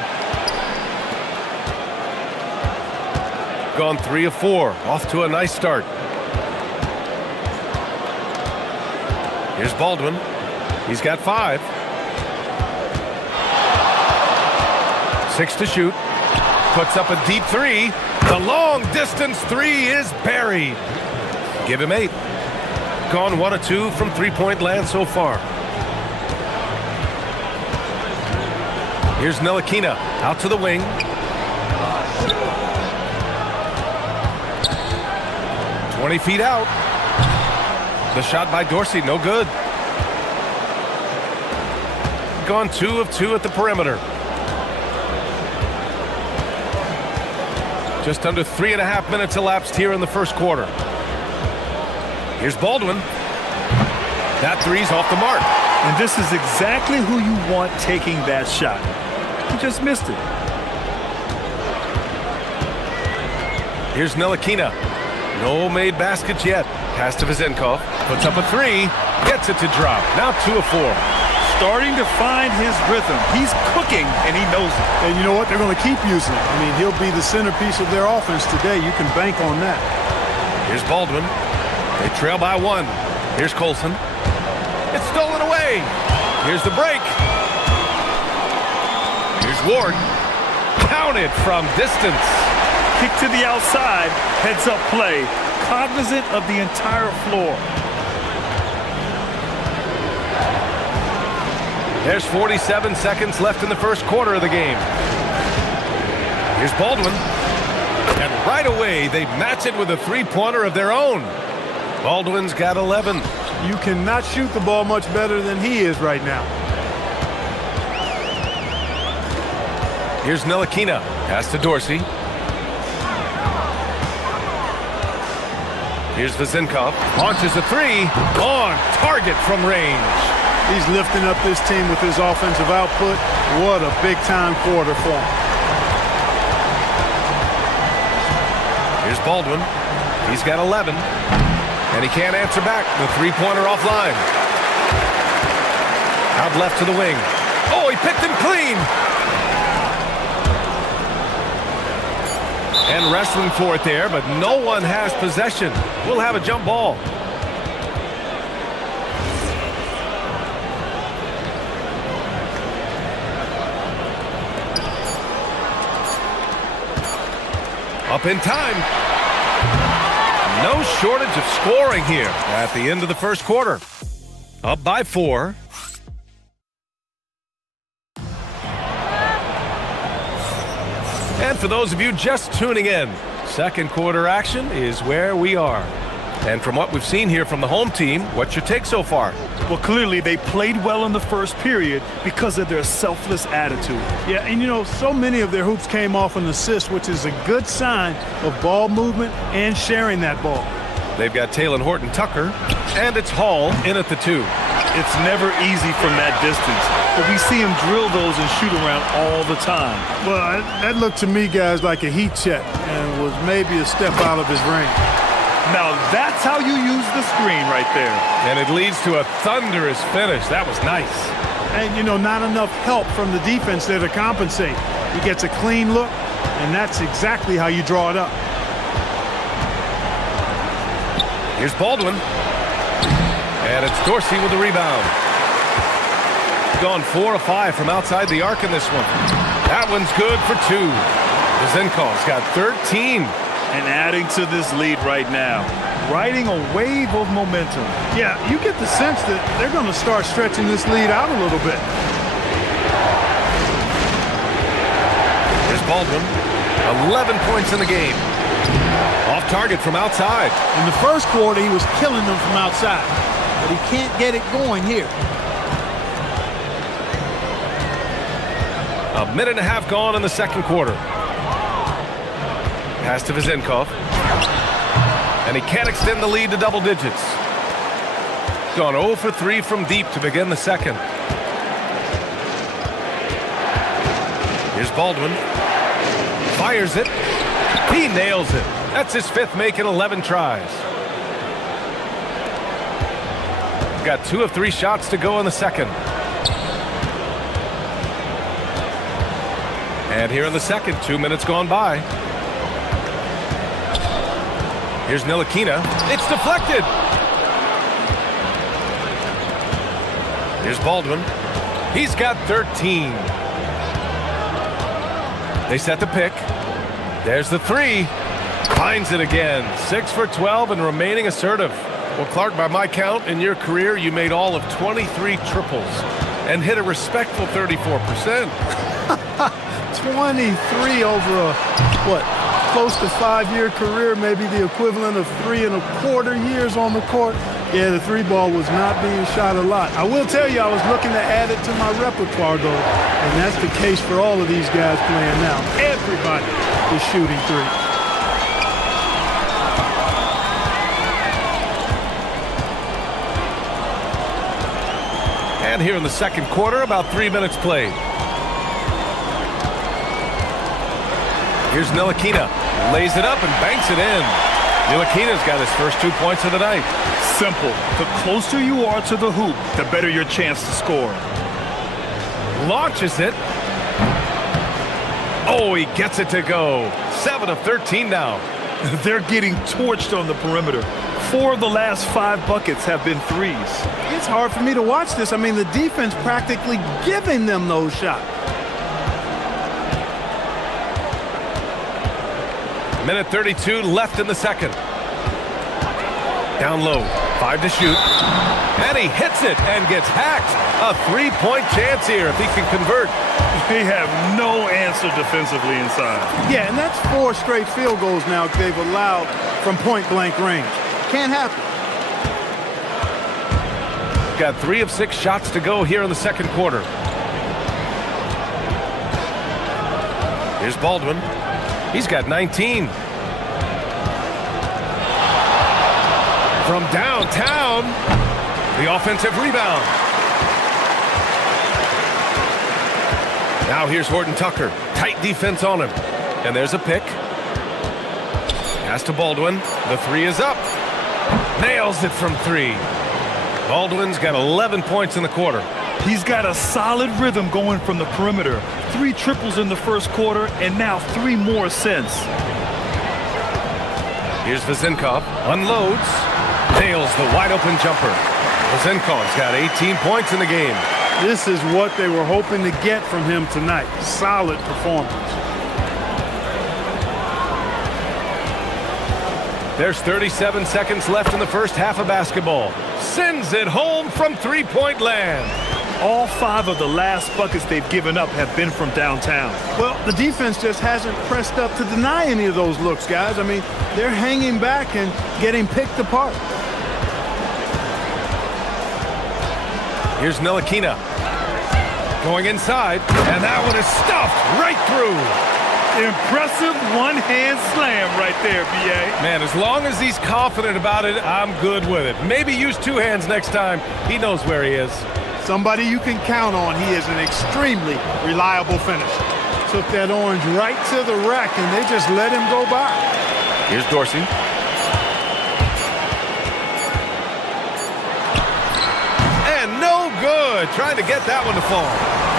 Gone 3 of 4, off to a nice start. Here's Baldwin. He's got 5. 6 to shoot. Puts up a deep 3. The long distance 3 is buried. Give him 8. Gone 1 of 2 from 3-point land so far. Here's Ntilikina out to the wing. "20 feet out. The shot by Dorsey, no good. Gone 2 of 2 at the perimeter. Just under 3.5 minutes elapsed here in the first quarter. Here's Baldwin. That 3's off the mark. And this is exactly who you want taking that shot. He just missed it. Here's Ntilikina. No made baskets yet. Pass to Vezenkov. Puts up a 3. Gets it to drop. Now 2 of 4. Starting to find his rhythm. He's cooking, and he knows it. And you know what? They're going to keep using it. I mean, he'll be the centerpiece of their offense today. You can bank on that. Here's Baldwin. They trail by 1. Here's Colson. It's stolen away. Here's the break. Here's Ward. Counted from distance. Kick to the outside, heads-up play, cognizant of the entire floor. There's 47 seconds left in the first quarter of the game. Here's Baldwin. And right away, they match it with a three-pointer of their own. Baldwin's got 11. You cannot shoot the ball much better than he is right now. Here's Ntilikina. Pass to Dorsey. Here's Vezenkov. Launches a three. On target from range. He's lifting up this team with his offensive output. What a big-time quarter for him. Here's Baldwin. He's got 11. And he can't answer back. The three-pointer offline. Out left to the wing. Oh, he picked him clean. And wrestling for it there, but no one has possession. We'll have a jump ball. Up in time. No shortage of scoring here at the end of the first quarter. Up by 4. And for those of you just tuning in, second quarter action is where we are. And from what we've seen here from the home team, what's your take so far? Well, clearly they played well in the first period because of their selfless attitude. Yeah, and you know, so many of their hoops came off an assist, which is a good sign of ball movement and sharing that ball. They've got Taylor Horton-Tucker, and it's Hall in at the 2. It's never easy from that distance, but we see him drill those and shoot around all the time. Well, that looked to me, guys, like a heat check and was maybe a step out of his range. Now that's how you use the screen right there. And it leads to a thunderous finish. That was nice. And, you know, not enough help from the defense there to compensate. He gets a clean look, and that's exactly how you draw it up. Here's Baldwin. And it's Dorsey with the rebound. Gone 4 of 5 from outside the arc in this one. That one's good for 2. Vezenkov's got 13. And adding to this lead right now, riding a wave of momentum. Yeah, you get the sense that they're going to start stretching this lead out a little bit. Here's Baldwin. 11 points in the game. Off target from outside. In the first quarter, he was killing them from outside, but he can't get it going here. A minute and a half gone in the second quarter. Pass to Vezenkov. And he can't extend the lead to double digits. Gone 0 for 3 from deep to begin the second. Here's Baldwin. Fires it. He nails it. That's his 5th make in 11 tries. Got 2 of 3 shots to go in the second. And here in the second, 2 minutes gone by. Here's Ntilikina. It's deflected. Here's Baldwin. He's got 13. They set the pick. There's the 3. Finds it again. 6 for 12 and remaining assertive. Well, Clark, by my count, in your career, you made all of 23 triples and hit a respectful 34%. 23 over close to 5-year career, maybe the equivalent of 3 1/4 years on the court. Yeah, the 3-ball was not being shot a lot. I will tell you, I was looking to add it to my repertoire, though, and that's the case for all of these guys playing now. Everybody is shooting 3. And here in the second quarter, about 3 minutes played. Here's Ntilikina. Lays it up and banks it in. Ntilikina's got his first 2 points of the night. Simple. The closer you are to the hoop, the better your chance to score. Launches it. Oh, he gets it to go. 7 of 13 now. They're getting torched on the perimeter. 4 of the last 5 buckets have been threes. It's hard for me to watch this. I mean, the defense practically giving them those shots. Minute 32 left in the second. Down low, 5 to shoot. And he hits it and gets hacked. A three-point chance here if he can convert. They have no answer defensively inside. Yeah, and that's 4 straight field goals now they've allowed from point-blank range. Can't happen. Got 3 of 6 shots to go here in the second quarter. Here's Baldwin. He's got 19. From downtown, the offensive rebound. Now here's Horton Tucker. Tight defense on him. And there's a pick. Pass to Baldwin. The 3 is up. Nails it from 3. Baldwin's got 11 points in the quarter. He's got a solid rhythm going from the perimeter. 3 triples in the first quarter, and now 3 more since. Here's Vezenkov. Unloads. Nails the wide-open jumper. Vezenkov's got 18 points in the game. This is what they were hoping to get from him tonight. Solid performance. There's 37 seconds left in the first half of basketball. Sends it home from three-point land. All 5 of the last buckets they've given up have been from downtown. Well, the defense just hasn't pressed up to deny any of those looks, guys. I mean, they're hanging back and getting picked apart. Here's Ntilikina. Going inside, and that one is stuffed right through. Impressive one-hand slam right there, B.A. Man, as long as he's confident about it, I'm good with it. Maybe use 2 hands next time. He knows where he is. Somebody you can count on. He is an extremely reliable finisher. Took that orange right to the rack, and they just let him go by. Here's Dorsey. And no good. Trying to get that one to fall.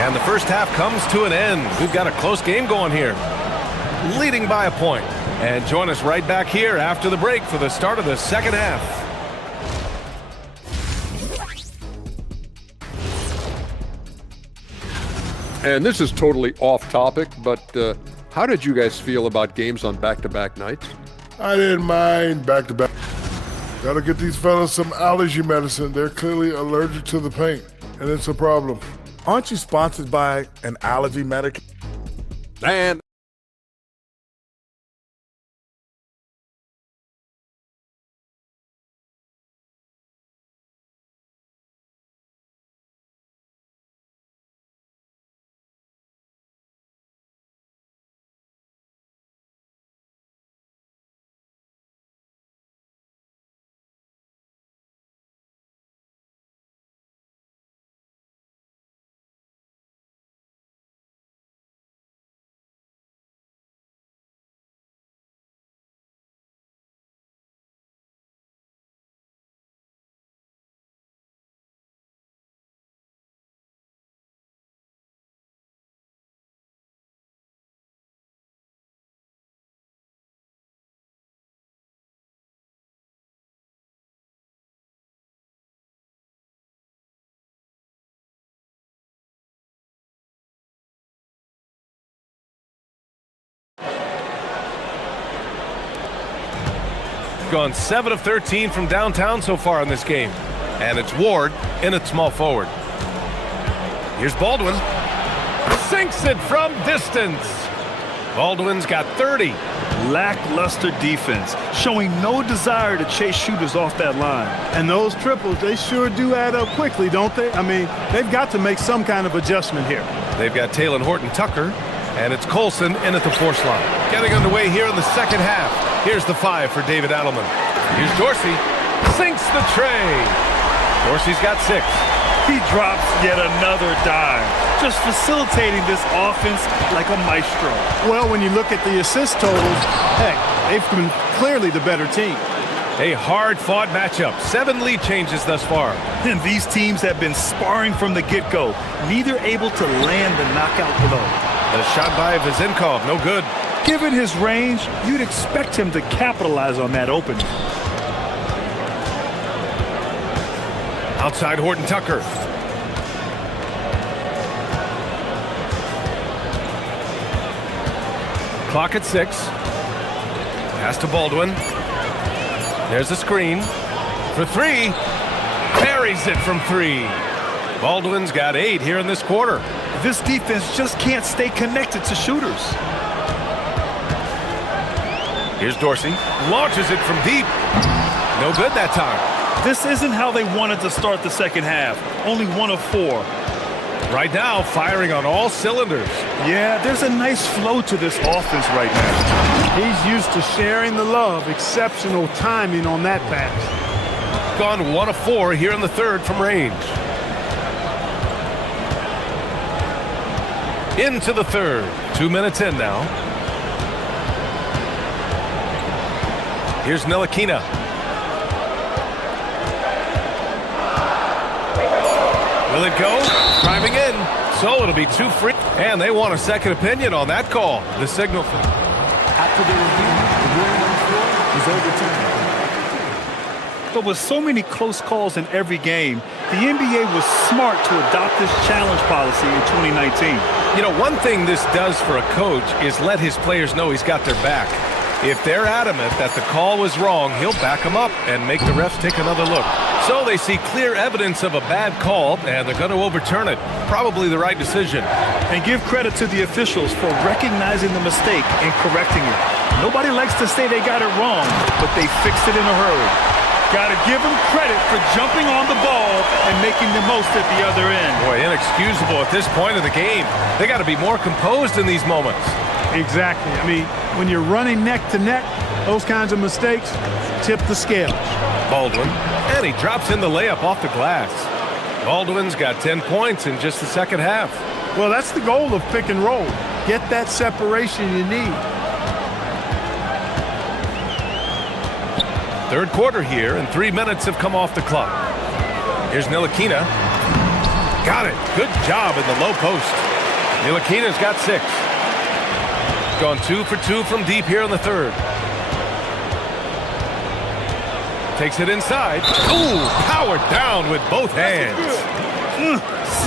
And the first half comes to an end. We've got a close game going here. Leading by a point. And join us right back here after the break for the start of the second half. And this is totally off topic, but how did you guys feel about games on back-to-back nights? I didn't mind back-to-back. Gotta get these fellas some allergy medicine. They're clearly allergic to the paint, and it's a problem. Aren't you sponsored by an allergy medic? And Gone 7 of 13 from downtown so far in this game. And it's Ward in at small forward. Here's Baldwin. Sinks it from distance. Baldwin's got 30. Lackluster defense, showing no desire to chase shooters off that line. And those triples, they sure do add up quickly, don't they? I mean, they've got to make some kind of adjustment here. They've got Talon Horton-Tucker, and it's Colson in at the force line. Getting underway here in the second half. Here's the 5 for David Adelman. Here's Dorsey. Sinks the tray. Dorsey's got 6. He drops yet another dime, just facilitating this offense like a maestro. Well, when you look at the assist totals, heck, they've been clearly the better team. A hard-fought matchup. 7 lead changes thus far. And these teams have been sparring from the get-go, neither able to land the knockout blow. The shot by Vezenkov, no good. Given his range, you'd expect him to capitalize on that opening. Outside Horton-Tucker. Clock at 6. Pass to Baldwin. There's a screen. For three. Buries it from three. Baldwin's got 8 here in this quarter. This defense just can't stay connected to shooters. Here's Dorsey. Launches it from deep. No good that time. This isn't how they wanted to start the second half. Only 1 of 4. Right now, firing on all cylinders. Yeah, there's a nice flow to this offense right now. He's used to sharing the love. Exceptional timing on that pass. Gone 1 of 4 here in the third from range. Into the third. 2 minutes in now. Here's Ntilikina. Will it go? Driving in. So it'll be 2 free. And they want a second opinion on that call. The signal. After the review, the ruling on the floor is overturned. But with so many close calls in every game, the NBA was smart to adopt this challenge policy in 2019. You know, one thing this does for a coach is let his players know he's got their back. If they're adamant that the call was wrong, he'll back them up and make the refs take another look. So they see clear evidence of a bad call, and they're going to overturn it. Probably the right decision. And give credit to the officials for recognizing the mistake and correcting it. Nobody likes to say they got it wrong, but they fixed it in a hurry. Got to give them credit for jumping on the ball and making the most at the other end. Boy, inexcusable at this point of the game. They got to be more composed in these moments. Exactly. I mean, when you're running neck to neck, those kinds of mistakes tip the scales. Baldwin, and he drops in the layup off the glass. Baldwin's got 10 points in just the second half. Well, that's the goal of pick and roll. Get that separation you need. Third quarter here, and 3 minutes have come off the clock. Here's Ntilikina. Got it. Good job in the low post. Ntilikina's got 6. Gone 2 for 2 from deep here in the third. Takes it inside. Ooh, powered down with both hands.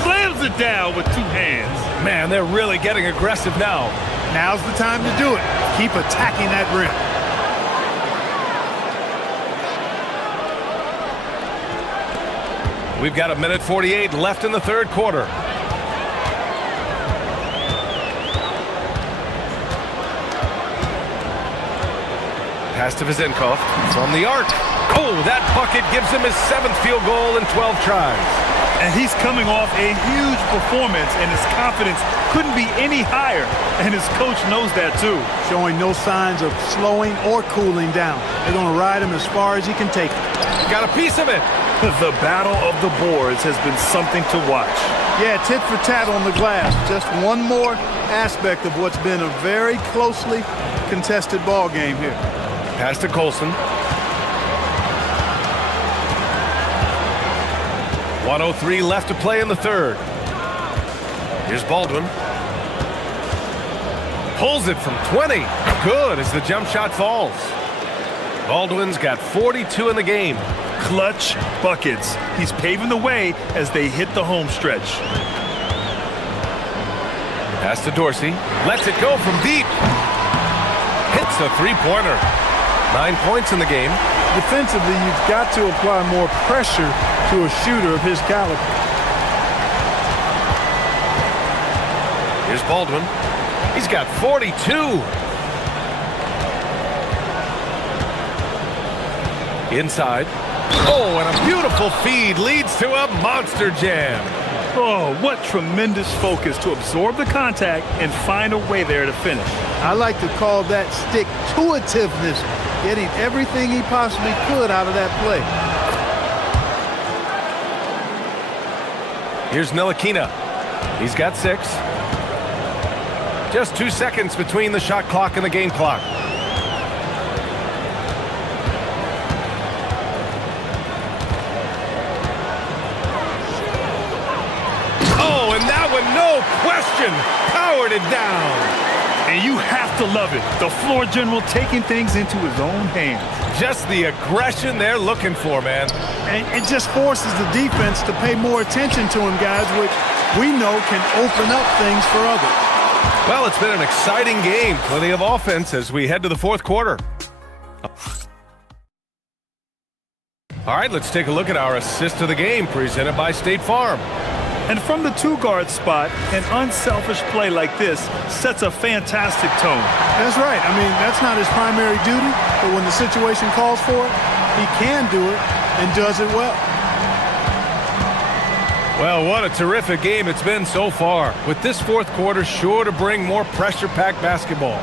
Slams it down with 2 hands. Man, they're really getting aggressive now. Now's the time to do it. Keep attacking that rim. We've got 1:48 left in the third quarter. Pass to Vezenkov from the arc. Oh, that bucket gives him his 7th field goal in 12 tries. And he's coming off a huge performance, and his confidence couldn't be any higher. And his coach knows that too. Showing no signs of slowing or cooling down. They're going to ride him as far as he can take it. Got a piece of it. The battle of the boards has been something to watch. Yeah, tit for tat on the glass. Just one more aspect of what's been a very closely contested ball game here. Pass to Colson. 1:03 left to play in the third. Here's Baldwin. Pulls it from 20. Good as the jump shot falls. Baldwin's got 42 in the game. Clutch buckets. He's paving the way as they hit the home stretch. Pass to Dorsey. Lets it go from deep. Hits a three-pointer. 9 points in the game. Defensively, you've got to apply more pressure to a shooter of his caliber. Here's Baldwin. He's got 42. Inside. Oh, and a beautiful feed leads to a monster jam. Oh, what tremendous focus to absorb the contact and find a way there to finish. I like to call that stick-to-itiveness, getting everything he possibly could out of that play. Here's Ntilikina. He's got 6. Just 2 seconds between the shot clock and the game clock. Oh, and that one, no question, powered it down. And you have to love it. The floor general taking things into his own hands. Just the aggression they're looking for, man. And it just forces the defense to pay more attention to him, guys, which we know can open up things for others. Well, it's been an exciting game. Plenty of offense as we head to the fourth quarter. All right, let's take a look at our assist of the game presented by State Farm. And from the two-guard spot, an unselfish play like this sets a fantastic tone. That's right. I mean, that's not his primary duty, but when the situation calls for it, he can do it and does it well. Well, what a terrific game it's been so far, with this fourth quarter sure to bring more pressure-packed basketball.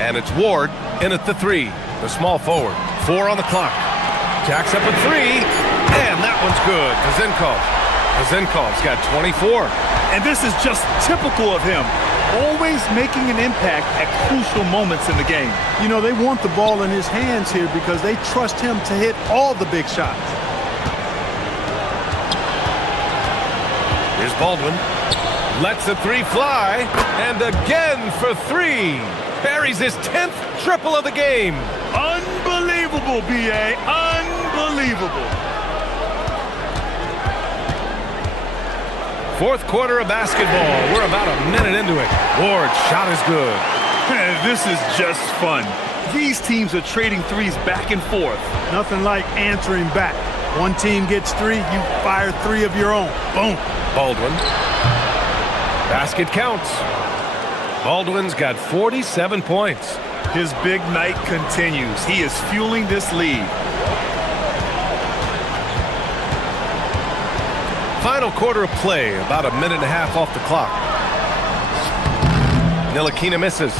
And it's Ward in at the three, the small forward. 4 on the clock. Jacks up a three, and that one's good. Kazenkov's got 24. And this is just typical of him, always making an impact at crucial moments in the game. You know, they want the ball in his hands here because they trust him to hit all the big shots. Here's Baldwin. Lets the three fly, and again for three. Buries his 10th triple of the game. Unbelievable, B.A. Unbelievable. Fourth quarter of basketball. We're about a minute into it. Ward's shot is good. This is just fun. These teams are trading threes back and forth. Nothing like answering back. One team gets 3, you fire 3 of your own. Boom. Baldwin. Basket counts. Baldwin's got 47 points. His big night continues. He is fueling this lead. Final quarter of play, about a minute and a half off the clock. Ntilikina misses.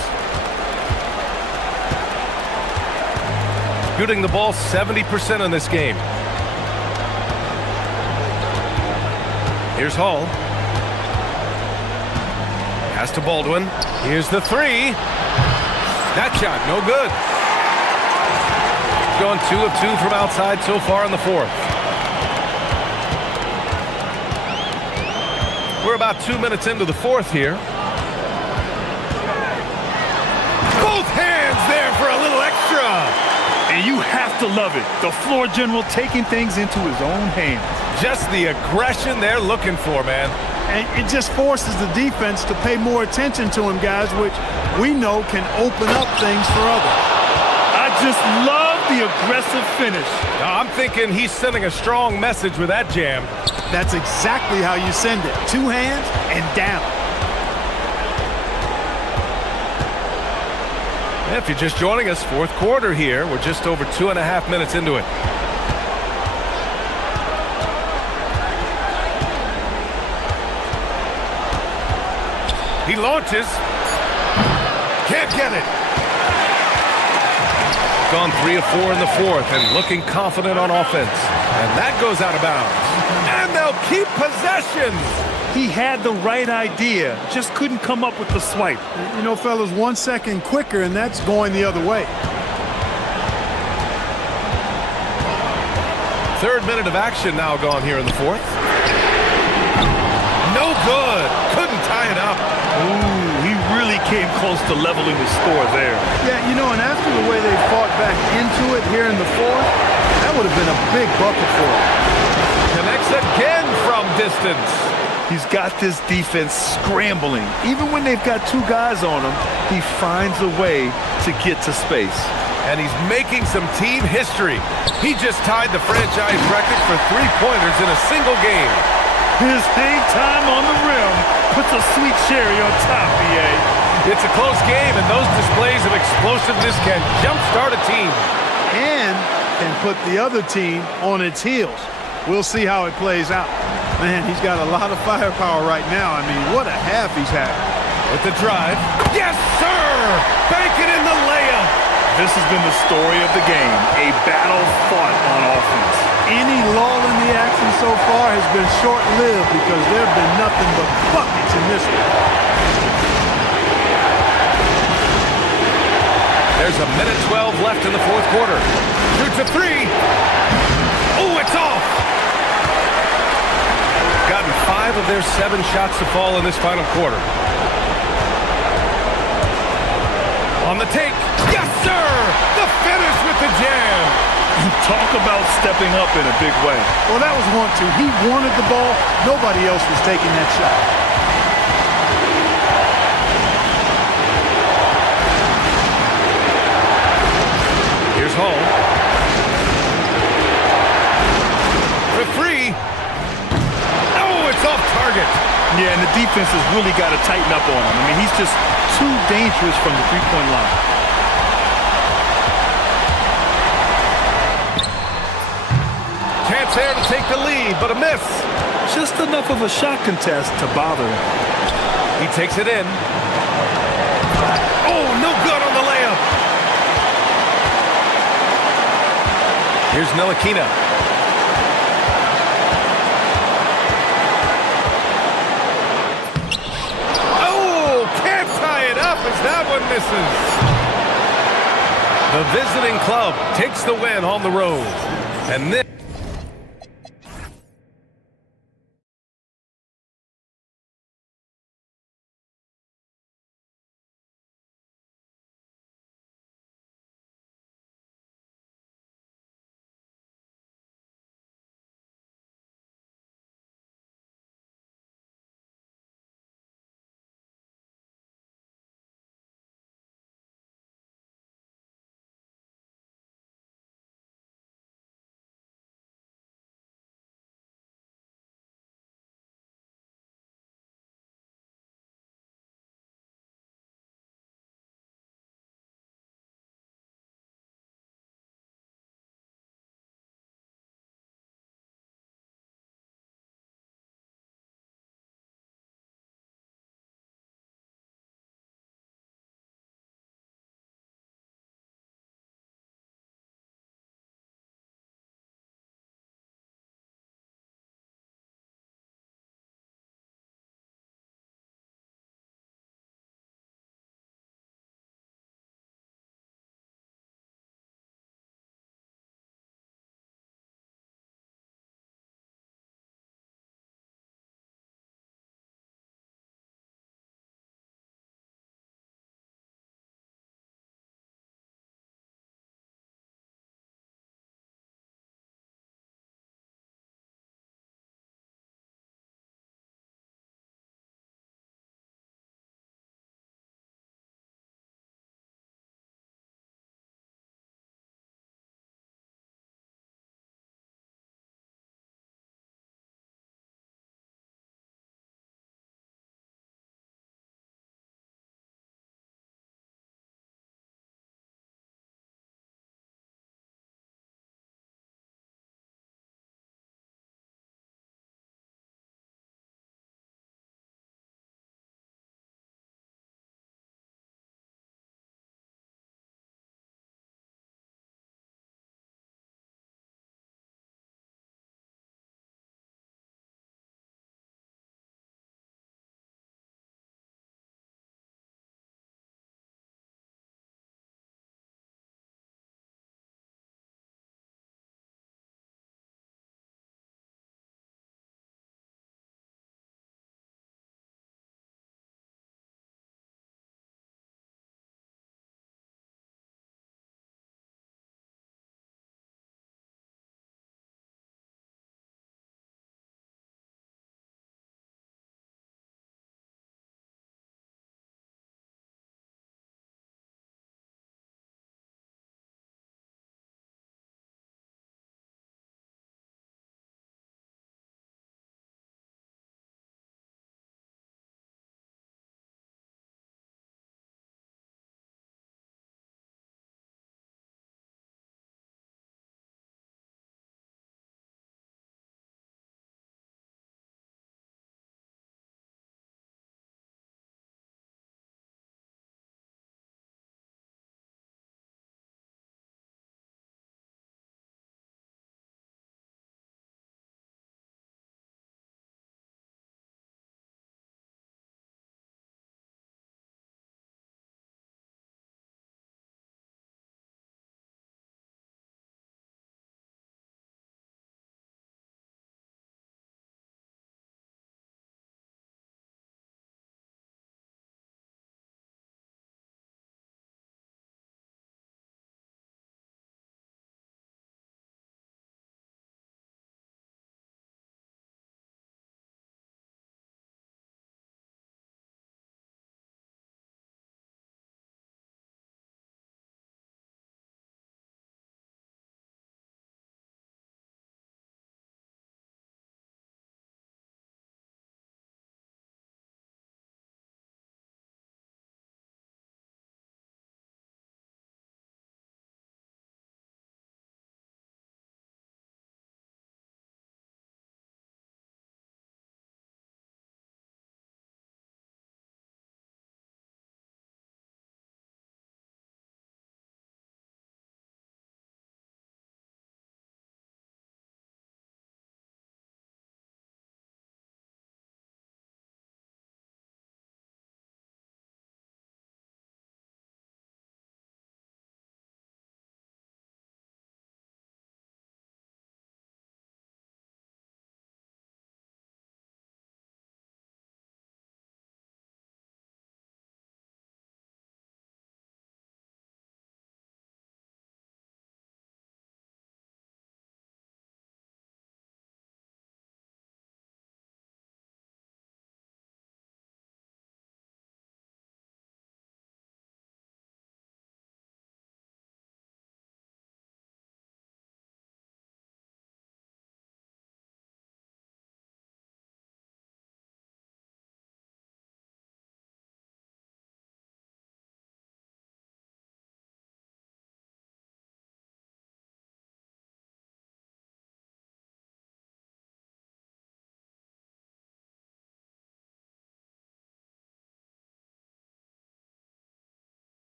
Shooting the ball 70% in this game. Here's Hall. Pass to Baldwin. Here's the three. That shot, no good. Going 2 of 2 from outside so far in the fourth. We're about 2 minutes into the fourth here. Both hands there for a little extra. And you have to love it. The floor general taking things into his own hands. Just the aggression they're looking for, man. And it just forces the defense to pay more attention to him, guys, which we know can open up things for others. I just love the aggressive finish. I'm thinking he's sending a strong message with that jam. That's exactly how you send it. 2 hands and down. If you're just joining us, fourth quarter here. We're just over 2.5 minutes into it. He launches. Can't get it. Gone 3 of 4 in the fourth and looking confident on offense. And that goes out of bounds. And they'll keep possession. He had the right idea, just couldn't come up with the swipe. You know, fellas, 1 second quicker, and that's going the other way. Third minute of action now gone here in the fourth. No good. Couldn't tie it up. Ooh, he really came close to leveling the score there. Yeah, you know, and after the way they fought back into it here in the fourth, that would have been a big bucket for him. Connects again from distance. He's got this defense scrambling. Even when they've got 2 guys on him, he finds a way to get to space. And he's making some team history. He just tied the franchise record for 3-pointers in a single game. His hang time on the rim puts a sweet cherry on top, B.A. It's a close game, and those displays of explosiveness can jumpstart a team. And can put the other team on its heels. We'll see how it plays out. Man, he's got a lot of firepower right now. I mean, what a half he's had. With the drive. Yes, sir! Banking in the layup. This has been the story of the game. A battle fought on offense. Any lull in the action so far has been short-lived because there have been nothing but buckets in this one. There's a minute 12 left in the fourth quarter. Shoots a three. Oh, it's off! Gotten 5 of their 7 shots to fall in this final quarter. On the take. Yes, sir! The finish with the jam. Talk about stepping up in a big way. Well, that was 1-2. He wanted the ball. Nobody else was taking that shot. Here's Hall. defense has really got to tighten up on him. I mean, he's just too dangerous from the three-point line. Chance there to take the lead, but a miss. Just enough of a shot contest to bother him. He takes it in. Oh, no good on the layup. Here's Ntilikina. Oh, can't tie it up as that one misses. The visiting club takes the win on the road. And this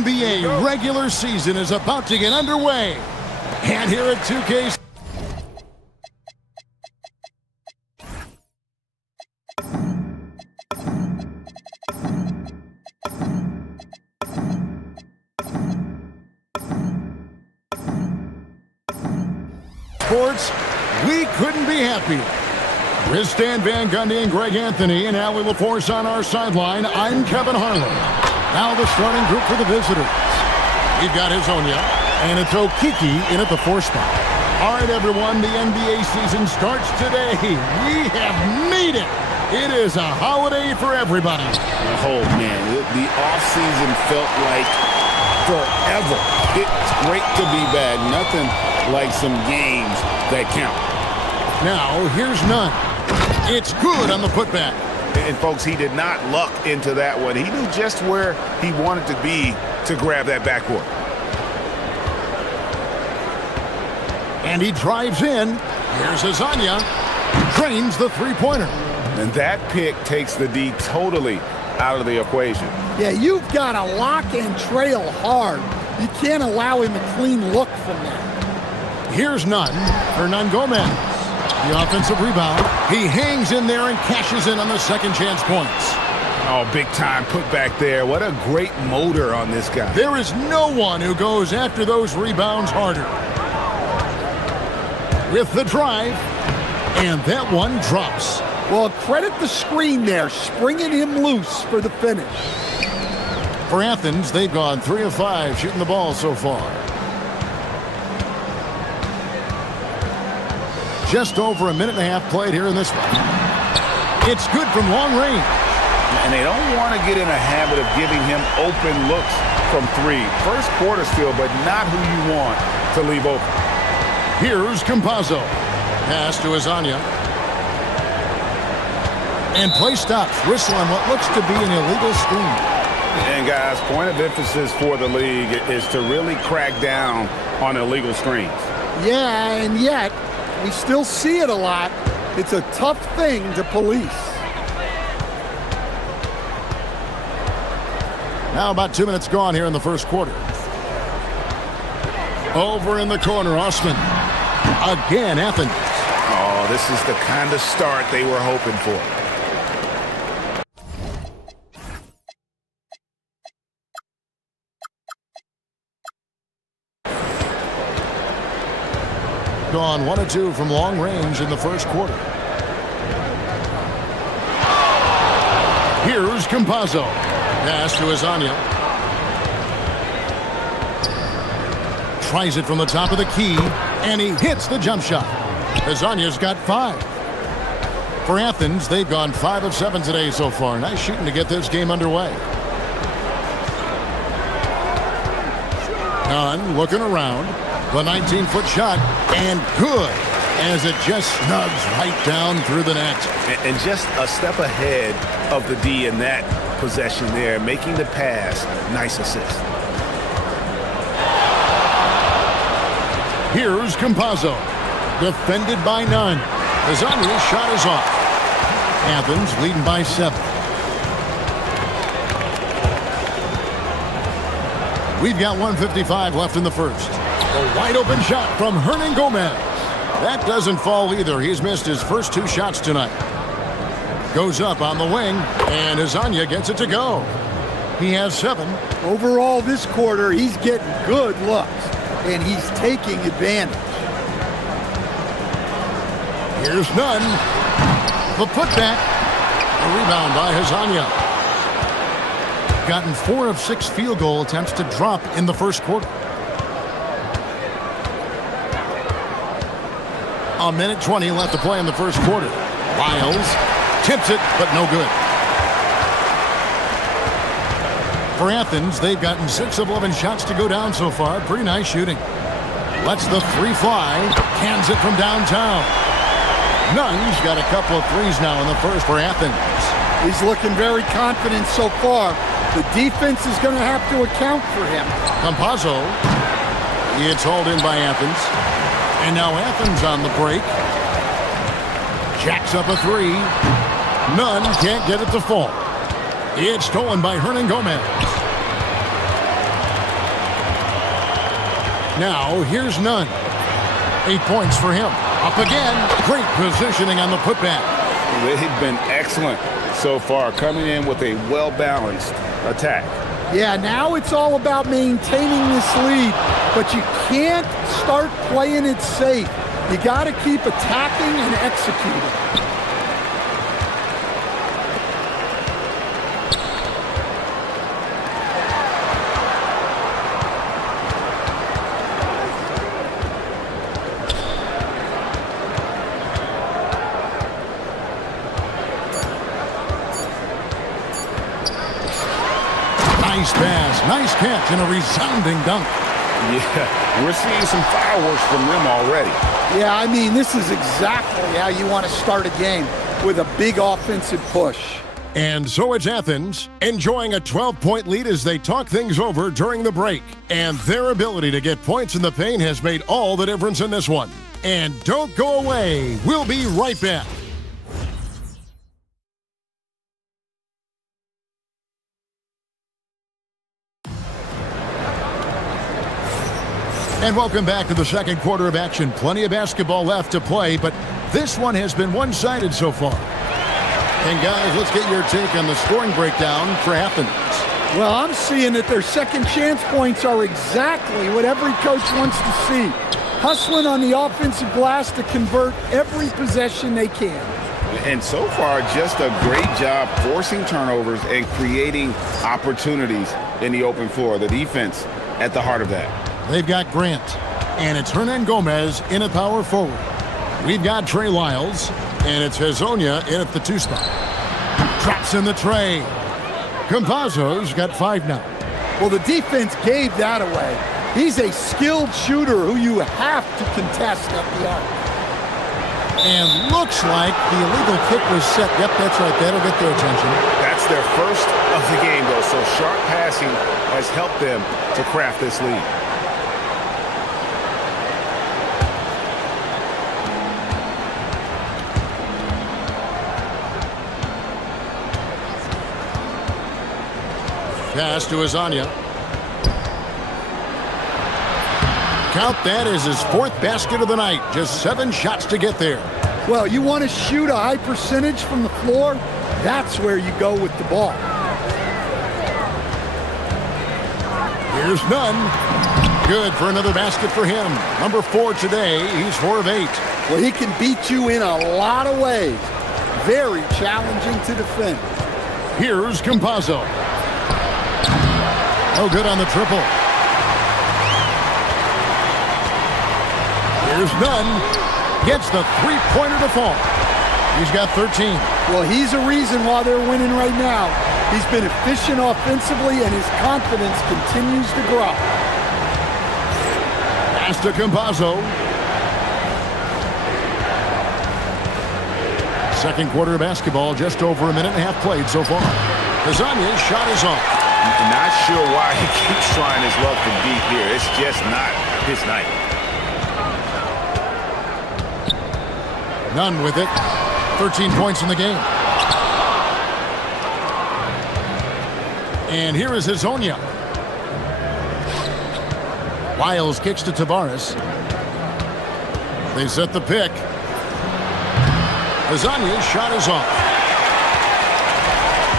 NBA regular season is about to get underway. And here at 2K... Sports, we couldn't be happier. With Stan Van Gundy and Greg Anthony and Allie LaForce on our sideline, I'm Kevin Harlan. Now the starting group for the visitors. We've got Hazonia, and it's Okiki in at the 4 spot. All right, everyone, the NBA season starts today. We have made it. It is a holiday for everybody. Oh, man, the offseason felt like forever. It's great to be back. Nothing like some games that count. Now, here's Nunn. It's good on the putback. And, folks, he did not luck into that one. He knew just where he wanted to be to grab that backboard. And he drives in. Here's Hazonia. Drains the three-pointer. And that pick takes the D totally out of the equation. Yeah, you've got to lock and trail hard. You can't allow him a clean look from that. Here's Nunn. Hernan Gomez. The offensive rebound. He hangs in there and cashes in on the second chance points. Oh, big time put back there. What a great motor on this guy. There is no one who goes after those rebounds harder. With the drive, and that one drops. Well, credit the screen there, springing him loose for the finish. For Athens, they've gone 3 of 5 shooting the ball so far. Just over a minute and a half played here in this one. It's good from long range. And they don't want to get in a habit of giving him open looks from 3. First quarter still, but not who you want to leave open. Here's Campazzo. Pass to Hazonia. And play stops. Whistle on what looks to be an illegal screen. And guys, point of emphasis for the league is to really crack down on illegal screens. Yeah, and yet, we still see it a lot. It's a tough thing to police. Now about 2 minutes gone here in the first quarter. Over in the corner, Osman. Again, Athens. Oh, this is the kind of start they were hoping for. Gone 1 of 2 from long range in the first quarter. Here's Campazzo. Pass to Hazonia. Tries it from the top of the key, and he hits the jump shot. Hazonia's got 5. For Athens, they've gone 5 of 7 today so far. Nice shooting to get this game underway. Nunn looking around. The 19-foot shot, and good, as it just snugs right down through the net. And just a step ahead of the D in that possession there, making the pass. Nice assist. Here's Campazzo, defended by Nunn. Hazonia's shot is off. Athens leading by 7. We've got 1:55 left in the first. A wide open shot from Hernan Gomez. That doesn't fall either. He's missed his first 2 shots tonight. Goes up on the wing, and Hazonia gets it to go. He has 7. Overall this quarter, he's getting good looks, and he's taking advantage. Here's Nunn. The putback. A rebound by Hazonia. Gotten 4 of 6 field goal attempts to drop in the first quarter. A minute 20 left to play in the first quarter. Lyles tips it, but no good. For Athens, they've gotten 6 of 11 shots to go down so far. Pretty nice shooting. Lets the 3 fly. Cans it from downtown. Nunn's got a couple of 3s now in the first for Athens. He's looking very confident so far. The defense is going to have to account for him. Campazzo. It's hauled in by Athens. And now Athens on the break. Jacks up a 3. Nunn can't get it to fall. It's stolen by Hernan Gomez. Now, here's Nunn. 8 points for him. Up again. Great positioning on the putback. They've been excellent so far, coming in with a well-balanced attack. Yeah, now it's all about maintaining this lead, but you can't start playing it safe. You got to keep attacking and executing. Nice pass, nice catch, and a resounding dunk. Yeah, we're seeing some fireworks from them already. Yeah, I mean, this is exactly how you want to start a game, with a big offensive push. And so it's Athens, enjoying a 12-point lead as they talk things over during the break. And their ability to get points in the paint has made all the difference in this one. And don't go away. We'll be right back. And welcome back to the second quarter of action. Plenty of basketball left to play, but this one has been one-sided so far. And guys, let's get your take on the scoring breakdown for Athens. Well, I'm seeing that their second chance points are exactly what every coach wants to see. Hustling on the offensive glass to convert every possession they can. And so far, just a great job forcing turnovers and creating opportunities in the open floor. The defense at the heart of that. They've got Grant, and it's Hernan Gomez in at power forward. We've got Trey Lyles, and it's Hezonja in at the 2 spot. Drops in the tray. Campazzo's got 5 now. Well, the defense gave that away. He's a skilled shooter who you have to contest up the arc. And looks like the illegal kick was set. Yep, that's right. That'll get their attention. That's their first of the game, though, so sharp passing has helped them to craft this lead. Pass to Hezonja. Count that as his 4th basket of the night. Just 7 shots to get there. Well, you want to shoot a high percentage from the floor? That's where you go with the ball. Here's Nunn. Good for another basket for him. Number 4 today. He's 4 of 8. Well, he can beat you in a lot of ways. Very challenging to defend. Here's Campazzo. No good on the triple. Here's Nunn. Gets the 3-pointer to fall. He's got 13. Well, he's a reason why they're winning right now. He's been efficient offensively, and his confidence continues to grow. Pass to Campazzo. Second quarter of basketball, just over a minute and a half played so far. Hezonja's shot is off. Not sure why he keeps trying his luck from deep here. It's just not his night. Nunn with it. 13 points in the game. And here is Hezonja. Lyles kicks to Tavares. They set the pick. Hezonja's shot is off.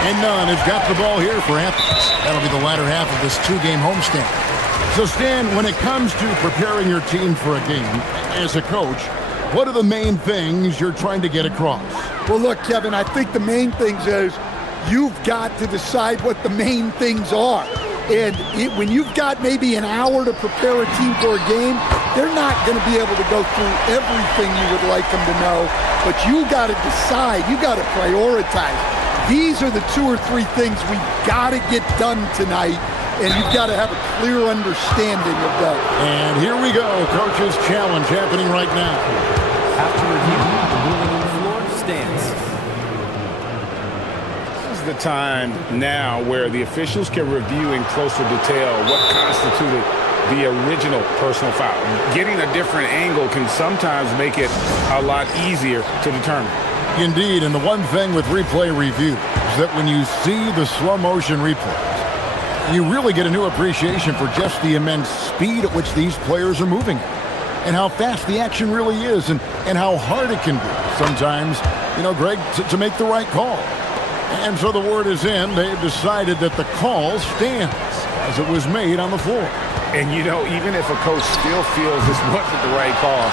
And Nunn has got the ball here for Athens. That'll be the latter half of this 2-game homestand. So, Stan, when it comes to preparing your team for a game, as a coach, what are the main things you're trying to get across? Well, look, Kevin, I think the main things is you've got to decide what the main things are. And when you've got maybe an hour to prepare a team for a game, they're not going to be able to go through everything you would like them to know. But you got to decide. You got to prioritize. These are the 2 or 3 things we've got to get done tonight, and you've got to have a clear understanding of that. And here we go, Coach's Challenge happening right now. After review, the ruling on the floor stands. This is the time now where the officials can review in closer detail what constituted the original personal foul. Getting a different angle can sometimes make it a lot easier to determine. Indeed, and the one thing with replay review is that when you see the slow motion replays, You really get a new appreciation for just the immense speed at which these players are moving and how fast the action really is and how hard it can be sometimes, Greg, to make the right call. And so the word is in. They've decided that the call stands as it was made on the floor. And, even if a coach still feels this wasn't the right call,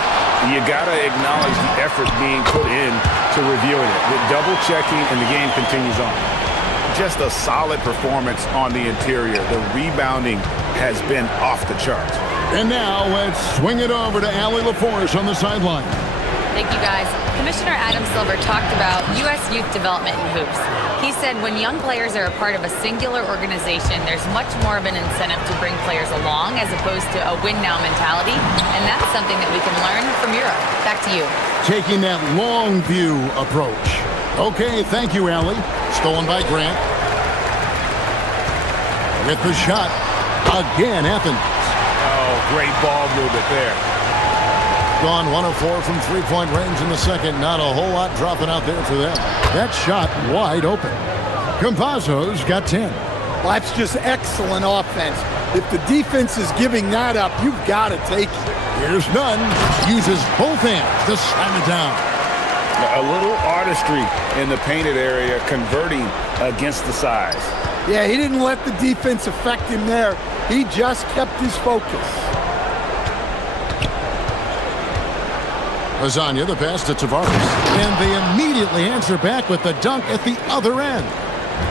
you got to acknowledge the effort being put in to reviewing it. With double-checking, and the game continues on. Just a solid performance on the interior. The rebounding has been off the charts. And now let's swing it over to Allie LaForce on the sideline. Thank you, guys. Commissioner Adam Silver talked about U.S. youth development in hoops. He said when young players are a part of a singular organization, there's much more of an incentive to bring players along as opposed to a win-now mentality, and that's something that we can learn from Europe. Back to you. Taking that long view approach. Okay, thank you, Allie. Stolen by Grant. With the shot. Again, Athens. Oh, great ball movement there. Gone 1 of 4 from three-point range in the second. Not a whole lot dropping out there for them. That shot wide open. Campazzo's got 10. Well, that's just excellent offense. If the defense is giving that up, you've got to take it. Here's Nunn. Uses both hands to slam it down. A little artistry in the painted area, converting against the size. Yeah, he didn't let the defense affect him there. He just kept his focus. Lasagna, the pass to Tavares. And they immediately answer back with the dunk at the other end.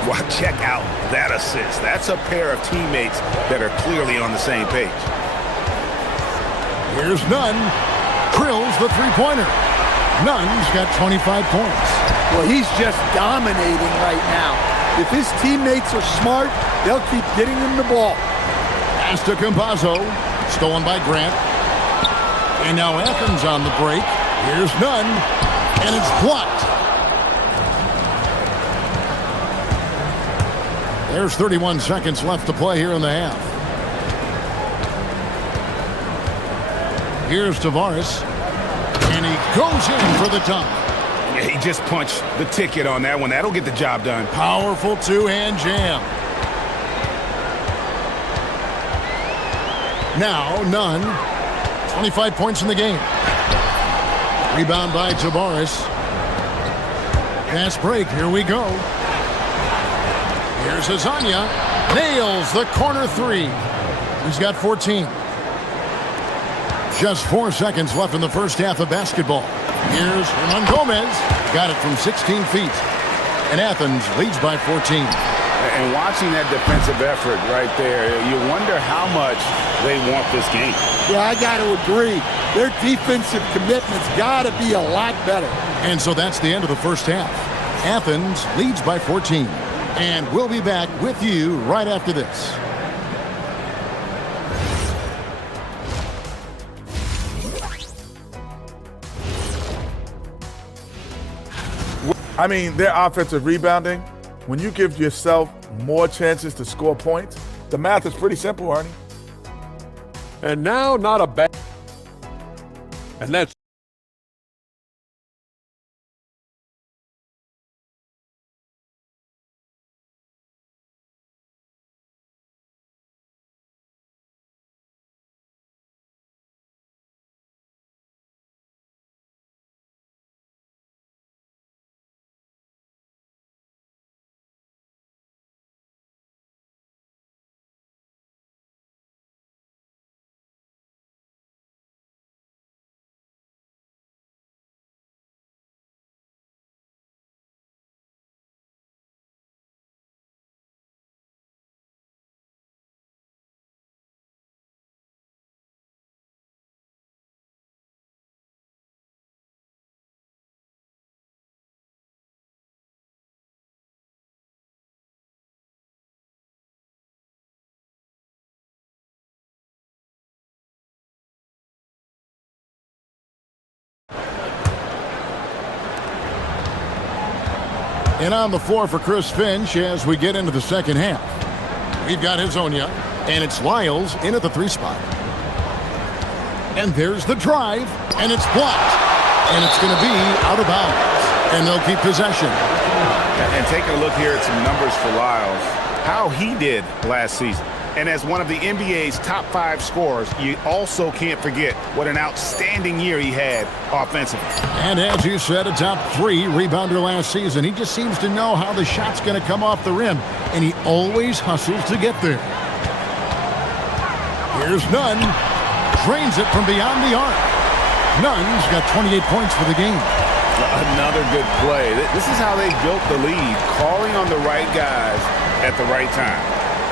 Well, check out that assist. That's a pair of teammates that are clearly on the same page. Here's Nunn. Drills the three-pointer. Nunn's got 25 points. Well, he's just dominating right now. If his teammates are smart, they'll keep getting him the ball. Pass to Campazzo. Stolen by Grant. And now Athens on the break. Here's Nunn. And it's blocked. There's 31 seconds left to play here in the half. Here's Tavares. And he goes in for the dunk. Yeah, he just punched the ticket on that one. That'll get the job done. Powerful two-hand jam. Now Nunn. 25 points in the game. Rebound by Tavares. Fast break. Here we go. Here's Lasagna. Nails the corner three. He's got 14. Just 4 seconds left in the first half of basketball. Here's Hernan Gomez. Got it from 16 feet. And Athens leads by 14. And watching that defensive effort right there, you wonder how much they want this game. Yeah, I got to agree. Their defensive commitment's got to be a lot better. And so that's the end of the first half. Athens leads by 14. And we'll be back with you right after this. I mean, their offensive rebounding, when you give yourself more chances to score points, the math is pretty simple, Arnie. And now, not a bad... And that's... And on the floor for Chris Finch as we get into the second half. We've got Hezonja, and it's Lyles in at the 3 spot. And there's the drive, and it's blocked. And it's going to be out of bounds. And they'll keep possession. And taking a look here at some numbers for Lyles. how he did last season. And as one of the NBA's top 5 scorers, you also can't forget what an outstanding year he had offensively. And as you said, a top 3 rebounder last season. He just seems to know how the shot's going to come off the rim, and he always hustles to get there. Here's Nunn. Drains it from beyond the arc. Nunn's got 28 points for the game. Another good play. This is how they built the lead, calling on the right guys at the right time.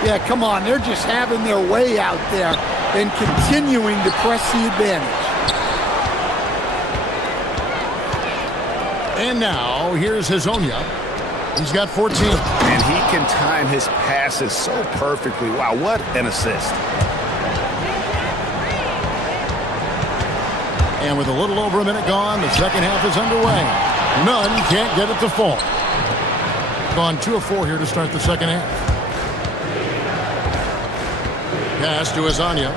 Yeah, come on. They're just having their way out there and continuing to press the advantage. And now, here's Hazonia. He's got 14. And he can time his passes so perfectly. Wow, what an assist. And with a little over a minute gone, the second half is underway. Nunn can't get it to fall. Gone 2 of 4 here to start the second half. Pass to Hazonia.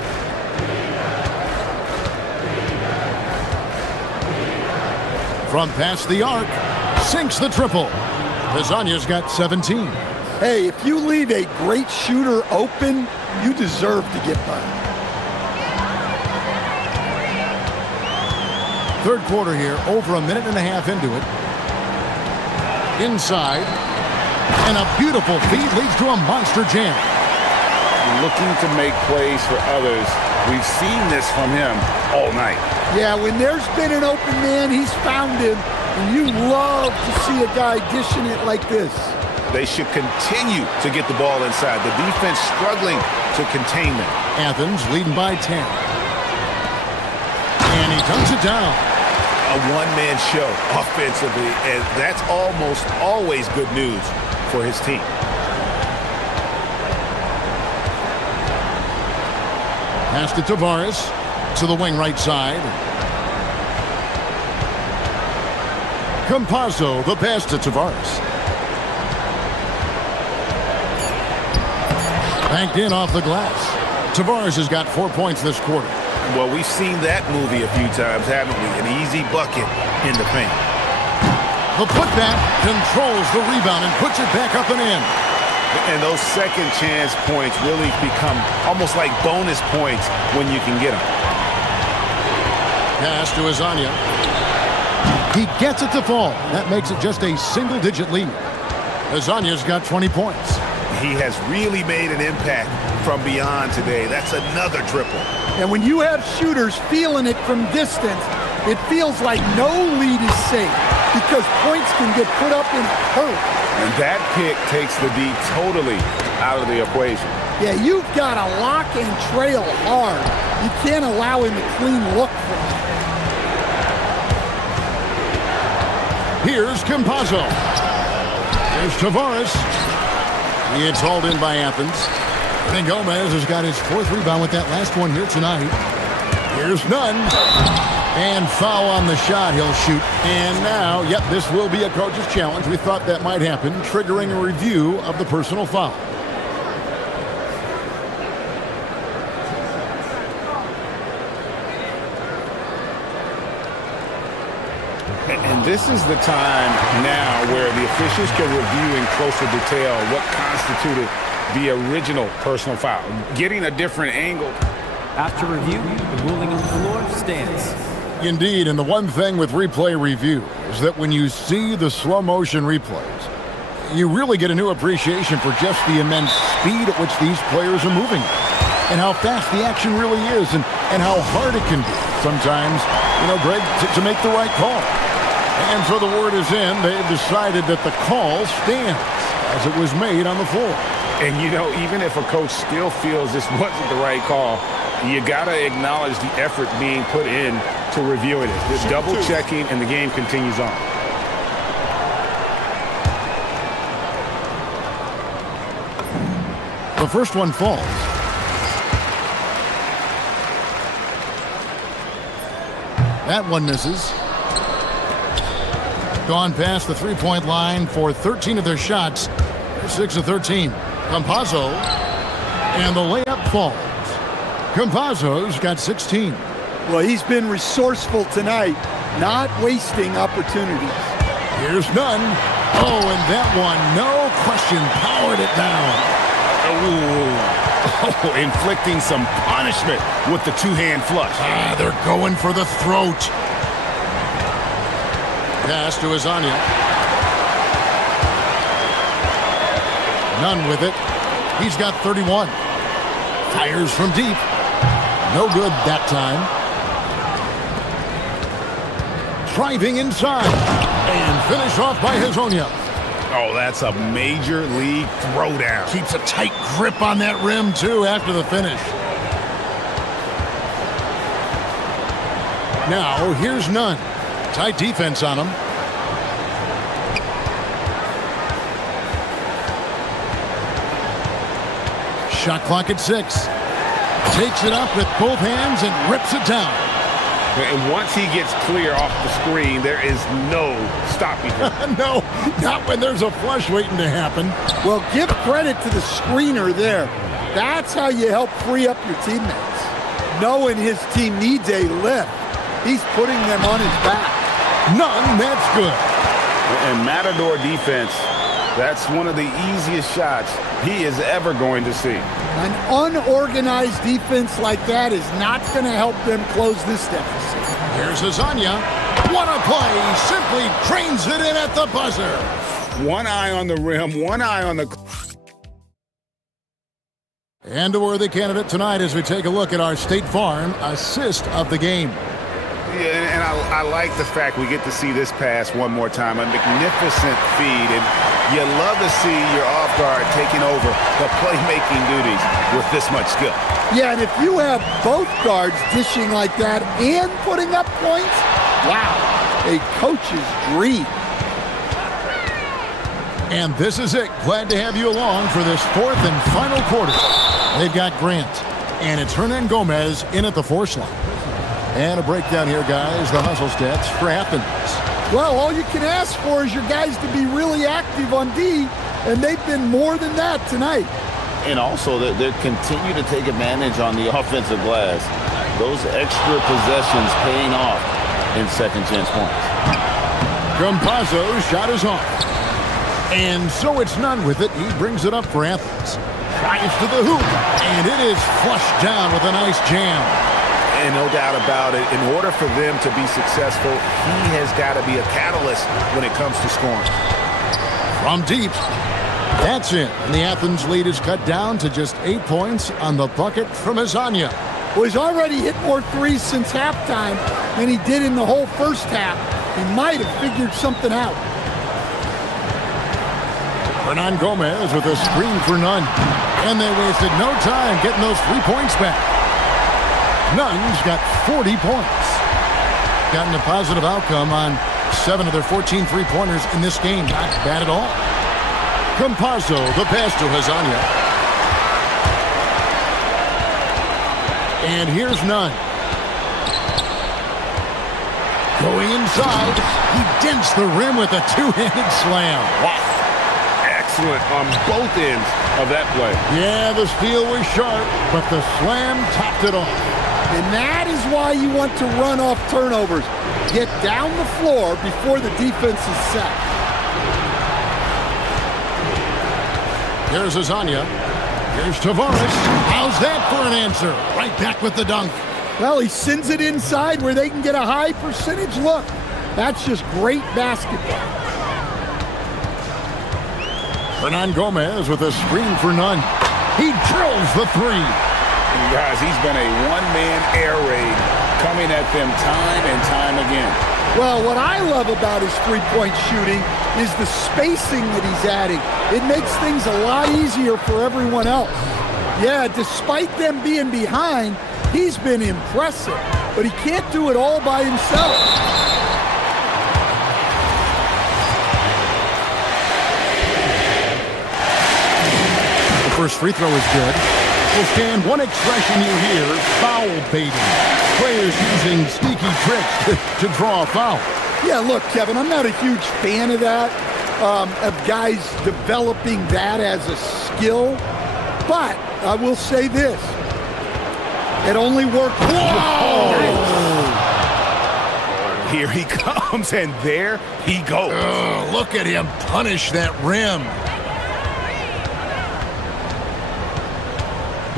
From past the arc, sinks the triple. Hazonia's got 17. Hey, if you leave a great shooter open, you deserve to get by. Third quarter here, over a minute and a half into it. Inside, and a beautiful feed leads to a monster jam. Looking to make plays for others. We've seen this from him all night. Yeah, when there's been an open man, he's found him, and you love to see a guy dishing it like this. They should continue to get the ball inside. The defense struggling to contain them. Athens leading by 10. And he dunks it down. A one-man show offensively, and that's almost always good news for his team. Pass to Tavares, to the wing right side. Campazzo, the pass to Tavares. Banked in off the glass. Tavares has got 4 points this quarter. Well, we've seen that movie a few times, haven't we? An easy bucket in the paint. The putback controls the rebound and puts it back up and in. And those second chance points really become almost like bonus points when you can get them. Pass to Hazonia. He gets it to fall. That makes it just a single-digit lead. Hazonia's got 20 points. He has really made an impact from beyond today. That's another triple. And when you have shooters feeling it from distance, it feels like no lead is safe because points can get put up in a hurry. And that pick takes the D totally out of the equation. Yeah, you've got to lock and trail hard. You can't allow him a clean look from it. Here's Campazzo. Here's Tavares. It's hauled in by Athens. And Gomez has got his 4th rebound with that last one here tonight. Here's Nunn. And foul on the shot, he'll shoot. And now, yep, this will be a coach's challenge. We thought that might happen, triggering a review of the personal foul. And this is the time now where the officials can review in closer detail what constituted the original personal foul, getting a different angle. After review, the ruling on the floor stands. Indeed, and the one thing with replay review is that when you see the slow motion replays, you really get a new appreciation for just the immense speed at which these players are moving and how fast the action really is and how hard it can be sometimes, Greg, to make the right call. And so the word is in. They've decided that the call stands as it was made on the floor. And, even if a coach still feels this wasn't the right call, you got to acknowledge the effort being put in to reviewing it. This double-checking, and the game continues on. The first one falls. That one misses. Gone past the three-point line for 13 of their shots. They're 6 of 13. Campazzo, and the layup falls. Campazzo's got 16. Well, he's been resourceful tonight, not wasting opportunities. Here's Nunn. Oh, and that one, no question, powered it down. Oh, inflicting some punishment with the two-hand flush. They're going for the throat. Pass to Azania. None with it. He's got 31. Fires from deep. No good that time. Driving inside. And finish off by Hazonia. Oh, that's a major league throwdown. Keeps a tight grip on that rim, too, after the finish. Now, here's Nunn. Tight defense on him. Shot clock at 6. Takes it up with both hands and rips it down. And once he gets clear off the screen, there is no stopping him. No, not when there's a flush waiting to happen. Well, give credit to the screener there. That's how you help free up your teammates. Knowing his team needs a lift, he's putting them on his back. None, that's good. And Matador defense, that's one of the easiest shots he is ever going to see. An unorganized defense like that is not going to help them close this deficit. Here's Azania. What a play! Simply trains it in at the buzzer. One eye on the rim, one eye on the... And a worthy candidate tonight as we take a look at our State Farm assist of the game. Yeah, and I like the fact we get to see this pass one more time. A magnificent feed, and you love to see your off guard taking over the playmaking duties with this much skill. Yeah, and if you have both guards dishing like that and putting up points, wow, a coach's dream. And this is it. Glad to have you along for this fourth and final quarter. They've got Grant, and it's Hernan Gomez in at the force line. And a breakdown here, guys, the hustle stats for Athens. Well, all you can ask for is your guys to be really active on D, and they've been more than that tonight. And also, they continue to take advantage on the offensive glass. Those extra possessions paying off in second chance points. Campazzo's shot is off. And so it's Nunn with it. He brings it up for Athens. Drives to the hoop, and it is flushed down with a nice jam. And no doubt about it, in order for them to be successful, he has got to be a catalyst when it comes to scoring. From deep, that's it. And the Athens lead is cut down to just 8 points on the bucket from Azania. Well, he's already hit more threes since halftime than he did in the whole first half. He might have figured something out. Hernan Gomez with a screen for Nunn. And they wasted no time getting those 3 points back. Nunn's got 40 points. Gotten a positive outcome on 7 of their 14 three-pointers in this game. Not bad at all. Campazzo, the pass to Hazonia. And here's Nunn. Going inside. He dents the rim with a two-handed slam. Wow. Excellent on both ends of that play. Yeah, the steal was sharp, but the slam topped it off. And that is why you want to run off turnovers. Get down the floor before the defense is set. Here's Azania. Here's Tavares. How's that for an answer? Right back with the dunk. Well, he sends it inside where they can get a high percentage look. That's just great basketball. Hernan Gomez with a screen for Nunn. He drills the three. Guys, he's been a one-man air raid coming at them time and time again. Well, what I love about his three-point shooting is the spacing that he's adding. It makes things a lot easier for everyone else. Yeah, despite them being behind, he's been impressive, but he can't do it all by himself. The first free throw is good. Well, Stan, one expression you hear, foul baiting. Players using sneaky tricks to draw a foul. Yeah, look, Kevin, I'm not a huge fan of that, of guys developing that as a skill. But I will say this. It only worked. Whoa! Here he comes, and there he goes. Look at him punish that rim.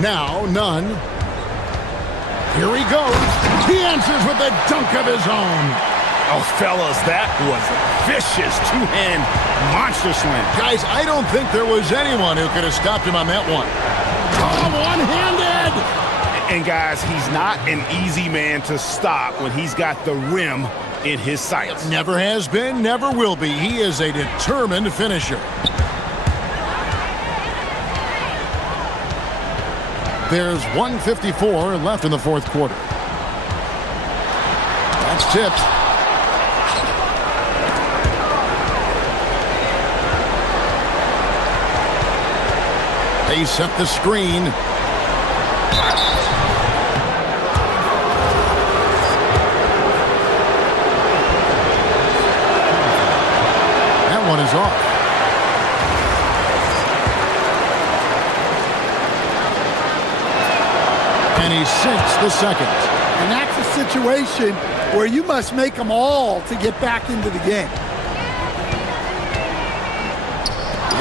Now, none. Here he goes. He answers with a dunk of his own. Oh, fellas, that was a vicious two-hand monster slam. Guys, I don't think there was anyone who could have stopped him on that one. Oh, one-handed! And guys, he's not an easy man to stop when he's got the rim in his sights. Never has been, never will be. He is a determined finisher. There's 1:54 left in the fourth quarter. That's tipped. They set the screen. That one is off. And he sinks the second. And that's a situation where you must make them all to get back into the game.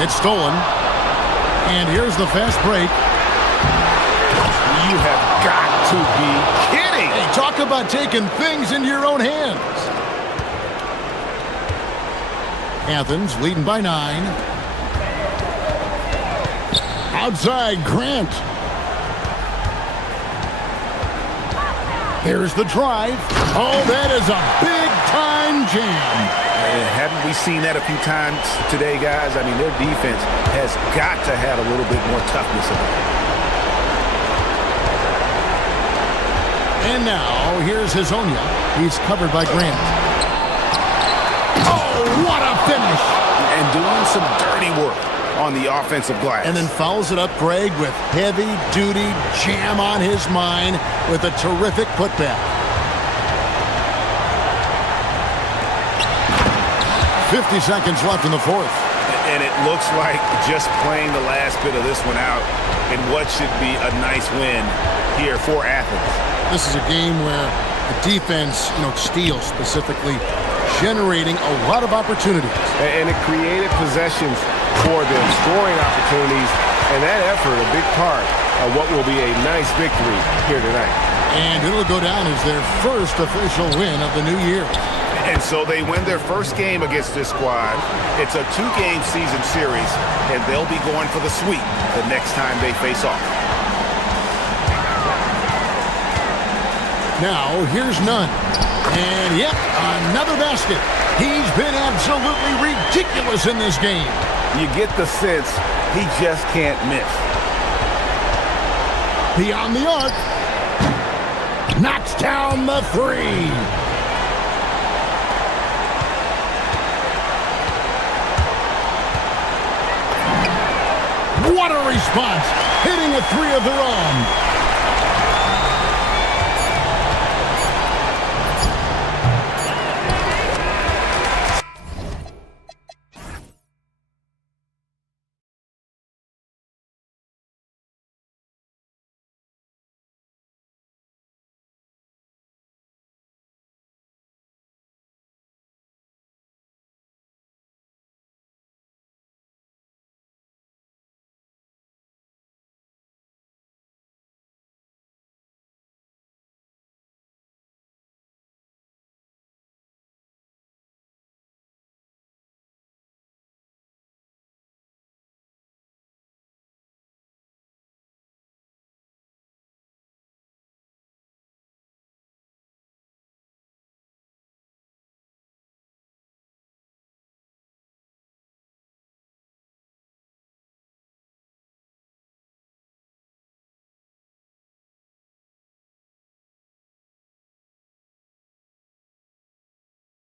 It's stolen. And here's the fast break. You have got to be kidding. Hey, talk about taking things into your own hands. Athens leading by 9. Outside, Grant. There's the drive. Oh, that is a big-time jam. And haven't we seen that a few times today, guys? I mean, their defense has got to have a little bit more toughness about it. And now, here's Hazonia. He's covered by Grant. Oh, what a finish! And doing some dirty work on the offensive glass. And then fouls it up, Greg, with heavy-duty jam on his mind with a terrific putback. 50 seconds left in the fourth. And it looks like just playing the last bit of this one out in what should be a nice win here for Athens. This is a game where the defense, steals specifically, generating a lot of opportunities. And it created possessions for them, scoring opportunities, and that effort a big part of what will be a nice victory here tonight. And it'll go down as their first official win of the new year. And so they win their first game against this squad. It's a 2-game season series, and they'll be going for the sweep the next time they face off. Now, here's none. And yep, another basket. He's been absolutely ridiculous in this game. You get the sense he just can't miss. Beyond the arc. Knocks down the three. What a response. Hitting a three of their own.